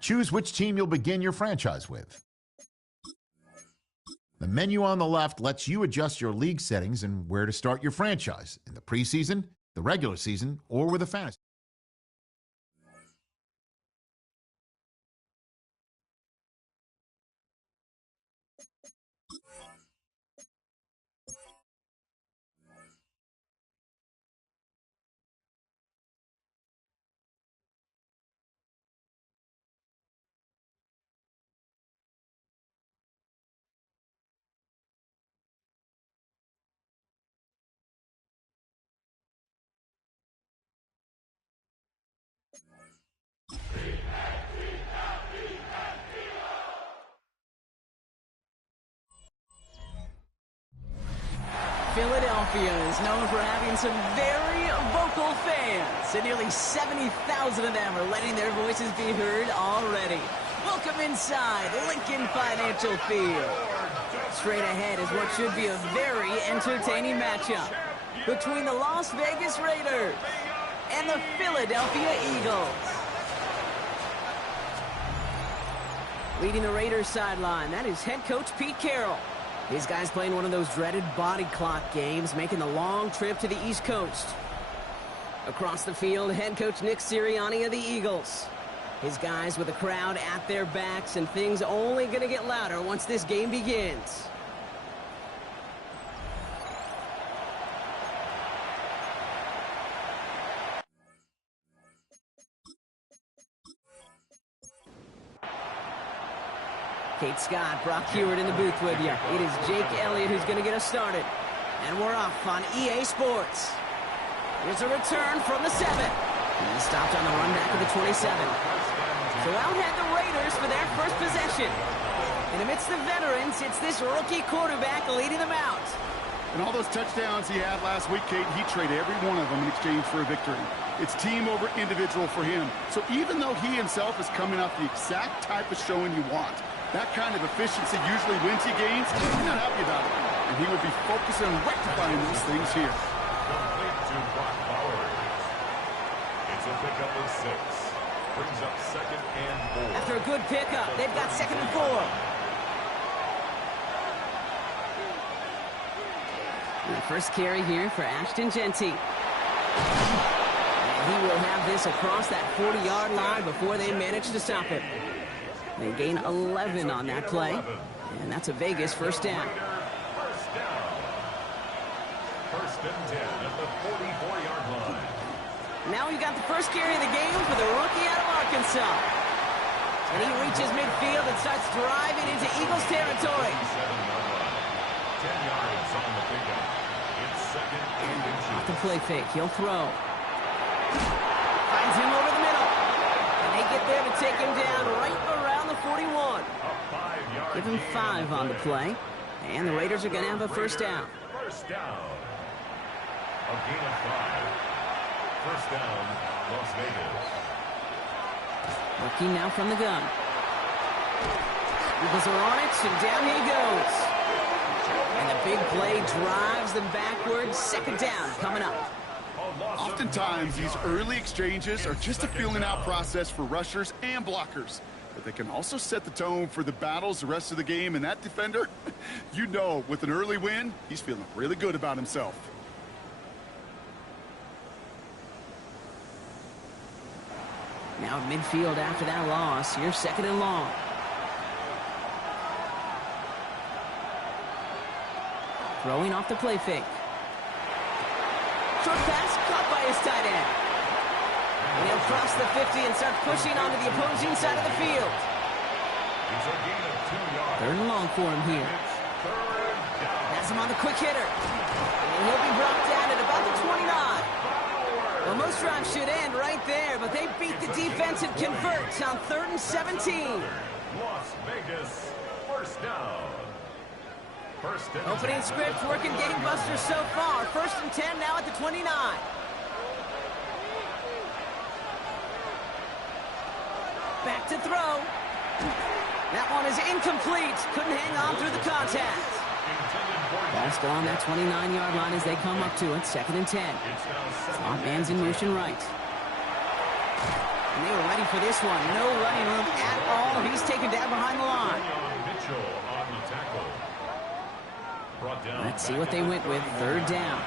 Choose which team you'll begin your franchise with. The menu on the left lets you adjust your league settings and where to start your franchise in the preseason, the regular season, or with a fantasy. Philadelphia is known for having some very vocal fans, and nearly 70,000 of them are letting their voices be heard already. Welcome inside Lincoln Financial Field. Straight ahead is what should be a very entertaining matchup between the Las Vegas Raiders and the Philadelphia Eagles. Leading the Raiders sideline, that is head coach Pete Carroll. These guys playing one of those dreaded body clock games, making the long trip to the East Coast. Across the field, head coach Nick Sirianni of the Eagles. His guys with the crowd at their backs, and things only going to get louder once this game begins. Kate Scott, Brock Heward in the booth with you. It is Jake Elliott who's going to get us started. And we're off on EA Sports. Here's a return from the 7. He stopped on the run back of the 27. So out had the Raiders for their first possession. And amidst the veterans, it's this rookie quarterback leading them out. And all those touchdowns he had last week, Kate, he traded every one of them in exchange for a victory. It's team over individual for him. So even though he himself is coming off the exact type of showing you want, that kind of efficiency usually wins you games. He's not happy about it. And he would be focused on rectifying those things here. Complete to Brock Bowers. It's a pickup of 6. Brings up 2nd and 4. After a good pickup, they've got 2nd and 4. And the first carry here for Ashton Genty. And he will have this across that 40-yard line before they manage to stop it. They gain 11 on that play, and that's a Vegas first down. First and 10 at the 44-yard line. Now we got the first carry of the game for the rookie out of Arkansas. And he reaches midfield and starts driving into Eagles territory. 10 yards on the pickup. It's 2nd and 2. Off the play fake, he'll throw. Finds him over the middle. And they get there to take him down right around the 41. Give him 5 on the play. And the Raiders are going to have a first down. First down. A gain of 5. First down, Las Vegas. Working now from the gun. Eagles are on it, and down he goes. And the big play drives them backwards. Second down coming up. Oftentimes, these early exchanges are just a feeling out process for rushers and blockers. But they can also set the tone for the battles the rest of the game. And that defender, you know, with an early win, he's feeling really good about himself. Now midfield after that loss. Here's second and long. Throwing off the play fake. Short pass caught by his tight end. And he'll cross the 50 and start pushing onto the opposing side of the field. Third and long for him here. Has him on the quick hitter. And he'll be brought down at about the 29. Well, most drives should end right there, but they beat the defense and convert on 3rd and 17. Las Vegas, first down. Opening script working gangbusters so far. 1st and 10 now at the 29. Back to throw. That one is incomplete. Couldn't hang on through the contact. Ball still on that 29-yard line as they come up to it. 2nd and 10. Slot man's in motion right. And they were ready for this one. No running room at all. He's taken down behind the line. Let's see what they went with. 3rd down.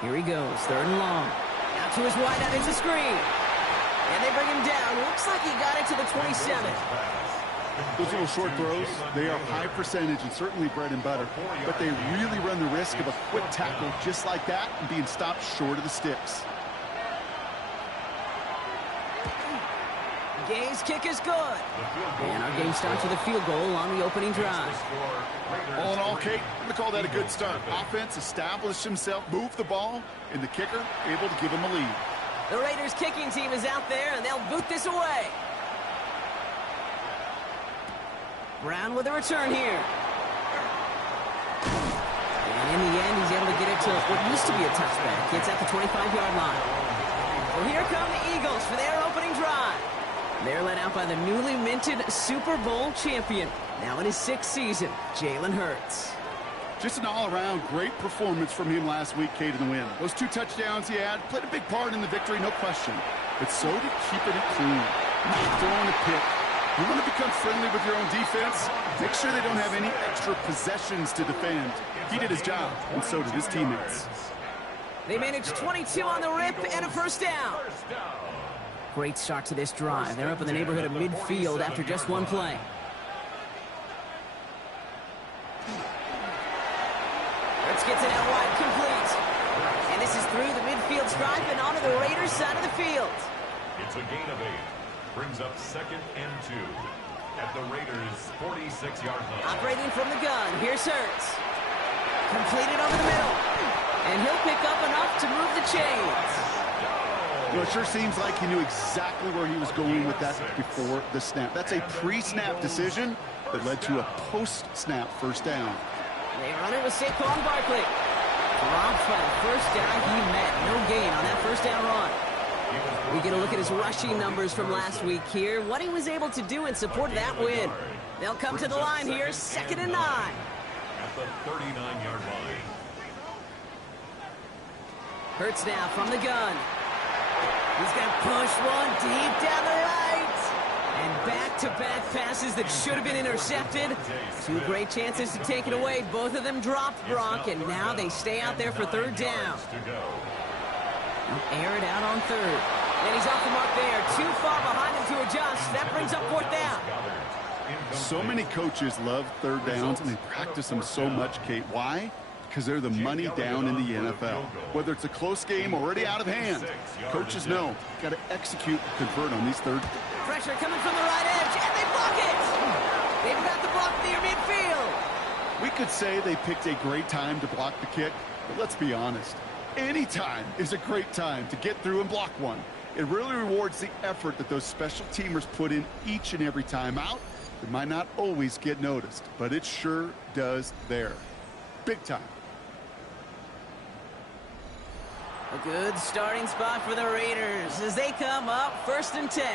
Here he goes. 3rd and long. Out to his wide out. It's a screen. And they bring him down. Looks like he got it to the 27. Those little short throws, they are high percentage and certainly bread and butter. But they really run the risk of a quick tackle just like that and being stopped short of the sticks. Gay's kick is good. And our game starts with a field goal on the opening drive. All in all, Kate, I'm going to call that a good start. Offense established himself, moved the ball, and the kicker able to give him a lead. The Raiders kicking team is out there, and they'll boot this away. Brown with a return here. And in the end, he's able to get it to what used to be a touchback. It's at the 25-yard line. So here come the Eagles for their opening drive. They're led out by the newly minted Super Bowl champion. Now in his 6th season, Jalen Hurts. Just an all-around great performance from him last week, Kate, in the win. Those 2 touchdowns he had played a big part in the victory, no question. But so did keeping it clean, not throwing a pick. You want to become friendly with your own defense? Make sure they don't have any extra possessions to defend. He did his job, and so did his teammates. They managed 22 on the rip and a first down. Great start to this drive. They're up in the neighborhood of midfield after just one play. Hurts gets it out wide, complete. And this is through the midfield stripe and onto the Raiders' side of the field. It's a gain of 8. Brings up 2nd and 2 at the Raiders' 46-yard line. Operating from the gun. Here's Hurts. Completed over the middle. And he'll pick up enough to move the chains. You know, it sure seems like he knew exactly where he was going with that before the snap. That's a pre-snap decision that led to a post-snap first down. They run it with Saquon Barkley. Dropped by the first guy he met. No gain on that first down run. We get a look at his rushing numbers from last week here. What he was able to do in support of that win. They'll come to the line here. 2nd and 9. At the 39-yard line. Hurts now from the gun. He's going to push one deep down the right. And back-to-back passes that should have been intercepted. 2 great chances to take it away. Both of them dropped, Brock, and now they stay out there for 3rd down. Air it out on 3rd. And he's off the mark there. Too far behind him to adjust. That brings up 4th down. So many coaches love 3rd downs, and they practice them so much, Kate. Why? Because they're the money down in the NFL. Whether it's a close game already out of hand, coaches know got to execute and convert on these 3rd. Pressure coming from the right edge, and they block it. They've got the block near midfield. We could say they picked a great time to block the kick, but let's be honest. Any time is a great time to get through and block one. It really rewards the effort that those special teamers put in each and every time out. It might not always get noticed, but it sure does there. Big time. A good starting spot for the Raiders as they come up 1st and 10.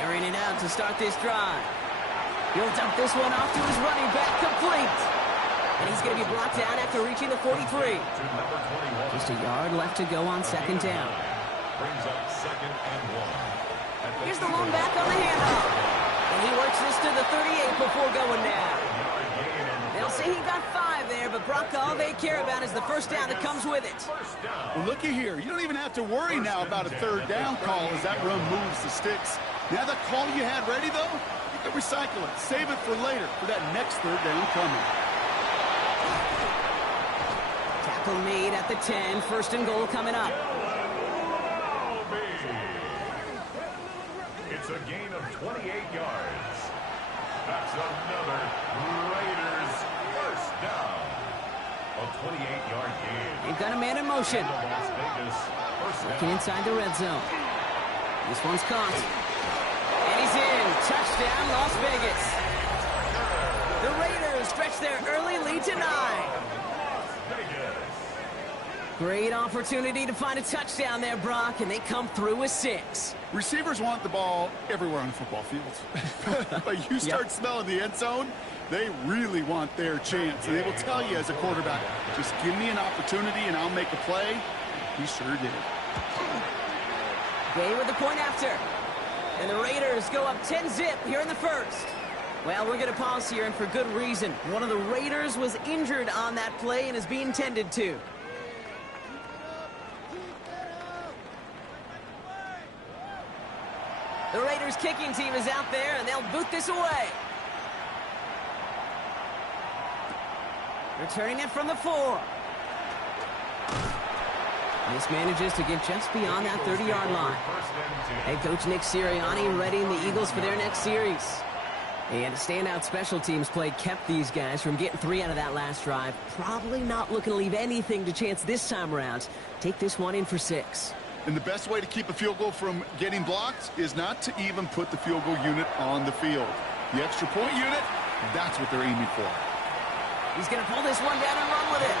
Airing it out to start this drive. He'll dump this one off to his running back, complete. And he's going to be blocked down after reaching the 43. Just a yard left to go on 2nd down. Brings up 2nd and 1. Here's the lone back on the handoff. And he works this to the 38 before going down. They'll say he got 5 there, but Brock, all they care about is the 1st down that comes with it. Well, looky here. You don't even have to worry now about a 3rd down call as that run moves the sticks. Now that call you had ready, though, you can recycle it. Save it for later for that next 3rd down coming. Tackle made at the 10. 1st and goal coming up. It's a gain of 28 yards. That's another Raiders 1st down. A 28-yard gain. They've got a man in motion. Working inside the red zone. This one's caught. And he's in. Touchdown, Las Vegas. The Raiders stretch their early lead to 9. Great opportunity to find a touchdown there, Brock, and they come through with 6. Receivers want the ball everywhere on the football field. But you start smelling the end zone, they really want their chance. And they will tell you as a quarterback, just give me an opportunity and I'll make a play. He sure did. Gay with the point after. And the Raiders go up 10-zip here in the 1st. Well, we're going to pause here, and for good reason. One of the Raiders was injured on that play and is being tended to. The Raiders kicking team is out there, and they'll boot this away. Returning it from the 4. This manages to get just beyond that 30-yard line. Head coach Nick Sirianni readying the Eagles for their next series. And a standout special teams play kept these guys from getting 3 out of that last drive. Probably not looking to leave anything to chance this time around. Take this one in for 6. And the best way to keep a field goal from getting blocked is not to even put the field goal unit on the field. The extra point unit, that's what they're aiming for. He's going to pull this one down and run with it.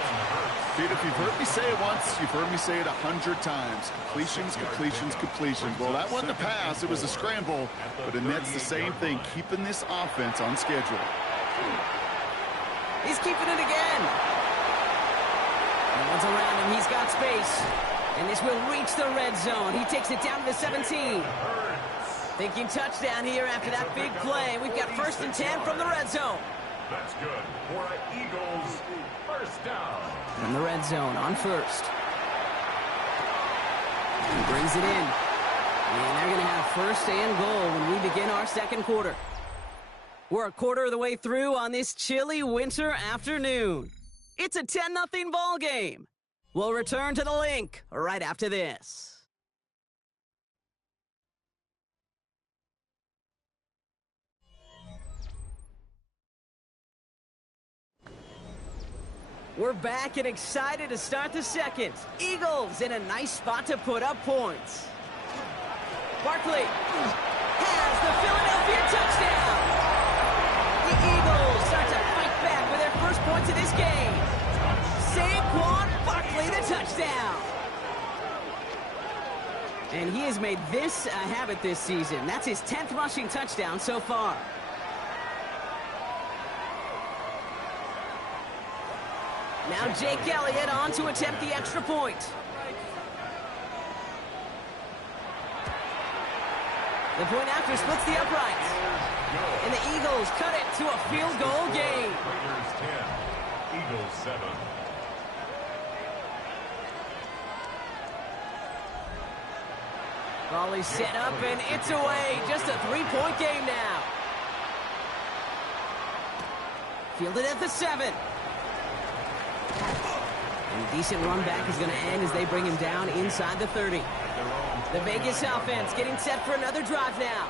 Dude, if you've heard me say it once, you've heard me say it 100 times. Completions, completions, completions. Well, that wasn't a pass. It was a scramble. But it nets the same thing, keeping this offense on schedule. He's keeping it again. No one's around him. He's got space. And this will reach the red zone. He takes it down to the 17. Thinking touchdown here after that big play. We've got 1st and 10 from the red zone. That's good for an Eagles 1st down. From the red zone on 1st. He brings it in. And they're going to have 1st and goal when we begin our 2nd quarter. We're a quarter of the way through on this chilly winter afternoon. It's a 10-0 ball game. We'll return to the link right after this. We're back and excited to start the 2nd. Eagles in a nice spot to put up points. Barkley has the Philadelphia touchdown. The Eagles start to fight back with their first points of this game. Saquon Barkley, the touchdown. And he has made this a habit this season. That's his 10th rushing touchdown so far. Now Jake Elliott on to attempt the extra point. The point after splits the uprights. And the Eagles cut it to a field goal game. Raiders 10, Eagles 7. Ball is set up and it's away. Just a 3-point game now. Fielded at the 7. And a decent run back is going to end as they bring him down inside the 30. The Vegas offense getting set for another drive now.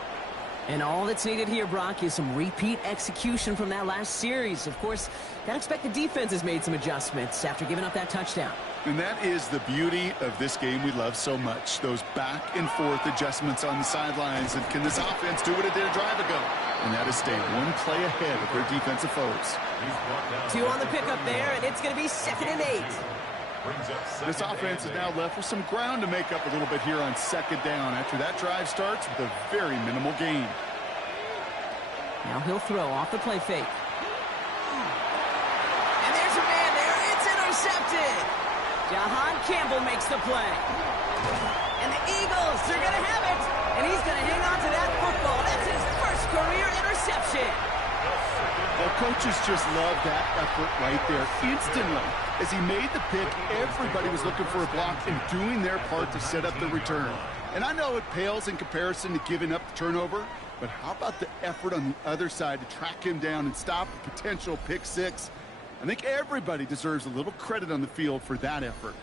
And all that's needed here, Brock, is some repeat execution from that last series. Of course, gotta expect the defense has made some adjustments after giving up that touchdown. And that is the beauty of this game we love so much. Those back and forth adjustments on the sidelines. And can this offense do what it did a drive ago? And that is stay one play ahead of their defensive foes. 2 on the pickup there, and it's going to be 2nd and 8. This offense is now left with some ground to make up a little bit here on 2nd down after that drive starts with a very minimal gain. Now he'll throw off the play fake. And there's a man there. It's intercepted. Jahan Campbell makes the play. And the Eagles, they're going to have it. And he's going to hang on to that football. That's his first career interception. Well, coaches just love that effort right there. Instantly, as he made the pick, everybody was looking for a block and doing their part to set up the return. And I know it pales in comparison to giving up the turnover, but how about the effort on the other side to track him down and stop a potential pick 6? I think everybody deserves a little credit on the field for that effort.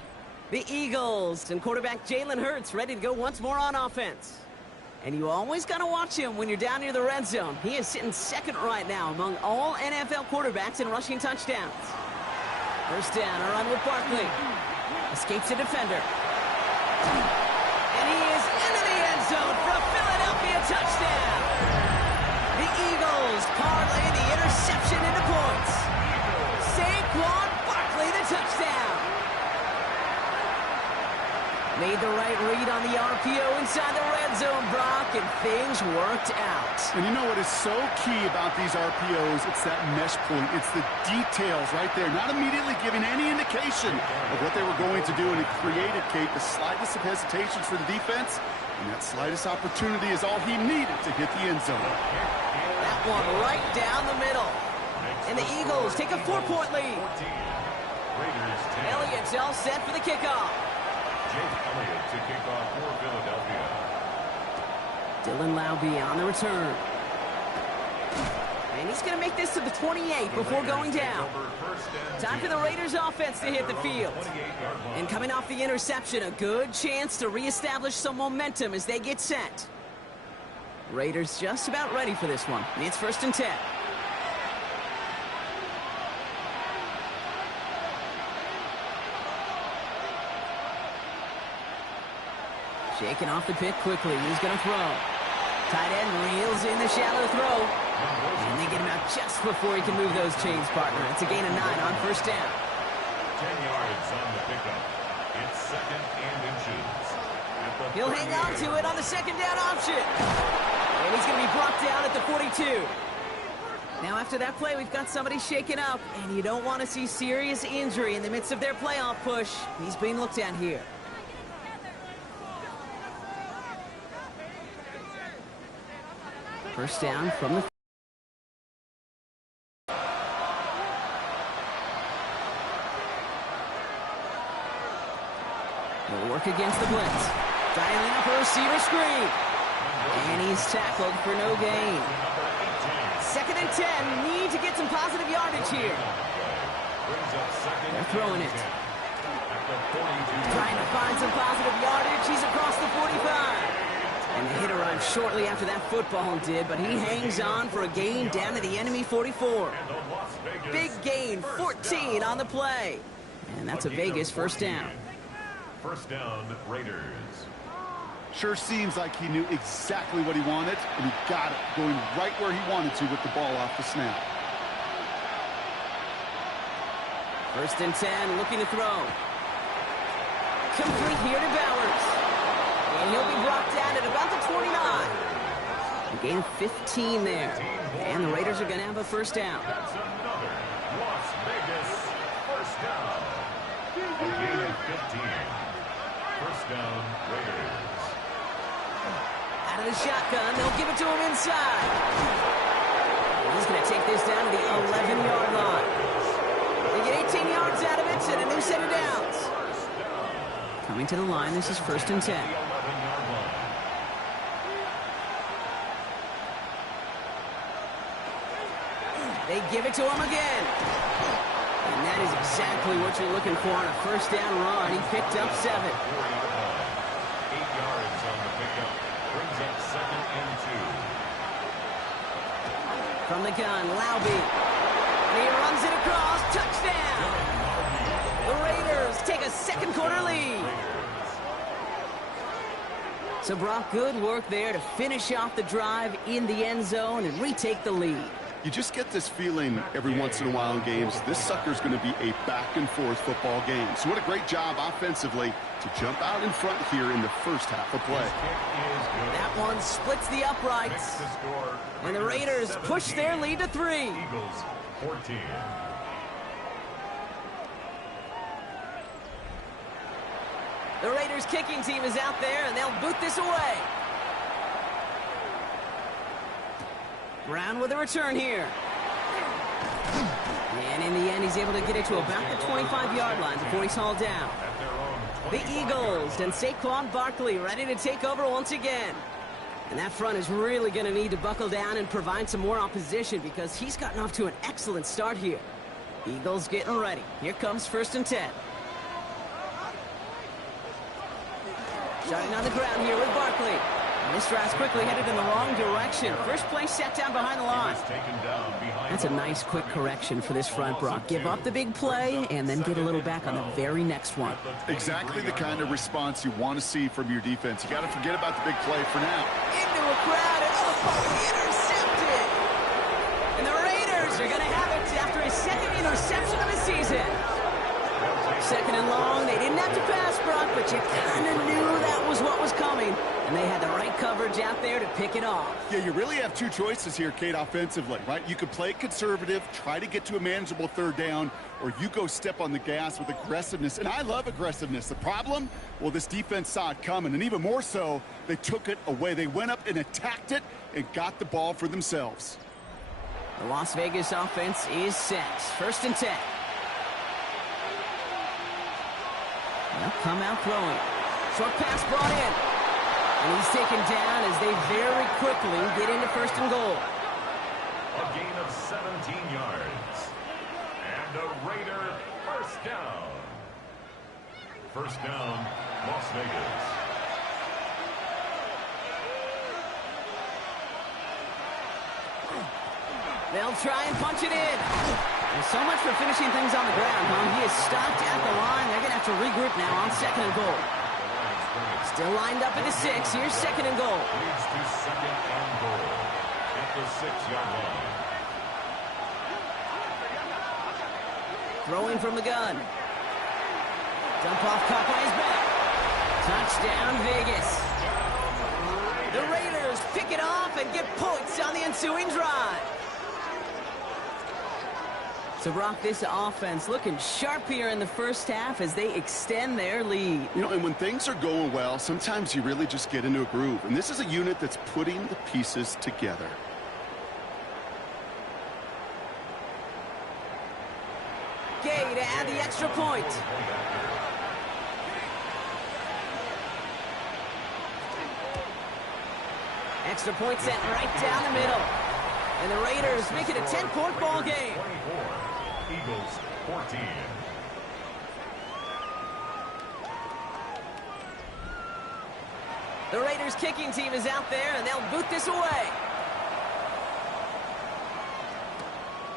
The Eagles and quarterback Jalen Hurts ready to go once more on offense. And you always got to watch him when you're down near the red zone. He is sitting 2nd right now among all NFL quarterbacks in rushing touchdowns. First down, a run with Barkley. Escapes a defender. And he is into the end zone for a Philadelphia touchdown. The Eagles parlay the interception into points. Saquon Barkley, the touchdown. Made the right read on the RPO inside the red zone, Brock, and things worked out. And you know what is so key about these RPOs? It's that mesh point. It's the details right there, not immediately giving any indication of what they were going to do, and it created, Kate, the slightest of hesitations for the defense, and that slightest opportunity is all he needed to hit the end zone. That one right down the middle. And the Eagles take a 4-point lead. Elliott's all set for the kickoff. Jake Elliott to kick off for Philadelphia. Dylan Laube on the return. And he's going to make this to the 28 before going down. Time for the Raiders offense to hit the field. And coming off the interception, a good chance to reestablish some momentum as they get set. Raiders just about ready for this one. It's 1st and 10. Shaking off the pick quickly. He's going to throw. Tight end reels in the shallow throw. And they get him out just before he can move those chains, partner. It's a gain of 9 on first down. 10 yards on the pickup. It's 2nd and inches. He'll hang on to it on the 2nd down option. And he's going to be brought down at the 42. Now after that play, we've got somebody shaken up. And you don't want to see serious injury in the midst of their playoff push. He's being looked at here. First down from the... He'll work against the blitz. Dialing up a receiver screen. And he's tackled for no gain. 2nd and 10. Need to get some positive yardage here. They're throwing it. Trying to find some positive yardage. He's across the 45. And the hit arrived shortly after that football did, but he hangs on for a gain down to the enemy 44. Big gain, 14 on the play. And that's a Vegas first down. First down, Raiders. Sure seems like he knew exactly what he wanted, and he got it, going right where he wanted to with the ball off the snap. 1st and 10, looking to throw. Complete here to Bowers. And he'll be brought down at about the 29. A gain of 15 there. And the Raiders are going to have a first down. That's another Las Vegas first down. A gain of 15. First down, Raiders. Out of the shotgun, they'll give it to him inside. He's going to take this down to the 11-yard line. They get 18 yards out of it and a new set of downs. Coming to the line, this is 1st and 10. They give it to him again. And that is exactly what you're looking for on a first down run. He picked up 7. 8 yards on the pickup. Brings up 2nd and 2. From the gun, Laube. And he runs it across. Touchdown! The Raiders take a second quarter lead. So, Brock, good work there to finish off the drive in the end zone and retake the lead. You just get this feeling every once in a while in games, this sucker's going to be a back-and-forth football game. So what a great job offensively to jump out in front here in the first half of play. That one splits the uprights. And the Raiders push their lead to 3. Eagles 14. The Raiders kicking team is out there, and they'll boot this away. Brown with a return here. And in the end, he's able to get it to about the 25-yard line before he's hauled down. The Eagles and Saquon Barkley ready to take over once again. And that front is really going to need to buckle down and provide some more opposition because he's gotten off to an excellent start here. Eagles getting ready. Here comes 1st and 10. Starting on the ground here with Barkley. And this drive's quickly headed in the wrong direction. First play set down behind the line. That's a nice quick correction for this front, Brock. Give up the big play and then get a little back on the very next one. Exactly the kind of response you want to see from your defense. You got to forget about the big play for now. Into a crowd and intercepted. And the Raiders are going to have it after his second interception of the season. Second and long. They didn't have to pass, Brock, but you kind of knew that was what was coming. And they had the right coverage out there to pick it off. Yeah, you really have two choices here, Kate, offensively, right? You could play conservative, try to get to a manageable 3rd down, or you go step on the gas with aggressiveness. And I love aggressiveness. The problem? Well, this defense saw it coming, and even more so, they took it away. They went up and attacked it and got the ball for themselves. The Las Vegas offense is set. 1st and 10. They'll come out throwing. Short pass brought in. And he's taken down as they very quickly get into 1st and goal. A gain of 17 yards. And a Raider 1st down. 1st down, Las Vegas. They'll try and punch it in. And so much for finishing things on the ground, huh? He is stopped at the line. They're going to have to regroup now on 2nd and goal. Still lined up at the 6. Here's 2nd and goal. Leads to 2nd and goal at the 6-yard line. Throwing from the gun. Dump off caught by his back. Touchdown, Vegas. The Raiders pick it off and get points on the ensuing drive. So, Brock, this offense looking sharp here in the first half as they extend their lead. You know, and when things are going well, sometimes you really just get into a groove. And this is a unit that's putting the pieces together. Gay to add the extra point. Extra point sent right down the middle. And the Raiders make it a 10-point ball game. Eagles 14. The Raiders kicking team is out there, and they'll boot this away.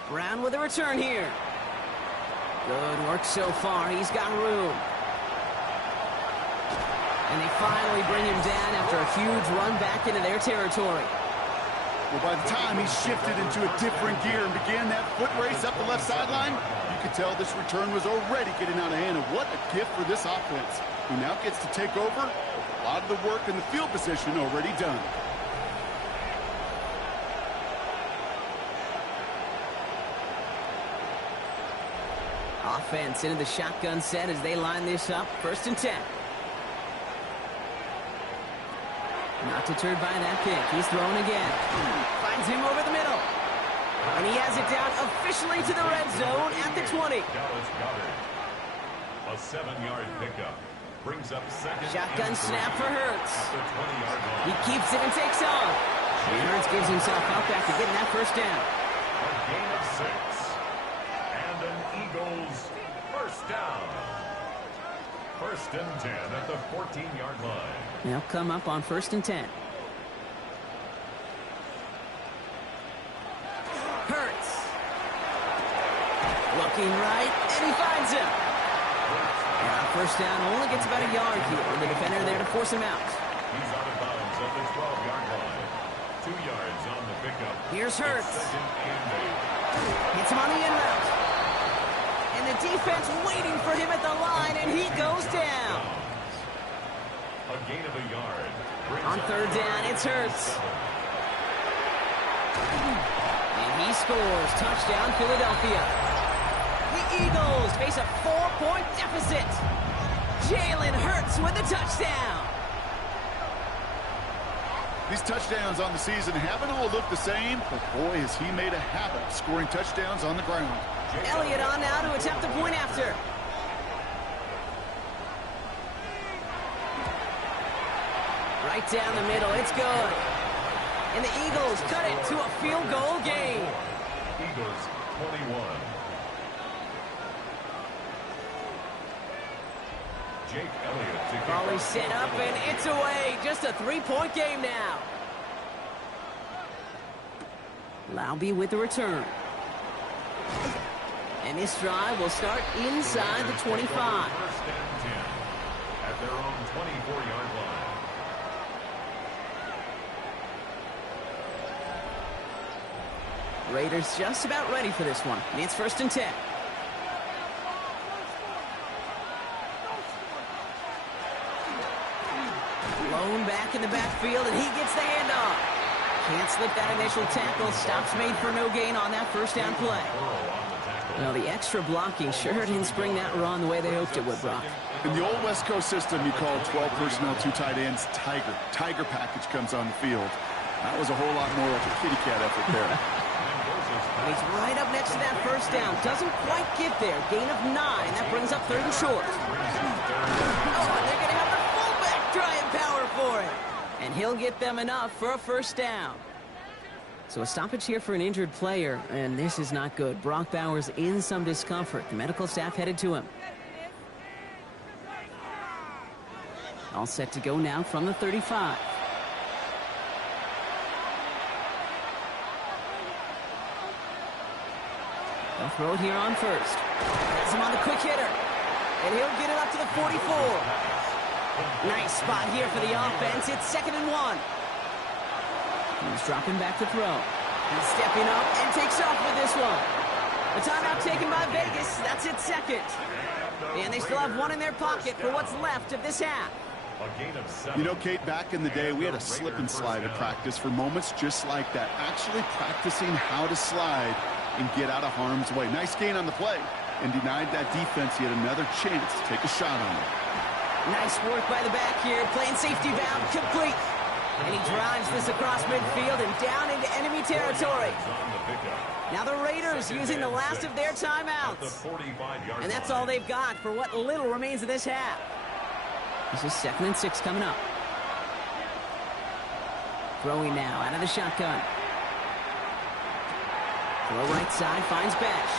Brown with a return here. Good work so far. He's got room. And they finally bring him down after a huge run back into their territory. Well, by the time he shifted into a different gear and began that foot race up the left sideline, you could tell this return was already getting out of hand. And what a gift for this offense, who now gets to take over with a lot of the work in the field position already done. Offense into the shotgun set as they line this up. 1st and 10. Not deterred by that pick. He's throwing again. Finds him over the middle. And he has it down officially to the red zone at the 20. A 7-yard pickup. Brings up 2nd. Shotgun snap for Hurts. At the 20-yard line. He keeps it and takes off. And Hurts gives himself up after getting that 1st down. A gain of 6. And an Eagles 1st down. 1st and 10 at the 14-yard line. They'll come up on 1st and 10. looking right, and he finds him. And on first down, only gets about a yard here, with the defender there to force him out. He's out of bounds at the 12-yard line. 2 yards on the pickup. Here's Hurts. Second and 8. Gets him on the in route. And the defense waiting for him at the line, and he goes down. A gain of a yard. On third down, it's Hurts. And he scores. Touchdown, Philadelphia. The Eagles face a 4-point deficit. Jalen Hurts with a touchdown. These touchdowns on the season haven't all looked the same, but boy, has he made a habit of scoring touchdowns on the ground. Elliott on now to attempt the point after. Right down the middle, it's good. And the Eagles cut it to a field goal game. Eagles 21. Jake Elliott to Ball is set up, and it's away. Just a 3-point game now. Laube with the return. And this drive will start inside the 25. First and 10 at their own 24-yard line. Raiders just about ready for this one. And it's first and 10. Blown back in the backfield, and he gets the handoff. Can't slip that initial tackle. Stops made for no gain on that first down play. Well, the extra blocking sure didn't spring that run the way they hoped it would, Brock. In the old West Coast system, you call 12 personnel, 2 tight ends, Tiger. Tiger package comes on the field. That was a whole lot more like a kitty cat effort there. And he's right up next to that first down. Doesn't quite get there. Gain of 9. That brings up third and short. Oh, and they're going to have the fullback trying power for it. And he'll get them enough for a first down. So a stoppage here for an injured player, and this is not good. Brock Bowers in some discomfort. The medical staff headed to him. All set to go now from the 35. They'll throw it here on first. Has him on the quick hitter. And he'll get it up to the 44. Nice spot here for the offense. It's 2nd and 1. He's dropping back to throw. He's stepping up and takes off with this one. A timeout taken by Vegas. That's its second. And they still have one in their pocket for what's left of this half. You know, Kate, back in the day, we had a slip and slide at practice for moments just like that. Actually practicing how to slide and get out of harm's way. Nice gain on the play. And denied that defense yet another chance to take a shot on it. Nice work by the back here. Playing safety valve complete. And he drives this across midfield and down into enemy territory. Now the Raiders using the last of their timeouts. And that's all they've got for what little remains of this half. This is 2nd and 6 coming up. Throwing now out of the shotgun. Throw right side, finds Bash.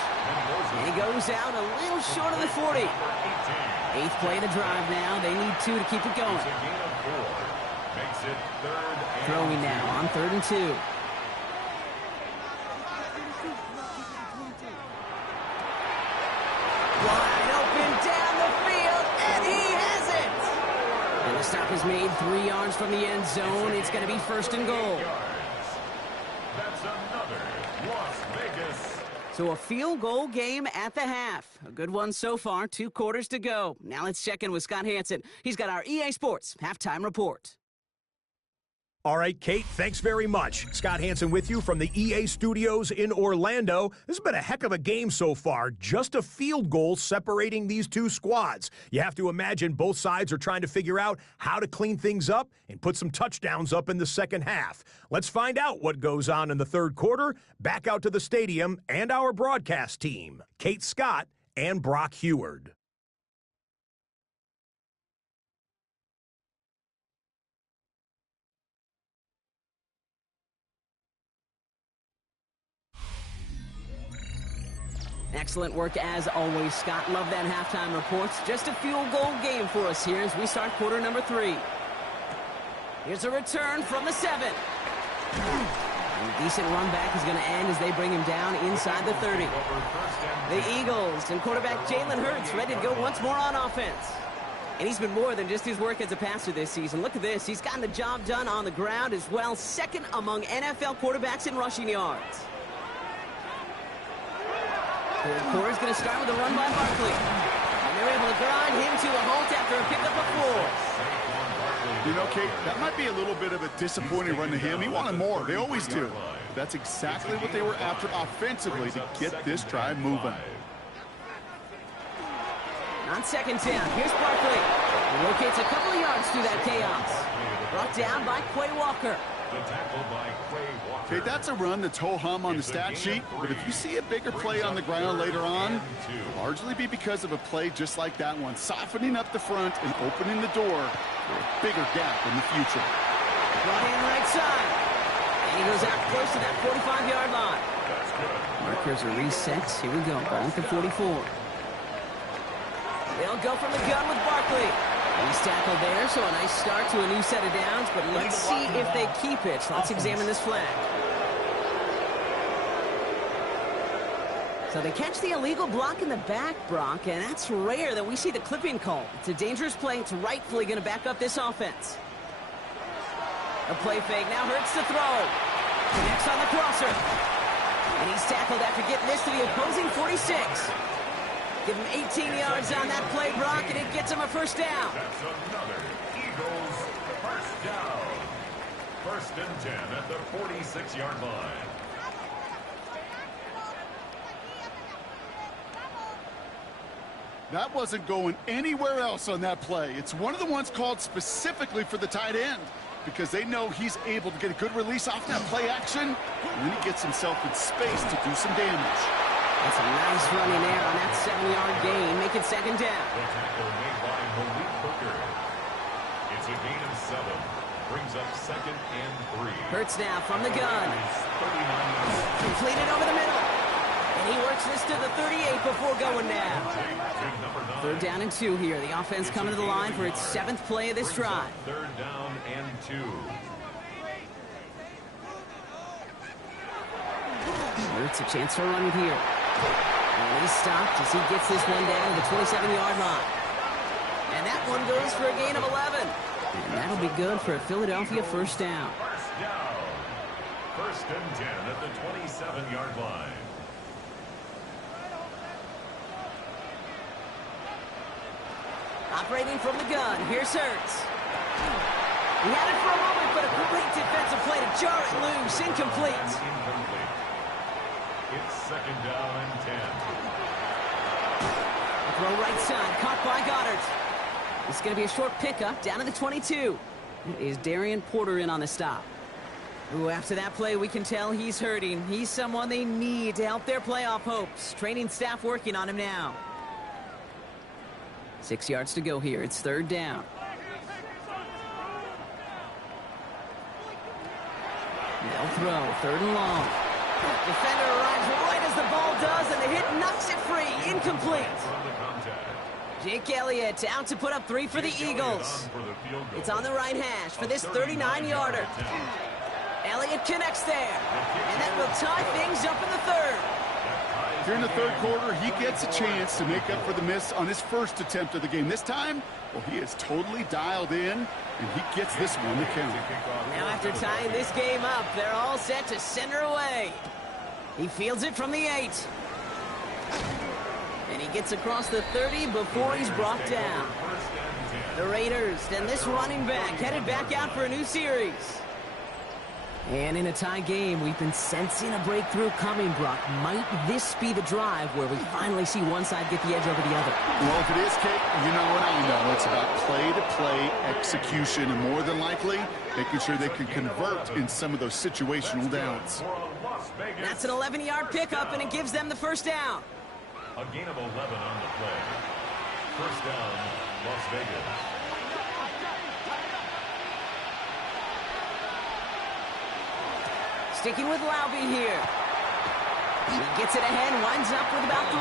And he goes out a little short of the 40. 8th play of the drive now. They need 2 to keep it going. Throwing now on 3rd and 2. Wide open down the field, and he has it! And the stop is made 3 yards from the end zone. It's going to be 1st and goal. That's another Las Vegas. So a field goal game at the half. A good one so far. 2 quarters to go. Now let's check in with Scott Hanson. He's got our EA Sports halftime report. All right, Kate, thanks very much. Scott Hanson with you from the EA Studios in Orlando. This has been a heck of a game so far. Just a field goal separating these two squads. You have to imagine both sides are trying to figure out how to clean things up and put some touchdowns up in the second half. Let's find out what goes on in the third quarter. Back out to the stadium and our broadcast team, Kate Scott and Brock Heward. Excellent work as always, Scott. Love that halftime reports. Just a field goal game for us here as we start quarter number 3. Here's a return from the 7. A decent run back is going to end as they bring him down inside the 30. The Eagles and quarterback Jalen Hurts ready to go once more on offense. And he's been more than just his work as a passer this season. Look at this. He's gotten the job done on the ground as well. Second among NFL quarterbacks in rushing yards. Third quarter is going to start with a run by Barkley. And they're able to grind him to a halt after a pickup of 4. You know, Kate, that might be a little bit of a disappointing run to him. He wanted more. They always do. That's exactly what they were after offensively to get this drive moving. On second down, here's Barkley. He locates a couple of yards through that chaos. Brought down by Quay Walker. Okay, that's a run that's ho-hum on the stat sheet, but if you see a bigger play on the ground later on, it'll largely be because of a play just like that one, softening up the front and opening the door for a bigger gap in the future. Brought in right side. And he goes out close to that 45-yard line. Markers are reset. Here we go, ball at the 44. They'll go from the gun with Barkley. He's tackled there, so a nice start to a new set of downs, but let's see if they keep it. Let's examine this flag. So they catch the illegal block in the back, Brock, and that's rare that we see the clipping call. It's a dangerous play. It's rightfully going to back up this offense. A play fake now hurts to throw. Connects on the crosser. And he's tackled after getting this to the opposing 46. Give him 18 yards on that play, Brock, and it gets him a first down. That's another Eagles first down. First and 10 at the 46-yard line. That wasn't going anywhere else on that play. It's one of the ones called specifically for the tight end because they know he's able to get a good release off that play action, and then he gets himself in space to do some damage. That's a nice run in there on that 7-yard gain. Make it second down. The tackle made by Malik Hooker. It's a gain of 7. Brings up second and 3. Hurts now from the gun. Completed over the middle. And he works this to the 38 before going down. Third down and 2 here. The offense coming to the line for its 7th play of this drive. Third down and 2. Hurts a chance to run here. And he's stopped as he gets this one down to the 27-yard line. And that one goes for a gain of 11. And that'll be good for a Philadelphia first down. First down. First and 10 at the 27-yard line. Operating from the gun, here's Hurts. He had it for a moment, but a great defensive play to jar it loose. Incomplete. It's second down and 10. Throw right side, caught by Goddard. It's going to be a short pickup down to the 22. Is Darian Porter in on the stop? Ooh, after that play, we can tell he's hurting. He's someone they need to help their playoff hopes. Training staff working on him now. 6 yards to go here. It's third down. They'll throw. Third and long. Defender arrives right as the ball does, and the hit knocks it free. Incomplete. Jake Elliott out to put up 3 for the Eagles. It's on the right hash for this 39-yarder. Elliott connects there, and that will tie things up in the third. Here in the third quarter, he gets a chance to make up for the miss on his first attempt of the game. This time, well, he is totally dialed in, and he gets this one to count. Now after tying this game up, they're all set to send her away. He fields it from the 8. And he gets across the 30 before he's brought down. The Raiders and this running back headed back out for a new series. And in a tie game, we've been sensing a breakthrough coming, Brock. Might this be the drive where we finally see one side get the edge over the other? Well, if it is, Kate, you know what I know. It's about play-to-play execution, and more than likely, making sure they can convert in some of those situational downs. That's an 11-yard pickup, and it gives them the first down. A gain of 11 on the play. First down, Las Vegas. Sticking with Laube here. He gets it ahead, winds up with about 3.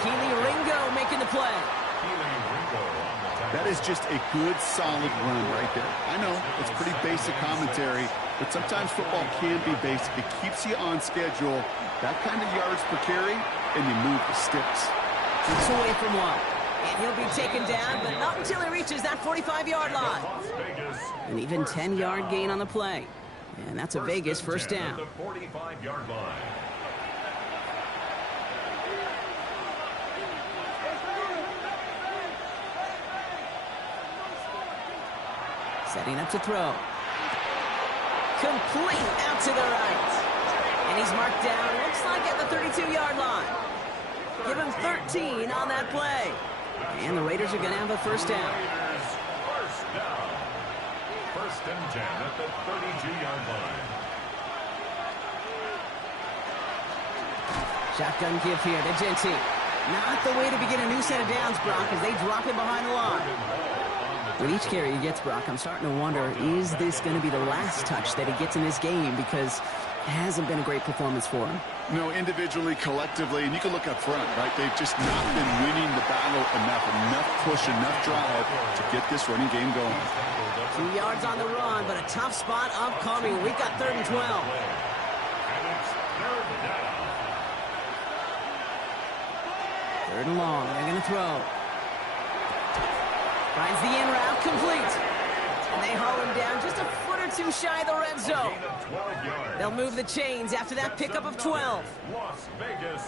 Keely Ringo making the play. Keely Ringo on the That is just a good, solid run right there. I know, it's pretty basic commentary, but sometimes football can be basic. It keeps you on schedule, that kind of yards per carry, and you move the sticks. Keeps away from one. And he'll be taken down, but not until he reaches that 45-yard line. An even 10-yard gain on the play. And that's a Vegas first down. The 45-yard line. Setting up to throw. Complete out to the right. And he's marked down, looks like at the 32-yard line. Give him 13 on that play. And the Raiders are going to have a first down. First down. First and 10 at the 32-yard line. Shotgun give here to Genty. Not the way to begin a new set of downs, Brock, as they drop it behind the line. With each carry he gets, Brock, I'm starting to wonder, is this going to be the last touch that he gets in this game? Because it hasn't been a great performance for him. No, individually, collectively, and you can look up front, right? They've just not been winning the battle enough push, enough drive to get this running game going. 2 yards on the run, but a tough spot upcoming. We've got 3rd and 12. Third and long. They're going to throw. Finds the in route complete. And they haul him down just a foot or two shy of the red zone. They'll move the chains after that pickup of 12. Las Vegas,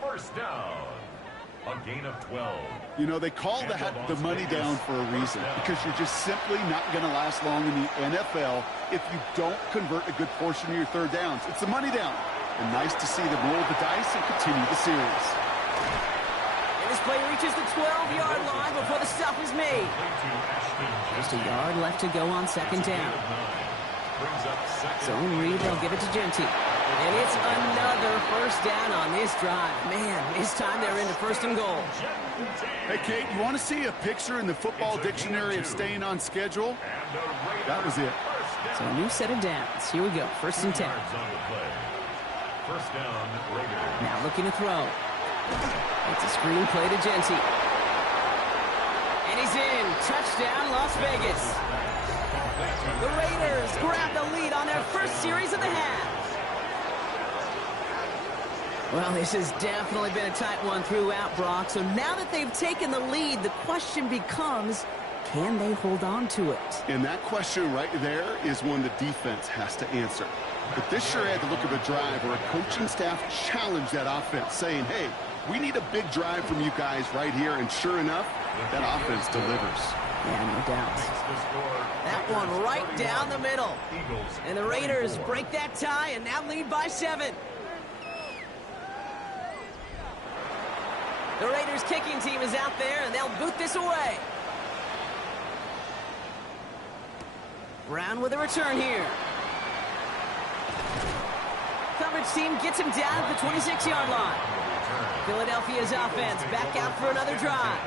first down. A gain of 12. You know, they call that the money down for a reason, because you're just simply not going to last long in the NFL if you don't convert a good portion of your third downs. It's the money down. And nice to see them roll the dice and continue the series. And this play reaches the 12-yard line before the stop is made. Just a yard left to go on 2nd down. Zone read, they'll give it to Genty. And it's another first down on this drive. Man, this time they're into 1st and goal. Hey, Kate, you want to see a picture in the football dictionary of staying on schedule? That was it. So a new set of downs. Here we go, 1st and 10. First down, Raiders. Now looking to throw. It's a screen play to Genty. And he's in. Touchdown, Las Vegas. The Raiders grab the lead on their first series of the half. Well, this has definitely been a tight one throughout, Brock. So now that they've taken the lead, the question becomes, can they hold on to it? And that question right there is one the defense has to answer. But this sure had the look of a drive where a coaching staff challenged that offense, saying, hey, we need a big drive from you guys right here. And sure enough, that offense delivers. Yeah, no doubt. That one right down the middle. And the Raiders break that tie and now lead by 7. The Raiders kicking team is out there, and they'll boot this away. Brown with a return here. Coverage team gets him down at the 26-yard line. Philadelphia's offense back out for another drive.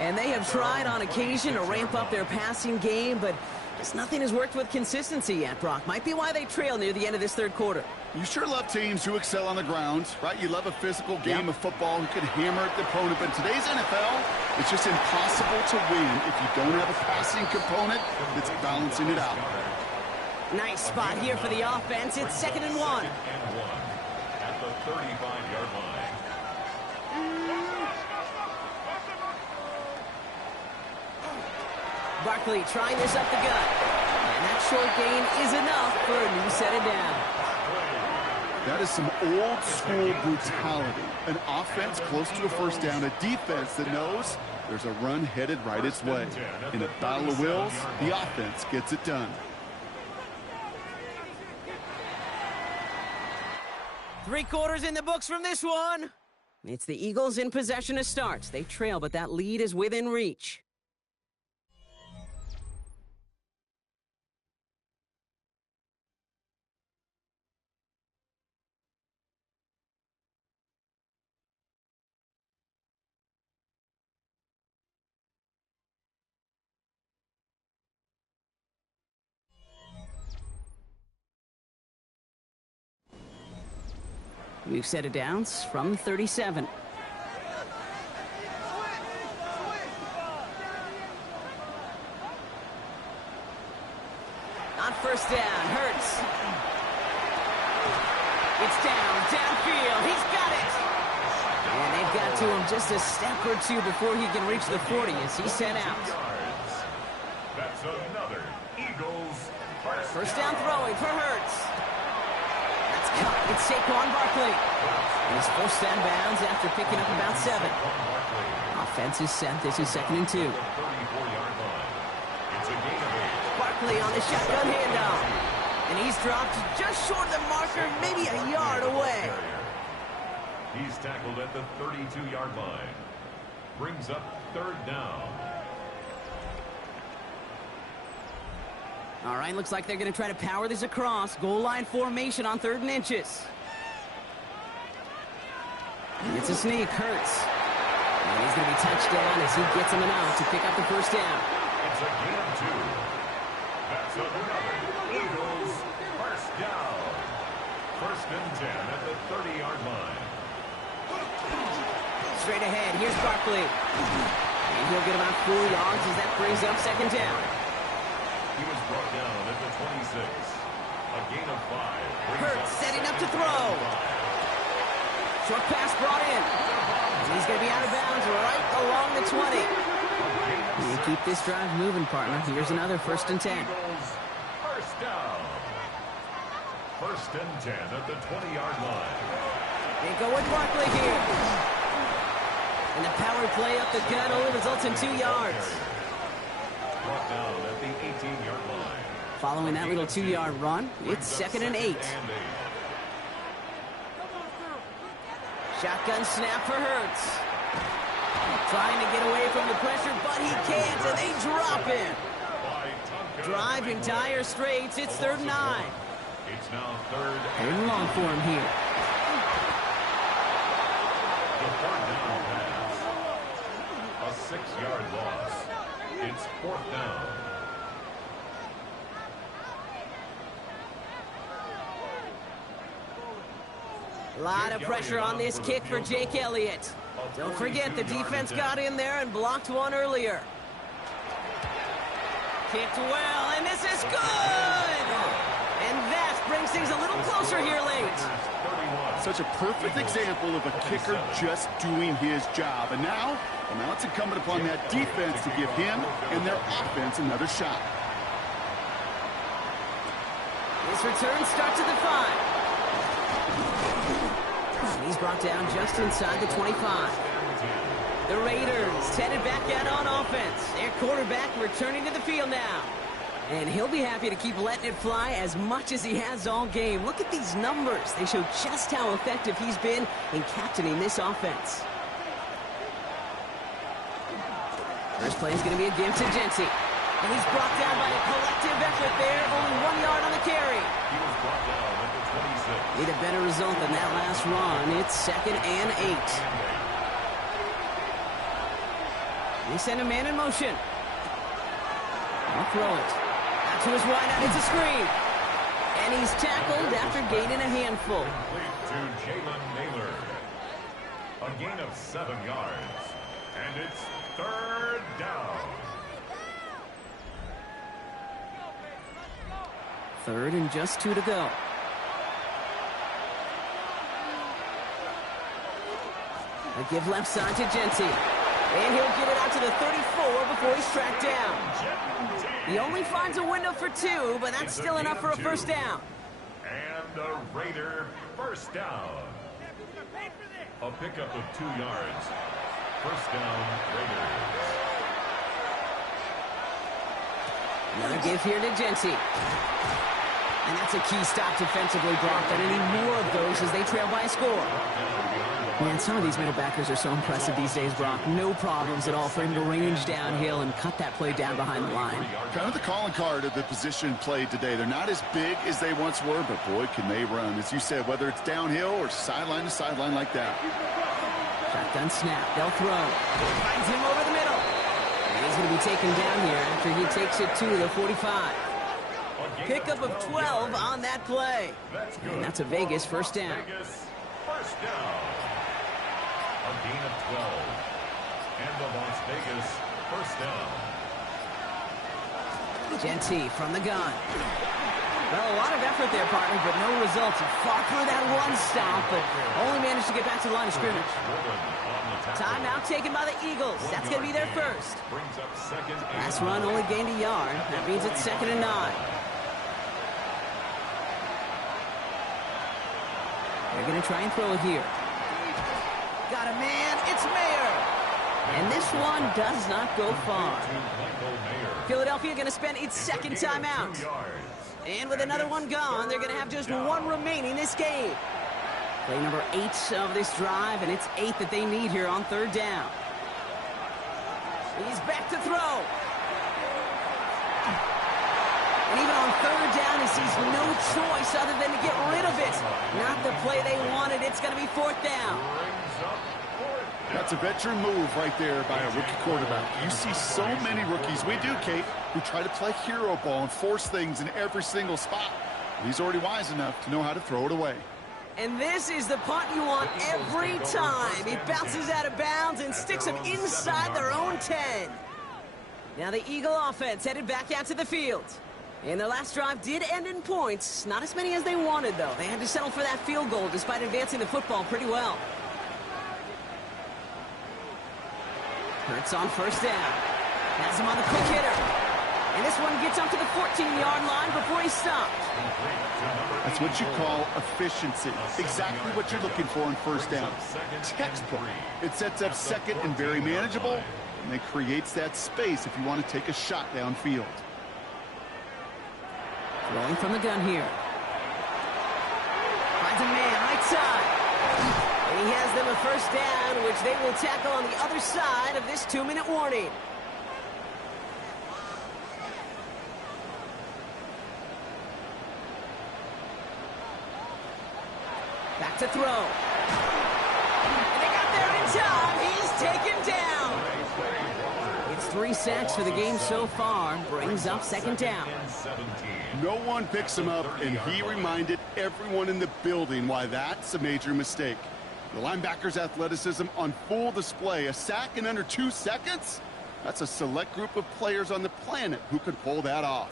And they have tried on occasion to ramp up their passing game, but just nothing has worked with consistency yet, Brock. Might be why they trail near the end of this third quarter. You sure love teams who excel on the ground, right? You love a physical game of football who can hammer at the opponent. But in today's NFL, it's just impossible to win if you don't have a passing component that's balancing it out. Nice spot here for the offense. It's 2nd and 1. At the 35-yard line. Barkley trying this up the gut. And that short gain is enough for a new set of downs. That is some old-school brutality. An offense close to a first down, a defense that knows there's a run headed right its way. In a battle of wills, the offense gets it done. Three quarters in the books from this one. It's the Eagles in possession to start. They trail, but that lead is within reach. We've set it downs from 37. On first down, Hurts. It's downfield. He's got it. And they've got to him just a step or two before he can reach the 40 as he's sent out. That's another Eagles first down throwing for Hurts. That's caught. It's Saquon Barkley. And he's forced out of bounds after picking up about 7. Offense is set. This is 2nd and 2. Barkley on the shotgun handoff. And he's dropped just short of the marker, maybe a yard away. He's tackled at the 32-yard line. Brings up 3rd down. All right, looks like they're going to try to power this across. Goal line formation on 3rd and inches. It's a sneak, Hurts. And he's going to be touchdown as he gets him out to pick up the first down. It's a gain of 2. That's another Eagles first down. 1st and 10 at the 30-yard line. Straight ahead, here's Barkley. And he'll get about 4 yards as that brings up 2nd down. He was brought down at the 26. A gain of 5. Hurts setting up to throw. Short pass brought in. And he's going to be out of bounds right along the 20. You keep this drive moving, partner. Here's another 1st and 10. First down. 1st and 10 at the 20-yard line. They go with Barkley here. And the power play up the gut only results in 2 yards. Brought down at the 18-yard line. Following that little 2-yard run, it's 2nd and 8. Shotgun snap for Hurts. Trying to get away from the pressure, but he can't, and they drop him. Drive in dire straits. It's 3rd and 9. It's now 3rd and long for him here. The 3rd down pass. A 6-yard loss. It's 4th down. A lot of pressure on this kick for Jake Elliott. Don't forget, the defense got in there and blocked one earlier. Kicked well, and this is good! And that brings things a little closer here late. Such a perfect example of a kicker just doing his job. And now it's incumbent upon that defense to give him and their offense another shot. This return starts at the 5. He's brought down just inside the 25. The Raiders headed back out on offense. Their quarterback returning to the field now. And he'll be happy to keep letting it fly as much as he has all game. Look at these numbers. They show just how effective he's been in captaining this offense. First play is going to be a give to Jency. And he's brought down by a collective effort there. Only 1 yard on the carry. He was brought down at the 26. Need a better result than that last run. It's 2nd and 8. They send a man in motion. I'll throw it. Out to his wideout. It's a screen. And he's tackled after gaining a handful. Complete to Jalen Naylor. A gain of 7 yards. And it's 3rd down. 3rd and just 2 to go. A give left side to Jency. And he'll get it out to the 34 before he's tracked down. He only finds a window for 2, but that's still enough for a first down. And a Raider first down. A pickup of 2 yards. First down, Raiders. Another give here to Jency. And that's a key stop defensively, Brock. But any more of those as they trail by a score. Man, some of these middle backers are so impressive these days, Brock. No problems at all for him to range downhill and cut that play down behind the line. Kind of the calling card of the position played today. They're not as big as they once were, but boy, can they run. As you said, whether it's downhill or sideline to sideline like that. Shotgun snap. They'll throw. Finds him over the middle. And he's going to be taken down here after he takes it to the 45. Pickup of 12 on that play. And that's a Vegas first down. First down. A gain of 12. And the Las Vegas first down. Genty from the gun. Well, a lot of effort there, partner, but no results. He fought through that one stop, but only managed to get back to the line of scrimmage. Timeout taken by the Eagles. That's going to be their first. Last run only gained a yard. That means it's 2nd and 9. They're going to try and throw it here. Got a man. It's Mayer. And this one does not go far. Philadelphia going to spend its second timeout. And with another one gone, they're going to have just one remaining this game. Play number 8 of this drive, and it's 8 that they need here on 3rd down. He's back to throw. And even on 3rd down, he sees no choice other than to get rid of it. Not the play they wanted. It's going to be 4th down. That's a veteran move right there by a rookie quarterback. You see so many rookies, we do, Kate, who try to play hero ball and force things in every single spot. He's already wise enough to know how to throw it away. And this is the punt you want every time. He bounces out of bounds and sticks them inside their own 10. Now the Eagle offense headed back out to the field. And their last drive did end in points. Not as many as they wanted, though. They had to settle for that field goal despite advancing the football pretty well. Hurts on 1st down. Has him on the quick hitter. And this one gets up to the 14-yard line before he stopped. That's what you call efficiency. Exactly what you're looking for on 1st down. Textbook. It sets up 2nd and very manageable, and it creates that space if you want to take a shot downfield. Throwing from the gun here. Finds a man, right side. And he has them a 1st down, which they will tackle on the other side of this 2-minute warning. Back to throw. And they got there in time. He's taken down. It's 3 sacks for the game so far. Brings up 2nd down. No one picks him up, and he reminded everyone in the building why that's a major mistake. The linebacker's athleticism on full display. A sack in under 2 seconds? That's a select group of players on the planet who could pull that off.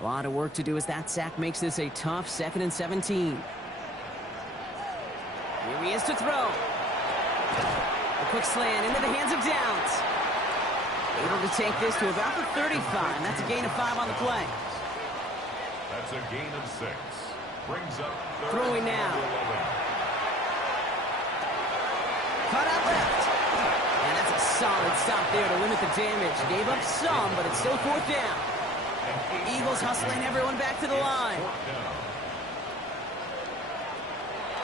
A lot of work to do as that sack makes this a tough 2nd and 17. Here he is to throw. A quick slant into the hands of Downs. Able to take this to about the 35. That's a gain of 5 on the play. That's a gain of 6. Brings up throwing now. Cut out left. And that's a solid stop there to limit the damage. Gave up some, but it's still 4th down. Eagles hustling everyone back to the line.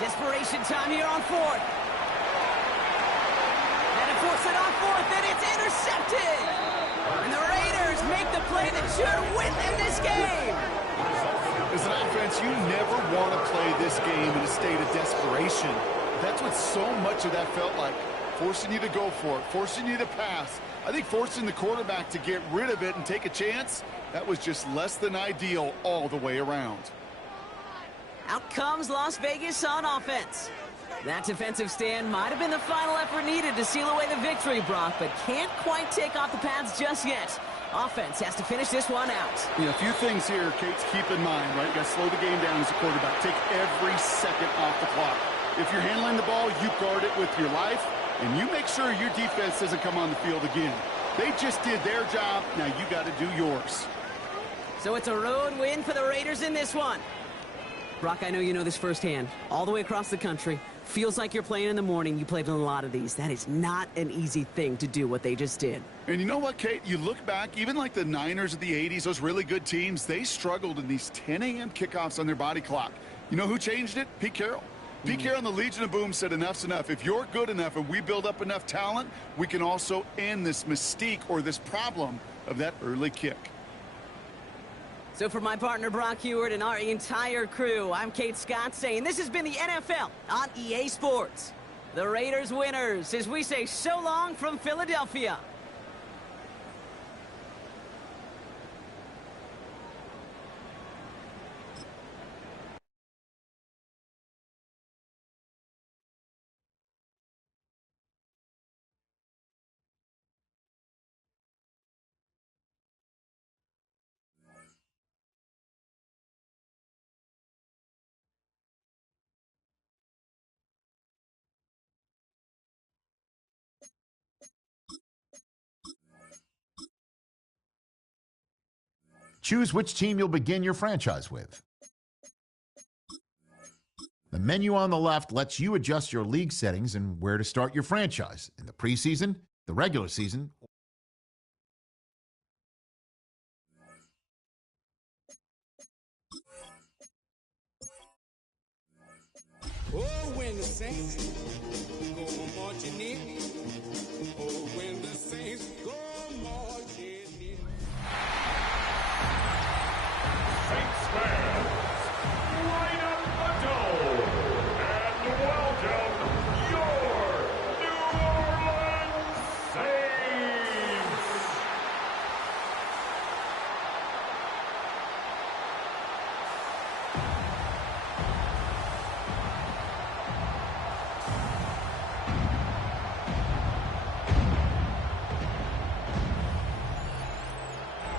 Desperation time here on 4th. And it forces it on 4th, and it's intercepted. And the Raiders make the play that should win them this game. As an offense, you never want to play this game in a state of desperation. That's what so much of that felt like. Forcing you to go for it, forcing you to pass. I think forcing the quarterback to get rid of it and take a chance, that was just less than ideal all the way around. Out comes Las Vegas on offense. That defensive stand might have been the final effort needed to seal away the victory, Brock, but can't quite take off the pads just yet. Offense has to finish this one out. A few things here, Kate, to keep in mind, right? You got to slow the game down as a quarterback. Take every second off the clock. If you're handling the ball, you guard it with your life, and you make sure your defense doesn't come on the field again. They just did their job. Now you got to do yours. So it's a road win for the Raiders in this one. Brock, I know you know this firsthand. All the way across the country. Feels like you're playing in the morning. You played in a lot of these. That is not an easy thing to do what they just did. And you know what, Kate? You look back, even like the Niners of the 80s, those really good teams, they struggled in these 10 a.m. kickoffs on their body clock. You know who changed it? Pete Carroll. Pete Carroll and the Legion of Boom said enough's enough. If you're good enough and we build up enough talent, we can also end this mystique or this problem of that early kick. So for my partner Brock Heward and our entire crew, I'm Kate Scott saying this has been the NFL on EA Sports. The Raiders winners as we say so long from Philadelphia. Choose which team you'll begin your franchise with. The menu on the left lets you adjust your league settings and where to start your franchise in the preseason, the regular season. Oh, when the Saints go marching in. Oh, when the Saints go marching in. Saints fans, light up the dome and welcome your New Orleans Saints.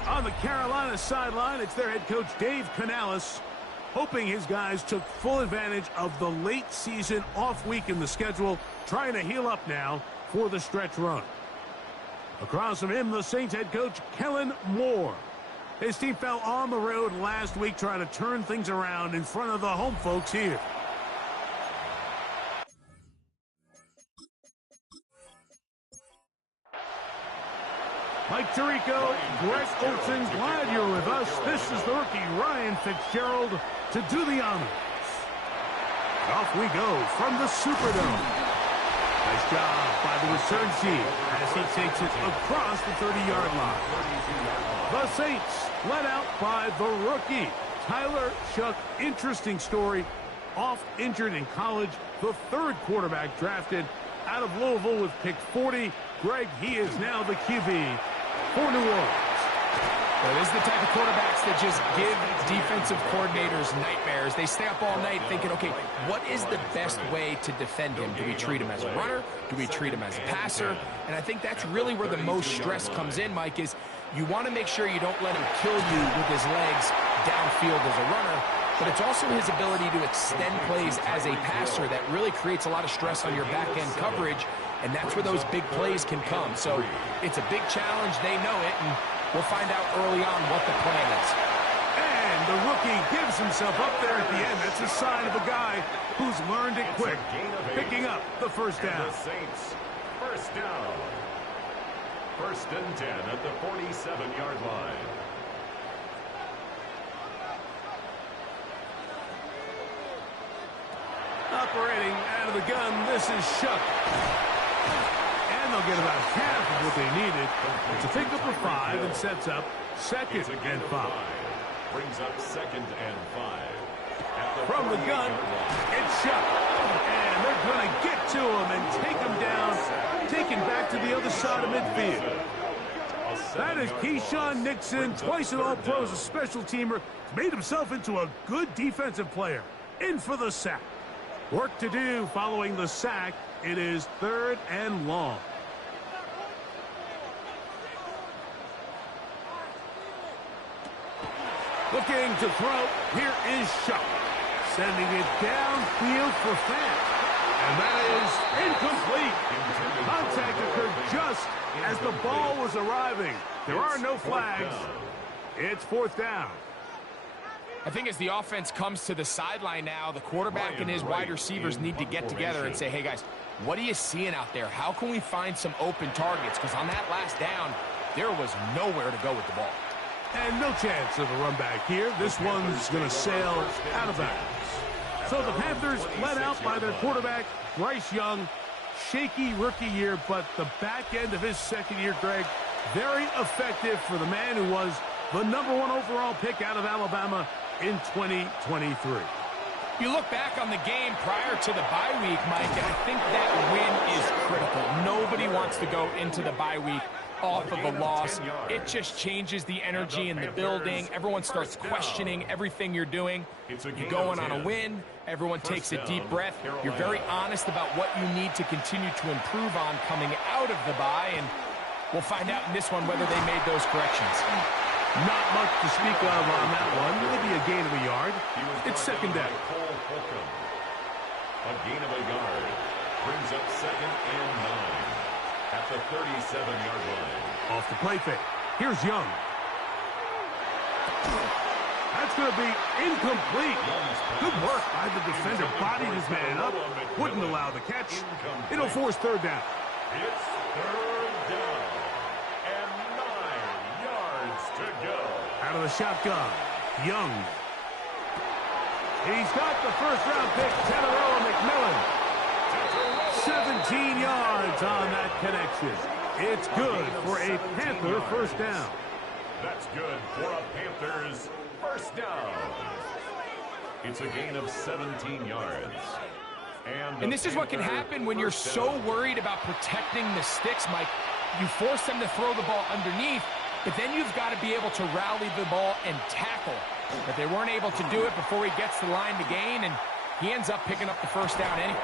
On the Carolina sideline, it's their head coach, Dave Canales, hoping his guys took full advantage of the late season off week in the schedule, trying to heal up now for the stretch run. Across from him, the Saints head coach, Kellen Moore. His team fell on the road last week trying to turn things around in front of the home folks here. Mike Tirico, Greg Olsen, glad you're with us. This is the rookie Ryan Fitzgerald to do the honors. Off we go from the Superdome. Nice job by the return team as he takes it across the 30-yard line. The Saints led out by the rookie, Tyler Shough. Interesting story. Oft injured in college, the third quarterback drafted out of Louisville with pick 40. Greg, he is now the QB for New Orleans. Well, this is the type of quarterbacks that just give defensive coordinators nightmares. They stay up all night thinking, okay, what is the best way to defend him? Do we treat him as a runner? Do we treat him as a passer? And I think that's really where the most stress comes in, Mike, is you want to make sure you don't let him kill you with his legs downfield as a runner, but it's also his ability to extend plays as a passer that really creates a lot of stress on your back-end coverage, and that's where those big plays can come. So it's a big challenge. They know it, and we'll find out early on what the plan is. And the rookie gives himself up there at the end. That's a sign of a guy who's learned it quick, picking up the first down. The Saints, first down. First and 10 at the 47-yard line. Operating out of the gun, this is Shough. And they'll get about half of what they needed. It's a pickup of 5 and sets up second and 5. Brings up second and 5. From the gun, it's Shough. And they're going to get to him and take him down, take him back to the other side of midfield. That is Keyshawn Nixon, twice an All-Pros, a special teamer, made himself into a good defensive player. In for the sack. Work to do following the sack. It is third and long. Looking to throw. Here is Shough. Sending it downfield for Fant. And that is incomplete. Contact occurred just as the ball was arriving. There are no flags. It's fourth down. I think as the offense comes to the sideline now, the quarterback and his wide receivers need to get together and say, hey, guys, what are you seeing out there? How can we find some open targets? Because on that last down, there was nowhere to go with the ball. And no chance of a run back here. This one's going to sail out of bounds. So the Panthers led out by their quarterback, Bryce Young. Shaky rookie year, but the back end of his second year, Greg, very effective for the man who was the #1 overall pick out of Alabama in 2023. You look back on the game prior to the bye week, Mike, and I think that win is critical. Nobody wants to go into the bye week off of a loss. It just changes the energy in the building. Everyone starts questioning everything you're doing. You go in on a win. Everyone takes a deep breath. You're very honest about what you need to continue to improve on coming out of the bye, and we'll find out in this one whether they made those corrections. Not much to speak of on that one. Maybe a gain of a yard. It's second down. A gain of a yard. Brings up second and 9 at the 37-yard line. Off the play fake. Here's Young. going to be incomplete. Good work by the defender. Bodied his man up. Wouldn't allow the catch. It'll force third down. It's third down. And 9 yards to go. Out of the shotgun. Young. He's got the first-round pick, Teteroa McMillan. 17 yards on that connection. It's good for a Panther first down. That's good for a Panthers first down. It's a gain of 17 yards. And this is what can happen when you're so worried about protecting the sticks, Mike. You force them to throw the ball underneath, but then you've got to be able to rally the ball and tackle. But they weren't able to do it before he gets the line to gain, and he ends up picking up the first down anyway.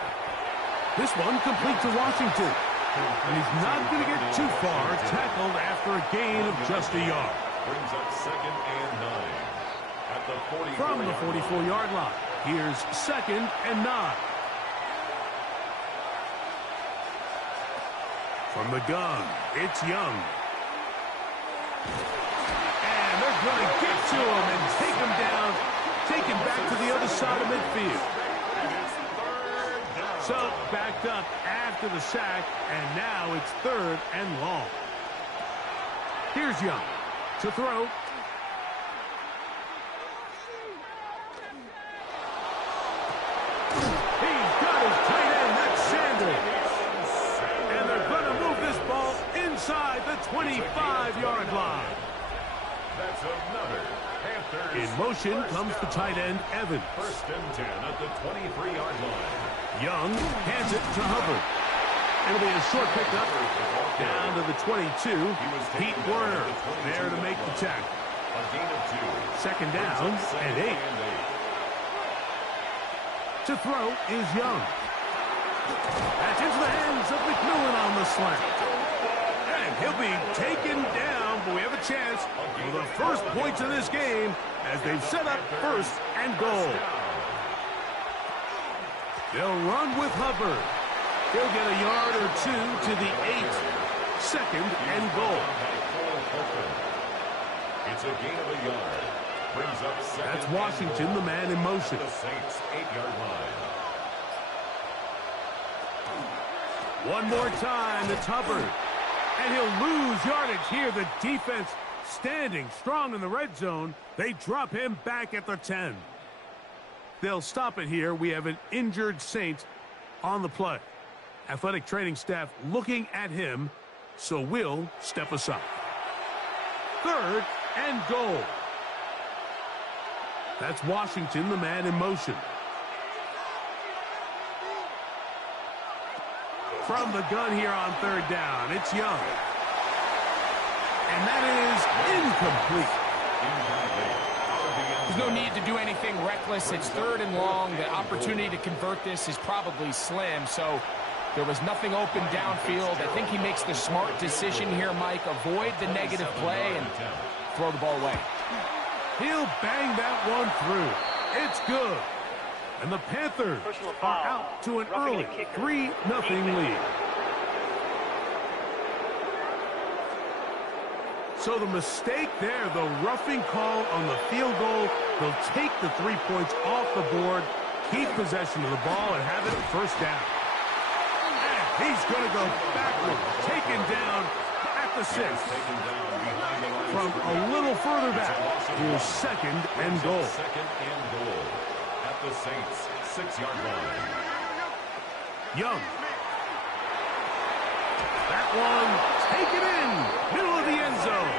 This one complete to Washington. And he's not going to get too far, tackled after a gain of just a yard. Brings up 2nd and 9 at the 44. From the 44-yard line, here's 2nd and 9. From the gun, it's Young. And they're going to get to him and take him down, take him back to the other side of midfield. So backed up after the sack, and now it's 3rd and long. Here's Young to throw. He's got his tight end, that's Sanders. And they're going to move this ball inside the 25-yard line. That's another Panthers. In motion comes the tight end, Evan. 1st and 10 at the 23-yard line. Young hands it to Hubbard. It'll be a short pickup down to the 22. Pete Werner there to make the tackle. A gain of 2. 2nd down and 8. To throw is Young. That's into the hands of McMillan on the slant. And he'll be taken down, but we have a chance for the first points of this game as they've set up 1st and goal. They'll run with Hubbard. He'll get a yard or 2 to the 8. 2nd and goal. It's a gain of a yard. Brings up 2nd. That's Washington, the man in motion. The Saints 8-yard line. One more time, it's Hubbard. And he'll lose yardage here. The defense standing strong in the red zone. They drop him back at the 10. They'll stop it here. We have an injured Saint on the play. Athletic training staff looking at him, so we'll step aside. 3rd and goal. That's Washington, the man in motion. From the gun here on 3rd down, it's Young. And that is incomplete. There's no need to do anything reckless. It's 3rd and long. The opportunity to convert this is probably slim, so there was nothing open downfield. I think he makes the smart decision here, Mike. Avoid the negative play and throw the ball away. He'll bang that one through. It's good. And the Panthers are out to an early 3-0 lead. So the mistake there, the roughing call on the field goal, they'll take the 3 points off the board, keep possession of the ball, and have it first down. And he's going to go backward, taken down at the 6. From a little further back, here's 2nd and goal. 2nd and goal at the Saints 6-yard line. Young. That one taken in, middle of the end zone.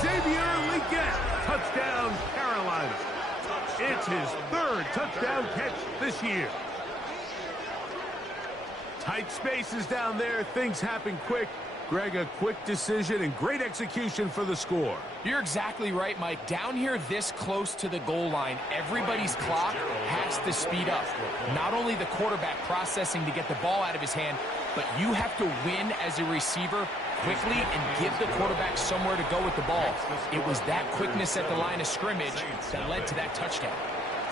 Xavier Legette, touchdown Carolina. It's his 3rd touchdown catch this year. Tight spaces down there, things happen quick. Greg, a quick decision and great execution for the score. You're exactly right, Mike. Down here this close to the goal line, everybody's clock has to speed up. Not only the quarterback processing to get the ball out of his hand, but you have to win as a receiver quickly and give the quarterback somewhere to go with the ball. It was that quickness at the line of scrimmage that led to that touchdown.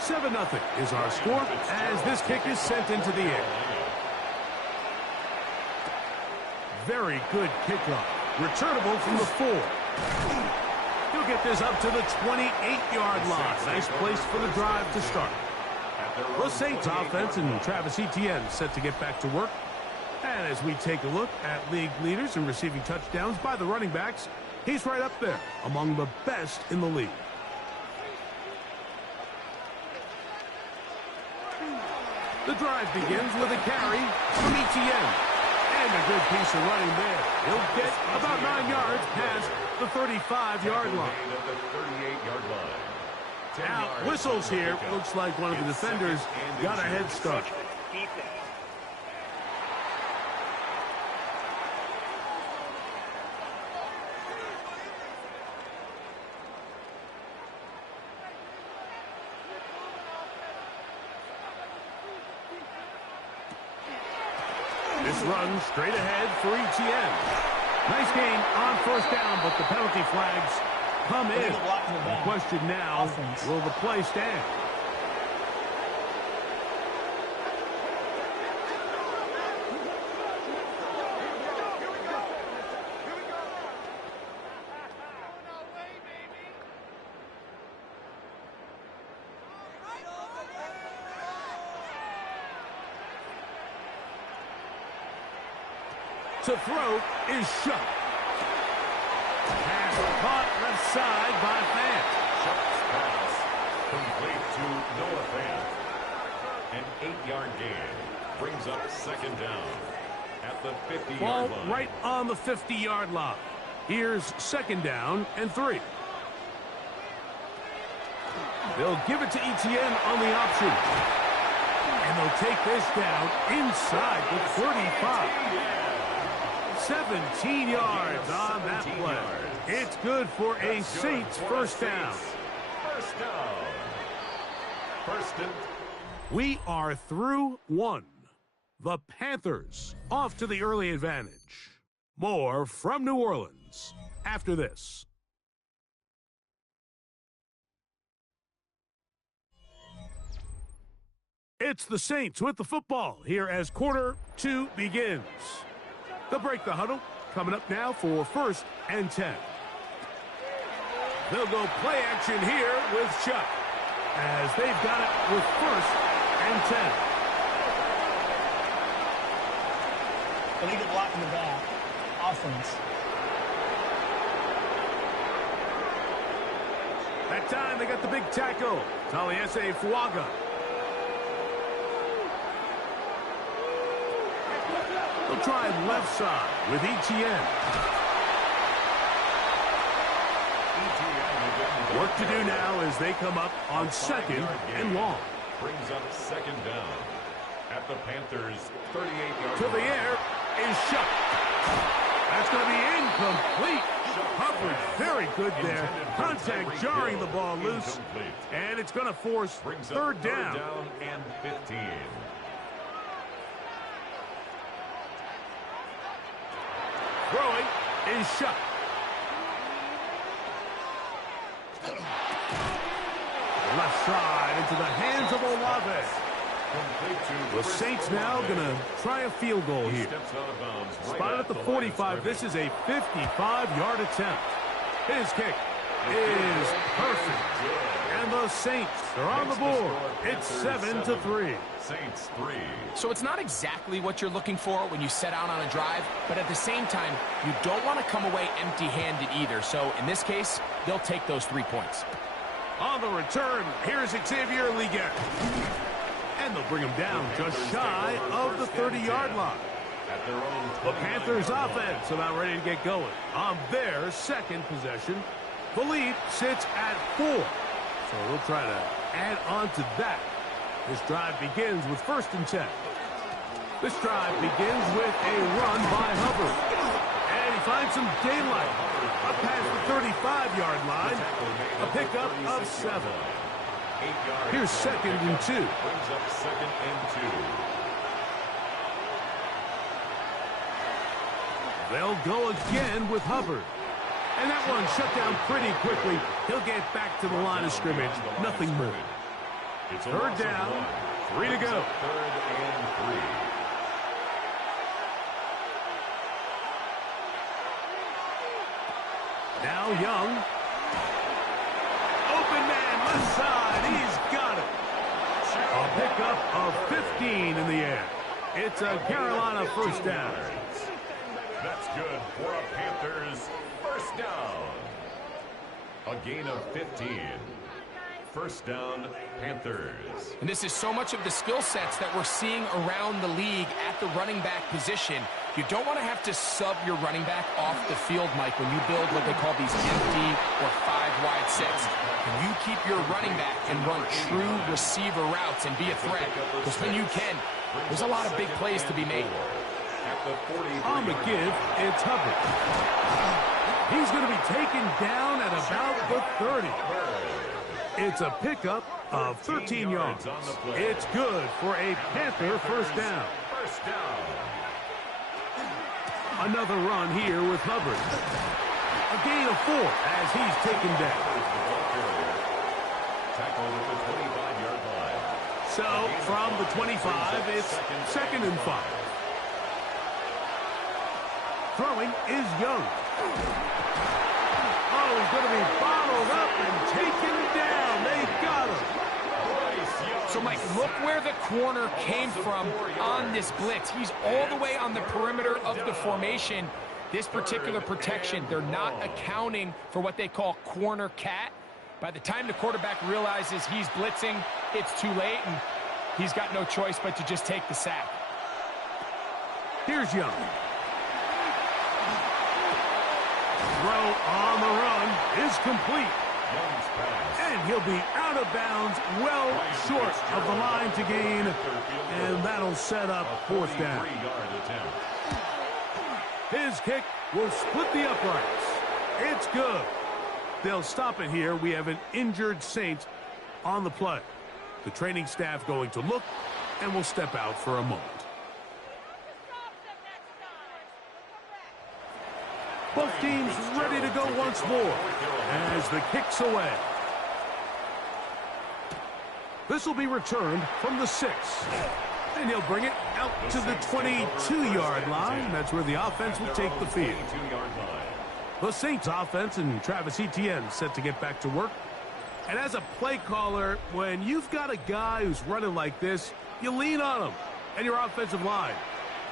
7-0 is our score as this kick is sent into the air. Very good kickoff. Returnable from the 4. He'll get this up to the 28-yard line. Nice place for the drive to start. The Saints offense and Travis Etienne set to get back to work. And as we take a look at league leaders in receiving touchdowns by the running backs, he's right up there among the best in the league. The drive begins with a carry from Etienne. And a good piece of running there. He'll get about 9 yards past the 35-yard line. Now, whistles here. Looks like one of the defenders got a head start. This runs straight ahead for Etienne. Nice gain on first down, but the penalty flags come in. The question now, will the play stand? To throw is shut. Pass caught left side by Fant. Shutt's pass complete to Noah Fant. An 8-yard gain brings up second down at the 50-yard line. Right on the 50-yard line. Here's second down and 3. They'll give it to Etienne on the option. And they'll take this down inside the 35. 17 yards on that play. It's good for a Saints first down. First down. First and... We are through 1. The Panthers off to the early advantage. More from New Orleans after this. It's the Saints with the football here as quarter 2 begins. They'll break the huddle. Coming up now for first and 10. They'll go play action here with Chuck as they've got it with first and 10. Illegal block in the back. Offense. That time they got the big tackle. Taliesin Fuaga. They'll try left side with Etienne. Work to do now as they come up on second and long. Brings up second down at the Panthers' 38-yard line. To the air is shut. That's going to be incomplete. Coverage very good there. Contact jarring the ball loose. And it's going to force third down. And 15. Throwing is shut. Left side into the hands of Olave. The Saints now going to try a field goal here. Spotted at the 45. This is a 55-yard attempt. His kick is perfect. And the Saints are on the board. It's 7-3. Saints 3. So it's not exactly what you're looking for when you set out on a drive, but at the same time, you don't want to come away empty-handed either. So in this case, they'll take those 3 points. On the return, here's Xavier Leggett. And they'll bring him down just shy of the 30-yard line. The Panthers offense about ready to get going on their second possession. The lead sits at 4. So we'll try to add on to that. This drive begins with first and 10. This drive begins with a run by Hubbard. And he finds some daylight up past the 35-yard line. A pickup of 7. Here's second and 2. Brings up second and 2. They'll go again with Hubbard. And that one shut down pretty quickly. He'll get back to the line of scrimmage. Nothing more. Third down. 3 to go. Third and 3. Now Young. pickup of 15 in the air. It's a Carolina first down. That's good for a Panthers first down. A gain of 15. First down, Panthers. And this is so much of the skill sets that we're seeing around the league at the running back position. You don't want to have to sub your running back off the field, Mike, when you build what they call these empty or 5-wide sets. When you keep your running back and run true receiver routes and be a threat, because when you can, there's a lot of big plays to be made. On the give, it's Hubbard. He's going to be taken down at about the 30. It's a pickup of 13 yards. It's good for a Panther first down. Another run here with Hubbard. A gain of 4 as he's taken down. So from the 25, it's 2nd and 5. Throwing is Young. Oh, he's going to be bottled up and taken down. They got him. So, Mike, look where the corner came from on this blitz. He's all the way on the perimeter of the formation. This particular protection, they're not accounting for what they call corner cat. By the time the quarterback realizes he's blitzing, it's too late, and he's got no choice but to just take the sack. Here's Young. Throw on the run is complete. And he'll be out of bounds, well short of the line to gain. And that'll set up 4th down. His kick will split the uprights. It's good. They'll stop it here. We have an injured Saint on the play. The training staff going to look, and will step out for a moment. Both teams ready to go once more as the kick's away. This will be returned from the 6. And he'll bring it out to the 22-yard line. That's where the offense will take the field. The Saints offense and Travis Etienne set to get back to work. And as a play caller, when you've got a guy who's running like this, you lean on him and your offensive line.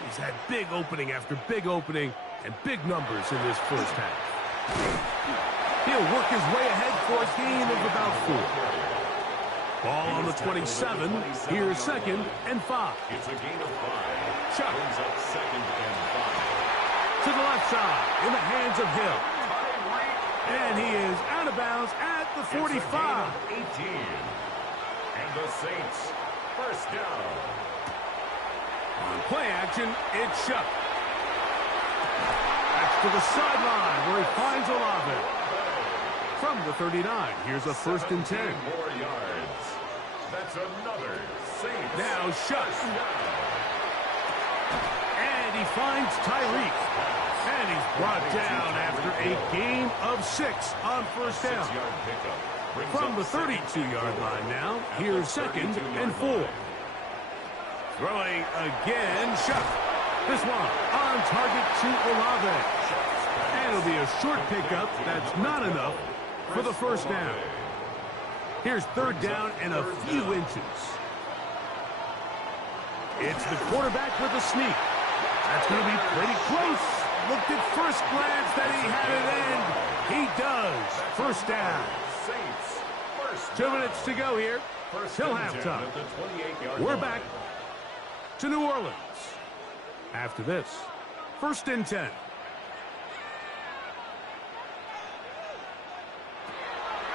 He's had big opening after big opening and big numbers in this first half. He'll work his way ahead for a gain of about 4. Ball on the 27. Here's 2nd and 5. It's a gain of 5. Chuck. Brings up 2nd and 5. To the left side in the hands of Hill. And he is out of bounds at the 45. 18. And the Saints first down. On play action, it's Chuck. That's to the sideline where he finds Olave. From the 39, here's a 1st and 10. 4 yards. That's another Saints. Now Chuck. And he finds Tyreek. And he's brought down after a gain of 6 on first down. From the 32-yard line now, here's 2nd and 4. Throwing again, Chuck. This one on target to Olave. And it'll be a short pickup. That's not enough for the first down. Here's 3rd down and a few inches. It's the quarterback with a sneak. That's going to be pretty close. Looked at first glance that he had it end. He does. First down. 2 minutes to go here till halftime. We're back to New Orleans. After this, 1st and 10.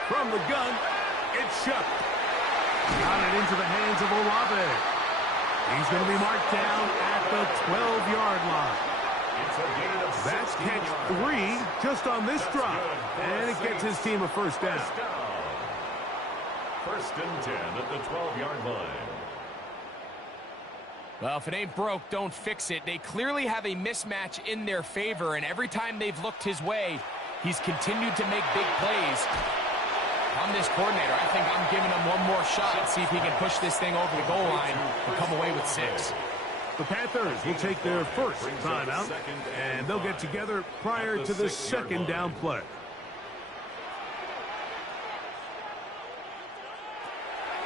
From the gun, it's Chuck. Got it into the hands of Olave. He's going to be marked down at the 12-yard line. That's catch 3 just on this drive. And it gets his team a first down. 1st and 10 at the 12-yard line. Well, if it ain't broke, don't fix it. They clearly have a mismatch in their favor, and every time they've looked his way, he's continued to make big plays. I'm this coordinator. I think I'm giving him one more shot and see if he can push this thing over the goal line and come away with 6. The Panthers will take their first timeout, and they'll get together prior to the 2nd down play.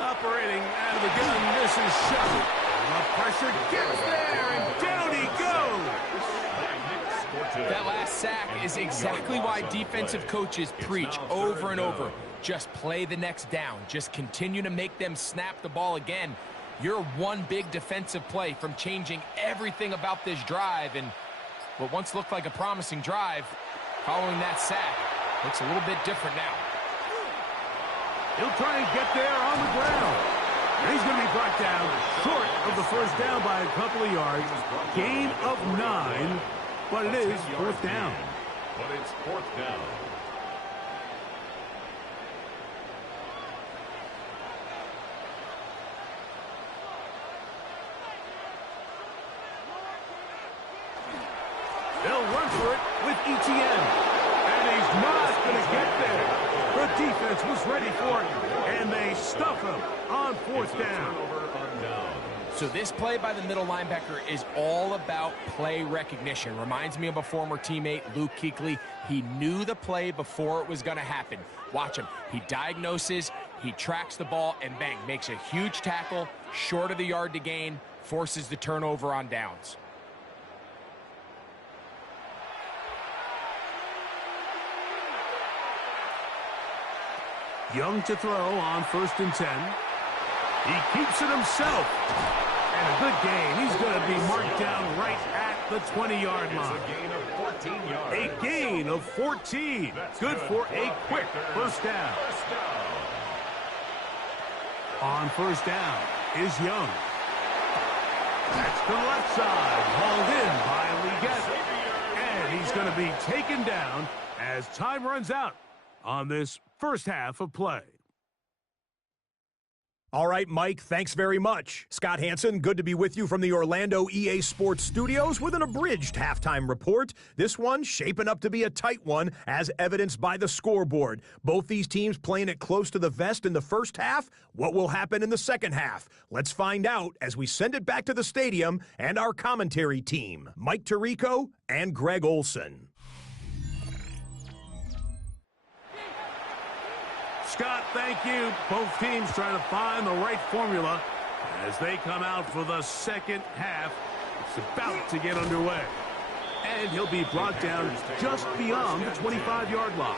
Operating out of the gun, this is shot. The pressure gets there, and down he goes. That last sack is exactly why defensive coaches preach over and over. Just play the next down. Just continue to make them snap the ball again. You're one big defensive play from changing everything about this drive, and what once looked like a promising drive, following that sack, looks a little bit different now. He'll try and get there on the ground. And he's going to be brought down short of the first down by a couple of yards. Gain of 9, but it is fourth down. But it's fourth down. They'll run for it with ETN. And he's not going to get there. The defense was ready for it, and they stuff him on fourth down. So this play by the middle linebacker is all about play recognition. Reminds me of a former teammate, Luke Kuechly. He knew the play before it was going to happen. Watch him. He diagnoses, he tracks the ball, and bang, makes a huge tackle, short of the yard to gain, forces the turnover on downs. Young to throw on 1st and 10. He keeps it himself. And a good gain. He's going to be marked down right at the 20-yard line. A gain of 14 yards. A gain of 14. Good for a quick first down. On first down is Young. That's to the left side. Hauled in by Leggett. And he's going to be taken down as time runs out on this first half of play. All right, Mike, thanks very much. Scott Hanson, good to be with you from the Orlando EA Sports Studios with an abridged halftime report. This one shaping up to be a tight one, as evidenced by the scoreboard. Both these teams playing it close to the vest in the first half. What will happen in the second half? Let's find out as we send it back to the stadium and our commentary team, Mike Tirico and Greg Olson. Scott, thank you. Both teams trying to find the right formula as they come out for the second half. It's about to get underway. And he'll be brought down just beyond the 25-yard line.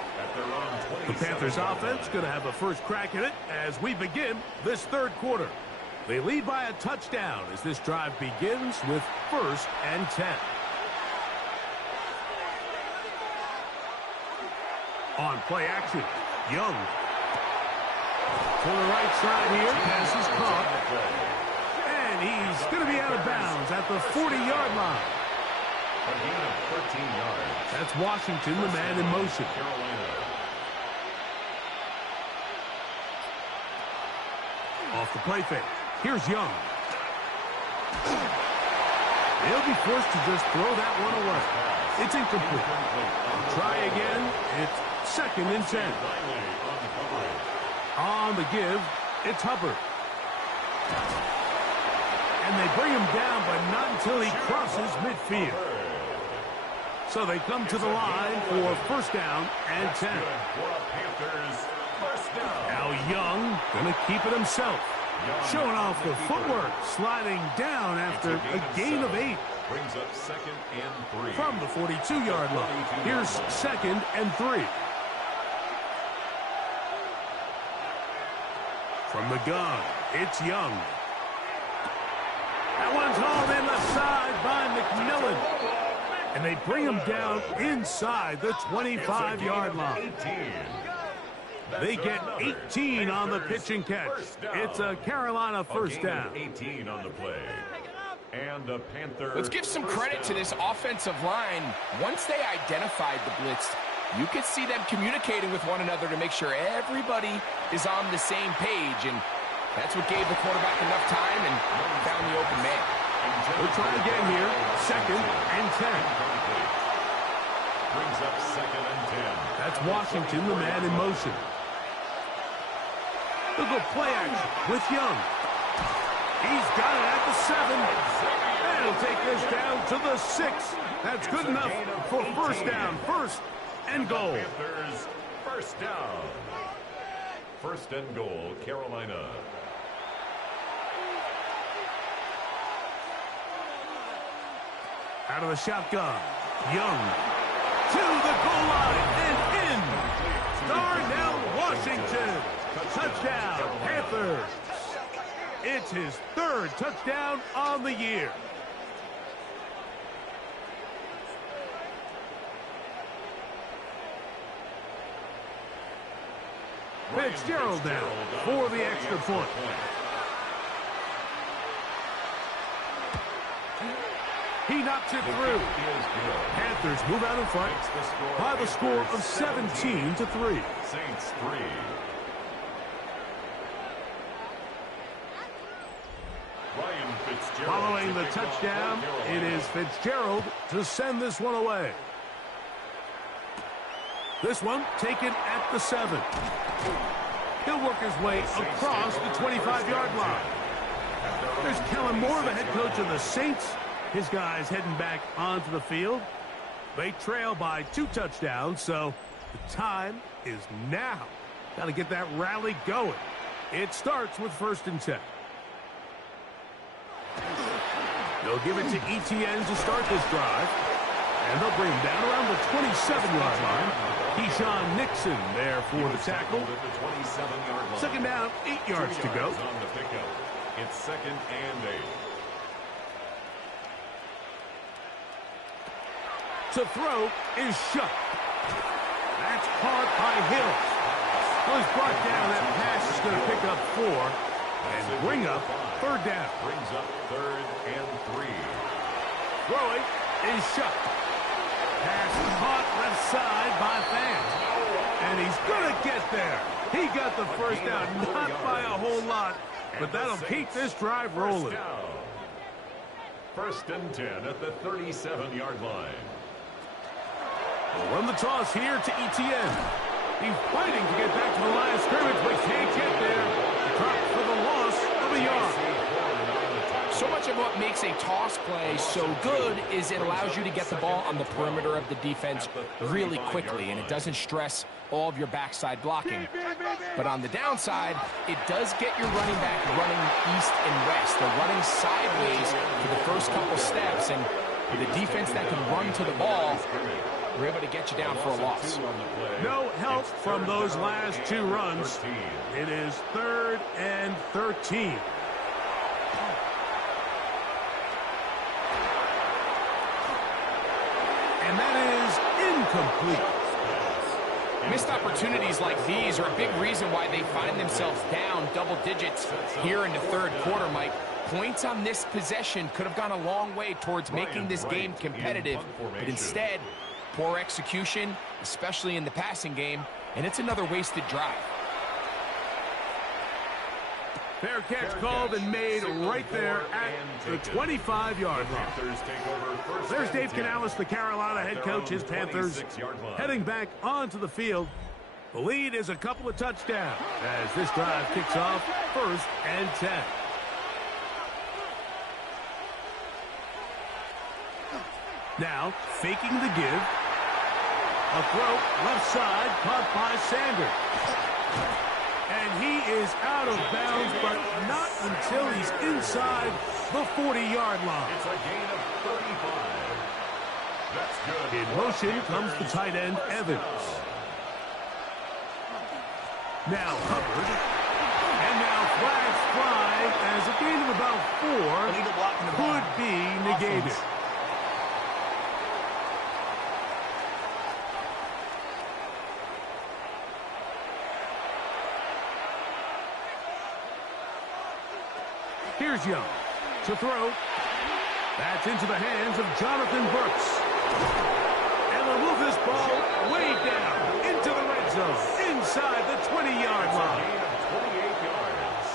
The Panthers offense going to have a first crack at it as we begin this third quarter. They lead by a touchdown as this drive begins with 1st and 10. On play action, Young. To the right side here, pass is caught. And he's going to be out of bounds at the 40-yard line. A gain of 13 yards. That's Washington, the man in motion. Off the play fake. Here's Young. He'll be forced to just throw that one away. It's incomplete. Try again. It's 2nd and 10. On the give, it's Hubbard. And they bring him down, but not until he crosses midfield. So they come to the line for first down and 10. Now Young going to keep it himself. Showing off the footwork, sliding down after a gain of 8. Brings up 2nd and 3. From the 42-yard line. Here's 2nd and 3. From the gun, it's Young. That one's hauled in the side by McMillan. And they bring him down inside the 25-yard line. They get 18 on the pitch and catch. It's a Carolina first down. 18 on the play. And the Panthers. Let's give some credit to this offensive line. Once they identified the blitz, you could see them communicating with one another to make sure everybody is on the same page, and that's what gave the quarterback enough time and found the open man. We'll try again here. 2nd and 10. Brings up 2nd and 10. That's Washington, the man in motion. They'll go play action with Young. He's got it at the 7. And he'll take this down to the 6. That's good enough for first down. 1st and goal. Panthers first down. 1st and goal, Carolina. Out of the shotgun. Young to the goal line and in. Darnell Washington. Touchdown, Panthers. It's his third touchdown on the year. Fitzgerald now for the extra point. He knocks it through. Panthers move out in front by the score of 17-3. Saints 3. Following the touchdown, it is Fitzgerald to send this one away. This one taken at the 7. He'll work his way across the 25-yard line. There's Kellen Moore, the head coach of the Saints. His guys heading back onto the field. They trail by 2 touchdowns, so the time is now. Got to get that rally going. It starts with 1st and 10. They'll give it to Etienne to start this drive. And they'll bring him down around the 27-yard line. Keyshawn Nixon there for the tackle. 2nd down, 8 yards to go. It's 2nd and 8. To throw is shut. That's caught by Hills. Was brought down. That pass is going to pick up 4 and bring up 3rd down. Brings up 3rd and 3. Throwing is shut. Pass caught left side by Fant. And he's going to get there. He got the 1st down, not by a whole lot, but that'll keep this drive rolling. 1st and 10 at the 37-yard line. We'll run the toss here to Etienne. He's fighting to get back to the line of scrimmage, but can't get there. Dropped for the loss of a yard. So much of what makes a toss play so good is it allows you to get the ball on the perimeter of the defense really quickly, and it doesn't stress all of your backside blocking. But on the downside, it does get your running back running east and west. They're running sideways for the first couple steps, and with a defense that can run to the ball, we're able to get you down for a loss. No help from those last 2 runs. It is 3rd and 13. And that is incomplete. Missed opportunities like these are a big reason why they find themselves down double digits here in the 3rd quarter, Mike. Points on this possession could have gone a long way towards making this game competitive, but instead, poor execution, especially in the passing game, and it's another wasted drive. Fair catch called and made right there at the 25-yard line. There's Dave Canales, the Carolina head coach. His Panthers heading back onto the field. The lead is a couple of touchdowns as this drive kicks off 1st and 10. Now, faking the give. A throw left side caught by Sanders. And he is out of bounds, but not until he's inside the 40-yard line. It's a gain of 35. That's good. In motion comes the tight end, Evans. Now Hubbard. And now flags fly as a gain of about 4 could be negated. Here's Young to throw. That's into the hands of Jonathan Brooks. And they'll move this ball way down into the red zone, inside the 20-yard line. 28 yards.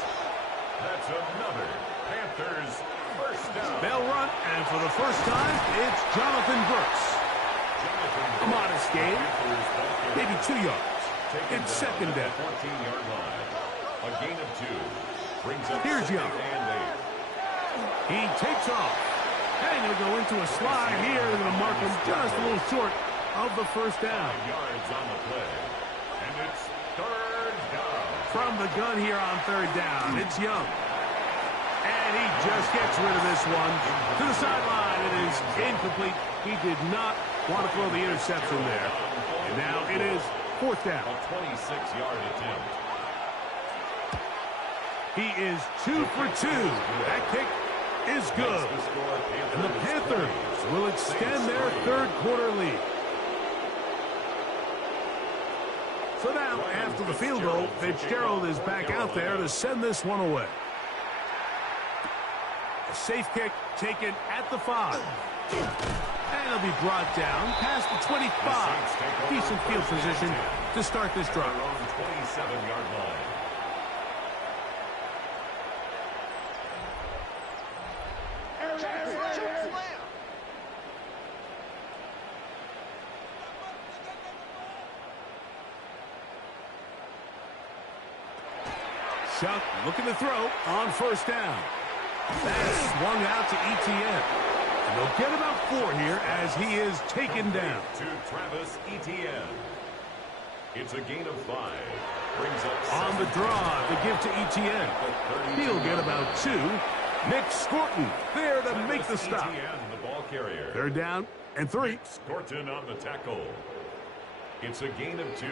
That's another Panthers 1st down. They'll run, and for the first time, it's Jonathan Brooks. A modest gain, maybe 2 yards. It's 2nd down. 14-yard line. A gain of 2. Here's Young. He takes off. And he'll go into a slide here. They're going to mark him just a little short of the 1st down. Yards on the play. And it's 3rd down. From the gun here on 3rd down, it's Young. And he just gets rid of this one. To the sideline, it is incomplete. He did not want to throw the interception there. And now it is fourth down. A 26-yard attempt. He is 2 for 2. That kick is good. And the Panthers will extend their third quarter lead. So now, after the field goal, Fitzgerald is back out there to send this one away. A safe kick taken at the 5. And it'll be brought down past the 25. Decent field position to start this drive. 27-yard line. Chuck looking to throw on first down. That's swung out to Etienne. And they'll get about 4 here as he is taken down. To Travis Etienne. It's a gain of 5. Brings up on the draw, they give to Etienne. He'll get about 2. Nick Scorton there to make the stop. Etienne, the ball carrier. They're down and 3. Scorton on the tackle. It's a gain of 2.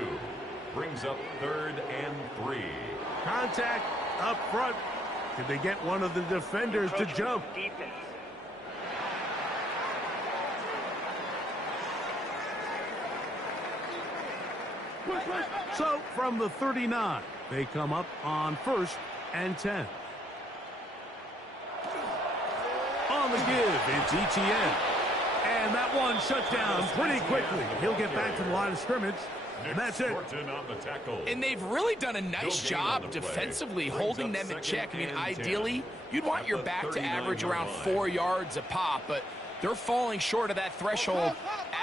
Brings up 3rd and 3. Contact up front. Did they get one of the defenders to jump? So from the 39, they come up on 1st and 10. On the give, it's Etienne. And that one shut down pretty quickly. He'll get back to the line of scrimmage. And that's it. And they've really done a nice job defensively holding them in check. I mean, ideally, you'd want your back to average around 4 yards a pop, but they're falling short of that threshold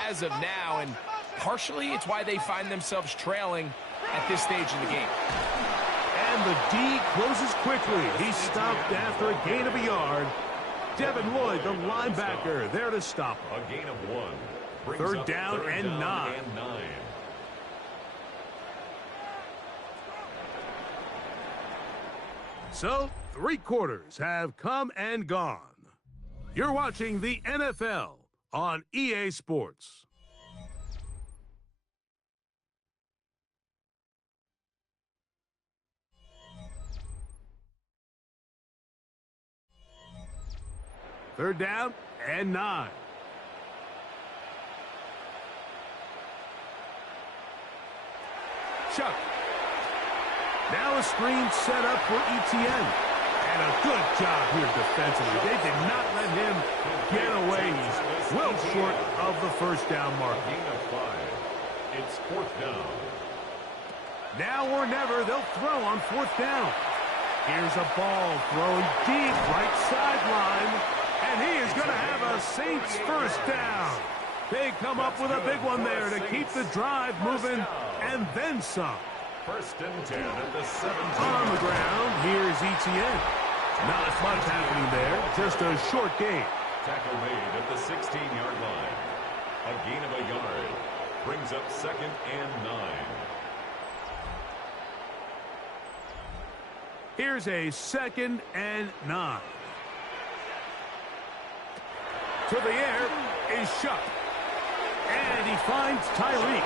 as of now, and partially it's why they find themselves trailing at this stage in the game. And the D closes quickly. He's stopped after a gain of a yard. Devin Lloyd, the linebacker, there to stop him. A gain of 1. Third down and 9. So, 3 quarters have come and gone. You're watching the NFL on EA Sports. Third down and 9. Chuck. Now a screen set up for Etienne. And a good job here defensively. They did not let him get away. He's well short of the first down mark. Gain of 5. It's 4th down. Now or never, they'll throw on 4th down. Here's a ball thrown deep right sideline. And he is going to have a Saints first down. They come up with a big one there to keep the drive moving and then some. 1st and 10 at the 17. On the ground, here's Etienne. Not much happening there, just a short gain. Tackle made at the 16-yard line. A gain of a yard. Brings up 2nd and 9. Here's a 2nd and 9. To the air is Shuck. And he finds Tyreek.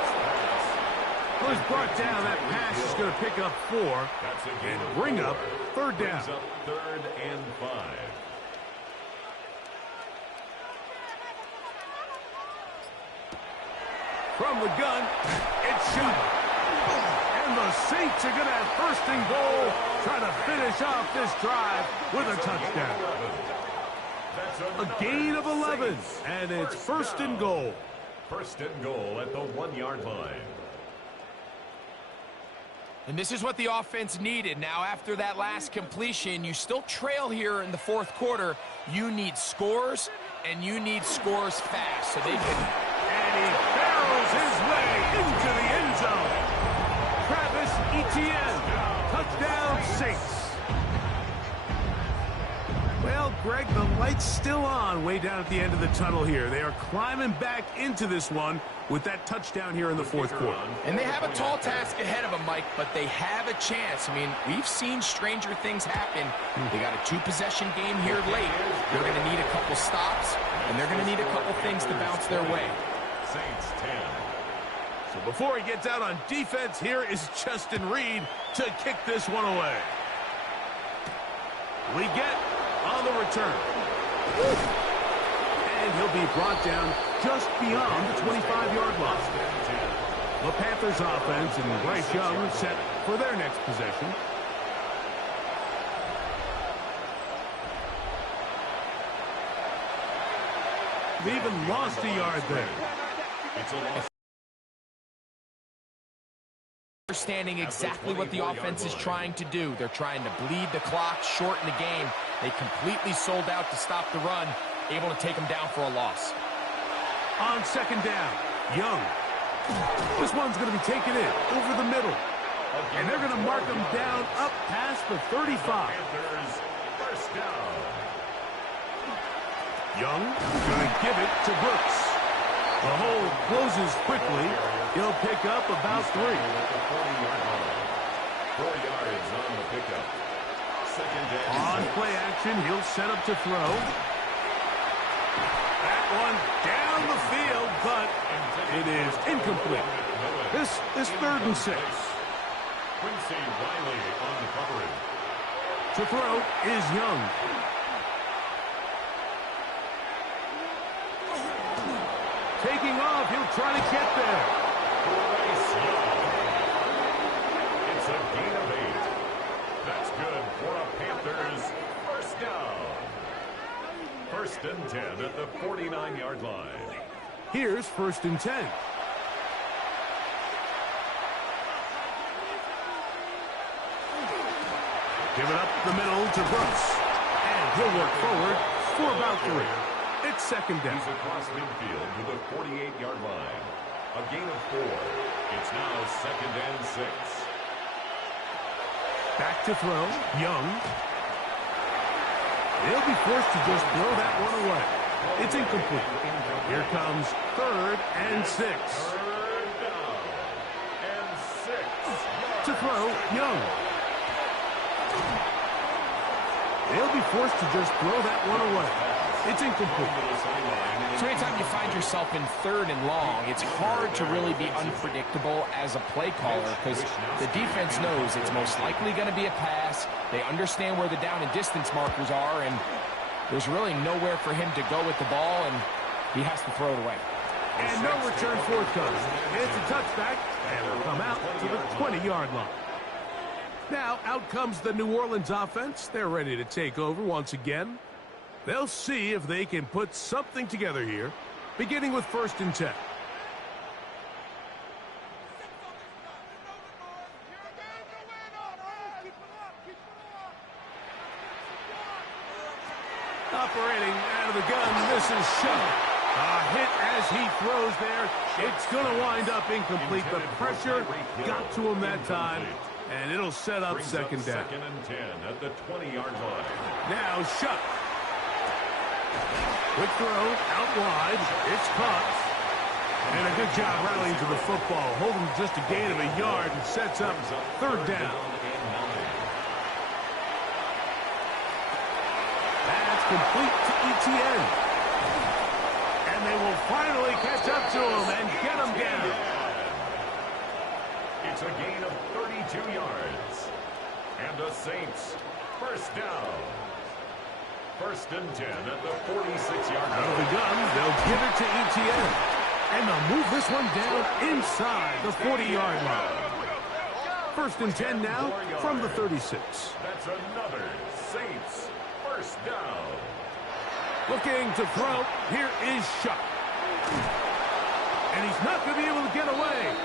Was brought down. That pass is going to pick up 4 and bring up 3rd down. Brings up 3rd and 5. From the gun, it's shooting. And the Saints are going to have 1st and goal, try to finish off this drive with a touchdown. A gain of 11, and it's 1st and goal. 1st and goal at the 1-yard line. And this is what the offense needed. Now, after that last completion, you still trail here in the 4th quarter. You need scores, and you need scores fast so they can... And he barrels his way into the end zone. Travis Etienne, touchdown Saints. Well, Greg, the light's still on way down at the end of the tunnel here. They are climbing back into this one with that touchdown here in the fourth quarter. And they have a tall task ahead of them, Mike, but they have a chance. I mean, we've seen stranger things happen. They got a two-possession game here late. They're going to need a couple stops, and they're going to need a couple things to bounce their way. Saints 10. So before he gets out on defense, here is Justin Reed to kick this one away. We get on the return. And he'll be brought down just beyond the 25-yard line. The Panthers offense and Bryce Young set for their next possession. They even lost a yard there. It's a loss. Understanding exactly what the offense is trying to do. They're trying to bleed the clock, shorten the game. They completely sold out to stop the run, able to take them down for a loss. On second down, Young. This one's going to be taken in over the middle. And they're going to mark him down up past the 35. Panthers, first down. Young going to give it to Brooks. The hole closes quickly. He'll pick up about 3. 4 yards on the pickup. Second down. On play action, he'll set up to throw. That one down the field, but it is incomplete. This is 3rd and 6. Quincy Riley on the coverage. To throw is Young. Taking off, he'll try to get there. It's a gain of 8. That's good for a Panthers first down. 1st and 10 at the 49-yard line. Here's 1st and 10. Give it up the middle to Brooks. And he'll work forward for about 3. It's 2nd down. He's across midfield to the 48-yard line. A gain of 4. It's now 2nd and 6. Back to throw. Young. They'll be forced to just throw that one away. It's incomplete. Here comes 3rd and 6. 3rd down and 6. To throw, Young. They'll be forced to just throw that one away. It's incomplete. So anytime you find yourself in 3rd and long, it's hard to really be unpredictable as a play caller because the defense knows it's most likely going to be a pass. They understand where the down and distance markers are, and there's really nowhere for him to go with the ball, and he has to throw it away. And no return forthcoming. It's a touchback, and it'll come out to the 20-yard line. Now, out comes the New Orleans offense. They're ready to take over once again. They'll see if they can put something together here, beginning with 1st and 10. Operating out of the gun, this is Shutt. A hit as he throws there. It's going to wind up incomplete. The pressure got to him that time, and it'll set up 2nd down. 2nd and 10 at the 20-yard line. Now Shutt. Quick throw, out wide. It's caught. And a good job rallying to the football. Holding just a gain of a yard and sets up 3rd down. That's complete to Etienne. And they will finally catch up to him and get him down. It's a gain of 32 yards. And the Saints first down. 1st and 10 at the 46-yard line. Out of the gun, they'll give it to Etienne. And they'll move this one down inside the 40-yard line. 1st and 10 now from the 36. That's another Saints first down. Looking to throw. Here is Shutt. And he's not going to be able to get away.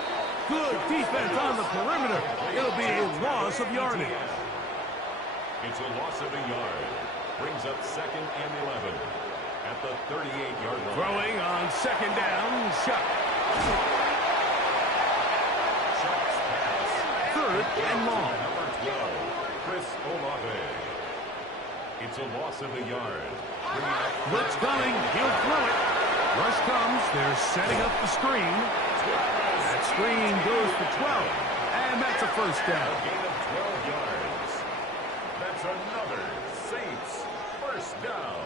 Good defense on the perimeter. It'll be a loss of yardage. It's a loss of a yard. Brings up 2nd and 11 at the 38-yard line. Throwing on 2nd down, Shutt. Shutt's pass. 3rd and long. Number 12, Chris Olave. It's a loss of a yard. Blitz coming. He'll throw it. Rush comes. They're setting up the screen. That screen goes for 12. And that's a first down. Gain of 12 yards. That's another Saints first down.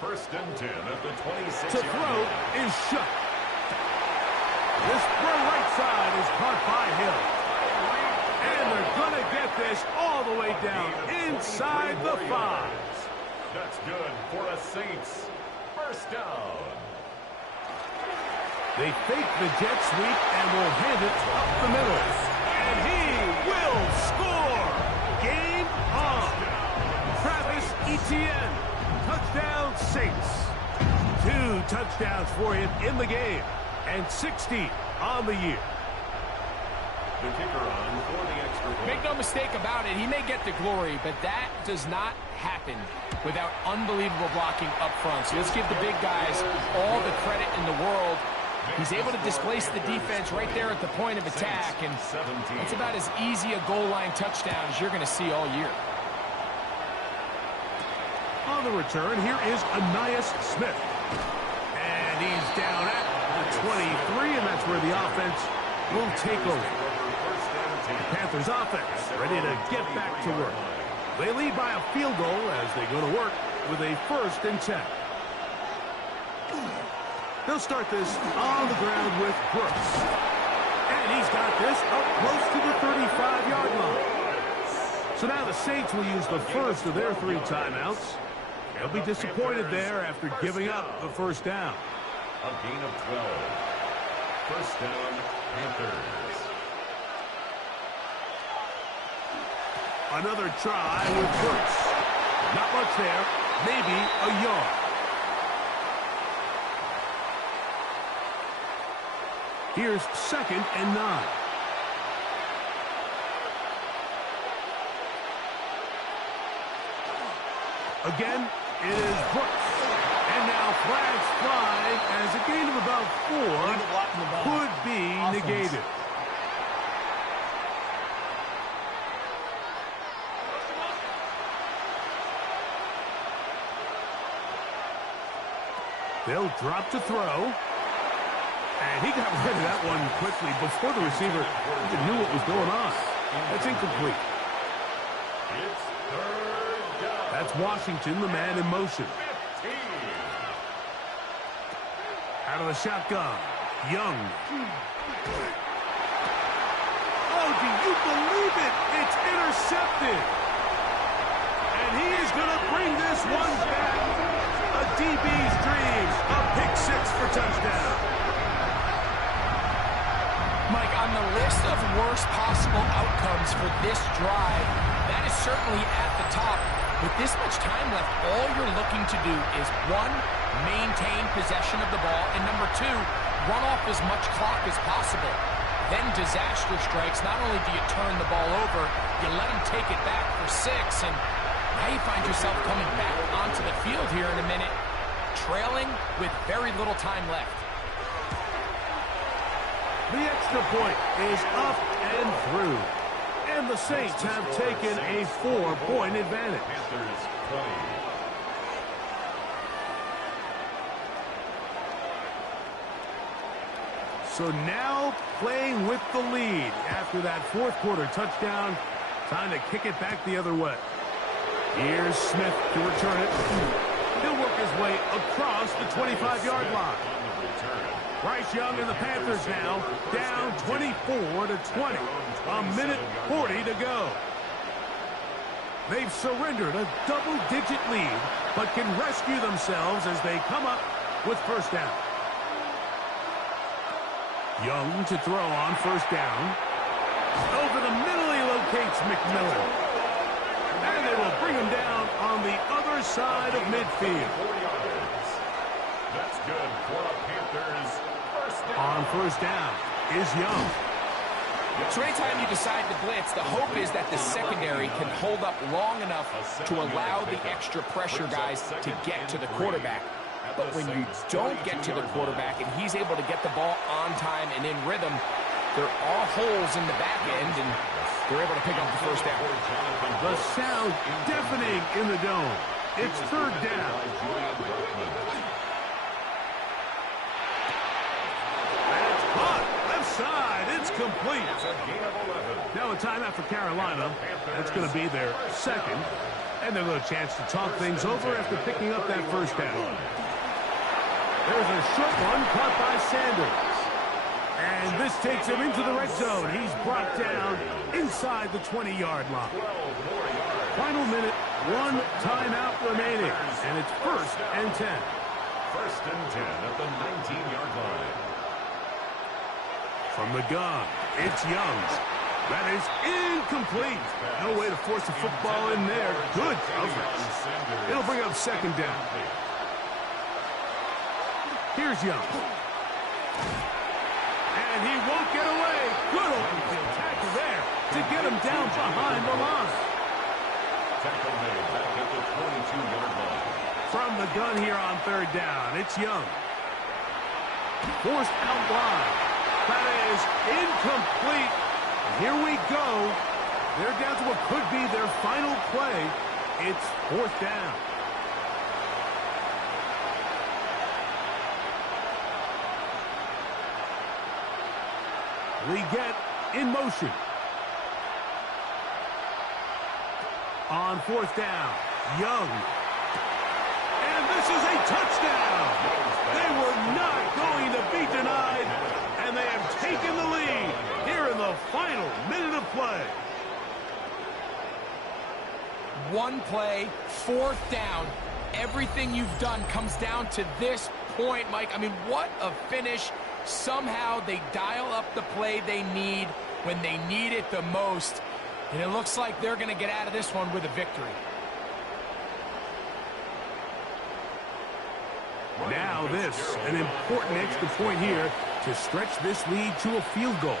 First and 10 at the 26-yard line. To throw is shut. This throw right side is caught by Hill. And they're going to get this all the way down inside the 5. That's good for a Saints first down. They fake the jet sweep and will hand it up the middle. And he will score. Game on. Travis Etienne. Touchdown Saints. 2 touchdowns for him in the game. And 60 on the year. The kicker on for the extra point. Make no mistake about it, he may get the glory, but that does not happen without unbelievable blocking up front. So let's give the big guys all the credit in the world. He's able to displace the defense right there at the point of attack, and it's about as easy a goal line touchdown as you're going to see all year. On the return, here is Ainias Smith. And he's down at the 23, and that's where the offense will take over. The Panthers offense ready to get back to work. They lead by a field goal as they go to work with a 1st and 10. They'll start this on the ground with Brooks. And he's got this up close to the 35-yard line. So now the Saints will use the first of their 3 timeouts. They'll be disappointed there after giving up the first down. A gain of 12. First down, Panthers. Another try with Brooks. Not much there. Maybe a yard. Here's 2nd and 9. Again, it is Brooks. And now flags fly as a gain of about 4 could be negated. They'll drop to throw. And he got rid of that one quickly before the receiver even knew what was going on. That's incomplete. It's 3rd down. That's Washington, the man in motion. 15. Out of the shotgun, Young. Oh, do you believe it? It's intercepted. And he is going to bring this one back. A DB's dream. A pick-6 for touchdown. Mike, on the list of worst possible outcomes for this drive, that is certainly at the top. With this much time left, all you're looking to do is, 1, maintain possession of the ball, and number 2, run off as much clock as possible. Then disaster strikes. Not only do you turn the ball over, you let them take it back for 6, and now you find yourself coming back onto the field here in a minute, trailing with very little time left. The extra point is up and through. And the Saints have taken a 4-point advantage. Panthers 20. So now playing with the lead after that 4th quarter touchdown. Time to kick it back the other way. Here's Smith to return it. He'll work his way across the 25-yard line. Bryce Young and the Panthers now down 24-20. A minute 40 to go. They've surrendered a double-digit lead, but can rescue themselves as they come up with first down. Young to throw on first down. Over the middle he locates McMillan. And they will bring him down on the other side of midfield. 4 yards. That's good for the Panthers. First down. On first down is Young. So anytime you decide to blitz, the hope is that the secondary can hold up long enough to allow the extra pressure guys to get to the quarterback. But when you don't get to the quarterback and he's able to get the ball on time and in rhythm, there are holes in the back end, and They're able to pick up the first down. The sound deafening in the dome. It's third down. That's caught. Left side. It's complete. Now a timeout for Carolina. That's going to be their second. And they'll have a chance to talk things over after picking up that first down. There's a short one caught by Sanders. And this takes him into the red zone. He's brought down inside the 20-yard line. Final minute, one timeout remaining. And it's 1st and 10. 1st and 10 at the 19-yard line. From the gun, it's Youngs. That is incomplete. No way to force the football in there. Good coverage. It'll bring up second down. Here's Young. And he won't get away. Good open field tackle there to get him down behind the line. Tackle made back at the 22-yard line. From the gun here on third down, it's Young. Forced out wide. That is incomplete. Here we go. They're down to what could be their final play. It's 4th down. We get in motion. On 4th down, Young. And this is a touchdown. They were not going to be denied, and they have taken the lead here in the final minute of play. One play, 4th down. Everything you've done comes down to this point, Mike. I mean, what a finish. Somehow they dial up the play they need when they need it the most. And it looks like they're going to get out of this one with a victory. Now this, an important extra point here to stretch this lead to a field goal.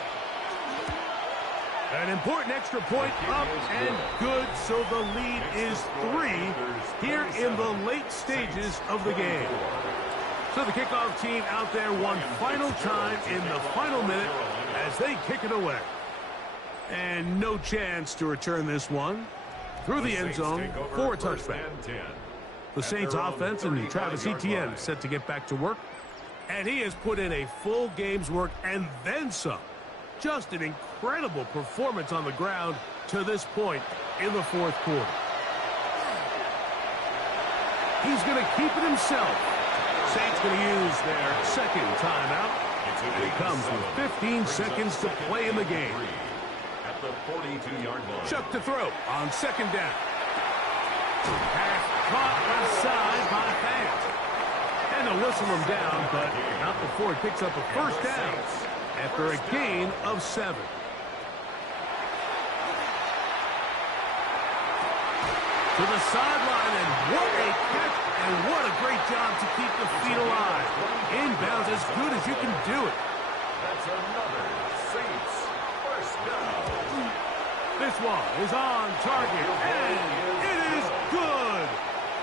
An important extra point up and good, so the lead is 3 here in the late stages of the game. So the kickoff team out there one final time in the final minute as they kick it away. And no chance to return this one through the end zone for a touchback. The Saints offense and Travis Etienne set to get back to work. And he has put in a full game's work and then some. Just an incredible performance on the ground to this point in the 4th quarter. He's going to keep it himself. Saints going to use their second timeout. And it comes with 15 seconds to play in the game. At the 42-yard line. Chuck to throw on 2nd down. Pass caught left side by Fant. And they'll whistle him down, but not before he picks up a first down after a gain of 7. To the sideline, and what a catch, and what a great job to keep the feet alive. Inbounds as good as you can do it. That's another Saints first down. This one is on target, and it is good.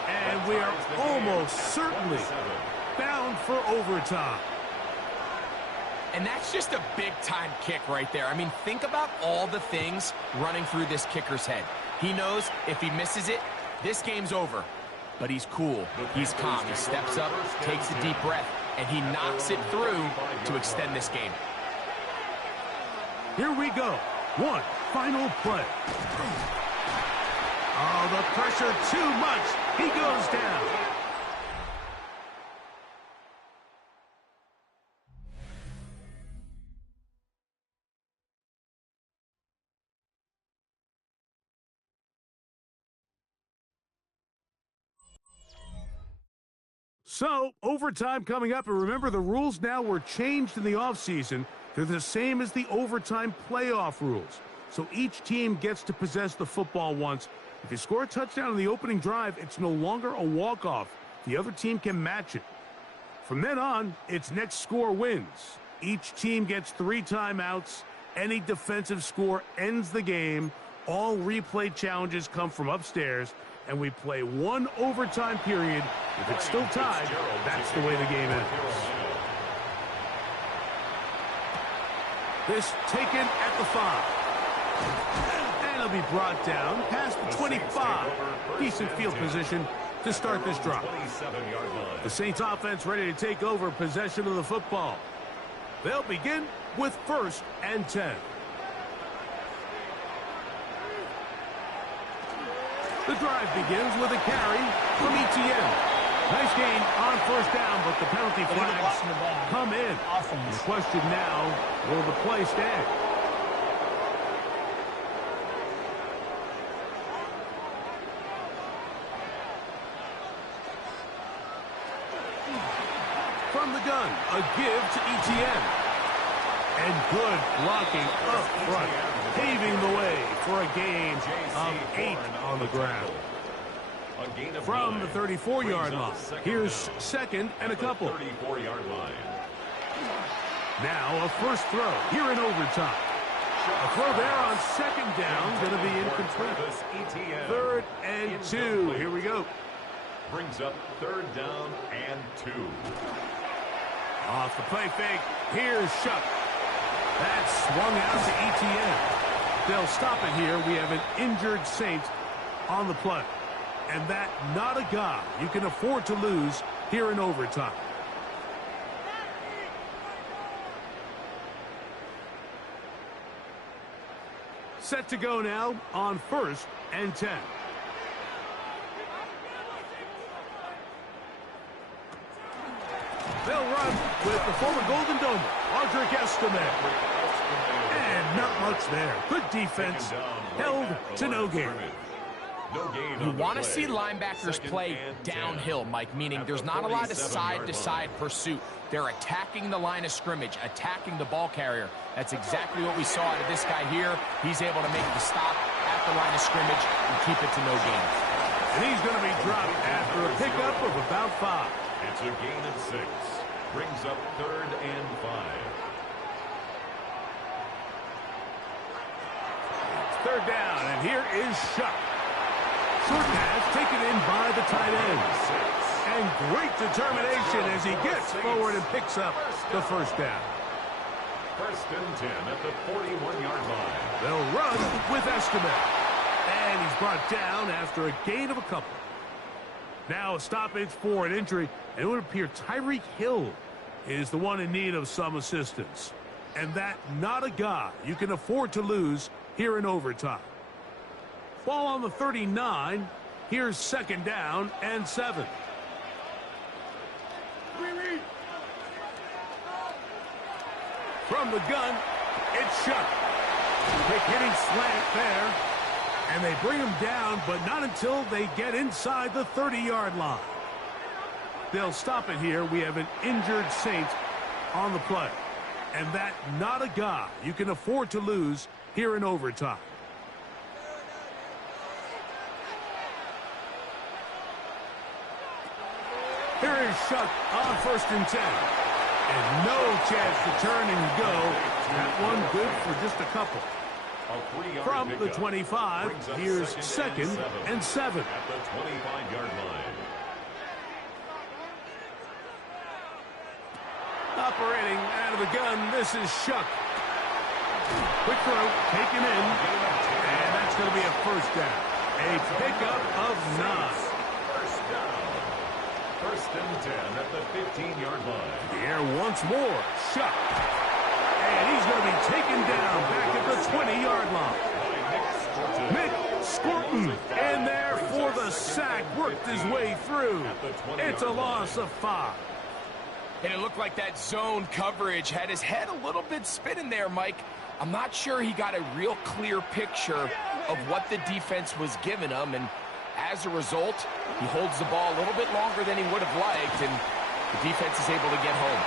And we are almost certainly bound for overtime. And that's just a big-time kick right there. I mean, think about all the things running through this kicker's head. He knows if he misses it, this game's over. But he's cool. He's calm. He steps up, takes a deep breath, and he knocks it through to extend this game. Here we go. One final play. Oh, the pressure too much. He goes down. So, overtime coming up, and remember the rules now were changed in the offseason. They're the same as the overtime playoff rules. So each team gets to possess the football once. If you score a touchdown on the opening drive, it's no longer a walk-off. The other team can match it. From then on, it's next score wins. Each team gets 3 timeouts. Any defensive score ends the game. All replay challenges come from upstairs. And we play 1 overtime period. If it's still tied, that's the way the game ends. This taken at the 5. And he'll be brought down past the 25. Decent field position to start this drive. The Saints offense ready to take over possession of the football. They'll begin with 1st and 10. The drive begins with a carry from Etienne. Nice gain on 1st down, but the penalty flags come in. The question now, will the play stand? From the gun, a give to Etienne. And good blocking up front, paving the way for a gain of 8 on the ground. From the 34-yard line, here's 2nd and a couple. Now a first throw here in overtime. A throw there on 2nd down, going to be incomplete. 3rd and 2. Here we go. Brings up 3rd down and 2. Off the play fake, here's Shuck. That swung out to Etienne. They'll stop it here. We have an injured Saint on the play. And that not a guy you can afford to lose here in overtime. Set to go now on 1st and 10. They'll run with the former Golden Domer, Audric Estime. And not much there. Good defense. Held to no gain. You want to see linebackers play downhill, Mike, meaning there's not a lot of side-to-side pursuit. They're attacking the line of scrimmage, attacking the ball carrier. That's exactly what we saw out of this guy here. He's able to make the stop at the line of scrimmage and keep it to no gain. And he's going to be dropped after a pickup of about 5. It's a gain of 6. Brings up 3rd and 5. 3rd down, and here is Shuck. Short pass taken in by the tight end. And great determination as he gets forward and picks up the 1st down. 1st and 10 at the 41-yard line. They'll run with Estime. And he's brought down after a gain of a couple. Now a stoppage for an injury. And it would appear Tyreek Hill is the one in need of some assistance. And that not a guy you can afford to lose here in overtime. Ball on the 39. Here's 2nd down and 7. From the gun, it's Shuck. Quick hitting slant there. And they bring him down, but not until they get inside the 30-yard line. They'll stop it here. We have an injured Saint on the play. And that not a guy you can afford to lose here in overtime. Here is Shuck on 1st and 10. And no chance to turn and go. That one good for just a couple. From the 25, here's 2nd and 7. At the 25-yard line. Operating out of the gun, this is Shuck. Quick throw, taken in, and that's going to be a 1st down. A pickup of 9. 1st and 10 at the 15-yard line. The air once more. Shuck. And he's going to be taken down back at the 20-yard line. Nick Scorton in there for the sack. Worked his way through. It's a loss of 5. And it looked like that zone coverage had his head a little bit spinning there, Mike. I'm not sure he got a real clear picture of what the defense was giving him, and as a result, he holds the ball a little bit longer than he would have liked, and the defense is able to get home.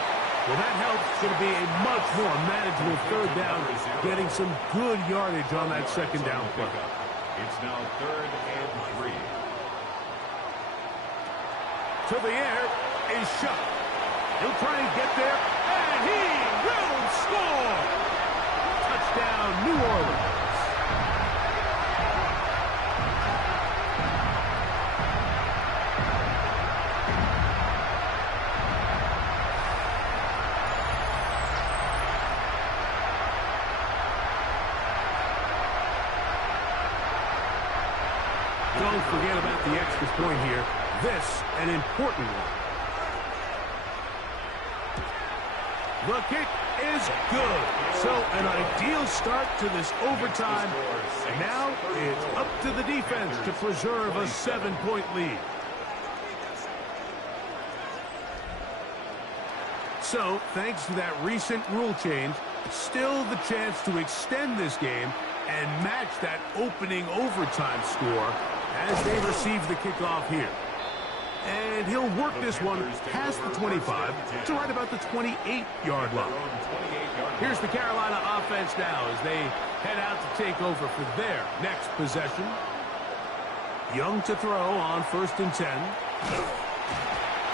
Well, that helps. It's going to be a much more manageable 3rd down, getting some good yardage on that 2nd down play. It's now 3rd and 3. To the air is Shuck. He'll try and get there, and he will score! Touchdown, New Orleans. Don't forget about the extra point here. This, an important one. The kick is good. So an ideal start to this overtime. And now it's up to the defense to preserve a 7-point lead. So, thanks to that recent rule change, still the chance to extend this game and match that opening overtime score as they receive the kickoff here. And he'll work this one past the 25 to right about the 28-yard line. Here's the Carolina offense now as they head out to take over for their next possession. Young to throw on 1st and 10.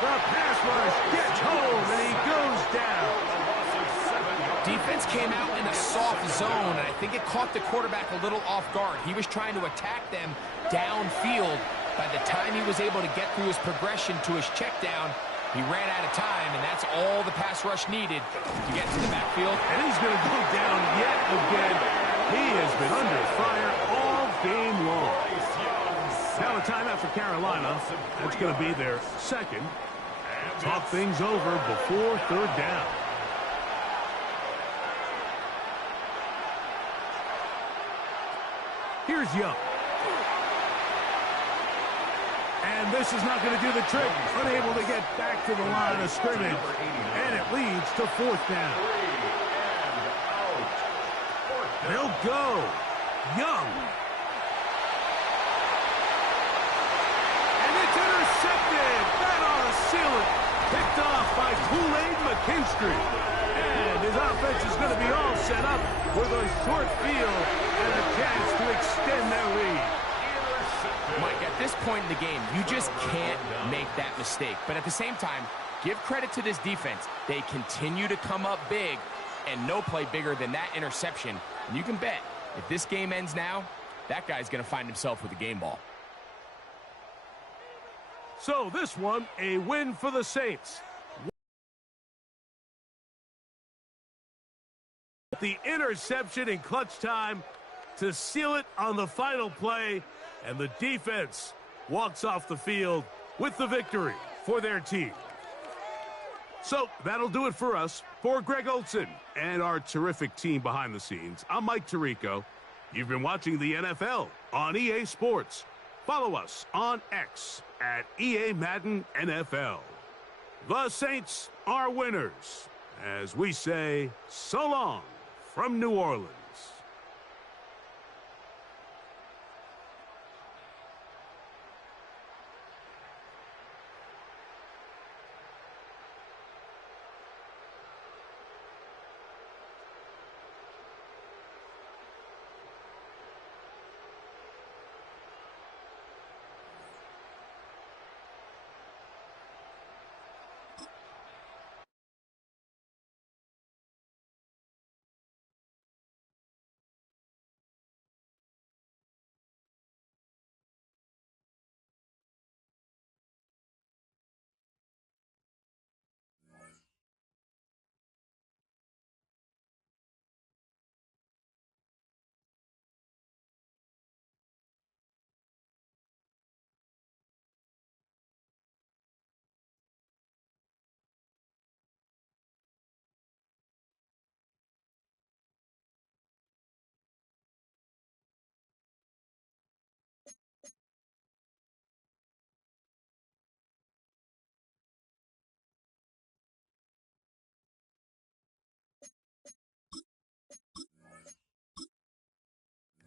The pass rush gets home, and he goes down. Defense came out in a soft zone, and I think it caught the quarterback a little off guard. He was trying to attack them downfield. By the time he was able to get through his progression to his check down, he ran out of time, and that's all the pass rush needed to get to the backfield. And he's going to go down yet again. He has been under fire all game long. Now a timeout for Carolina. That's going to be their second. Talk things over before 3rd down. Here's Young. And this is not going to do the trick. Unable to get back to the line of scrimmage. And it leads to 4th down. They'll go. Young. And it's intercepted. That ought to seal it. Picked off by Kool-Aid McKinstry. And his offense is going to be all set up with a short field and a chance to extend their lead. Mike, at this point in the game, you just can't make that mistake. But at the same time, give credit to this defense. They continue to come up big, and no play bigger than that interception. And you can bet, if this game ends now, that guy's going to find himself with a game ball. So this one, a win for the Saints. The interception in clutch time to seal it on the final play. And the defense walks off the field with the victory for their team. So that'll do it for us. For Greg Olson and our terrific team behind the scenes, I'm Mike Tirico. You've been watching the NFL on EA Sports. Follow us on X at EA Madden NFL. The Saints are winners, as we say so long from New Orleans.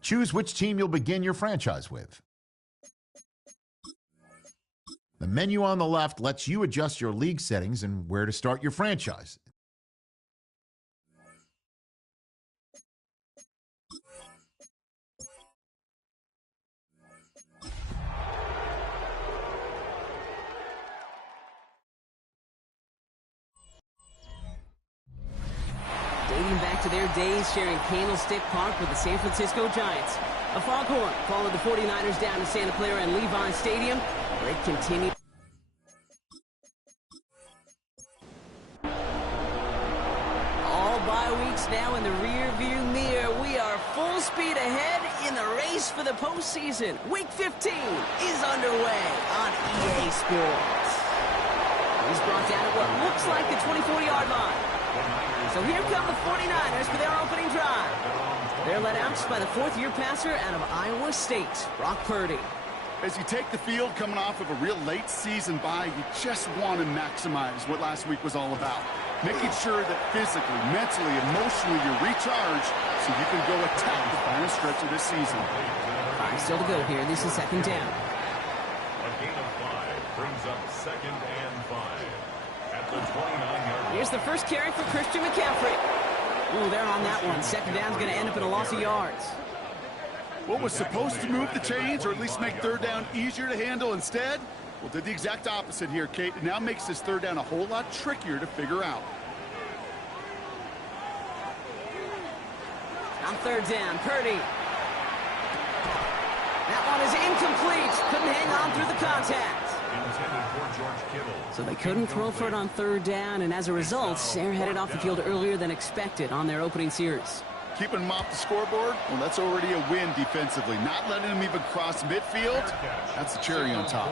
Choose which team you'll begin your franchise with. The menu on the left lets you adjust your league settings and where to start your franchise. Dating back to their days sharing Candlestick Park with the San Francisco Giants. A foghorn followed the 49ers down to Santa Clara and Levon Stadium, where it continued. All bye weeks now in the rear view mirror. We are full speed ahead in the race for the postseason. Week 15 is underway on EA Sports. He's brought down at what looks like the 24-yard line. So here come the 49ers for their opening drive. They're led out by the fourth-year passer out of Iowa State, Brock Purdy. As you take the field coming off of a real late season bye, you just want to maximize what last week was all about. Making sure that physically, mentally, emotionally you're recharged so you can go attack the final stretch of this season. 5 still to go here. This is second down. A gain of 5 brings up 2nd and 5 at the 29-yard line. Here's the first carry for Christian McCaffrey. Ooh, they're on that one. Second down's going to end up in a loss of yards. What was supposed to move the chains, or at least make third down easier to handle instead, well, did the exact opposite here, Kate. It now makes this third down a whole lot trickier to figure out. On third down, Purdy. That one is incomplete. Couldn't hang on through the contact. So they couldn't throw for it on third down, and as a result, they're headed off the field earlier than expected on their opening series. Keeping them off the scoreboard, well, that's already a win defensively. Not letting them even cross midfield, that's the cherry on top.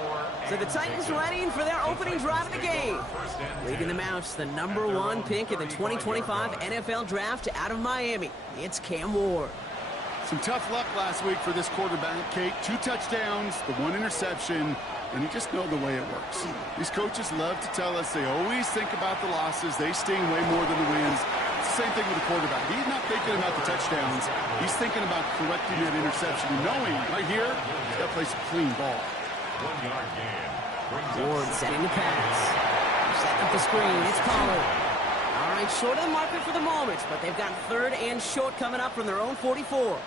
So the Titans ready for their opening drive of the game. Leading them out, the #1 pick in the 2025 NFL Draft out of Miami. It's Cam Ward. Some tough luck last week for this quarterback, Kate. 2 touchdowns, the 1 interception, and you just know the way it works. These coaches love to tell us they always think about the losses. They sting way more than the wins. It's the same thing with the quarterback. He's not thinking about the touchdowns. He's thinking about correcting that interception and knowing right here, he's got to play some clean ball. 1-yard gain. Ward setting the pass. Setting up the screen. It's Pollard. All right, short of the marker for the moment, but they've got third and short coming up from their own 44.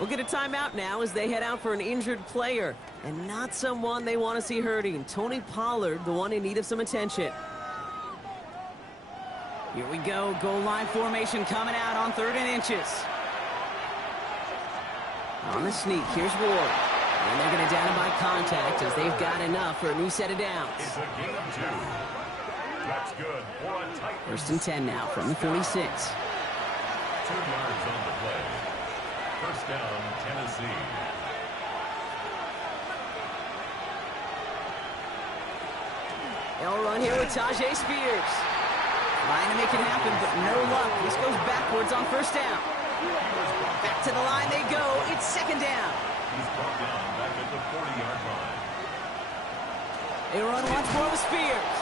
We'll get a timeout now as they head out for an injured player, and not someone they want to see hurting. Tony Pollard, the one in need of some attention. Here we go. Goal line formation coming out on 3rd and inches. On the sneak, here's Ward. And they're going to down him by contact as they've got enough for a new set of downs. It's a gain of 2. That's good for a tight. 1st and 10 now from the 46. 2 yards on the play. 1st down, Tennessee. They'll run here with Tajay Spears. Trying to make it happen, but no luck. This goes backwards on 1st down. Back to the line they go. It's 2nd down. He's brought down back at the 40-yard line. They run once more with Spears.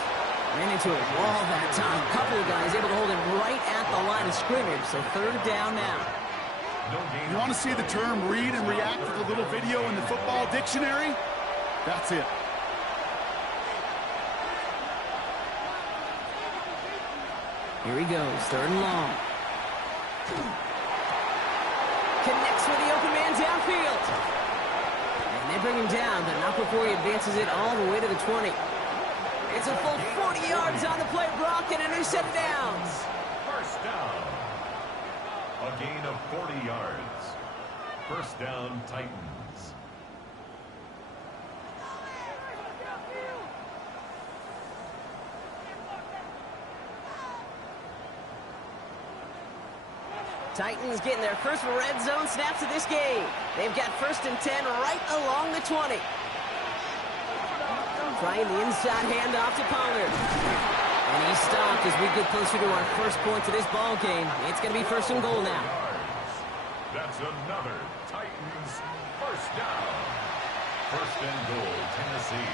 Ran into a wall that time. A couple of guys able to hold him right at the line of scrimmage. So 3rd down now. You want to see the term read and react to the little video in the football dictionary? That's it. Here he goes, 3rd and long. Connects with the open man downfield. And they bring him down, but not before he advances it all the way to the 20. It's a full 40 yards on the play, Brock, and a new set of downs. 1st down. A gain of 40 yards. 1st down, Titans. Titans getting their first red zone snaps of this game. They've got 1st and 10 right along the 20. Trying the inside handoff to Pollard. And he's stopped as we get closer to our first point to this ball game. It's going to be 1st and goal now. That's another Titans 1st down. 1st and goal, Tennessee.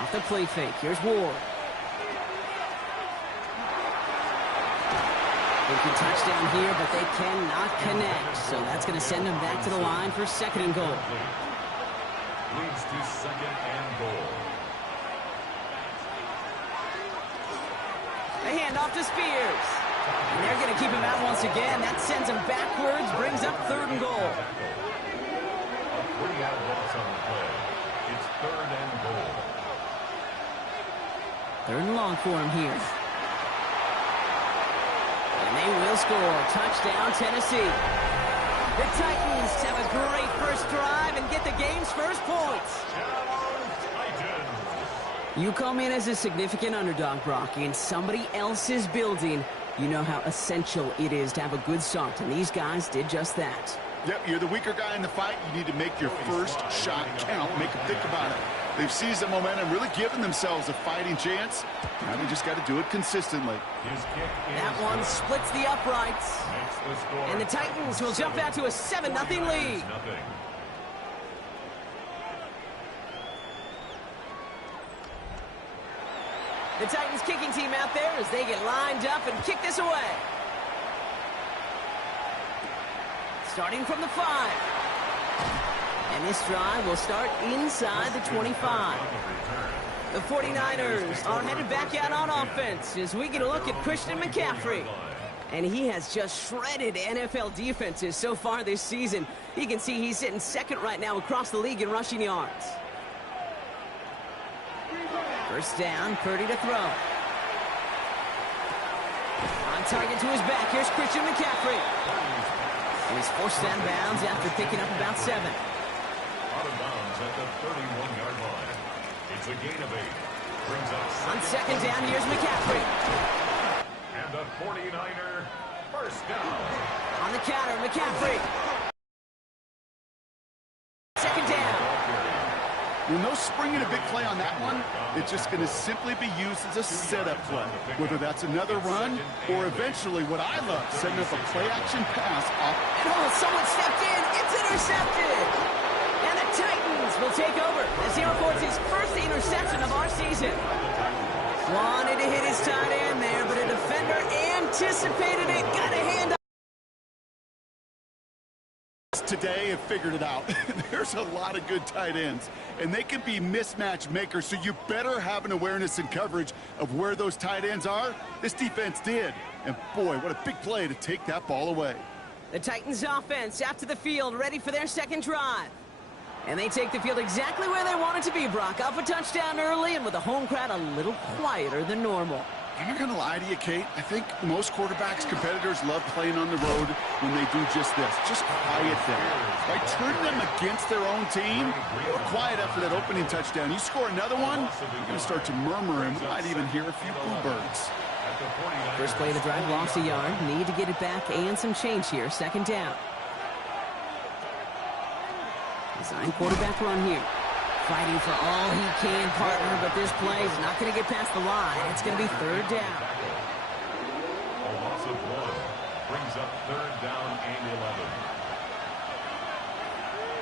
Off the play fake. Here's Ward. They can touchdown here, but they cannot connect. So that's going to send them back to the line for 2nd and goal. Leads to 2nd and goal. A handoff to Spears. And they're going to keep him out once again. That sends him backwards, brings up 3rd and goal. A 3-yard loss on the play. It's 3rd and goal. 3rd and long for him here. And they will score. Touchdown, Tennessee. The Titans have a great first drive and get the game's first points. You come in as a significant underdog, Brock, in somebody else's building, You know how essential it is to have a good start, and these guys did just that. Yep, you're the weaker guy in the fight. You need to make your first shot count. Make them think about it. They've seized the momentum, really given themselves a fighting chance. Now they just got to do it consistently. That one splits the uprights. And the Titans will jump out to a 7-0 lead. The Titans kicking team out there as they get lined up and kick this away. Starting from the 5. And this drive will start inside the 25. The 49ers are headed back out on offense as we get a look at Christian McCaffrey. And he has just shredded NFL defenses so far this season. You can see he's sitting second right now across the league in rushing yards. First down, Purdy to throw. On target to his back, here's Christian McCaffrey. And he's forced out of bounds after picking up about 7. Out of bounds at the 31-yard line. It's a gain of 8. Brings up on second down, here's McCaffrey. And the 49er first down. On the counter, McCaffrey. Second down. When those springing a big play on that one, it's just going to simply be used as a setup play. Whether that's another run or eventually what I love, setting up a play-action pass off. And someone stepped in. It's intercepted. And the Titans will take over as he reports his first interception of our season. Wanted to hit his tight end there, but a defender anticipated it. Got a hand up. Today have figured it out. There's a lot of good tight ends, and they can be mismatch makers, so you better have an awareness and coverage of where those tight ends are. This defense did, and boy, what a big play to take that ball away. The Titans offense out to the field, ready for their second drive. And they take the field exactly where they want it to be, Brock. Up a touchdown early, and with the home crowd a little quieter than normal. I'm not going to lie to you, Kate. I think most quarterbacks, competitors love playing on the road when they do just this. Just quiet them. By turning them against their own team, they were quiet after that opening touchdown. You score another one, you're going to start to murmur, and we might even hear a few bluebirds. First play of the drive, lost a yard. Need to get it back and some change here. Second down. Design quarterback run here. Fighting for all he can, partner, but this play is not going to get past the line. It's going to be third down. A loss of 1 brings up third down and 11.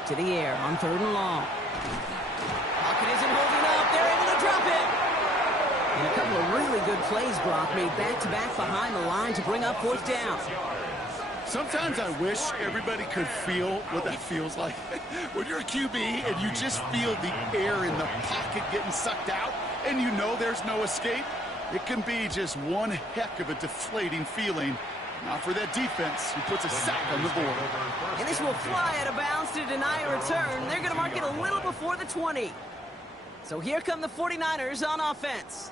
To the air on third and long. Pocket isn't holding up. They're able to drop it. And a couple of really good plays, Brock, made back-to-back behind the line to bring up fourth down. Sometimes I wish everybody could feel what that feels like. When you're a QB and you just feel the air in the pocket getting sucked out and you know there's no escape, it can be just one heck of a deflating feeling. Not for that defense who puts a sack on the board. And this will fly out of bounds to deny a return. They're going to mark it a little before the 20. So here come the 49ers on offense.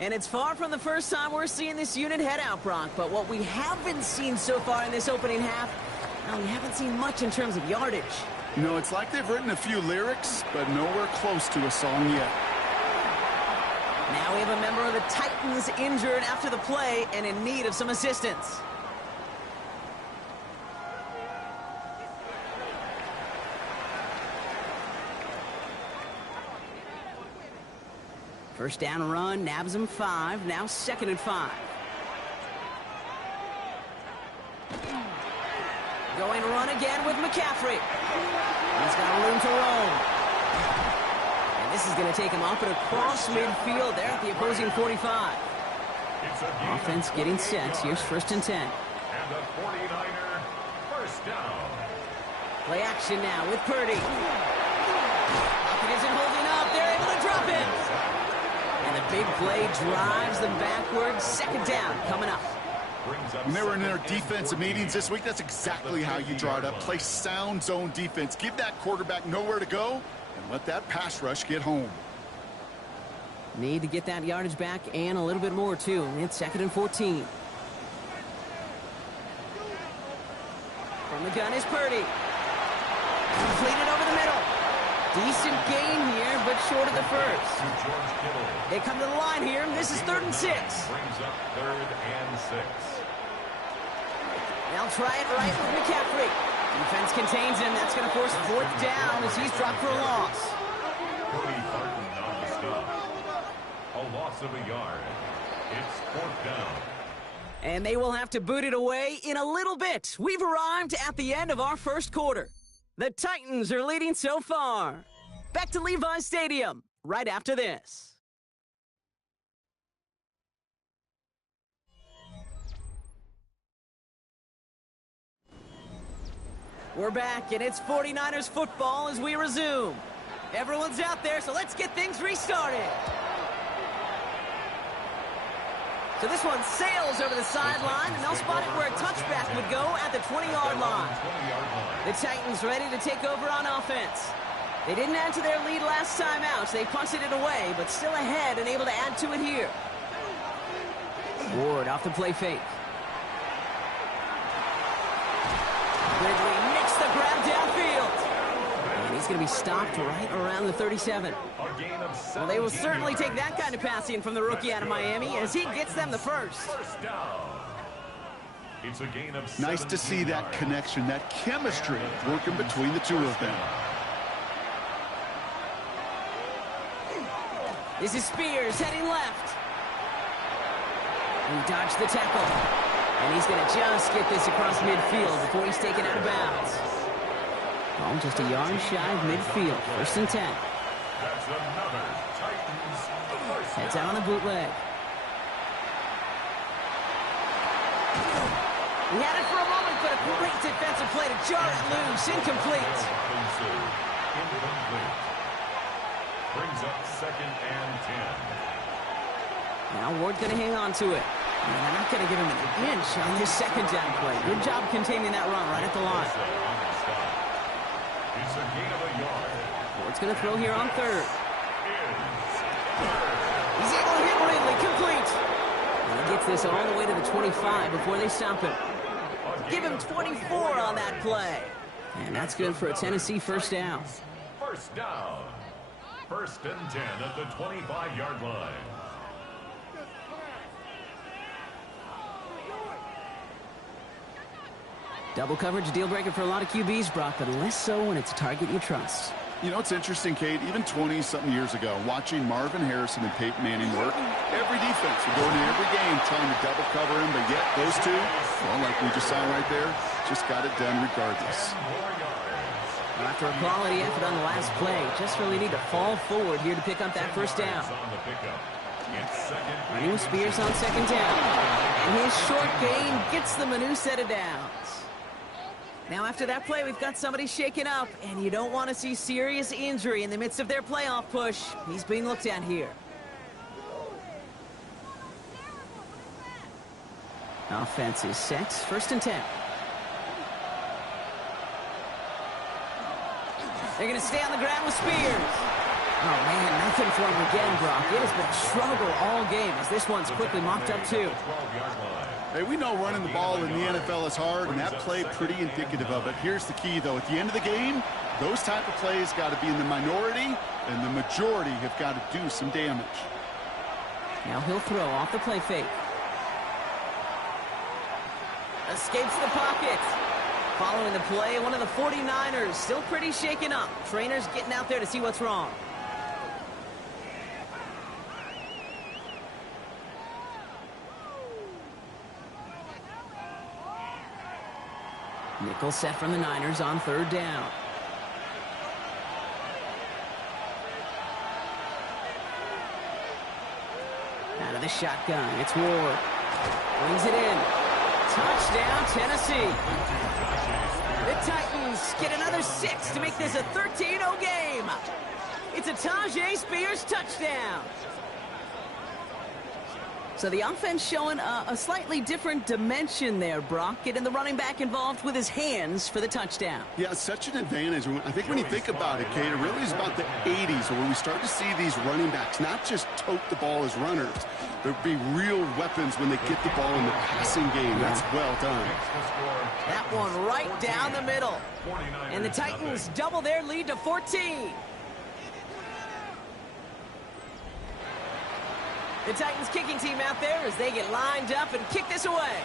And it's far from the first time we're seeing this unit head out, Brock. But what we haven't seen so far in this opening half, well, we haven't seen much in terms of yardage. You know, it's like they've written a few lyrics, but nowhere close to a song yet. Now we have a member of the Titans injured after the play and in need of some assistance. First down run, nabs him 5, now second and 5. Going to run again with McCaffrey. He's got room to roam. And this is going to take him up and across midfield there at the opposing 45. Offense getting set. Here's first and 10. And the 49er first down. Play action now with Purdy. Pocket isn't holding up. They're able to drop it. And the big play drives them backwards. Second down coming up. When they were in their defensive meetings this week, that's exactly how you draw it up. Play sound zone defense. Give that quarterback nowhere to go and let that pass rush get home. Need to get that yardage back and a little bit more, too. It's second and 14. From the gun is Purdy. Completed over the middle. Decent gain here, but short of the first. They come to the line here. This is 3rd and 6. Brings up 3rd and 6. They'll try it right with McCaffrey. Defense contains him. That's going to force 4th down as he's dropped for a loss. Cody Barton on the stop. A loss of a yard. It's 4th down. And they will have to boot it away in a little bit. We've arrived at the end of our first quarter. The Titans are leading so far. Back to Levi's Stadium right after this. We're back, and it's 49ers football as we resume. Everyone's out there, so let's get things restarted. So this one sails over the sideline, and they'll spot it where a touchback would go at the 20-yard line. The Titans ready to take over on offense. They didn't add to their lead last time out, so they punted it away, but still ahead and able to add to it here. Ward off the play fake. Ridley makes the grab downfield. And he's going to be stopped right around the 37. Well, they will certainly take that kind of passing from the rookie out of Miami as he gets them the first. It's a gain of nice to see that connection, that chemistry working between the two of them. This is Spears heading left. He dodged the tackle. And he's going to just get this across midfield before he's taken out of bounds. Oh, just a yard shy of midfield. 1st and 10. That's another Titans first. Heads out on the bootleg. He had it for a moment, but a great defensive play to jar it loose. Incomplete. Incomplete. Brings up 2nd and 10. Now Ward's going to hang on to it. And they're not going to give him an inch on his 2nd down play. Good job containing that run right at the line. It's a gain of a yard. Ward's going to throw here on 3rd. He's able to hit Ridley. Complete. And he gets this all the way to the 25 before they stop him. Give him 24 on that play. And that's good for a Tennessee 1st down. 1st down. 1st and 10 at the 25-yard line. Double coverage, deal breaker for a lot of QBs, Brock, but less so when it's a target you trust. You know, it's interesting, Kate, even 20-something years ago, watching Marvin Harrison and Peyton Manning work, every defense would go into every game trying to double cover him, but yet those two, well, like we just saw right there, just got it done regardless. Well, after a quality effort on the last play, just really need to fall forward here to pick up that 1st down. Running with Spears on 2nd down. And his short gain gets them a new set of downs. Now, after that play, we've got somebody shaken up, and you don't want to see serious injury in the midst of their playoff push. He's being looked at here. Offense is set. 1st and 10. They're going to stay on the ground with Spears. Oh, man, nothing for him again, Brock. It has been a struggle all game as this one's quickly mopped up, too. Hey, we know running the ball in the NFL is hard, and that play pretty indicative of it. Here's the key, though. At the end of the game, those type of plays got to be in the minority, and the majority have got to do some damage. Now he'll throw off the play fake. Escapes the pocket. Following the play, one of the 49ers still pretty shaken up. Trainers getting out there to see what's wrong. Nickel set from the Niners on 3rd down. Out of the shotgun, it's Ward. Brings it in. Touchdown, Tennessee. The Titans get another 6 to make this a 13-0 game. It's a Tajay Spears touchdown. So the offense showing a slightly different dimension there, Brock. Getting the running back involved with his hands for the touchdown. Yeah, it's such an advantage. I think when you think about it, Kate, it really is about the 80s where we start to see these running backs not just tote the ball as runners. There'll be real weapons when they get the ball in the passing game. That's well done. That one right down the middle. And the Titans double their lead to 14. The Titans kicking team out there as they get lined up and kick this away.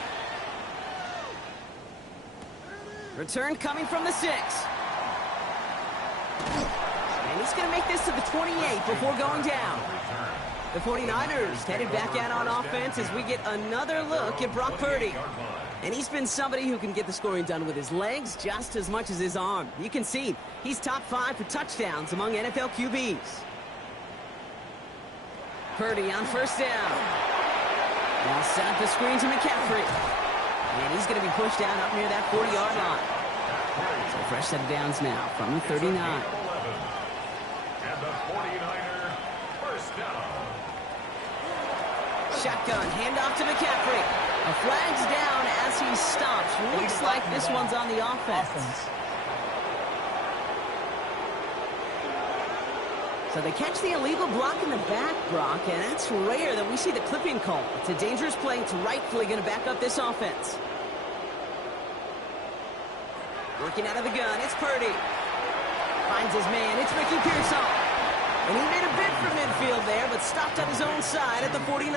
Return coming from the 6. And he's going to make this to the 28 before going down. The 49ers headed back out on offense as we get another look at Brock Purdy. And he's been somebody who can get the scoring done with his legs just as much as his arm. You can see he's top 5 for touchdowns among NFL QBs. Purdy on first down. Now set up the screen to McCaffrey. And he's going to be pushed down up near that 40-yard line. So fresh set of downs now from the 39. And the 49er first down. Shotgun, handoff to McCaffrey. A flag's down as he stops. Looks like this one's on the offense. So they catch the illegal block in the back, Brock, and that's rare that we see the clipping call. It's a dangerous play. It's rightfully going to back up this offense. Working out of the gun, it's Purdy. Finds his man, it's Ricky Pearson. And he made a bid for midfield there, but stopped on his own side at the 49.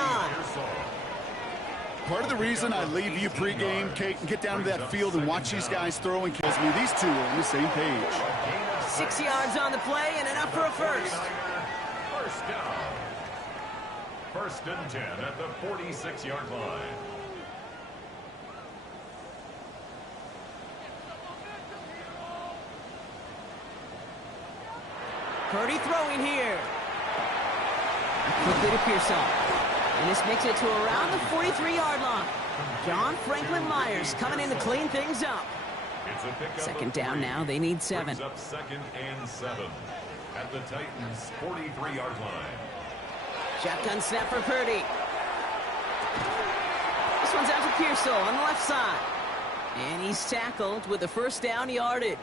Part of the reason I leave you pregame, Kate, and get down to that field and watch these guys throw and kills me. These two are on the same page. 6 yards on the play and enough for a first. First down. First and 10 at the 46-yard line. Purdy throwing here. Quickly to Pearson. And this makes it to around the 43-yard line. John Franklin Myers coming in to clean things up. It's a pickup. Second down now. They need 7. Brings up 2nd and 7 at the Titans' 43-yard line. Shotgun snap for Purdy. This one's out to Pearson on the left side. And he's tackled with the first down yardage.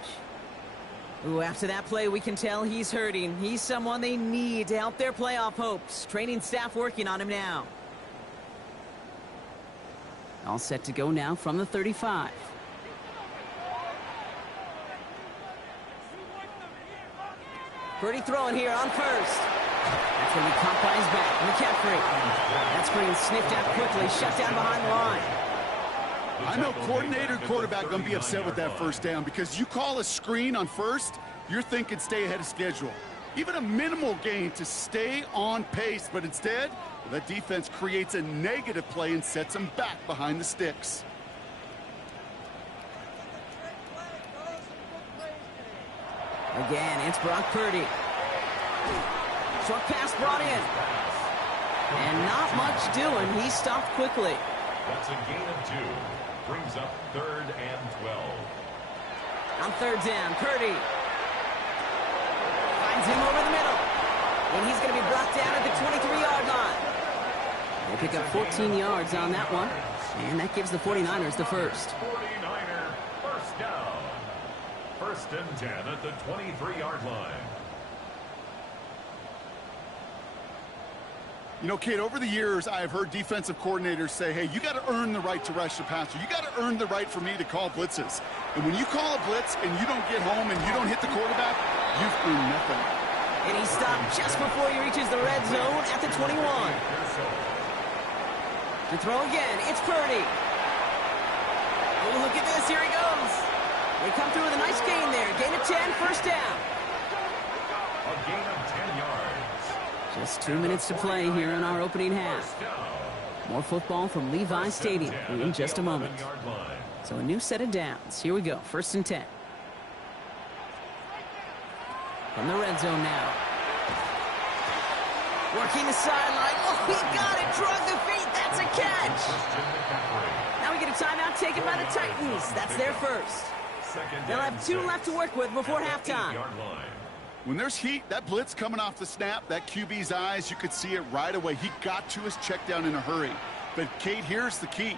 Ooh, after that play, we can tell he's hurting. He's someone they need to help their playoff hopes. Training staff working on him now. All set to go now from the 35. Purdy throwing here on first. That's going to be caught by his back. McCaffrey. That screen sniffed out quickly, shut down behind the line. I know coordinator and quarterback going to be upset with that first down because you call a screen on first, you're thinking stay ahead of schedule. Even a minimal gain to stay on pace, but instead, that defense creates a negative play and sets them back behind the sticks. Again, it's Brock Purdy. Short pass brought in. And not much doing. He stopped quickly. That's a gain of 2. Brings up 3rd and 12. On third down, Purdy finds him over the middle. And he's going to be brought down at the 23-yard line. They pick up 14 yards on that one. And that gives the 49ers the first. 49er first down. First and 10 at the 23-yard line. You know, Kate, over the years, I've heard defensive coordinators say, hey, you got to earn the right to rush the passer. You got to earn the right for me to call blitzes. And when you call a blitz and you don't get home and you don't hit the quarterback, you've earned nothing. And he stopped just before he reaches the red zone at the 21. To throw again, it's Purdy. Oh, look at this. Here he goes. They come through with a nice gain there. Gain of 10, first down. A gain of 10 yards. Just 2 minutes to play here in our opening half. More football from Levi Stadium in just a moment. So a new set of downs. Here we go. First and 10. From the red zone now. Working the sideline. Oh, he got it. Drug the feet. That's a catch. Now we get a timeout taken by the Titans. That's their first. They'll have 2 left to work with before halftime. When there's heat, that blitz coming off the snap, that QB's eyes, you could see it right away. He got to his check down in a hurry. But, Kate, here's the key.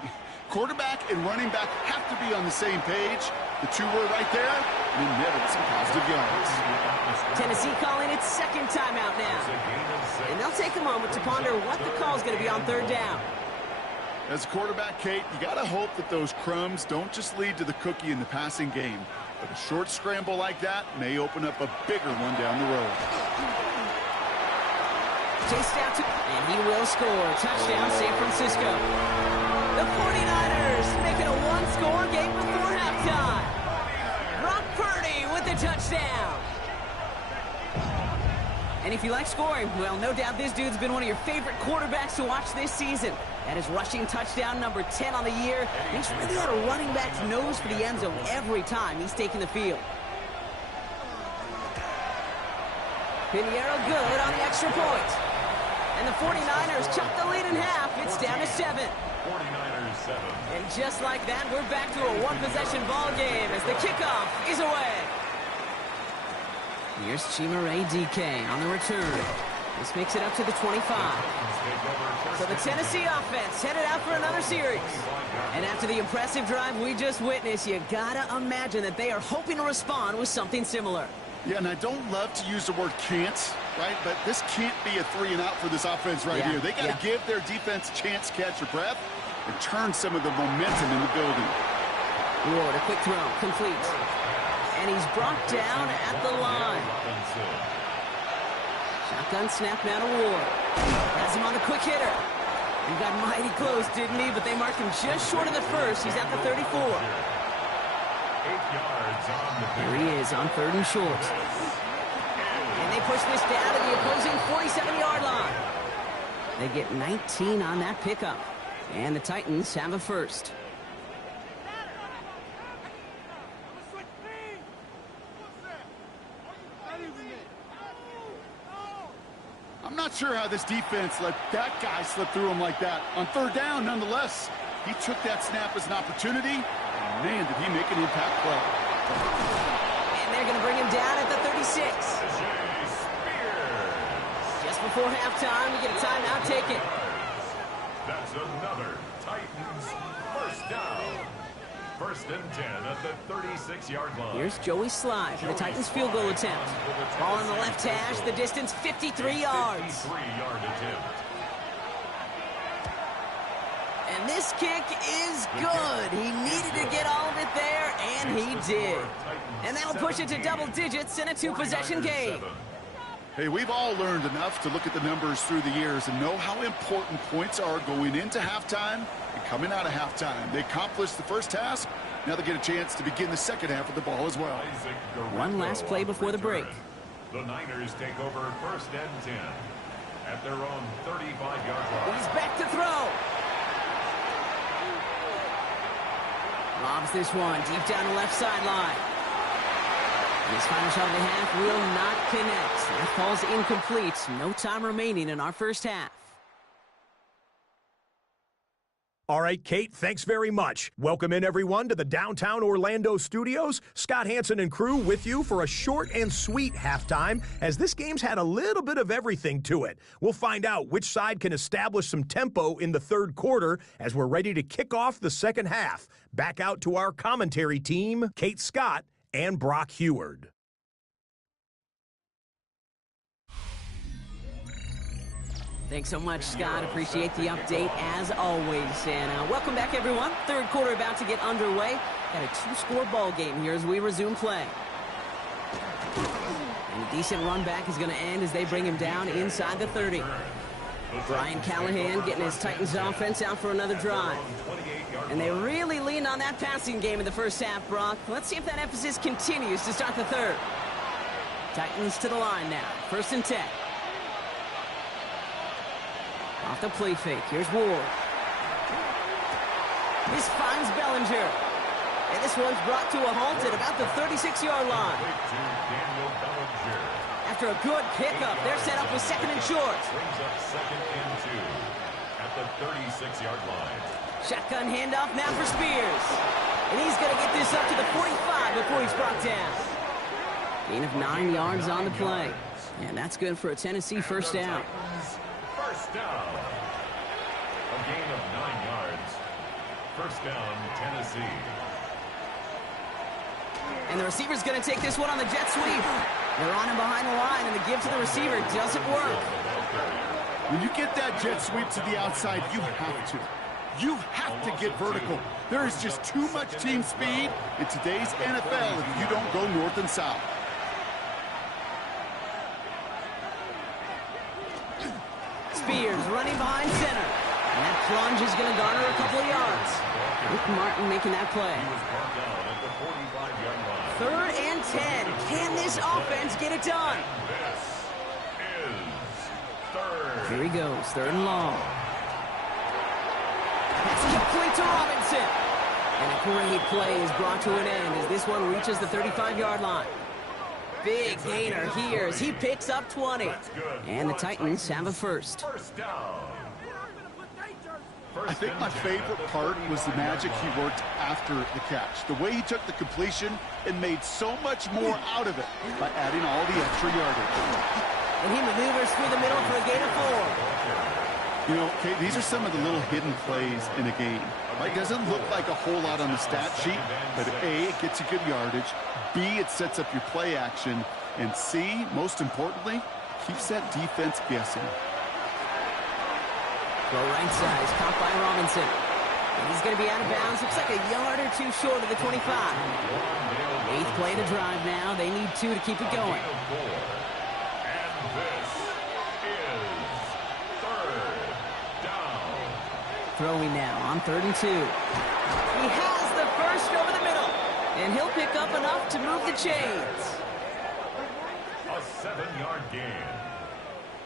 Quarterback and running back have to be on the same page. The 2 were right there, and it netted some positive yards. Tennessee calling its second timeout now. And they'll take a moment to ponder what the call is going to be on third down. As a quarterback, Kate, you got to hope that those crumbs don't just lead to the cookie in the passing game. But a short scramble like that may open up a bigger one down the road. chased out to, and he will score. Touchdown, San Francisco. The 49ers make it a one-score game before halftime. Brock Purdy with the touchdown. And if you like scoring, well, no doubt this dude's been one of your favorite quarterbacks to watch this season. That is rushing touchdown number 10 on the year. He's really had a running back's nose for the end zone every time he's taken the field. Pinheiro good on the extra point. And the 49ers chop the lead in half. It's down to 7. 49ers 7. And just like that, we're back to a one-possession ball game as the kickoff is away. Here's Chimere DK on the return. This makes it up to the 25. So the Tennessee offense headed out for another series. And after the impressive drive we just witnessed, you gotta imagine that they are hoping to respond with something similar. Yeah, and I don't love to use the ward can't, right? But this can't be a 3-and-out for this offense right here. They got to give their defense a chance to catch their breath and turn some of the momentum in the building. Ward, a quick throw, complete. And he's brought down at the line. Shotgun snap now to Ward. Has him on the quick hitter. He got mighty close, didn't he? But they marked him just short of the first. He's at the 34. 8 yards on the Here he is on 3rd and short. And they push this down to the opposing 47-yard line. They get 19 on that pickup. And the Titans have a first. I'm not sure how this defense let that guy slip through him like that. On 3rd down, nonetheless, he took that snap as an opportunity. And man, did he make an impact play. And they're going to bring him down at the 36. Just before halftime, we get a timeout taken. That's another Titans first down. 1st and 10 at the 36-yard line. Here's Joey Sly for the Titans field goal attempt. Ball on the left hash, the distance 53 yards. 53-yard attempt. And this kick is good. He needed to get all of it there, and he did. And that'll push it to double digits in a 2-possession game. Hey, we've all learned enough to look at the numbers through the years and know how important points are going into halftime and coming out of halftime. They accomplished the first task. Now they get a chance to begin the second half with the ball as well. One last play before the break. The Niners take over 1st and 10 at their own 35-yard line. He's back to throw. Lobs this one deep down the left sideline. His final shot of the half will not connect. That falls incomplete. No time remaining in our first half. All right, Kate, thanks very much. Welcome in, everyone, to the downtown Orlando studios. Scott Hansen and crew with you for a short and sweet halftime, as this game's had a little bit of everything to it. We'll find out which side can establish some tempo in the 3rd quarter as we're ready to kick off the second half. Back out to our commentary team, Kate Scott and Brock Heward. Thanks so much, Scott. Appreciate the update as always. And welcome back, everyone. 3rd quarter about to get underway. Got a 2-score ball game here as we resume play. And a decent run back is going to end as they bring him down inside the 30. Brian Callahan getting his Titans offense out for another drive. And they really leaned on that passing game in the first half, Brock. Let's see if that emphasis continues to start the 3rd. Titans to the line now. 1st and 10. Off the play fake. Here's Ward. This finds Bellinger. And this one's brought to a halt at about the 36-yard line. After a good pickup, they're set up with 2nd and short. Brings up 2nd and 2 at the 36-yard line. Shotgun handoff now for Spears. And he's going to get this up to the 45 before he's brought down. Gain of 9 yards on the play. And that's good for a Tennessee first down. First down. A gain of 9 yards. First down, Tennessee. And the receiver's going to take this one on the jet sweep. They're on him behind the line, and the give to the receiver doesn't work. When you get that jet sweep to the outside, you have to. You have to get vertical. There is just too much team speed in today's NFL if you don't go north and south. running behind center. And that plunge is going to garner a couple of yards. Rick Martin making that play. 3rd and 10. Can this offense get it done? Here he goes, 3rd and long. That's complete to Robinson. And a great play is brought to an end as this one reaches the 35-yard line. Big gainer here as he picks up 20. And the Titans have a first. I think my favorite part was the magic he worked after the catch. The way he took the completion and made so much more out of it by adding all the extra yardage. And he maneuvers through the middle for a gain of 4. You know, Kate, these are some of the little hidden plays in a game. It doesn't look like a whole lot on the stat sheet, but A, it gets you good yardage. B, it sets up your play action. And C, most importantly, keeps that defense guessing. Low right side is caught by Robinson. And he's going to be out of bounds. Looks like a yard or two short of the 25. 8th play to drive now. They need 2 to keep it going. Throwing now on 3rd and 2. He has the first over the middle. And he'll pick up enough to move the chains. A 7-yard gain.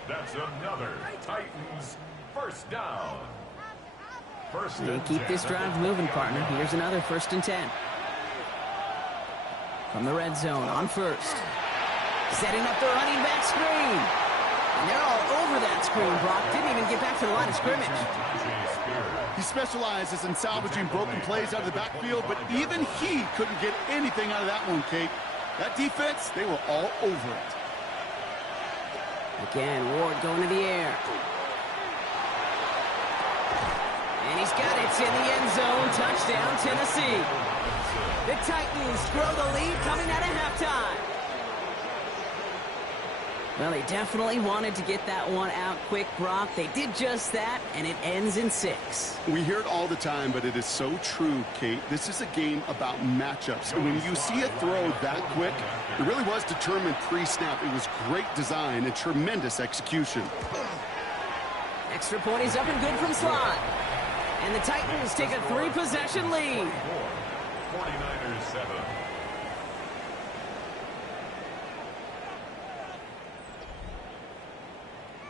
That's another Titans first down. They keep this drive moving, partner. Here's another 1st and 10. From the red zone on 1st. Setting up the running back screen. And they're all over that screen, Brock. Didn't even get back to the line of scrimmage. He specializes in salvaging broken plays out of the backfield, but even he couldn't get anything out of that one, Kate. That defense, they were all over it. Again, Ward going to the air. And he's got it in the end zone. Touchdown, Tennessee. The Titans grow the lead coming out of halftime. Well, they definitely wanted to get that one out quick, Brock. They did just that, and it ends in 6. We hear it all the time, but it is so true, Kate. This is a game about matchups. And when you see a throw that quick, it really was determined pre-snap. It was great design and tremendous execution. Extra point is up and good from slot. And the Titans take a 3-possession lead. 49ers 7.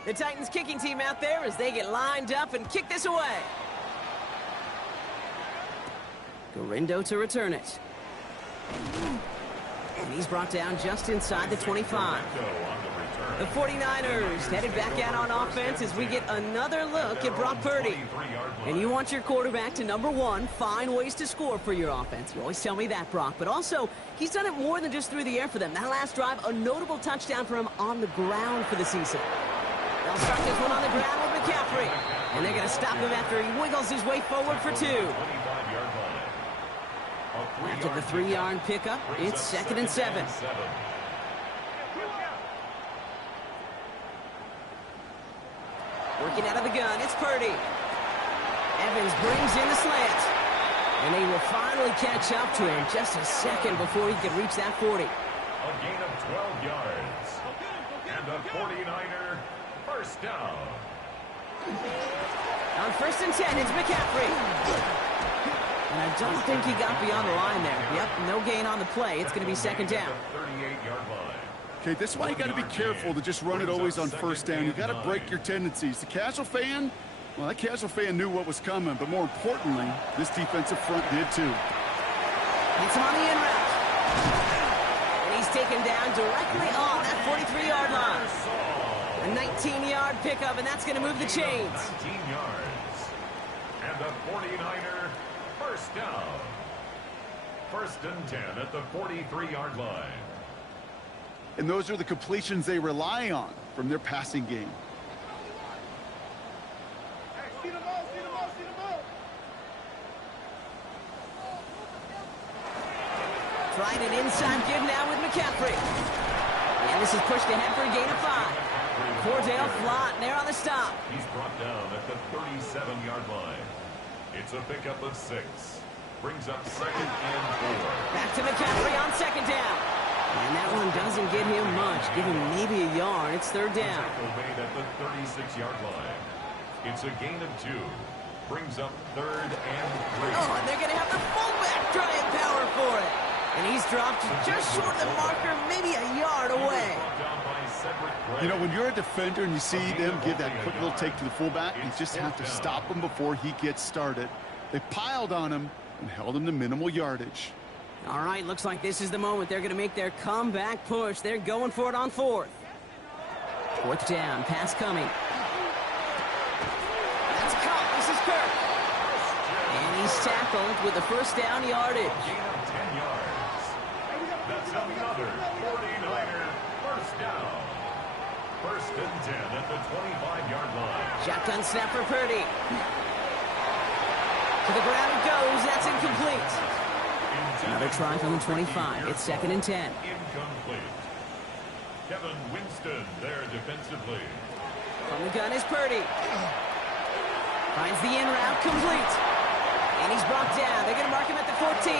The Titans kicking team out there as they get lined up and kick this away. Gorindo to return it. And he's brought down just inside the 25. The 49ers headed back out on offense as we get another look at Brock Purdy. And you want your quarterback to, number 1, find ways to score for your offense. You always tell me that, Brock. But also, he's done it more than just through the air for them. That last drive, a notable touchdown for him on the ground for the season. They'll start this one on the ground with McCaffrey. And they're going to stop him after he wiggles his way forward for 2. After the 3-yard pickup, it's 2nd and 7. Working out of the gun, it's Purdy. Evans brings in the slant. And they will finally catch up to him just a second before he can reach that 40. A gain of 12 yards. And a 49er first down. On 1st and 10, it's McCaffrey. And I don't think he got beyond the line there. Yep, no gain on the play. It's going to be 2nd down. 38-yard line. Okay, this is why you got to be careful to just run it always on 1st down. You got to break your tendencies. The casual fan, well, that casual fan knew what was coming, but more importantly, this defensive front did too. It's on the in route. And he's taken down directly on that 43-yard line. A 19-yard pickup, and that's going to move the chains. 19 yards. And the 49er first down. 1st and 10 at the 43-yard line. And those are the completions they rely on from their passing game. Trying an inside give now with McCaffrey. And this is pushed ahead for a gain of 5. Cordell Flott there on the stop. He's brought down at the 37-yard line. It's a pickup of 6. Brings up 2nd and 4. Back to McCaffrey on 2nd down. And that one doesn't get him much. Give him maybe a yard. It's 3rd down. Made at the 36-yard line. It's a gain of 2. Brings up 3rd and 3. Oh, and they're going to have the fullback try and power for it. And he's dropped just short of the marker, maybe a yard away. You know, when you're a defender and you see them give that quick little take to the fullback, you just have to stop him before he gets started. They piled on him and held him to minimal yardage. All right, looks like this is the moment. They're going to make their comeback push. They're going for it on 4th. 4th down, pass coming. That's caught. This is Kirk. And he's tackled with the first down yardage. Gain of 10 yards. That's another 49er first down. 1st and 10 at the 25-yard line. Shotgun snap for Purdy. To the ground it goes. That's incomplete. Another try from the 25. It's 2nd and 10. Incomplete. Kevin Winston there defensively. From the gun is Purdy. Finds the in route complete. And he's brought down. They're going to mark him at the 14.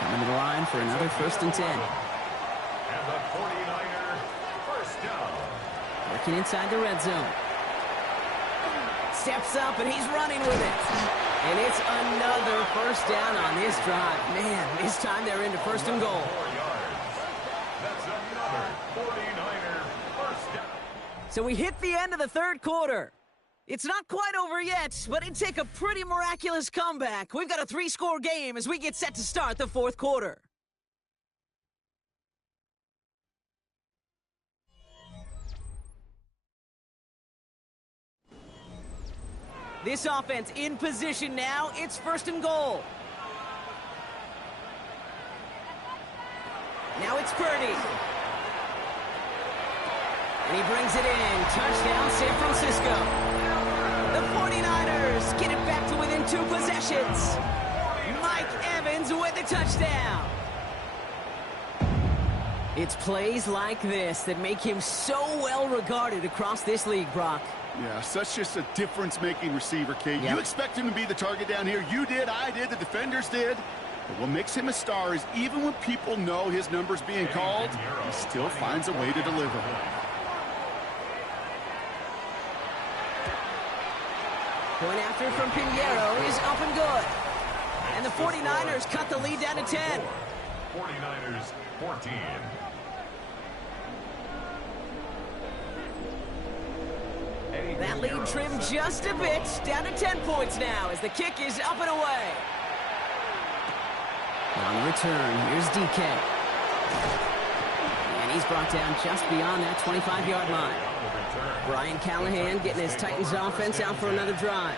Coming to the line for another 1st and 10. And the 49er first down. Working inside the red zone. Steps up and he's running with it. And it's another first down on this drive. Man, this time they're into 1st and goal. 4 yards. That's another 49er first down. So we hit the end of the 3rd quarter. It's not quite over yet, but it'd take a pretty miraculous comeback. We've got a 3-score game as we get set to start the 4th quarter. This offense in position now. It's 1st and goal. Now it's Purdy. And he brings it in. Touchdown, San Francisco. The 49ers get it back to within 2 possessions. Mike Evans with the touchdown. It's plays like this that make him so well regarded across this league, Brock. Yeah, such just a difference-making receiver, Kate. Yep. You expect him to be the target down here. You did, I did, the defenders did. But what makes him a star is even when people know his number's being called, he still finds a way to deliver. Point after from Pinheiro is up and good. And the 49ers cut the lead down to 10. 49ers 14. That lead trimmed just a bit, down to 10 points now as the kick is up and away. On the return, here's DK. And he's brought down just beyond that 25-yard line. Brian Callahan getting his Titans offense out for another drive.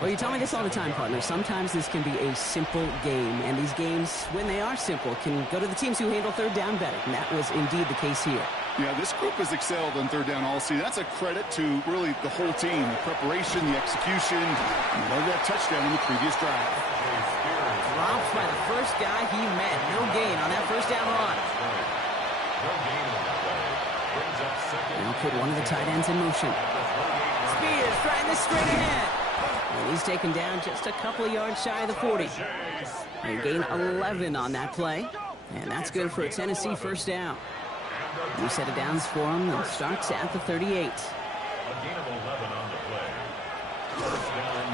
Well, you tell me this all the time, partner. Sometimes this can be a simple game, and these games, when they are simple, can go to the teams who handle 3rd down better, and that was indeed the case here. Yeah, this group has excelled on 3rd down all season. That's a credit to really the whole team, the preparation, the execution. Love that touchdown in the previous drive. Dropped by the first guy he met. No gain on that 1st down run. Now put one of the tight ends in motion. Spears trying this straight ahead. And he's taken down just a couple of yards shy of the 40. They gain 11 on that play. And that's good for a Tennessee 1st down. New set of downs for him and starts at the 38. A gain of 11 on the play.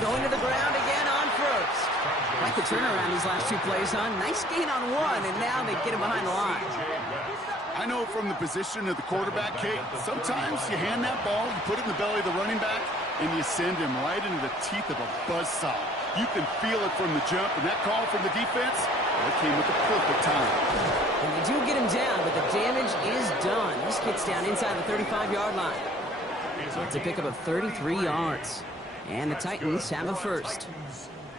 Going to the ground again on 1st. Like the turnaround these last 2 plays, huh? Nice gain on 1, and now they get him behind the line. I know from the position of the quarterback, Kate, sometimes you hand that ball, you put it in the belly of the running back, and you send him right into the teeth of a buzzsaw. You can feel it from the jump, and that call from the defense, well, it came at the perfect time. And they do get him down, but the damage is done. This gets down inside the 35-yard line. It's a pickup of 33 yards. And the Titans have a 1st.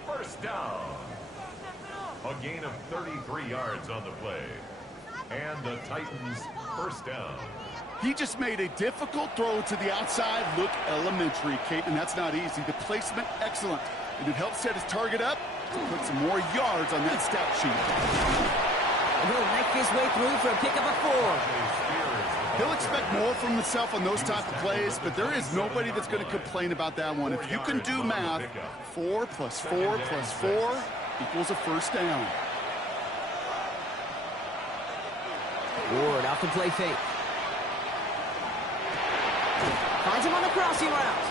First down. A gain of 33 yards on the play. And the Titans 1st down. He just made a difficult throw to the outside. Look elementary, Kate, and that's not easy. The placement, excellent. And it helps set his target up to put some more yards on that stat sheet. And he'll make his way through for a pickup of 4. He'll expect more from himself on those type of plays, but there is nobody that's going to complain about that one. If you can do math, 4 plus 4 plus 4 equals a 1st down. Ward off the play fake. Finds him on the crossing route.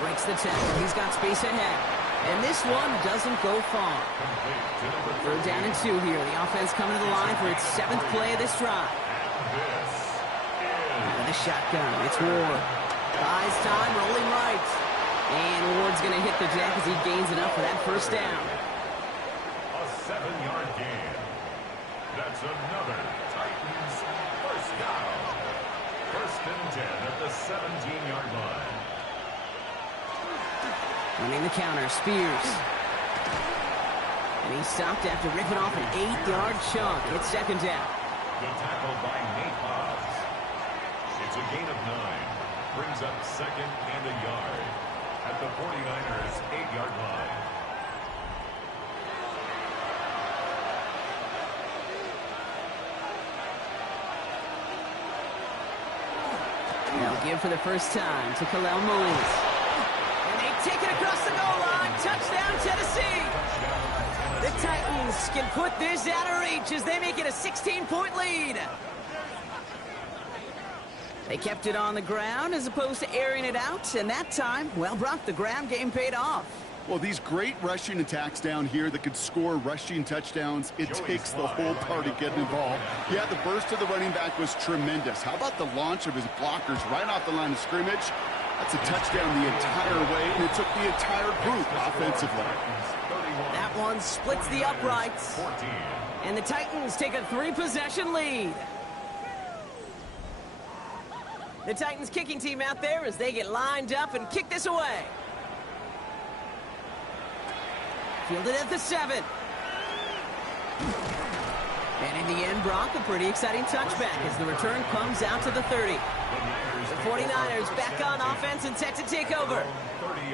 Breaks the tackle. He's got space ahead. And this one doesn't go far. 3rd down and 2 here. The offense coming to the line for its 7th play of this drive. With a shotgun, it's Ward. Buys time, rolling right. And Ward's going to hit the deck as he gains enough for that 1st down. A 7-yard gain. That's another Titans 1st down. 1st and 10 at the 17-yard line. Running the counter, Spears. And he stopped after ripping off an 8-yard chunk. It's 2nd down. The tackle by Nate Hobbs. It's a gain of 9. Brings up 2nd and a yard at the 49ers' 8-yard line. They'll give for the first time to Khalil Mullins. And they take it across the goal line. Touchdown, Tennessee. The Titans can put this out of reach as they make it a 16-point lead. They kept it on the ground as opposed to airing it out. And that time, well, Brock, the ground game paid off. Well, these great rushing attacks down here that could score rushing touchdowns, it takes the whole party getting involved. Yeah, the burst of the running back was tremendous. How about the launch of his blockers right off the line of scrimmage? That's a touchdown the entire way, and it took the entire group offensively. That one splits the uprights. And the Titans take a 3-possession lead. The Titans kicking team out there as they get lined up and kick this away. Fielded at the 7. And in the end, Brock, a pretty exciting touchback as the return comes out to the 30. The 49ers back on offense and set to take over.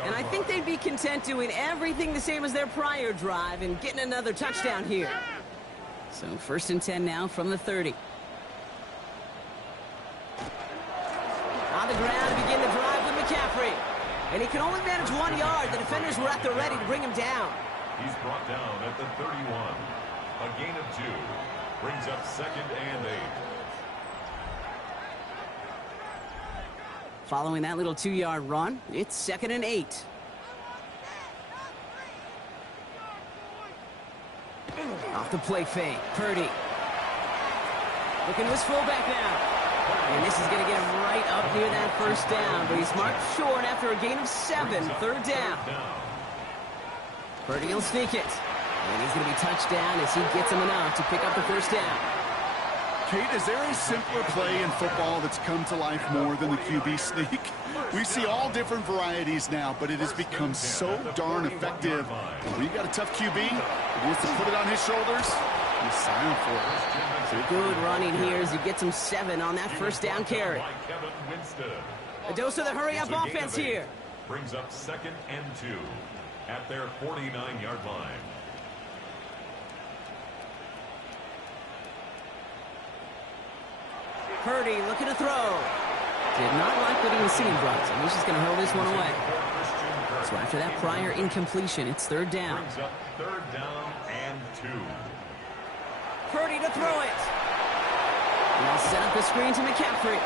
And I think they'd be content doing everything the same as their prior drive and getting another touchdown here. So 1st and 10 now from the 30. On the ground to begin the drive with McCaffrey. And he can only manage 1 yard. The defenders were at the ready to bring him down. He's brought down at the 31. A gain of 2. Brings up 2nd and 8. Following that little 2-yard run, it's 2nd and 8. Off the play fake, Purdy. Looking to his fullback now. And this is going to get him right up near that 1st down. But he's marked short after a gain of 7, 3rd down. Purdy will sneak it. And he's going to be touched down as he gets him enough to pick up the 1st down. Kate, is there a simpler play in football that's come to life more than the QB sneak? We see all different varieties now, but it has become so darn effective. When you got a tough QB, he wants to put it on his shoulders, you sign up for it. So good running here as he gets him 7 on that 1st down carry. A dose of the hurry-up offense here. Brings up 2nd and 2 at their 49-yard line. Purdy looking to throw. Did not like what he was seeing, Brock. So he's just going to hurl this one away. So after that prior incompletion, it's 3rd down. Brings up 3rd down and 2. Purdy to throw it. And they'll set up the screen to McCaffrey.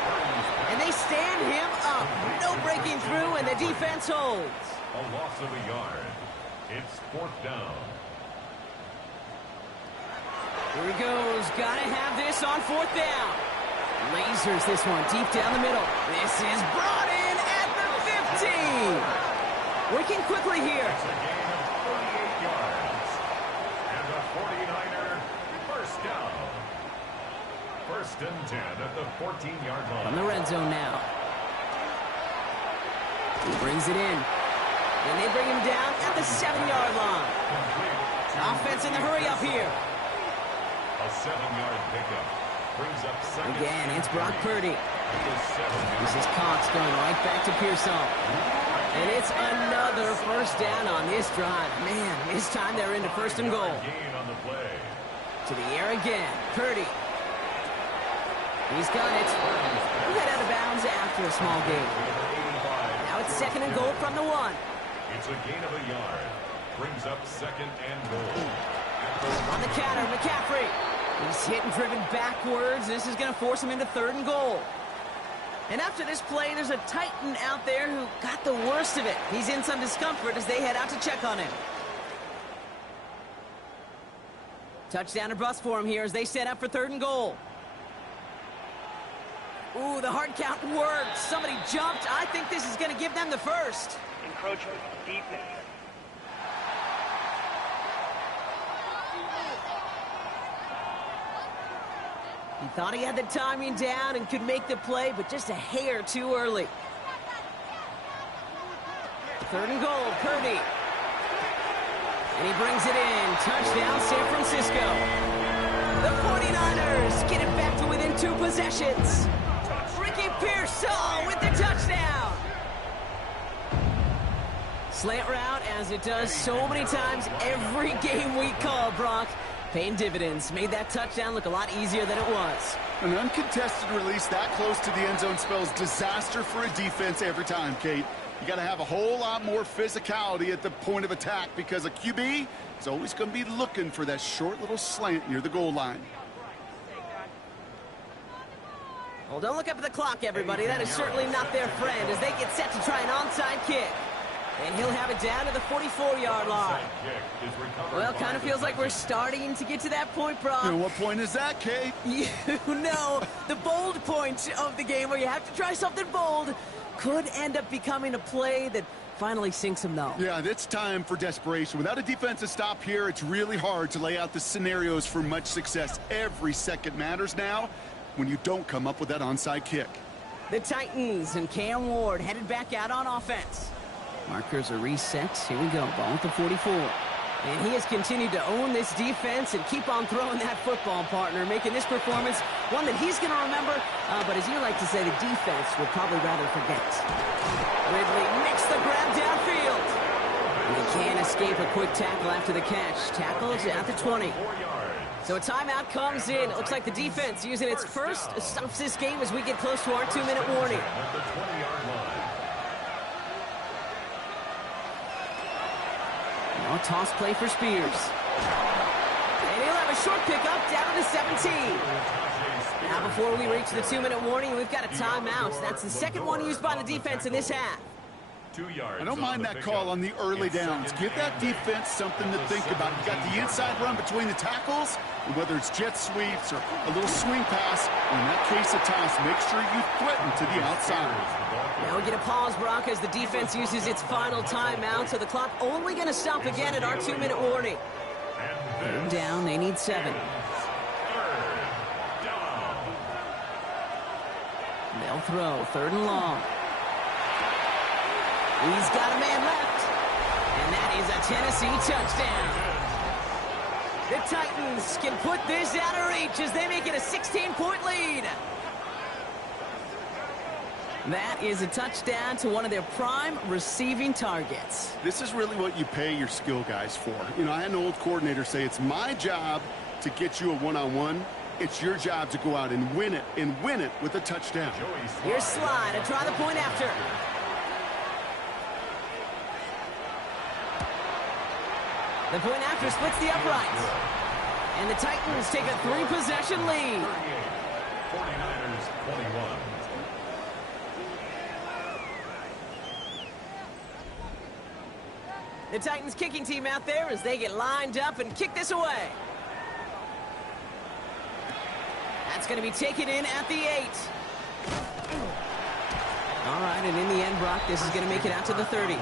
And they stand him up. No breaking through, and the defense holds. A loss of a yard. It's 4th down. Here he goes. Got to have this on 4th down. Lasers this one deep down the middle. This is brought in at the 15. Working quickly here. It's a gain of 38 yards. And the 49er 1st down. 1st and 10 at the 14-yard line. From the red zone now. He brings it in. And they bring him down at the 7-yard line. Offense in the hurry up here. A 7-yard pickup. Brings up 2nd. Again, it's Brock Purdy. This is Cox going right back to Pearson. And it's another 1st down on this drive. Man, this time they're into 1st and goal. Gain on the play. To the air again. Purdy. He's got it. He got out of bounds after a small gain. Now it's 2nd and goal from the 1. It's a gain of a yard. Brings up 2nd and goal. On the counter, McCaffrey. He's hit and driven backwards. This is going to force him into 3rd and goal. And after this play, there's a Titan out there who got the worst of it. He's in some discomfort as they head out to check on him. Touchdown or bust for him here as they set up for 3rd and goal. Ooh, the hard count worked. Somebody jumped. I think this is going to give them the first. Encroachment, defense. He thought he had the timing down and could make the play, but just a hair too early. 3rd and goal, Purdy. And he brings it in. Touchdown, San Francisco. The 49ers get it back to within 2 possessions. Ricky Pearsall with the touchdown. Slant route, as it does so many times every game we call, Brock. Paying dividends. Made that touchdown look a lot easier than it was. An uncontested release that close to the end zone spells disaster for a defense every time, Kate. You got to have a whole lot more physicality at the point of attack because a QB is always going to be looking for that short little slant near the goal line. Well, don't look up at the clock, everybody. That is certainly not their friend as they get set to try an onside kick. And he'll have it down to the 44-yard line. Well, kind of feels like we're starting to get to that point, Brock. And what point is that, Kate? You know, the bold point of the game where you have to try something bold could end up becoming a play that finally sinks them, though. Yeah, it's time for desperation. Without a defensive stop here, it's really hard to lay out the scenarios for much success. Every second matters now when you don't come up with that onside kick. The Titans and Cam Ward headed back out on offense. Markers are reset. Here we go. Ball at the 44. And he has continued to own this defense and keep on throwing that football, partner, making this performance one that he's going to remember. But as you like to say, the defense would probably rather forget. Ridley makes the grab downfield. And he can't escape a quick tackle after the catch. Tackled at the 20. So a timeout comes in. It looks like the defense using its first stops this game as we get close to our 2-minute warning. Now a toss play for Spears. And he'll have a short pickup down to the 17. Now before we reach the 2-minute warning, we've got a timeout. That's the second one used by the defense in this half. 2 yards. I don't mind that call on the early downs. Give that defense something to think about. You got the inside run between the tackles, and whether it's jet sweeps or a little swing pass, or in that case a toss, make sure you threaten to the outside. Now we get a pause, Brock, as the defense uses its final timeout, so the clock only going to stop again at our 2-minute warning. Third down, they need 7. They'll throw, 3rd and long. He's got a man left, and that is a Tennessee touchdown. The Titans can put this out of reach as they make it a 16-point lead. That is a touchdown to one of their prime receiving targets. This is really what you pay your skill guys for. You know, I had an old coordinator say it's my job to get you a one-on-one. It's your job to go out and win it with a touchdown. Here's Slide to try the point after. The point after splits the uprights. And the Titans take a 3-possession lead. 49ers 21. The Titans kicking team out there as they get lined up and kick this away. That's going to be taken in at the 8. All right, and in the end, Brock, this is going to make it out to the 30.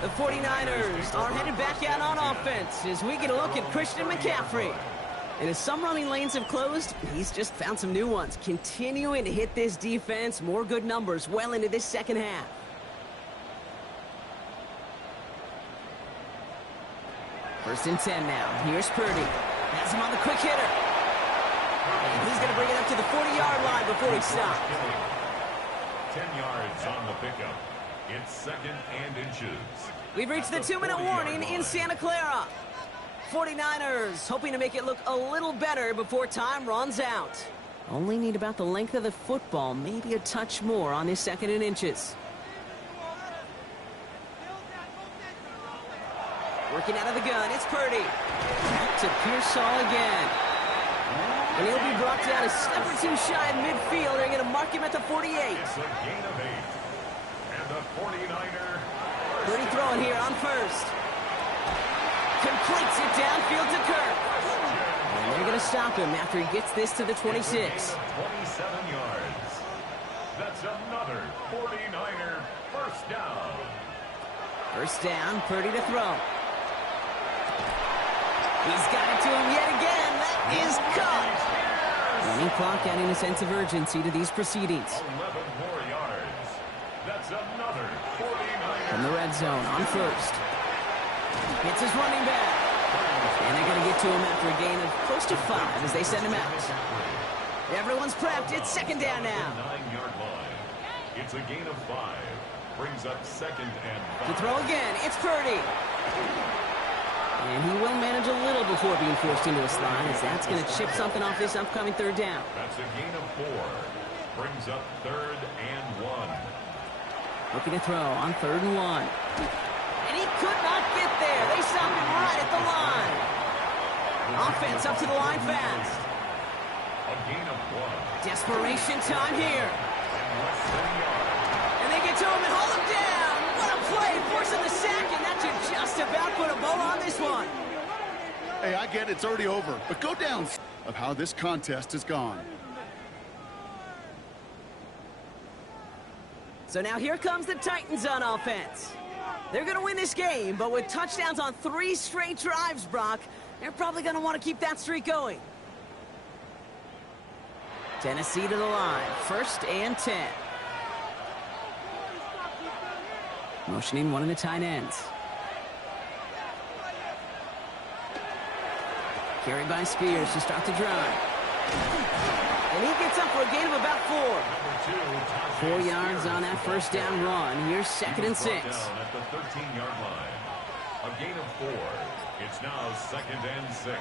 The 49ers are headed back out on offense as we get a look at Christian McCaffrey. And as some running lanes have closed, he's just found some new ones, continuing to hit this defense. More good numbers well into this second half. First and 10 now. Here's Purdy. Has him on the quick hitter. And he's going to bring it up to the 40-yard line before he stops. 10 yards on the pickup. It's 2nd and inches. We've reached the 2-minute warning in Santa Clara. 49ers hoping to make it look a little better before time runs out. Only need about the length of the football, maybe a touch more on this 2nd and inches. Working out of the gun, it's Purdy. Back to Pearsall again. And he'll be brought down a step or two shy of midfield. They're going to mark him at the 48. It's a gain of 8. And the 49er. Purdy throwing here on first. Completes it downfield to Kirk. And they're going to stop him after he gets this to the 26. 27 yards. That's another 49er first down. First down, Purdy to throw. He's got it to him yet again. That is caught. Running clock adding a sense of urgency to these proceedings. 11 more yards. That's another 49er. From the red zone on first. Hits his running back. And they're going to get to him after a gain of close to 5 as they send him out. Everyone's prepped. It's second down now. 9-yard line. It's a gain of 5. Brings up second and 5. To throw again. It's Purdy. And he will manage a little before being forced into a slide, as that's going to chip something off this upcoming third down. That's a gain of 4. Brings up third and 1. Looking to throw on third and 1. And he could not get there. They stopped him right at the line. Offense up to the line fast. A gain of 1. Desperation time here. And less than a yard. And they get to him and hold him down. What a play, forcing the sack, and that should just about put a bow on this one. Hey, I get it's already over, but go down of how this contest has gone. So now here comes the Titans on offense. They're going to win this game, but with touchdowns on 3 straight drives, Brock, they're probably going to want to keep that streak going. Tennessee to the line, first and 10. Motioning one of the tight ends. Carried by Spears to start the drive. And he gets up for a gain of about 4. 4 yards on that first down run. Here's second and 6. Down at the 13-yard line. A gain of 4. It's now second and 6.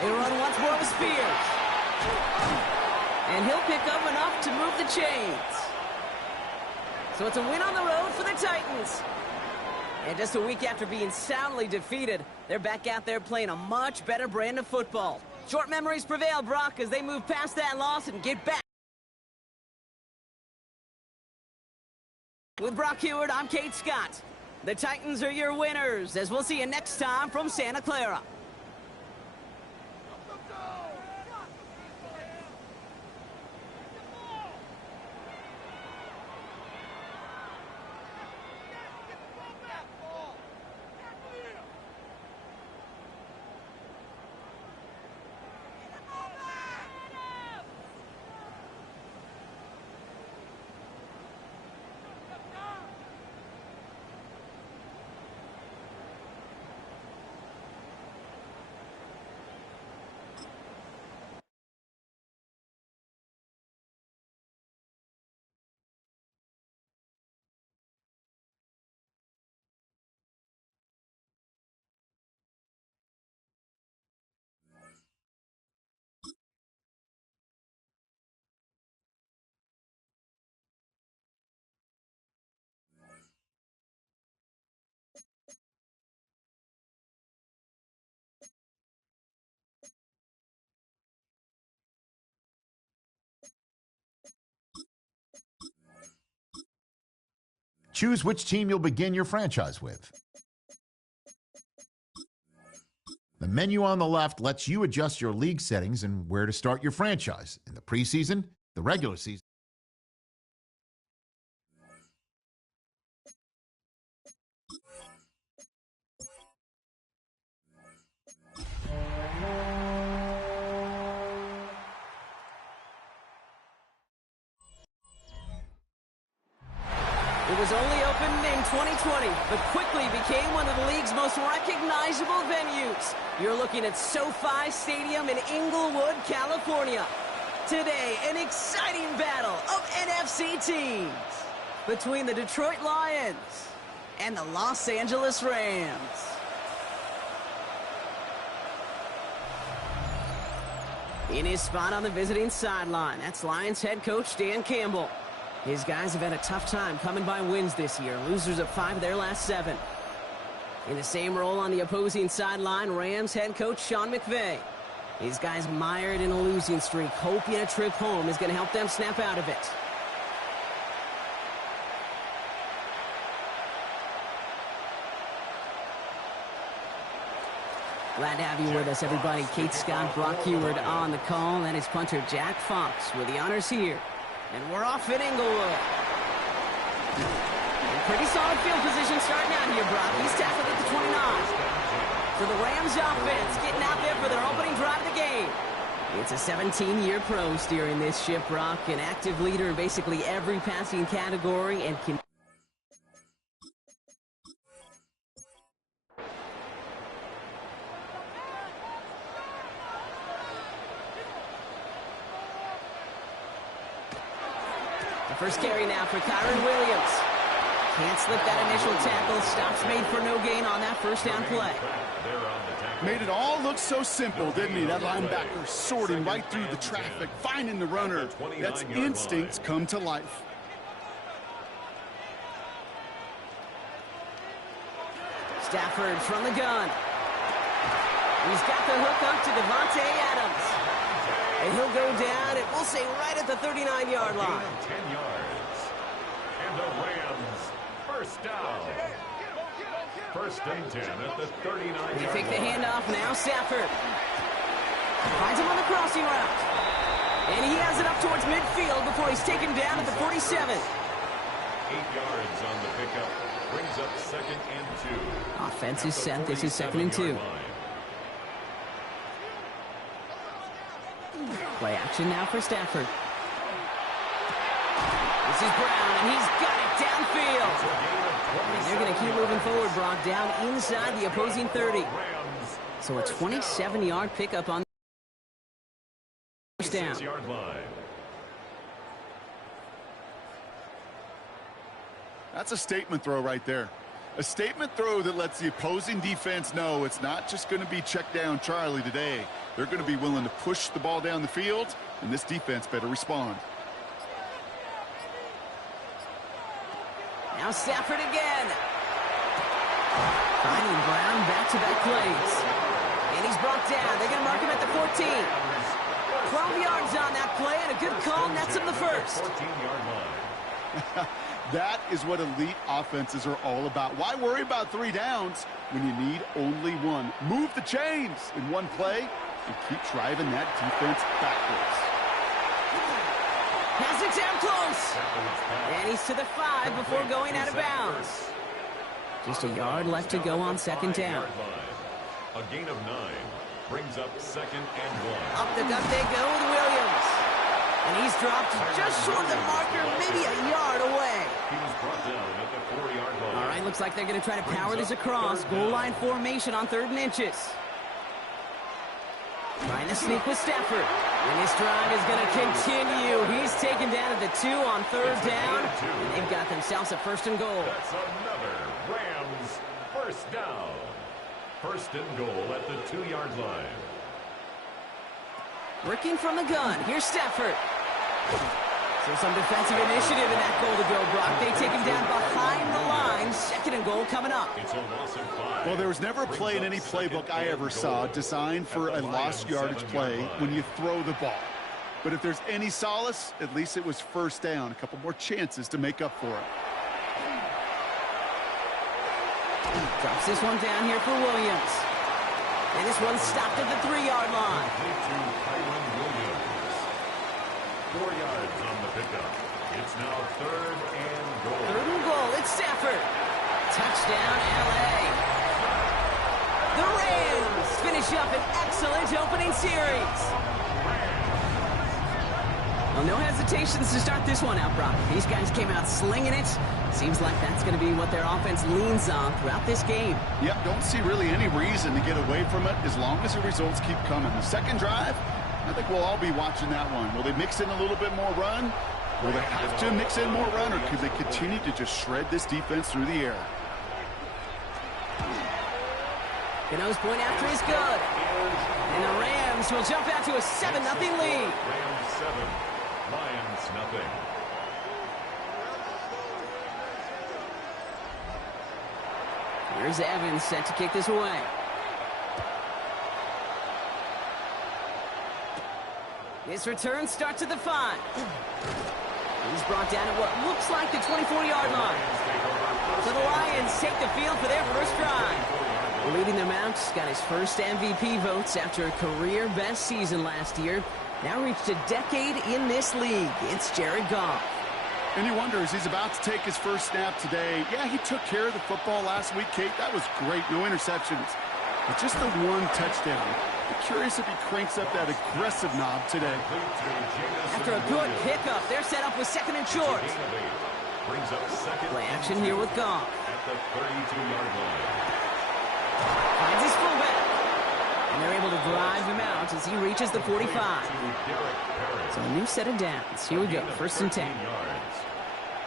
They run once more with Spears. And he'll pick up enough to move the chains. So it's a win on the road for the Titans. And just a week after being soundly defeated, they're back out there playing a much better brand of football. Short memories prevail, Brock, as they move past that loss and get back. With Brock Heward, I'm Kate Scott. The Titans are your winners, as we'll see you next time from Santa Clara. Choose which team you'll begin your franchise with. The menu on the left lets you adjust your league settings and where to start your franchise in the preseason, the regular season. It was only opened in 2020, but quickly became one of the league's most recognizable venues. You're looking at SoFi Stadium in Inglewood, California. Today, an exciting battle of NFC teams between the Detroit Lions and the Los Angeles Rams. In his spot on the visiting sideline, that's Lions head coach Dan Campbell. His guys have had a tough time coming by wins this year, losers of 5 of their last 7. In the same role on the opposing sideline, Rams head coach Sean McVay. These guys mired in a losing streak, hoping a trip home is going to help them snap out of it. Glad to have you with us, everybody. Kate Scott, Brock Heward on the call. That is punter Jack Fox with the honors here. And we're off at Inglewood. Pretty solid field position starting out here, Brock. He's tackled at the 29. So the Rams offense getting out there for their opening drive of the game. It's a 17-year pro steering this ship, Brock. An active leader in basically every passing category and can... The first carry now for Kyron Williams. Can't slip that initial tackle. Stops made for no gain on that first down play. Made it all look so simple, didn't he? That linebacker sorting right through the traffic, finding the runner. That's instincts come to life. Stafford from the gun. He's got the hook up to Devontae Adams. And he'll go down, and we'll say right at the 39-yard line. 10 yards. And the Rams first down. First and 10 at the 39-yard line. They fake the handoff now, Stafford. Finds him on the crossing route. And he has it up towards midfield before he's taken down at the 47. 8 yards on the pickup. Brings up second and 2. Offense is set. This is second and 2. Play action now for Stafford. This is Brown, and he's got it downfield. And they're going to keep moving forward, Brock, down inside the opposing 30. So a 27-yard pickup on the first down. That's a statement throw right there. A statement throw that lets the opposing defense know it's not just going to be check down Charlie today. They're going to be willing to push the ball down the field, and this defense better respond. Now Stafford again. Finding Brown back-to-back plays. And he's brought down. They're going to mark him at the 14. 12 yards on that play, and a good call nets him the first. 14-yard line. That is what elite offenses are all about. Why worry about 3 downs when you need only 1? Move the chains in one play and keep driving that defense backwards. Has it down close. And he's to the 5 before going out of bounds. Just a yard left to go on second down. A gain of 9 brings up second and 1. Up the gut they go with Williams. And he's dropped just short of the marker, maybe a yard away. He was brought down at the 4-yard line. All right, looks like they're going to try to power this across. Goal line formation on 3rd and inches. Trying to sneak with Stafford. And this drive is going to continue. He's taken down at the 2 on 3rd down. And they've got themselves a 1st and goal. That's another Rams first down. 1st and goal at the 2-yard line. Working from the gun. Here's Stafford. So some defensive initiative in that goal to go, Brock. They take him down behind the line. 2nd and goal coming up. It's a loss of 5. Well, there was never a play in any playbook I ever saw designed for a lost yardage play when you throw the ball. But if there's any solace, at least it was 1st down. A couple more chances to make up for it. Drops this one down here for Williams. And this one's stopped at the 3-yard line. 4 yards on the pickup. It's now 3rd and goal. 3rd and goal. It's Stafford. Touchdown, L.A. The Rams finish up an excellent opening series. Well, no hesitations to start this one out, Brock. These guys came out slinging it. Seems like that's going to be what their offense leans on throughout this game. Yep, don't see really any reason to get away from it as long as the results keep coming. The second drive, I think we'll all be watching that one. Will they mix in a little bit more run? Will they have to mix in more run, or could they continue to just shred this defense through the air? Cano's point after is good. And the Rams will jump out to a 7-0 lead. Rams 7, Lions nothing. Here's Evans set to kick this away. This return starts at the 5. He's brought down at what looks like the 24-yard line. So the Lions take the field for their first drive. Leading them out, got his first MVP votes after a career-best season last year. Now reached a decade in this league. It's Jared Goff. And you wonder, as he's about to take his first snap today, yeah, he took care of the football last week, Kate. That was great. No interceptions. But just the one touchdown. I'm curious if he cranks up that aggressive knob today. After a good pickup, they're set up with 2nd and short. Play action here with Goff. At the 32-yard line. Finds his fullback. And they're able to drive him out as he reaches the 45. So a new set of downs. Here we go, 1st and 10.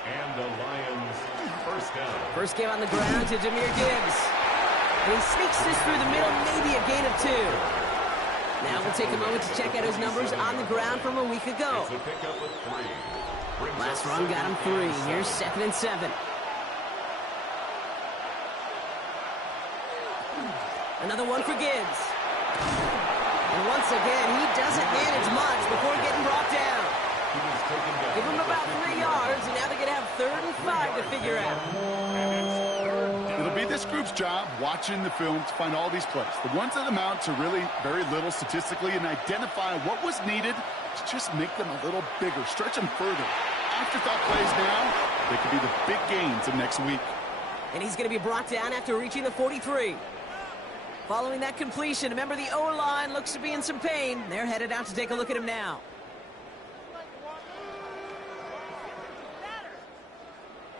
And the Lions first down. First game on the ground to Jahmyr Gibbs. And he sneaks this through the middle, maybe a gain of 2. Now we'll take a moment to check out his numbers on the ground from a week ago. It's a pickup of 3. Last run got him 3. Here's 2nd and 7. Another one for Gibbs. And once again, he doesn't manage much before getting brought down. Give him about 3 yards, and now they're going to have 3rd and 5 to figure out. It'll be this group's job watching the film to find all these plays. The ones that amount to really very little statistically, and identify what was needed to just make them a little bigger, stretch them further. Afterthought plays now, they could be the big gains of next week. And he's going to be brought down after reaching the 43. Following that completion, remember the O-line looks to be in some pain. They're headed out to take a look at him now.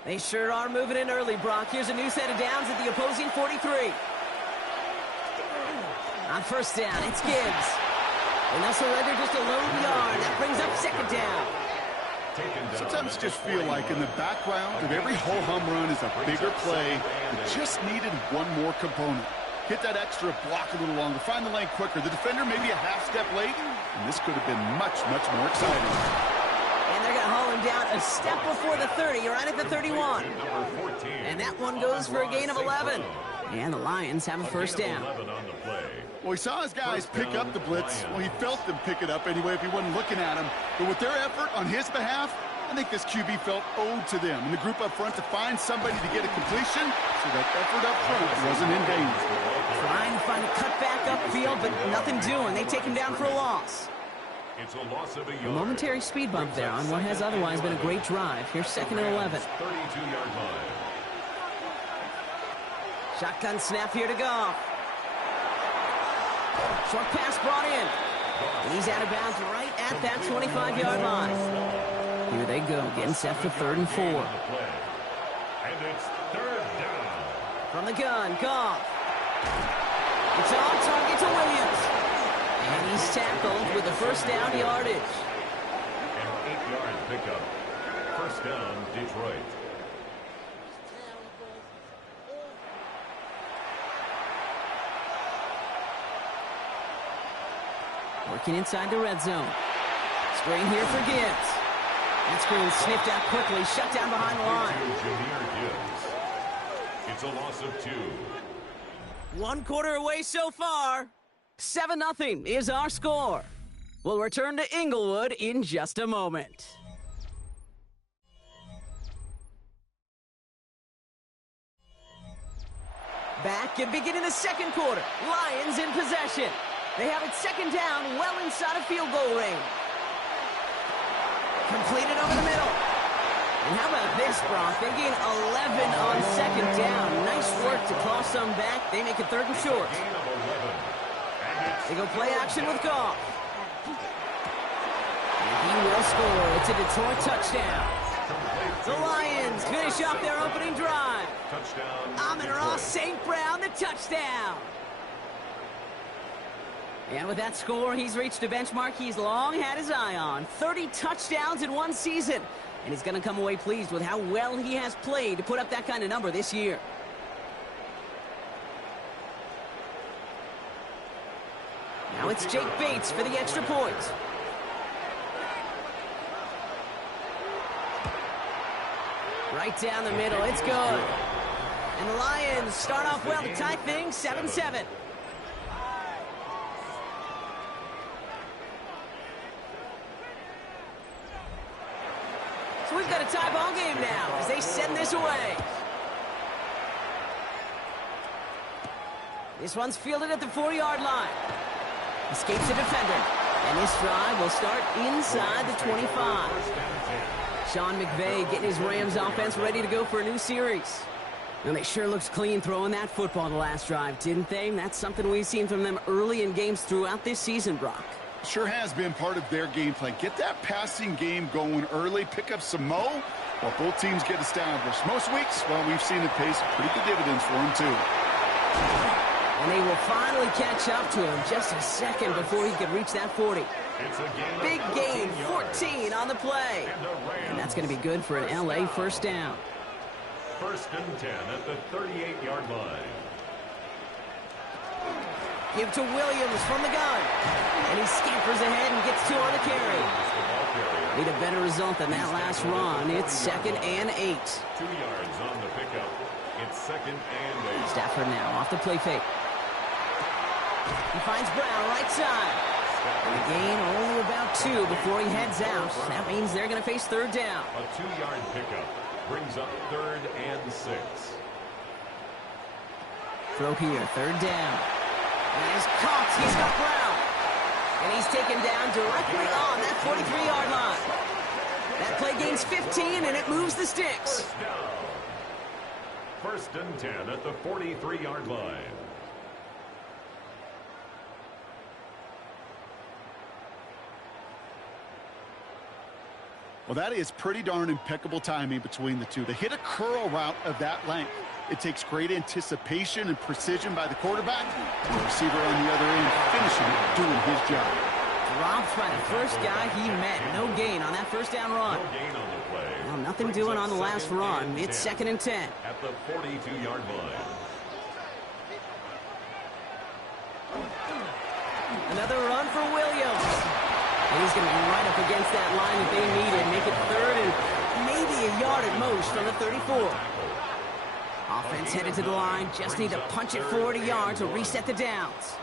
They sure are moving in early, Brock. Here's a new set of downs at the opposing 43. On first down, it's Gibbs. And they'll surrender just a lone yard. That brings up 2nd down. Sometimes just feel like in the background of every ho-hum run is a bigger play. It just needed one more component. Hit that extra block a little longer. Find the lane quicker. The defender maybe a half step late. And this could have been much, much more exciting. And they're going to haul him down a step before the 30. You're right at the 31. And that one goes for a gain of 11. And the Lions have a first down. Well, he saw his guys pick up the blitz. Well, he felt them pick it up anyway if he wasn't looking at him. But with their effort on his behalf, I think this QB felt owed to them and the group up front to find somebody to get a completion so that effort up front wasn't in danger. Trying to find a cutback upfield, but nothing doing. They take him down for a loss. It's a loss of a yard. A momentary speed bump there on what has otherwise been a great drive. Here's 2nd and 11. 32-yard line. Shotgun snap here to go. Short pass brought in. And he's out of bounds right at that 25-yard line. Here they go, getting set for 3rd and 4. And it's 3rd down. From the gun, Goff. It's on target to Williams. And he's tackled with the first down yardage. An 8-yard pickup. First down, Detroit. Working inside the red zone. Screen here for Gibbs. That screen sniffed out quickly, shut down behind the line. It's a loss of 2. 1 quarter away so far. 7-0 is our score. We'll return to Inglewood in just a moment. Back and beginning the 2nd quarter. Lions in possession. They have it 2nd down, well inside of field goal range. Completed over the middle. And how about this, Brock? They gain 11 on 2nd down. Nice work to toss some back. They make it 3rd and short. They go play action with Goff. And he will score. It's a Detroit touchdown. The Lions finish off their opening drive. Amon-Ra St. Brown, the touchdown. And with that score, he's reached a benchmark he's long had his eye on. 30 touchdowns in one season. And he's going to come away pleased with how well he has played to put up that kind of number this year. Now it's Jake Bates for the extra point. Right down the middle, it's good. And the Lions start off well to tie things 7-7. So we've got a tie ball game now as they send this away. This one's fielded at the 4-yard line. Escapes the defender. And this drive will start inside the 25. Sean McVay getting his Rams offense ready to go for a new series. And they sure looked clean throwing that football the last drive, didn't they? That's something we've seen from them early in games throughout this season, Brock. Sure has been part of their game plan. Get that passing game going early, pick up some mo, while both teams get established. Most weeks, well, we've seen it pay some pretty good dividends for them, too. And they will finally catch up to him just a second before he could reach that 40. Big gain, 14 on the play. And that's going to be good for an LA first down. 1st and 10 at the 38-yard line. Give to Williams from the gun. And he scampers ahead and gets 2 on the carry. Need a better result than that last run. It's 2nd and 8. 2 yards on the pickup. It's 2nd and 8. Stafford now off the play fake. He finds Brown right side. And a gain only about 2 before he heads out. That means they're going to face 3rd down. A 2-yard pickup brings up 3rd and 6. Throw here, 3rd down. And he's caught. He's got Brown. And he's taken down directly on that 43-yard line. That play gains 15, and it moves the sticks. 1st and 10 at the 43-yard line. Well, that is pretty darn impeccable timing between the two. To hit a curl route of that length, it takes great anticipation and precision by the quarterback. And the receiver on the other end finishing it, doing his job. Dropped by the first guy he met. No gain on that first down run. No gain on the play. Well, nothing doing on the last run. It's 2nd and 10. At the 42-yard line. Another run for Williams. And he's going to be right up against that line that they need and make it 3rd and maybe a yard at most from the 34. Offense headed to the line. Just need to punch it 40 yards to reset the downs.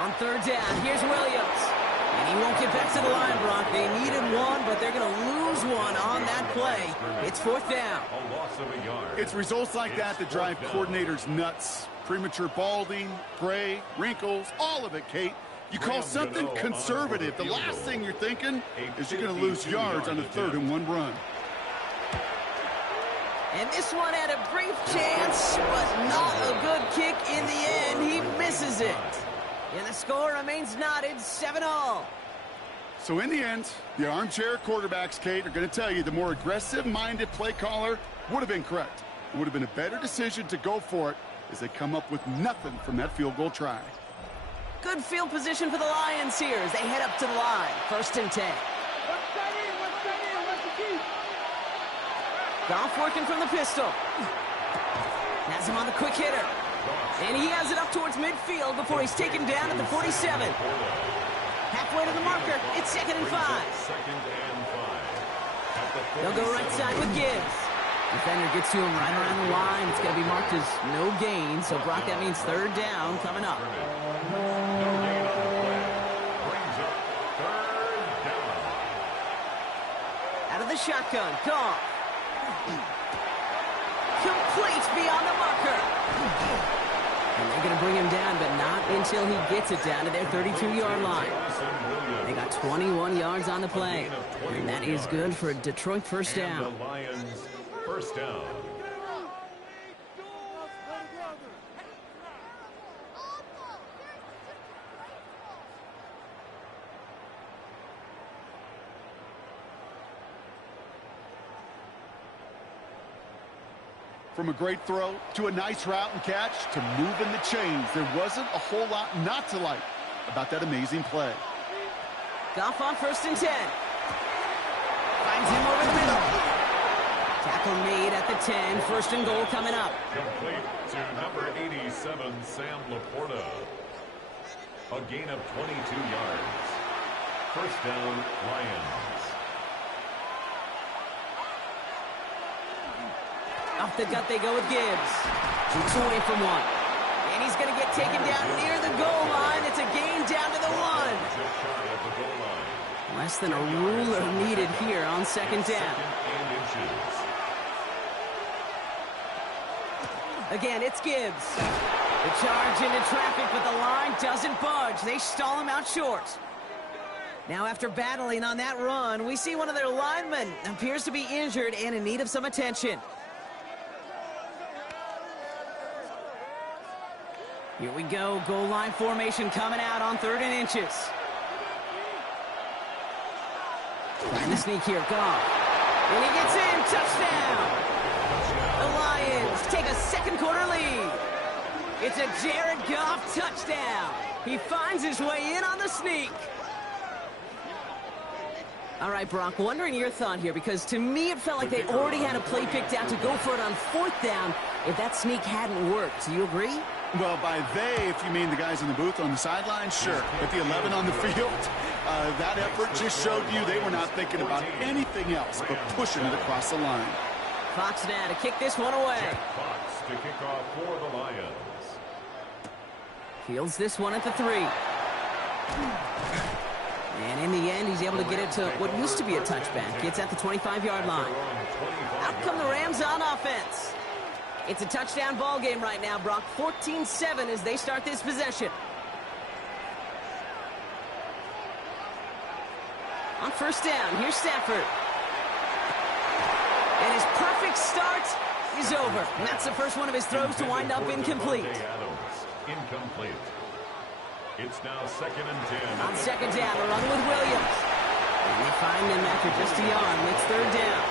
On 3rd down, here's Williams. And he won't get back to the line, Brock. They needed 1, but they're going to lose 1 on that play. It's 4th down. A loss of a yard. It's results like that that drive coordinators nuts. Premature balding, gray, wrinkles, all of it, Kate. You call something conservative. The last thing you're thinking is you're going to lose yards on a 3rd and 1 run. And this one had a brief chance, but not a good kick in the end. He misses it. And the score remains knotted, 7-all. So in the end, the armchair quarterbacks, Kate, are going to tell you the more aggressive-minded play caller would have been correct. It would have been a better decision to go for it as they come up with nothing from that field goal try. Good field position for the Lions here as they head up to the line. 1st and 10. Goff working from the pistol. Has him on the quick hitter. And he has it up towards midfield before he's taken down at the 47. Halfway to the marker. It's 2nd and 5. They'll go right side with Gibbs. Defender gets to him right around the line. It's going to be marked as no gain. So, Brock, that means 3rd down coming up. Out of the shotgun. Goff. Complete beyond the marker. And they're going to bring him down, but not until he gets it down to their 32-yard line. They got 21 yards on the play. And that is good for a Detroit first down. The Lions first down. From a great throw to a nice route and catch to moving the chains, there wasn't a whole lot not to like about that amazing play. Goff on 1st and 10. Finds him over the middle. Tackle made at the 10. 1st and goal coming up. Complete to number 87, Sam Laporta. A gain of 22 yards. First down, Lions. Off the gut they go with Gibbs. Keeps away from one. And he's going to get taken down near the goal line. It's a gain down to the 1. Less than a ruler needed here on second down. Again, it's Gibbs. The charge into traffic, but the line doesn't budge. They stall him out short. Now, after battling on that run, we see one of their linemen appears to be injured and in need of some attention. Here we go. Goal line formation coming out on 3rd and inches. Trying to sneak here. Goff. And he gets in. Touchdown. The Lions take a second quarter lead. It's a Jared Goff touchdown. He finds his way in on the sneak. All right, Brock, wondering your thought here, because to me it felt like they already had a play picked out to go for it on 4th down if that sneak hadn't worked. Do you agree? Well, by they, if you mean the guys in the booth on the sideline, sure. But the 11 on the field, that effort just showed you they were not thinking about anything else but pushing it across the line. Fox now to kick this one away. Fox to kick off for the Lions. Fields this one at the 3. And in the end, he's able to get it to what used to be a touchback. It's at the 25-yard line. Out come the Rams on offense. It's a touchdown ball game right now, Brock. 14-7 as they start this possession. On 1st down, here's Stafford. And his perfect start is over. And that's the first one of his throws to wind up incomplete. Incomplete. It's now 2nd and 10. On 2nd down, a run with Williams. And they find him after just a yard. It's 3rd down.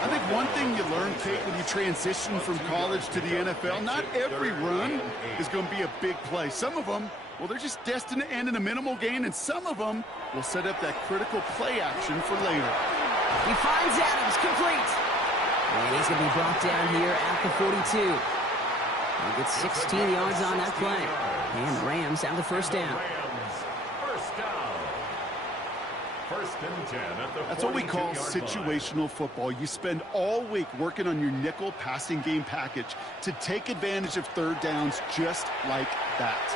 I think one thing you learn, Kate, when you transition from college to the NFL, not every run is going to be a big play. Some of them, well, they're just destined to end in a minimal gain, and some of them will set up that critical play action for later. He finds Adams, complete. And he's going to be brought down here at the 42. He gets 16 yards on that play. And the Rams have the 1st down. First down. 1st and 10 at the That's what we call situational football. You spend all week working on your nickel passing game package to take advantage of 3rd downs just like that.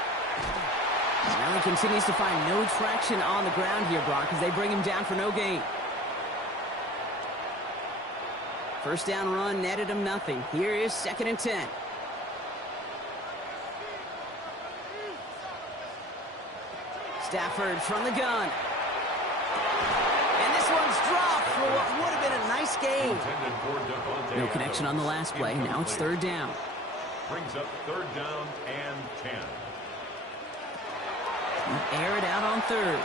Now he continues to find no traction on the ground here, Brock, as they bring him down for no gain. 1st down run netted him nothing. Here is 2nd and 10. Stafford from the gun. And this one's dropped for what would have been a nice game. No connection on the last play. Now it's 3rd down. Brings up 3rd down and 10. Air it out on 3rd.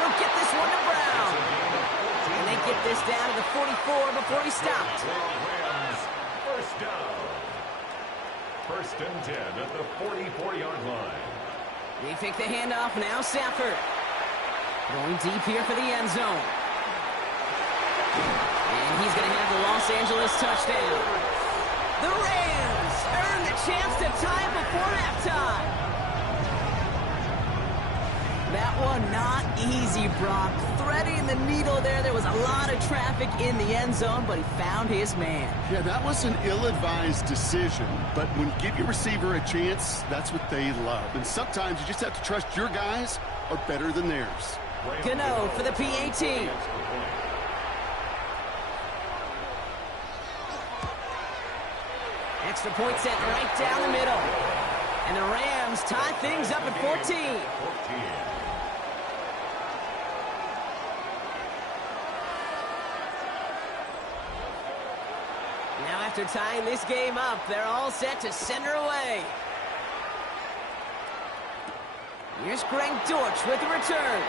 He'll get this one to Brown. And they get this down to the 44 before he stopped. Rams, 1st down. 1st and 10 at the 44-yard line. They fake the handoff. Now Stafford. Going deep here for the end zone. And he's going to have the Los Angeles touchdown. The Rams earn the chance to tie it before halftime. That one not easy, Brock. Threading the needle there. There was a lot of traffic in the end zone, but he found his man. Yeah, that was an ill-advised decision. But when you give your receiver a chance, that's what they love. And sometimes you just have to trust your guys are better than theirs. Gano for the PAT. Extra point set right down the middle. And the Rams tie things up at 14. Now after tying this game up, they're all set to send her away. Here's Greg Dortch with the return.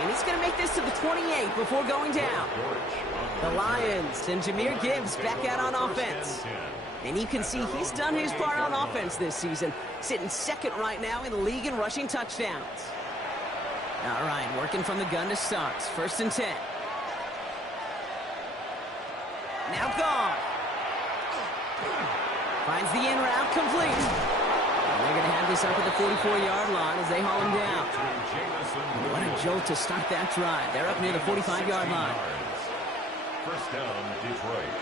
And he's going to make this to the 28 before going down. The Lions and Jahmyr Gibbs back out on offense. And you can see he's done his part on offense this season, sitting 2nd right now in the league in rushing touchdowns. All right, working from the gun to start. 1st and 10. Now gone. Finds the in route complete. And they're going to have this up at the 44-yard line as they haul him down. What a jolt to start that drive. They're up near the 45-yard line. First down, Detroit.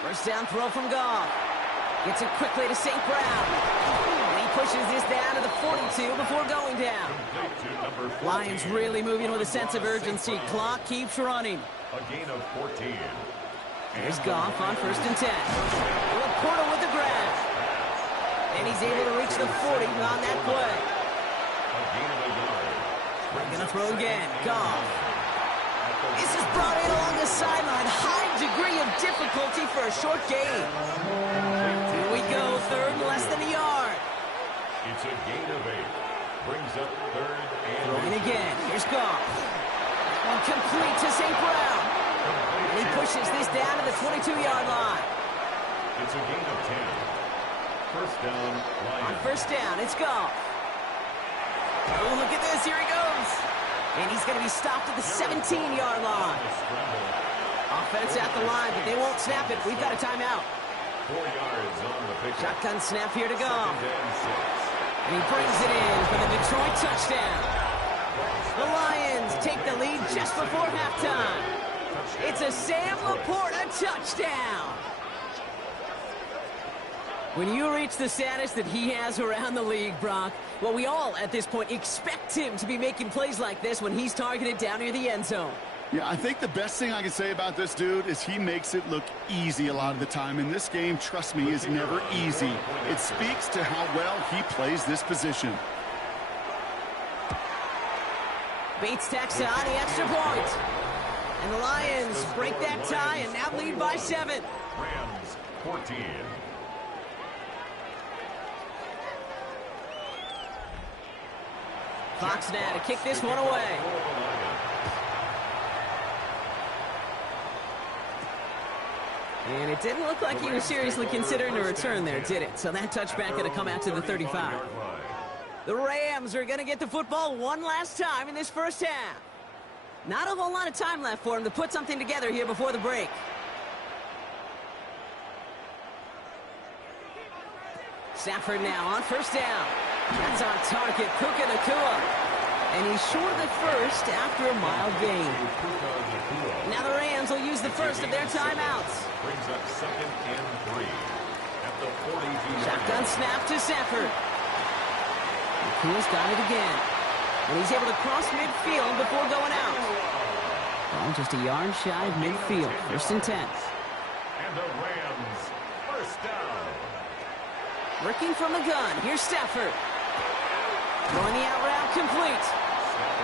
First down throw from Goff. Gets it quickly to St. Brown. And he pushes this down to the 42 before going down. Lions really moving with a sense of urgency. Clock keeps running. A gain of 14. Here's Goff on 1st and 10. Laporta with the grab. And he's able to reach the 40 on that play. A gain of a yard. We're going to throw again. Goff. This is brought in along the sideline. High degree of difficulty for a short gain. Here we go. 3rd and less than a yard. It's a gain of 8. Brings up 3rd and throwing again. Here's Goff. One complete to St. Brown. And he pushes this down to the 22-yard line. It's a gain of 10. First down, Lions. On 1st down, it's Goff. Oh, look at this. Here he goes. And he's going to be stopped at the 17-yard line. Offense at the line, but they won't snap it. We've got a timeout. 4 yards on the pick. Shotgun snap here to Goff. And he brings it in for the Detroit touchdown. The Lions take the lead just before halftime. It's a Sam Laporta touchdown. When you reach the status that he has around the league, Brock, well, we all at this point expect him to be making plays like this when he's targeted down near the end zone. Yeah, I think the best thing I can say about this dude is he makes it look easy a lot of the time. And this game, trust me, is never easy. It speaks to how well he plays this position. Bates tacks on the extra point. And the Lions break that tie and now lead by 7. Rams, 14. Fox now to kick this one away. And it didn't look like he was seriously considering a return there, did it? So that touchback going to come out to the 35. The Rams are going to get the football one last time in this first half. Not a whole lot of time left for him to put something together here before the break. Stafford now on 1st down. That's on target, Puka Nacua. And he's short of the first after a mild gain. Now the Rams will use the first of their timeouts. Brings up 2nd and 3 at the 42. Shotgun snap to Stafford. Nacua's got it again. And he's able to cross midfield before going out. Well, just a yard shy of midfield. 1st and 10. And the Rams, 1st down. Working from the gun. Here's Stafford. Throwing the out route complete.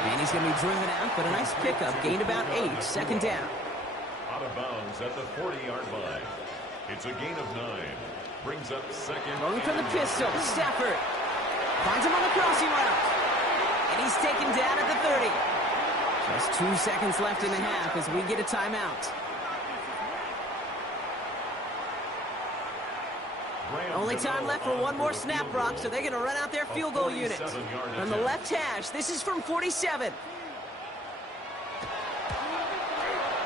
And he's going to be driven out, but a nice pickup. Gained about 8. 2nd down. Out of bounds at the 40-yard line. It's a gain of 9. Brings up 2nd. Throwing from the pistol. Stafford finds him on the crossing route. And he's taken down at the 30. Just 2 seconds left in the half as we get a timeout. Only time left for one more snap, Brock, so they're going to run out their field goal unit. From the left hash, this is from 47.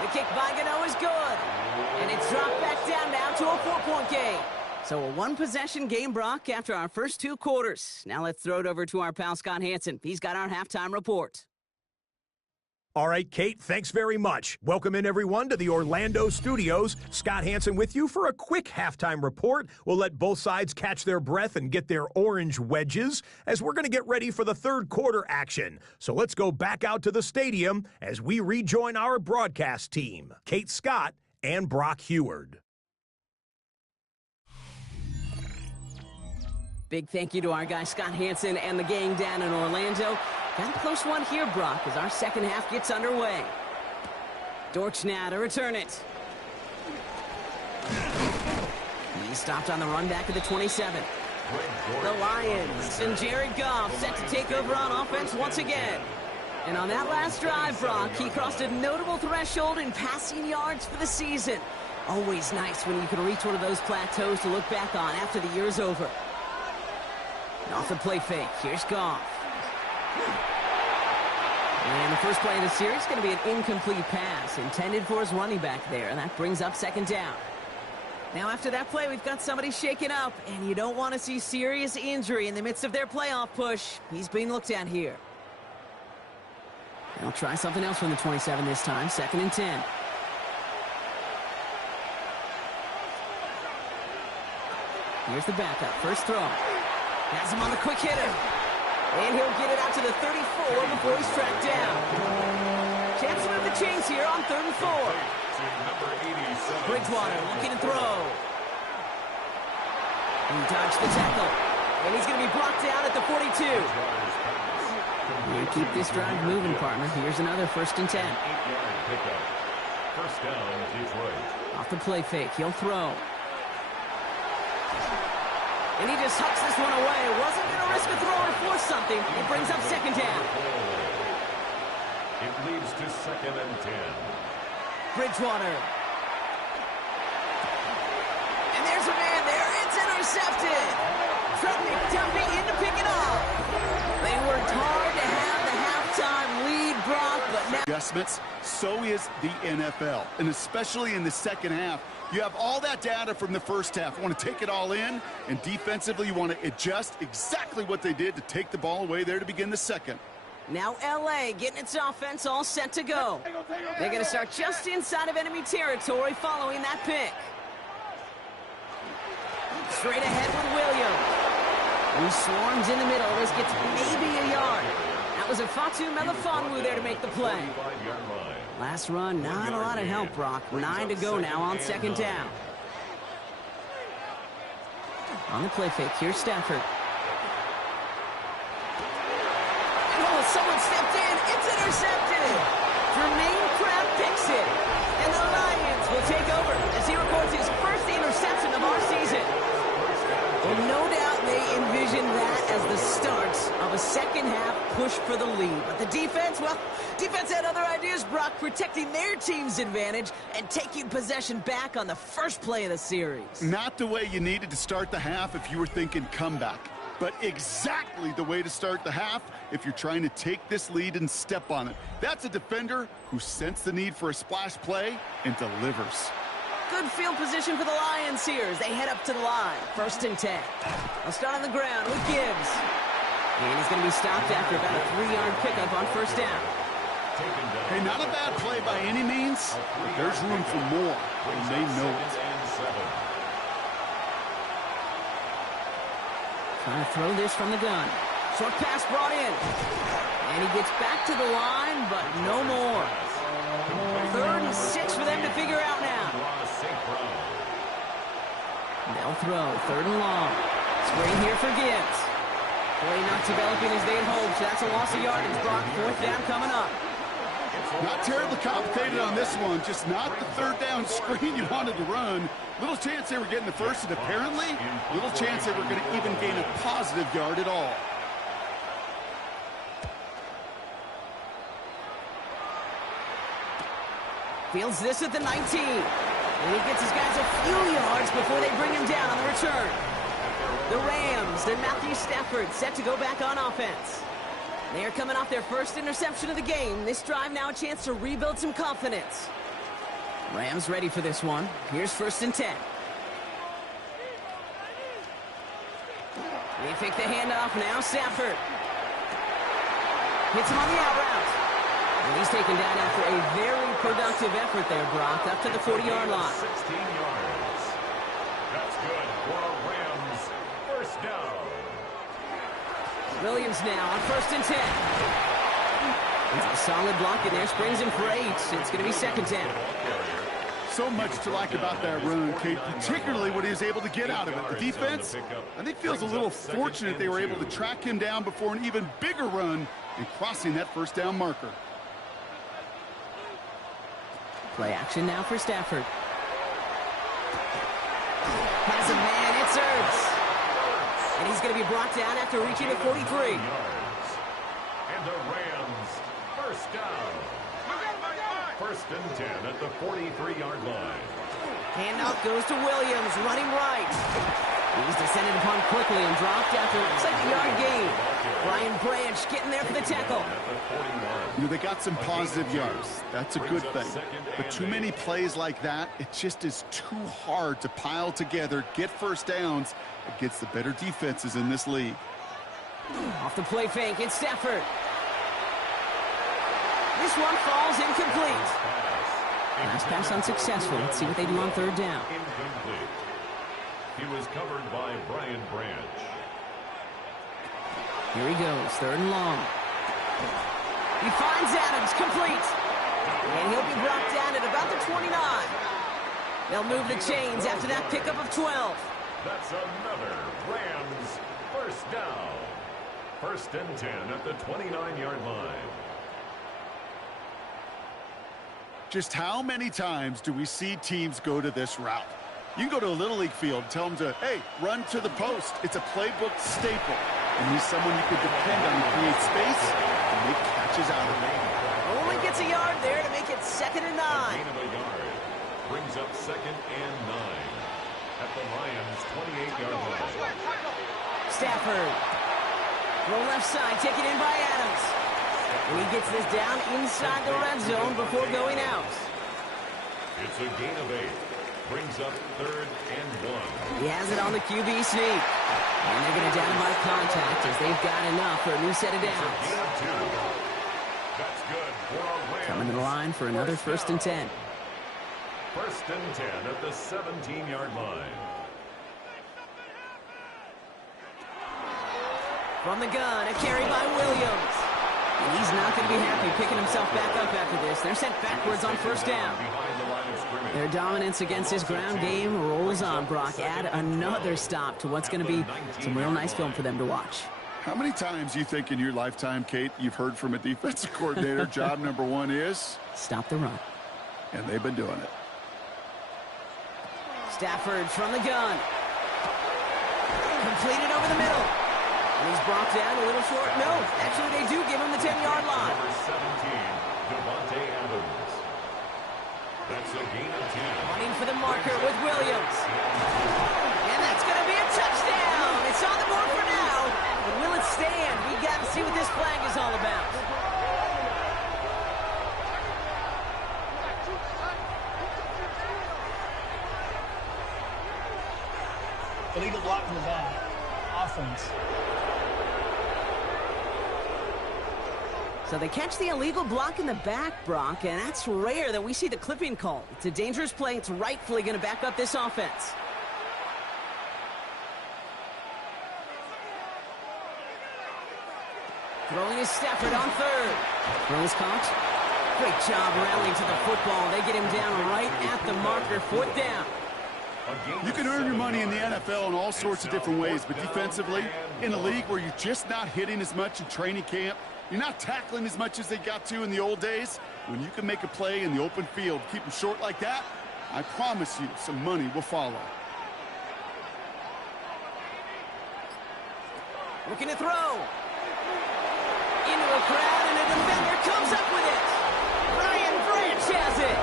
The kick by Gano is good. And it's dropped back down now to a 4-point game. So a one-possession game, Brock, after our first 2 quarters. Now let's throw it over to our pal Scott Hansen. He's got our halftime report. All right, Kate, thanks very much. Welcome in, everyone, to the Orlando studios. Scott Hansen with you for a quick halftime report. We'll let both sides catch their breath and get their orange wedges as we're going to get ready for the 3rd quarter action. So let's go back out to the stadium as we rejoin our broadcast team, Kate Scott and Brock Heward. Big thank you to our guy Scott Hansen and the gang down in Orlando. Got a close one here, Brock, as our second half gets underway. Dortch now to return it. He's stopped on the run back of the 27. The Lions and Jared Goff set to take over on offense once again. And on that last drive, Brock, he crossed a notable threshold in passing yards for the season. Always nice when you can reach one of those plateaus to look back on after the year's over. And off the play fake, here's Goff. And the first play of the series is going to be an incomplete pass intended for his running back there, and that brings up 2nd down. Now after that play, we've got somebody shaken up, and you don't want to see serious injury in the midst of their playoff push. He's being looked at here. They'll try something else from the 27 this time, 2nd and 10. Here's the backup. First throw. Has him on the quick hitter. And he'll get it out to the 34 before he's tracked down. Chance to move the chains here on 3rd and 4. Bridgewater looking to throw. He dodged the tackle. And he's going to be brought down at the 42. And keep this drive moving, partner. Here's another 1st and 10. First down, Detroit. Off the play fake. He'll throw. And he just hucks this one away. Wasn't going to risk a throw or force something. It brings up 2nd down. It leads to 2nd and 10. Bridgewater. And there's a man there. It's intercepted. Fred McDuffie in to pick it up. They worked hard to have the halftime lead, Brock, but now... Adjustments, so is the NFL. And especially in the second half, you have all that data from the first half. You want to take it all in, and defensively you want to adjust exactly what they did to take the ball away there to begin the second. Now L.A. getting its offense all set to go. They're going to start just inside of enemy territory following that pick. Straight ahead with Williams, who swarms in the middle. This gets maybe a yard. That was a Fatu Melifonwu there to make the play. Last run, not a lot of help, Brock. 9 to go now on 2nd down. On the play fake, here's Stafford. Oh, someone stepped in. It's intercepted. Jermaine Pratt picks it. And the Lions will take over as he records his first interception of our season. Well, no doubt they envisioned that as the start of a second half push for the lead. But the defense, well, defense had other ideas, Brock, protecting their team's advantage and taking possession back on the first play of the series. Not the way you needed to start the half if you were thinking comeback, but exactly the way to start the half if you're trying to take this lead and step on it. That's a defender who sensed the need for a splash play and delivers. Good field position for the Lions here as they head up to the line. 1st and 10. They'll start on the ground with Gibbs. And he's going to be stopped after about a 3-yard pickup on 1st down. Hey, not a bad play by any means, but there's room for more, and they know it. Trying to throw this from the gun. Short pass brought in. And he gets back to the line, but no more. 3rd and 6 for them to figure out now. They'll throw. 3rd and long. Screen here for Gibbs. Play not developing as they had hoped. That's a loss of yardage. Brock, 4th down coming up. Not terribly complicated on this one. Just not the 3rd down screen you wanted to run. Little chance they were getting the first, and apparently little chance they were going to even gain a positive yard at all. Fields this at the 19. And he gets his guys a few yards before they bring him down on the return. The Rams, they're Matthew Stafford, set to go back on offense. They are coming off their first interception of the game. This drive now a chance to rebuild some confidence. Rams ready for this one. Here's 1st and 10. They fake the handoff now. Stafford hits him on the out route. And he's taken down after a very productive effort there, Brock, up to the 40-yard line. 16 yards. That's good for a Rams 1st down. Williams now on 1st and 10. It's a solid block in there. Springs him for 8. It's going to be 2nd down. So much to like about that run, Kate, particularly what he was able to get out of it. The defense, I think, feels a little fortunate they were able to track him down before an even bigger run and crossing that 1st down marker. Play action now for Stafford. Has a man, it's Ertz. And he's going to be brought down after reaching the 43. And the Rams 1st down. 1st and 10 at the 43-yard line. Handoff goes to Williams, running right. He's descended upon quickly and dropped after, looks like a yard gain. Brian Branch getting there for the tackle. You know, they got some positive yards. That's a good thing. But too many plays like that, it just is too hard to pile together, get 1st downs against the better defenses in this league. Off the play fake, it's Stafford. This one falls incomplete. Last pass unsuccessful. Let's see what they do on 3rd down. He was covered by Brian Branch. Here he goes, 3rd and long. He finds Adams, complete. And he'll be brought down at about the 29. They'll move the chains after that pickup of 12. That's another Rams first down. 1st and 10 at the 29-yard line. Just how many times do we see teams go to this route? You can go to a Little League field and tell them to, hey, run to the post. It's a playbook staple. And he's someone you can depend on to create space and make catches out of it. Only gets a yard there to make it 2nd and 9. Gain of a yard. Brings up 2nd and 9 at the Lions' 28-yard line. Stafford. Throw left side, taken in by Adams. And he gets this down inside the red zone before going out. It's a gain of 8. Brings up 3rd and 1. He has it on the QB sneak. And they're going to down by contact as they've got enough for a new set of downs. That's good for a Rams. Coming to the line for another 1st and 10. 1st and 10 at the 17-yard line. From the gun, a carry by Williams. And he's not going to be happy picking himself back up after this. They're sent backwards on 1st down. Their dominance against this ground game rolls on, Brock. Add another stop to what's going to be some real nice film for them to watch. How many times you think in your lifetime, Kate, you've heard from a defensive coordinator, job number 1 is? Stop the run. And they've been doing it. Stafford from the gun. Completed over the middle. And he's brought down a little short. No, actually they do give him the 10-yard line. Number 17, Devontae Adams. That's a gain of 10. Running for the marker with Williams. And that's going to be a touchdown. It's on the board for now. But will it stand? We got to see what this flag is all about. Illegal block in the back. Offense. So they catch the illegal block in the back, Brock, and that's rare that we see the clipping call. It's a dangerous play. It's rightfully going to back up this offense. Throwing is Stafford on 3rd. Throws caught. Great job rallying to the football. They get him down right at the marker. 4th down. You can earn your money in the NFL in all sorts of different ways, but defensively, in a league where you're just not hitting as much in training camp, you're not tackling as much as they got to in the old days, when you can make a play in the open field, keep them short like that, I promise you some money will follow. Looking to throw. Into a crowd, and a defender comes up with it. Brian Branch has it.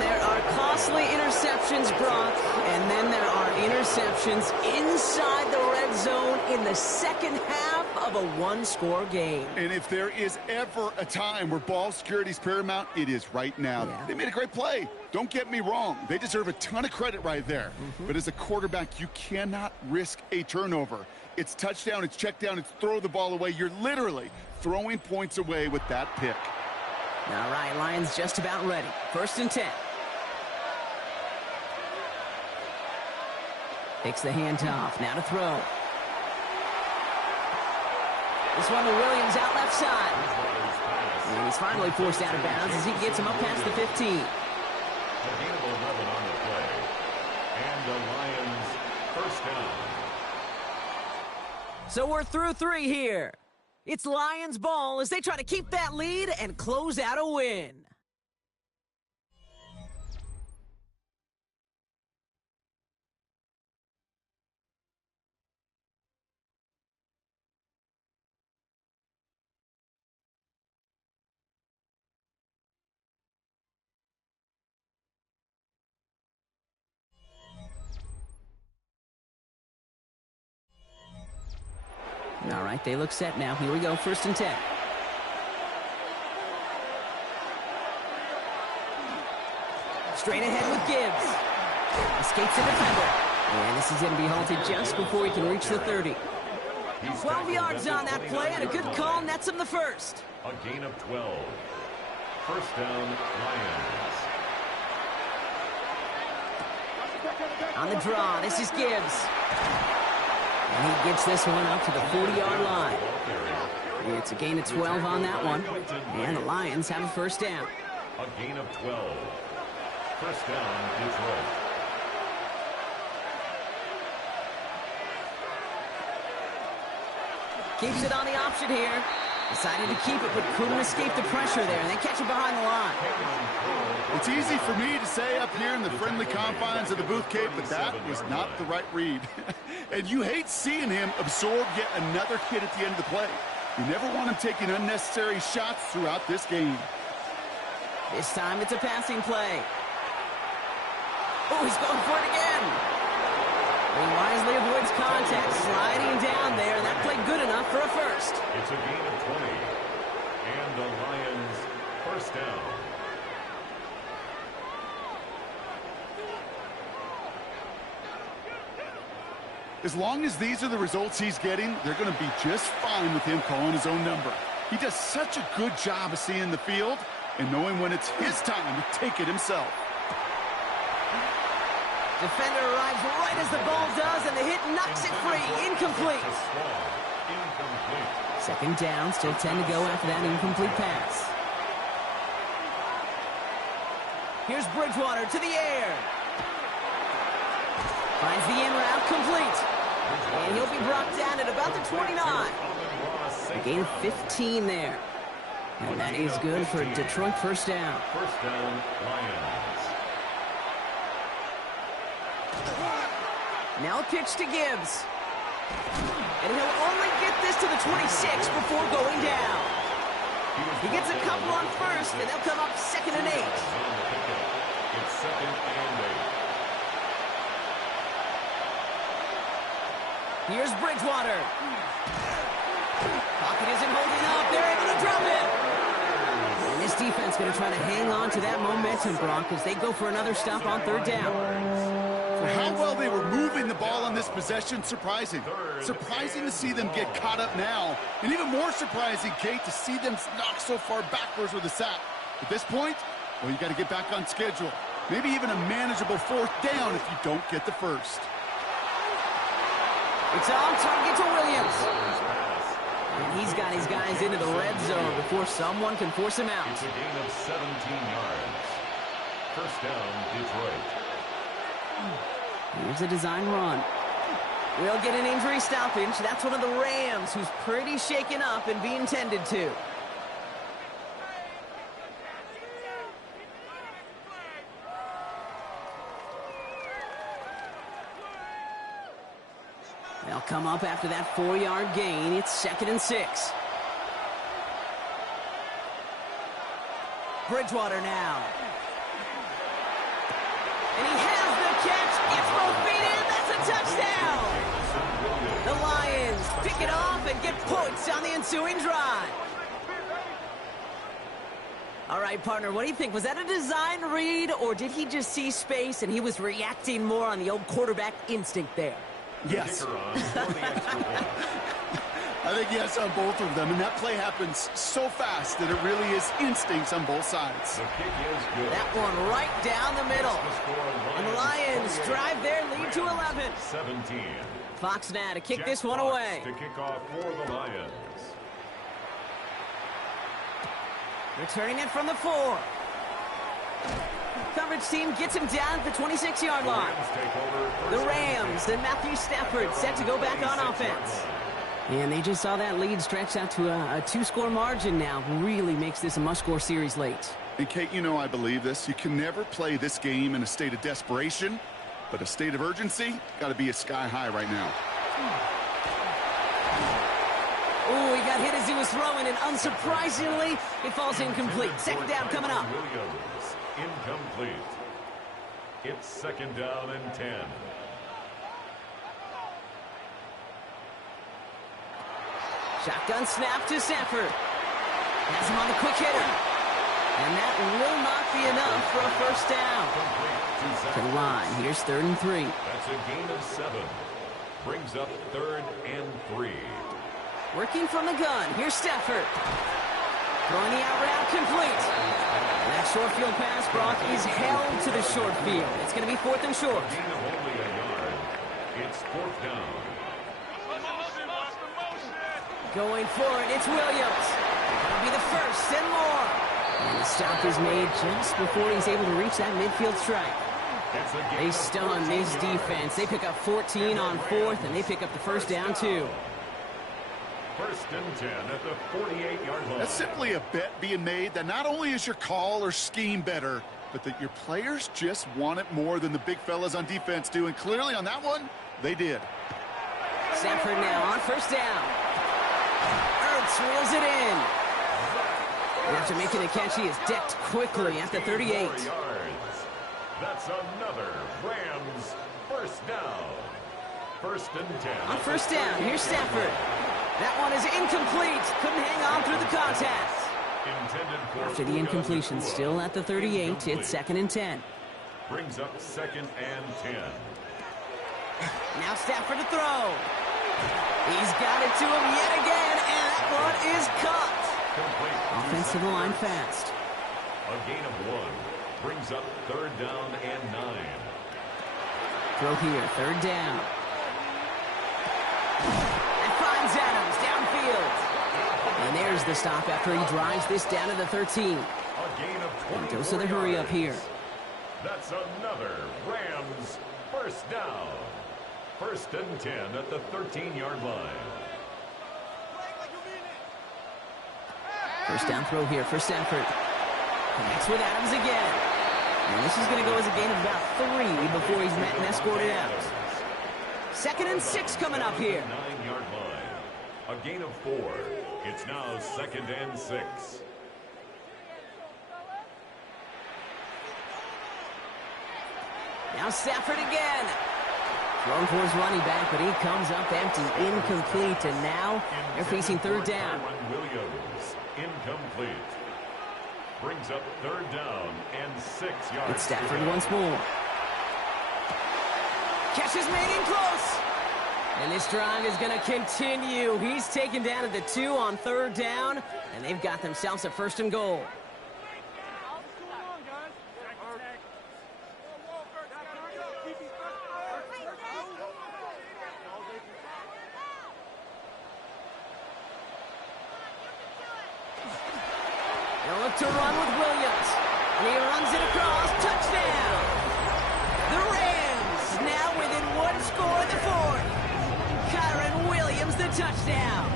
There are costly interceptions, Brock, and then there are interceptions inside the red zone in the 2nd half of a 1-score game. And if there is ever a time where ball security is paramount, it is right now. Yeah. They made a great play. Don't get me wrong. They deserve a ton of credit right there. But as a quarterback, you cannot risk a turnover. It's touchdown, it's check down, it's throw the ball away. You're literally throwing points away with that pick. All right, Lions just about ready. 1st and 10. Takes the handoff. Now to throw. This one to Williams out left side. And he's finally forced out of bounds as he gets him up past the 15. A gain of 11 on the play. And the Lions 1st down. So we're through 3 here. It's Lions ball as they try to keep that lead and close out a win. All right, they look set now. Here we go, 1st and 10. Straight ahead with Gibbs. Escapes the defender. And this is going to be halted just before he can reach the 30. 12 yards on that play, and a good call nets him the 1st. A gain of 12. 1st down, Lions. On the draw, this is Gibbs. And he gets this one up to the 40-yard line. It's a gain of 12 on that one. And the Lions have a first down. A gain of 12. First down, Detroit. Keeps it on the option here. Decided to keep it, but couldn't escape the pressure there. And they catch it behind the line. It's easy for me to say up here in the friendly confines of the booth, Cape, but that was not the right read. And you hate seeing him absorb yet another hit at the end of the play. You never want him taking unnecessary shots throughout this game. This time it's a passing play. Oh, he's going for it again. He wisely avoids contact, sliding down there, and that played good enough for a first. It's a gain of 20. And the Lions first down. As long as these are the results he's getting, they're going to be just fine with him calling his own number. He does such a good job of seeing the field and knowing when it's his time to take it himself. Defender arrives right as the ball does, and the hit knocks it free. Incomplete. Second down, still 10 to go after that incomplete pass. Here's Bridgewater to the air. Finds the in route complete. And he'll be brought down at about the 29. A gain of 15 there. And that is good for Detroit first down. First down, Lions. Now a pitch to Gibbs. And he'll only get this to the 26 before going down. He gets a couple on first, and they'll come up 2nd and 8. It's 2nd and 8. Here's Bridgewater. Pocket isn't holding up. They're able to drop it. And this defense going to try to hang on to that momentum, Bronk, as they go for another stop on 3rd down. For how well they were moving the ball on this possession, surprising. Surprising to see them get caught up now. And even more surprising, Kate, to see them knock so far backwards with a sack. At this point, well, you got to get back on schedule. Maybe even a manageable 4th down if you don't get the first. It's on target to Williams. And he's got his guys into the red zone before someone can force him out. It's a gain of 17 yards. First down, Detroit. Here's a design run. We'll get an injury stoppage. That's one of the Rams who's pretty shaken up and being tended to. They'll come up after that 4-yard gain. It's 2nd and 6. Bridgewater now. And he has the catch. Gets both feet in. That's a touchdown. The Lions pick it off and get points on the ensuing drive. All right, partner, what do you think? Was that a design read, or did he just see space and he was reacting more on the old quarterback instinct there? Yes. I think yes on both of them, and that play happens so fast that it really is instincts on both sides. The kick is good. That one right down the middle. And the Lions drive their lead to 11. 17. Fox now to kick this one away. To kick off for the Lions. Returning it from the 4. Coverage team gets him down at the 26-yard line. The Rams and Matthew Stafford set to go back on offense. And they just saw that lead stretched out to a 2-score margin now. Really makes this a must-score series late. And Kate, you know I believe this. You can never play this game in a state of desperation, but a state of urgency got to be a sky high right now. Oh, he got hit as he was throwing, and unsurprisingly, it falls incomplete. 2nd down coming up. Williams, incomplete. It's 2nd down and 10. Shotgun snap to Stafford. Has him on the quick hitter. And that will not be enough for a first down. To the line. Here's 3rd and 3. That's a gain of 7. Brings up 3rd and 3. Working from the gun. Here's Stafford. Throwing the out route complete. That short field pass, Brock, is held to the short field. It's going to be 4th and short. Gain of only a yard. It's 4th down. Going for it, it's Williams. It'll be the first and more. And the stop is made just before he's able to reach that midfield strike. They stun this defense. They pick up 14 on 4th, and they pick up the first down, too. 1st and 10 at the 48-yard line. That's simply a bet being made that not only is your call or scheme better, but that your players just want it more than the big fellas on defense do. And clearly on that one, they did. Sanford now on 1st down. Ertz reels it in. And after making the catch, he is decked quickly at the 38. That's another Rams 1st down. 1st and 10. On 1st down, here's Stafford. That one is incomplete. Couldn't hang on through the contact. After the incompletion, still at the 38, it's 2nd and 10. Brings up 2nd and 10. Now Stafford to throw. He's got it to him yet again, and that one is caught. Offense to the line fast. A gain of 1. Brings up 3rd down and 9. Throw here, 3rd down. And finds Adams downfield. And there's the stop after he drives this down to the 13. A gain of 24 and dose of the hurry up here. That's another Rams 1st down. 1st and 10 at the 13-yard line. 1st down throw here for Stafford. Connects with Adams again. And this is going to go as a gain of about 3 before he's met and escorted out. 2nd and 6 coming up here. 9-yard line. A gain of 4. It's now 2nd and 6. Now Stafford again. Thrown for his running back, but he comes up empty, incomplete, and now they're facing 3rd down. Williams, incomplete. Brings up 3rd down and 6 yards. It's Stafford once more. Catch is made in close. And this drive is going to continue. He's taken down at the 2 on 3rd down, and they've got themselves a 1st and goal. They'll look to run with Williams. And he runs it across. Touchdown! The Rams now within 1 score in the 4th. Kyron Williams, the touchdown.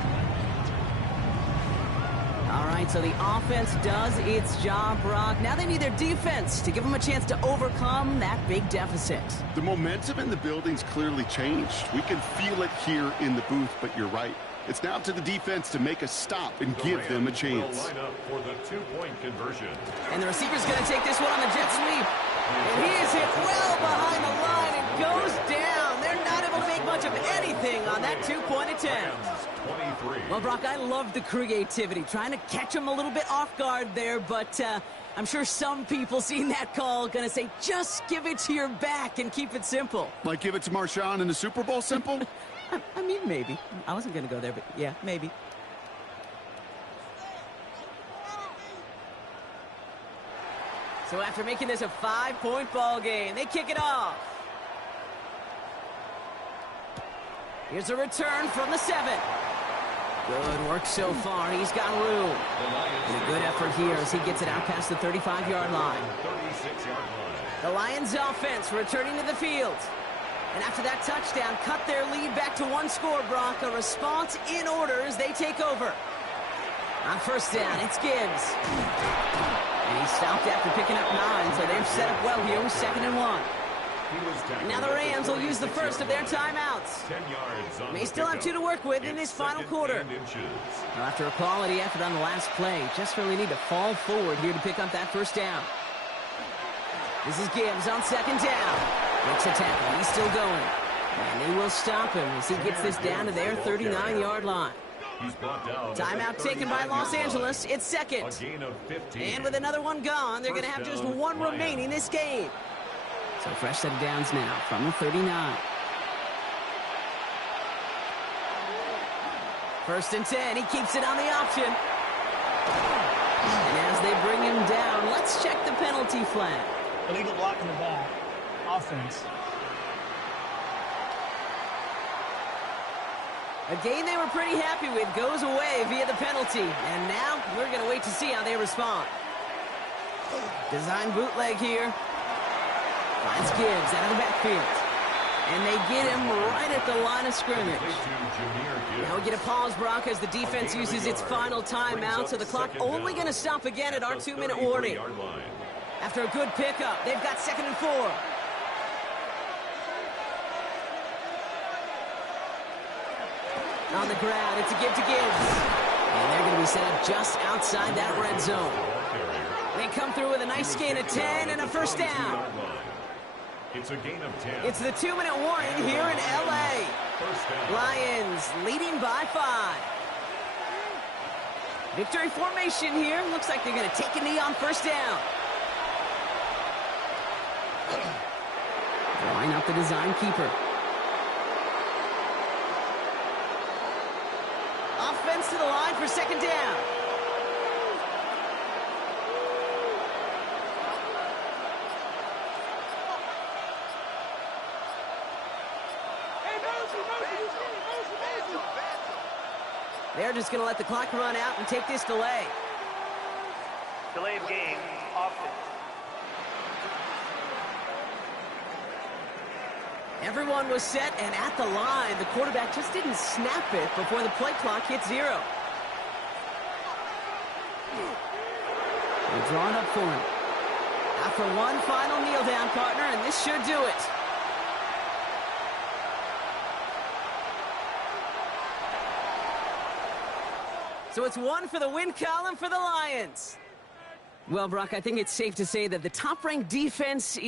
All right, so the offense does its job, Brock. Now they need their defense to give them a chance to overcome that big deficit. The momentum in the building's clearly changed. We can feel it here in the booth, but you're right. It's now to the defense to make a stop and give them a chance. Line up for the 2-point conversion. And the receiver's going to take this one on the jet sweep. And he is hit well behind the line and goes down. They're not able to make much of anything on that 2-point attempt. Well, Brock, I love the creativity, trying to catch him a little bit off guard there, but I'm sure some people seeing that call going to say, just give it to your back and keep it simple. Like give it to Marshawn in the Super Bowl simple? I mean, maybe. I wasn't going to go there, but yeah, maybe. So after making this a 5-point ball game, they kick it off. Here's a return from the 7. Good work so far. He's got room. And a good effort here as he gets it out past the 35-yard line. 36-yard line. The Lions offense returning to the field. And after that touchdown, cut their lead back to 1 score, Brock. A response in order as they take over. On 1st down, it's Gibbs. And he stopped after picking up 9, so they're set up well here with 2nd and 1. And now the Rams will use the first of their timeouts. 10 yards on They still have 2 to work with in this final quarter. Well, after a quality effort on the last play, just really need to fall forward here to pick up that 1st down. This is Gibbs on 2nd down. Makes a tackle. He's still going. And they will stop him as he gets this down to their 39-yard line. Timeout taken by Los Angeles. It's 2nd. And with another one gone, they're going to have just 1 remaining this game. So fresh set of downs now from the 39. 1st and 10. He keeps it on the option. And as they bring him down, let's check the penalty flag. Illegal block in the back. Offense. A game they were pretty happy with goes away via the penalty. And now we're going to wait to see how they respond. Design bootleg here. Finds Gibbs out of the backfield. And they get him right at the line of scrimmage. Now we get a pause, Brock, as the defense uses its final timeout, so the clock only going to stop again at our 2-minute warning. After a good pickup, they've got 2nd and 4. On the ground, it's a give to Gibbs. And they're going to be set up just outside that red zone. They come through with a nice gain of 10 and a first down. It's a gain of 10. It's the 2-minute warning here in L.A. Lions leading by 5. Victory formation here. Looks like they're going to take a knee on first down. Drawing up the design keeper. Offense to the line for 2nd down. They're just going to let the clock run out and take this delay. Delay of game, offense. Everyone was set and at the line. The quarterback just didn't snap it before the play clock hit 0. They're drawing up for him. After one final kneel down, partner, and this should do it. So it's 1 for the win column for the Lions. Well, Brock, I think it's safe to say that the top-ranked defense in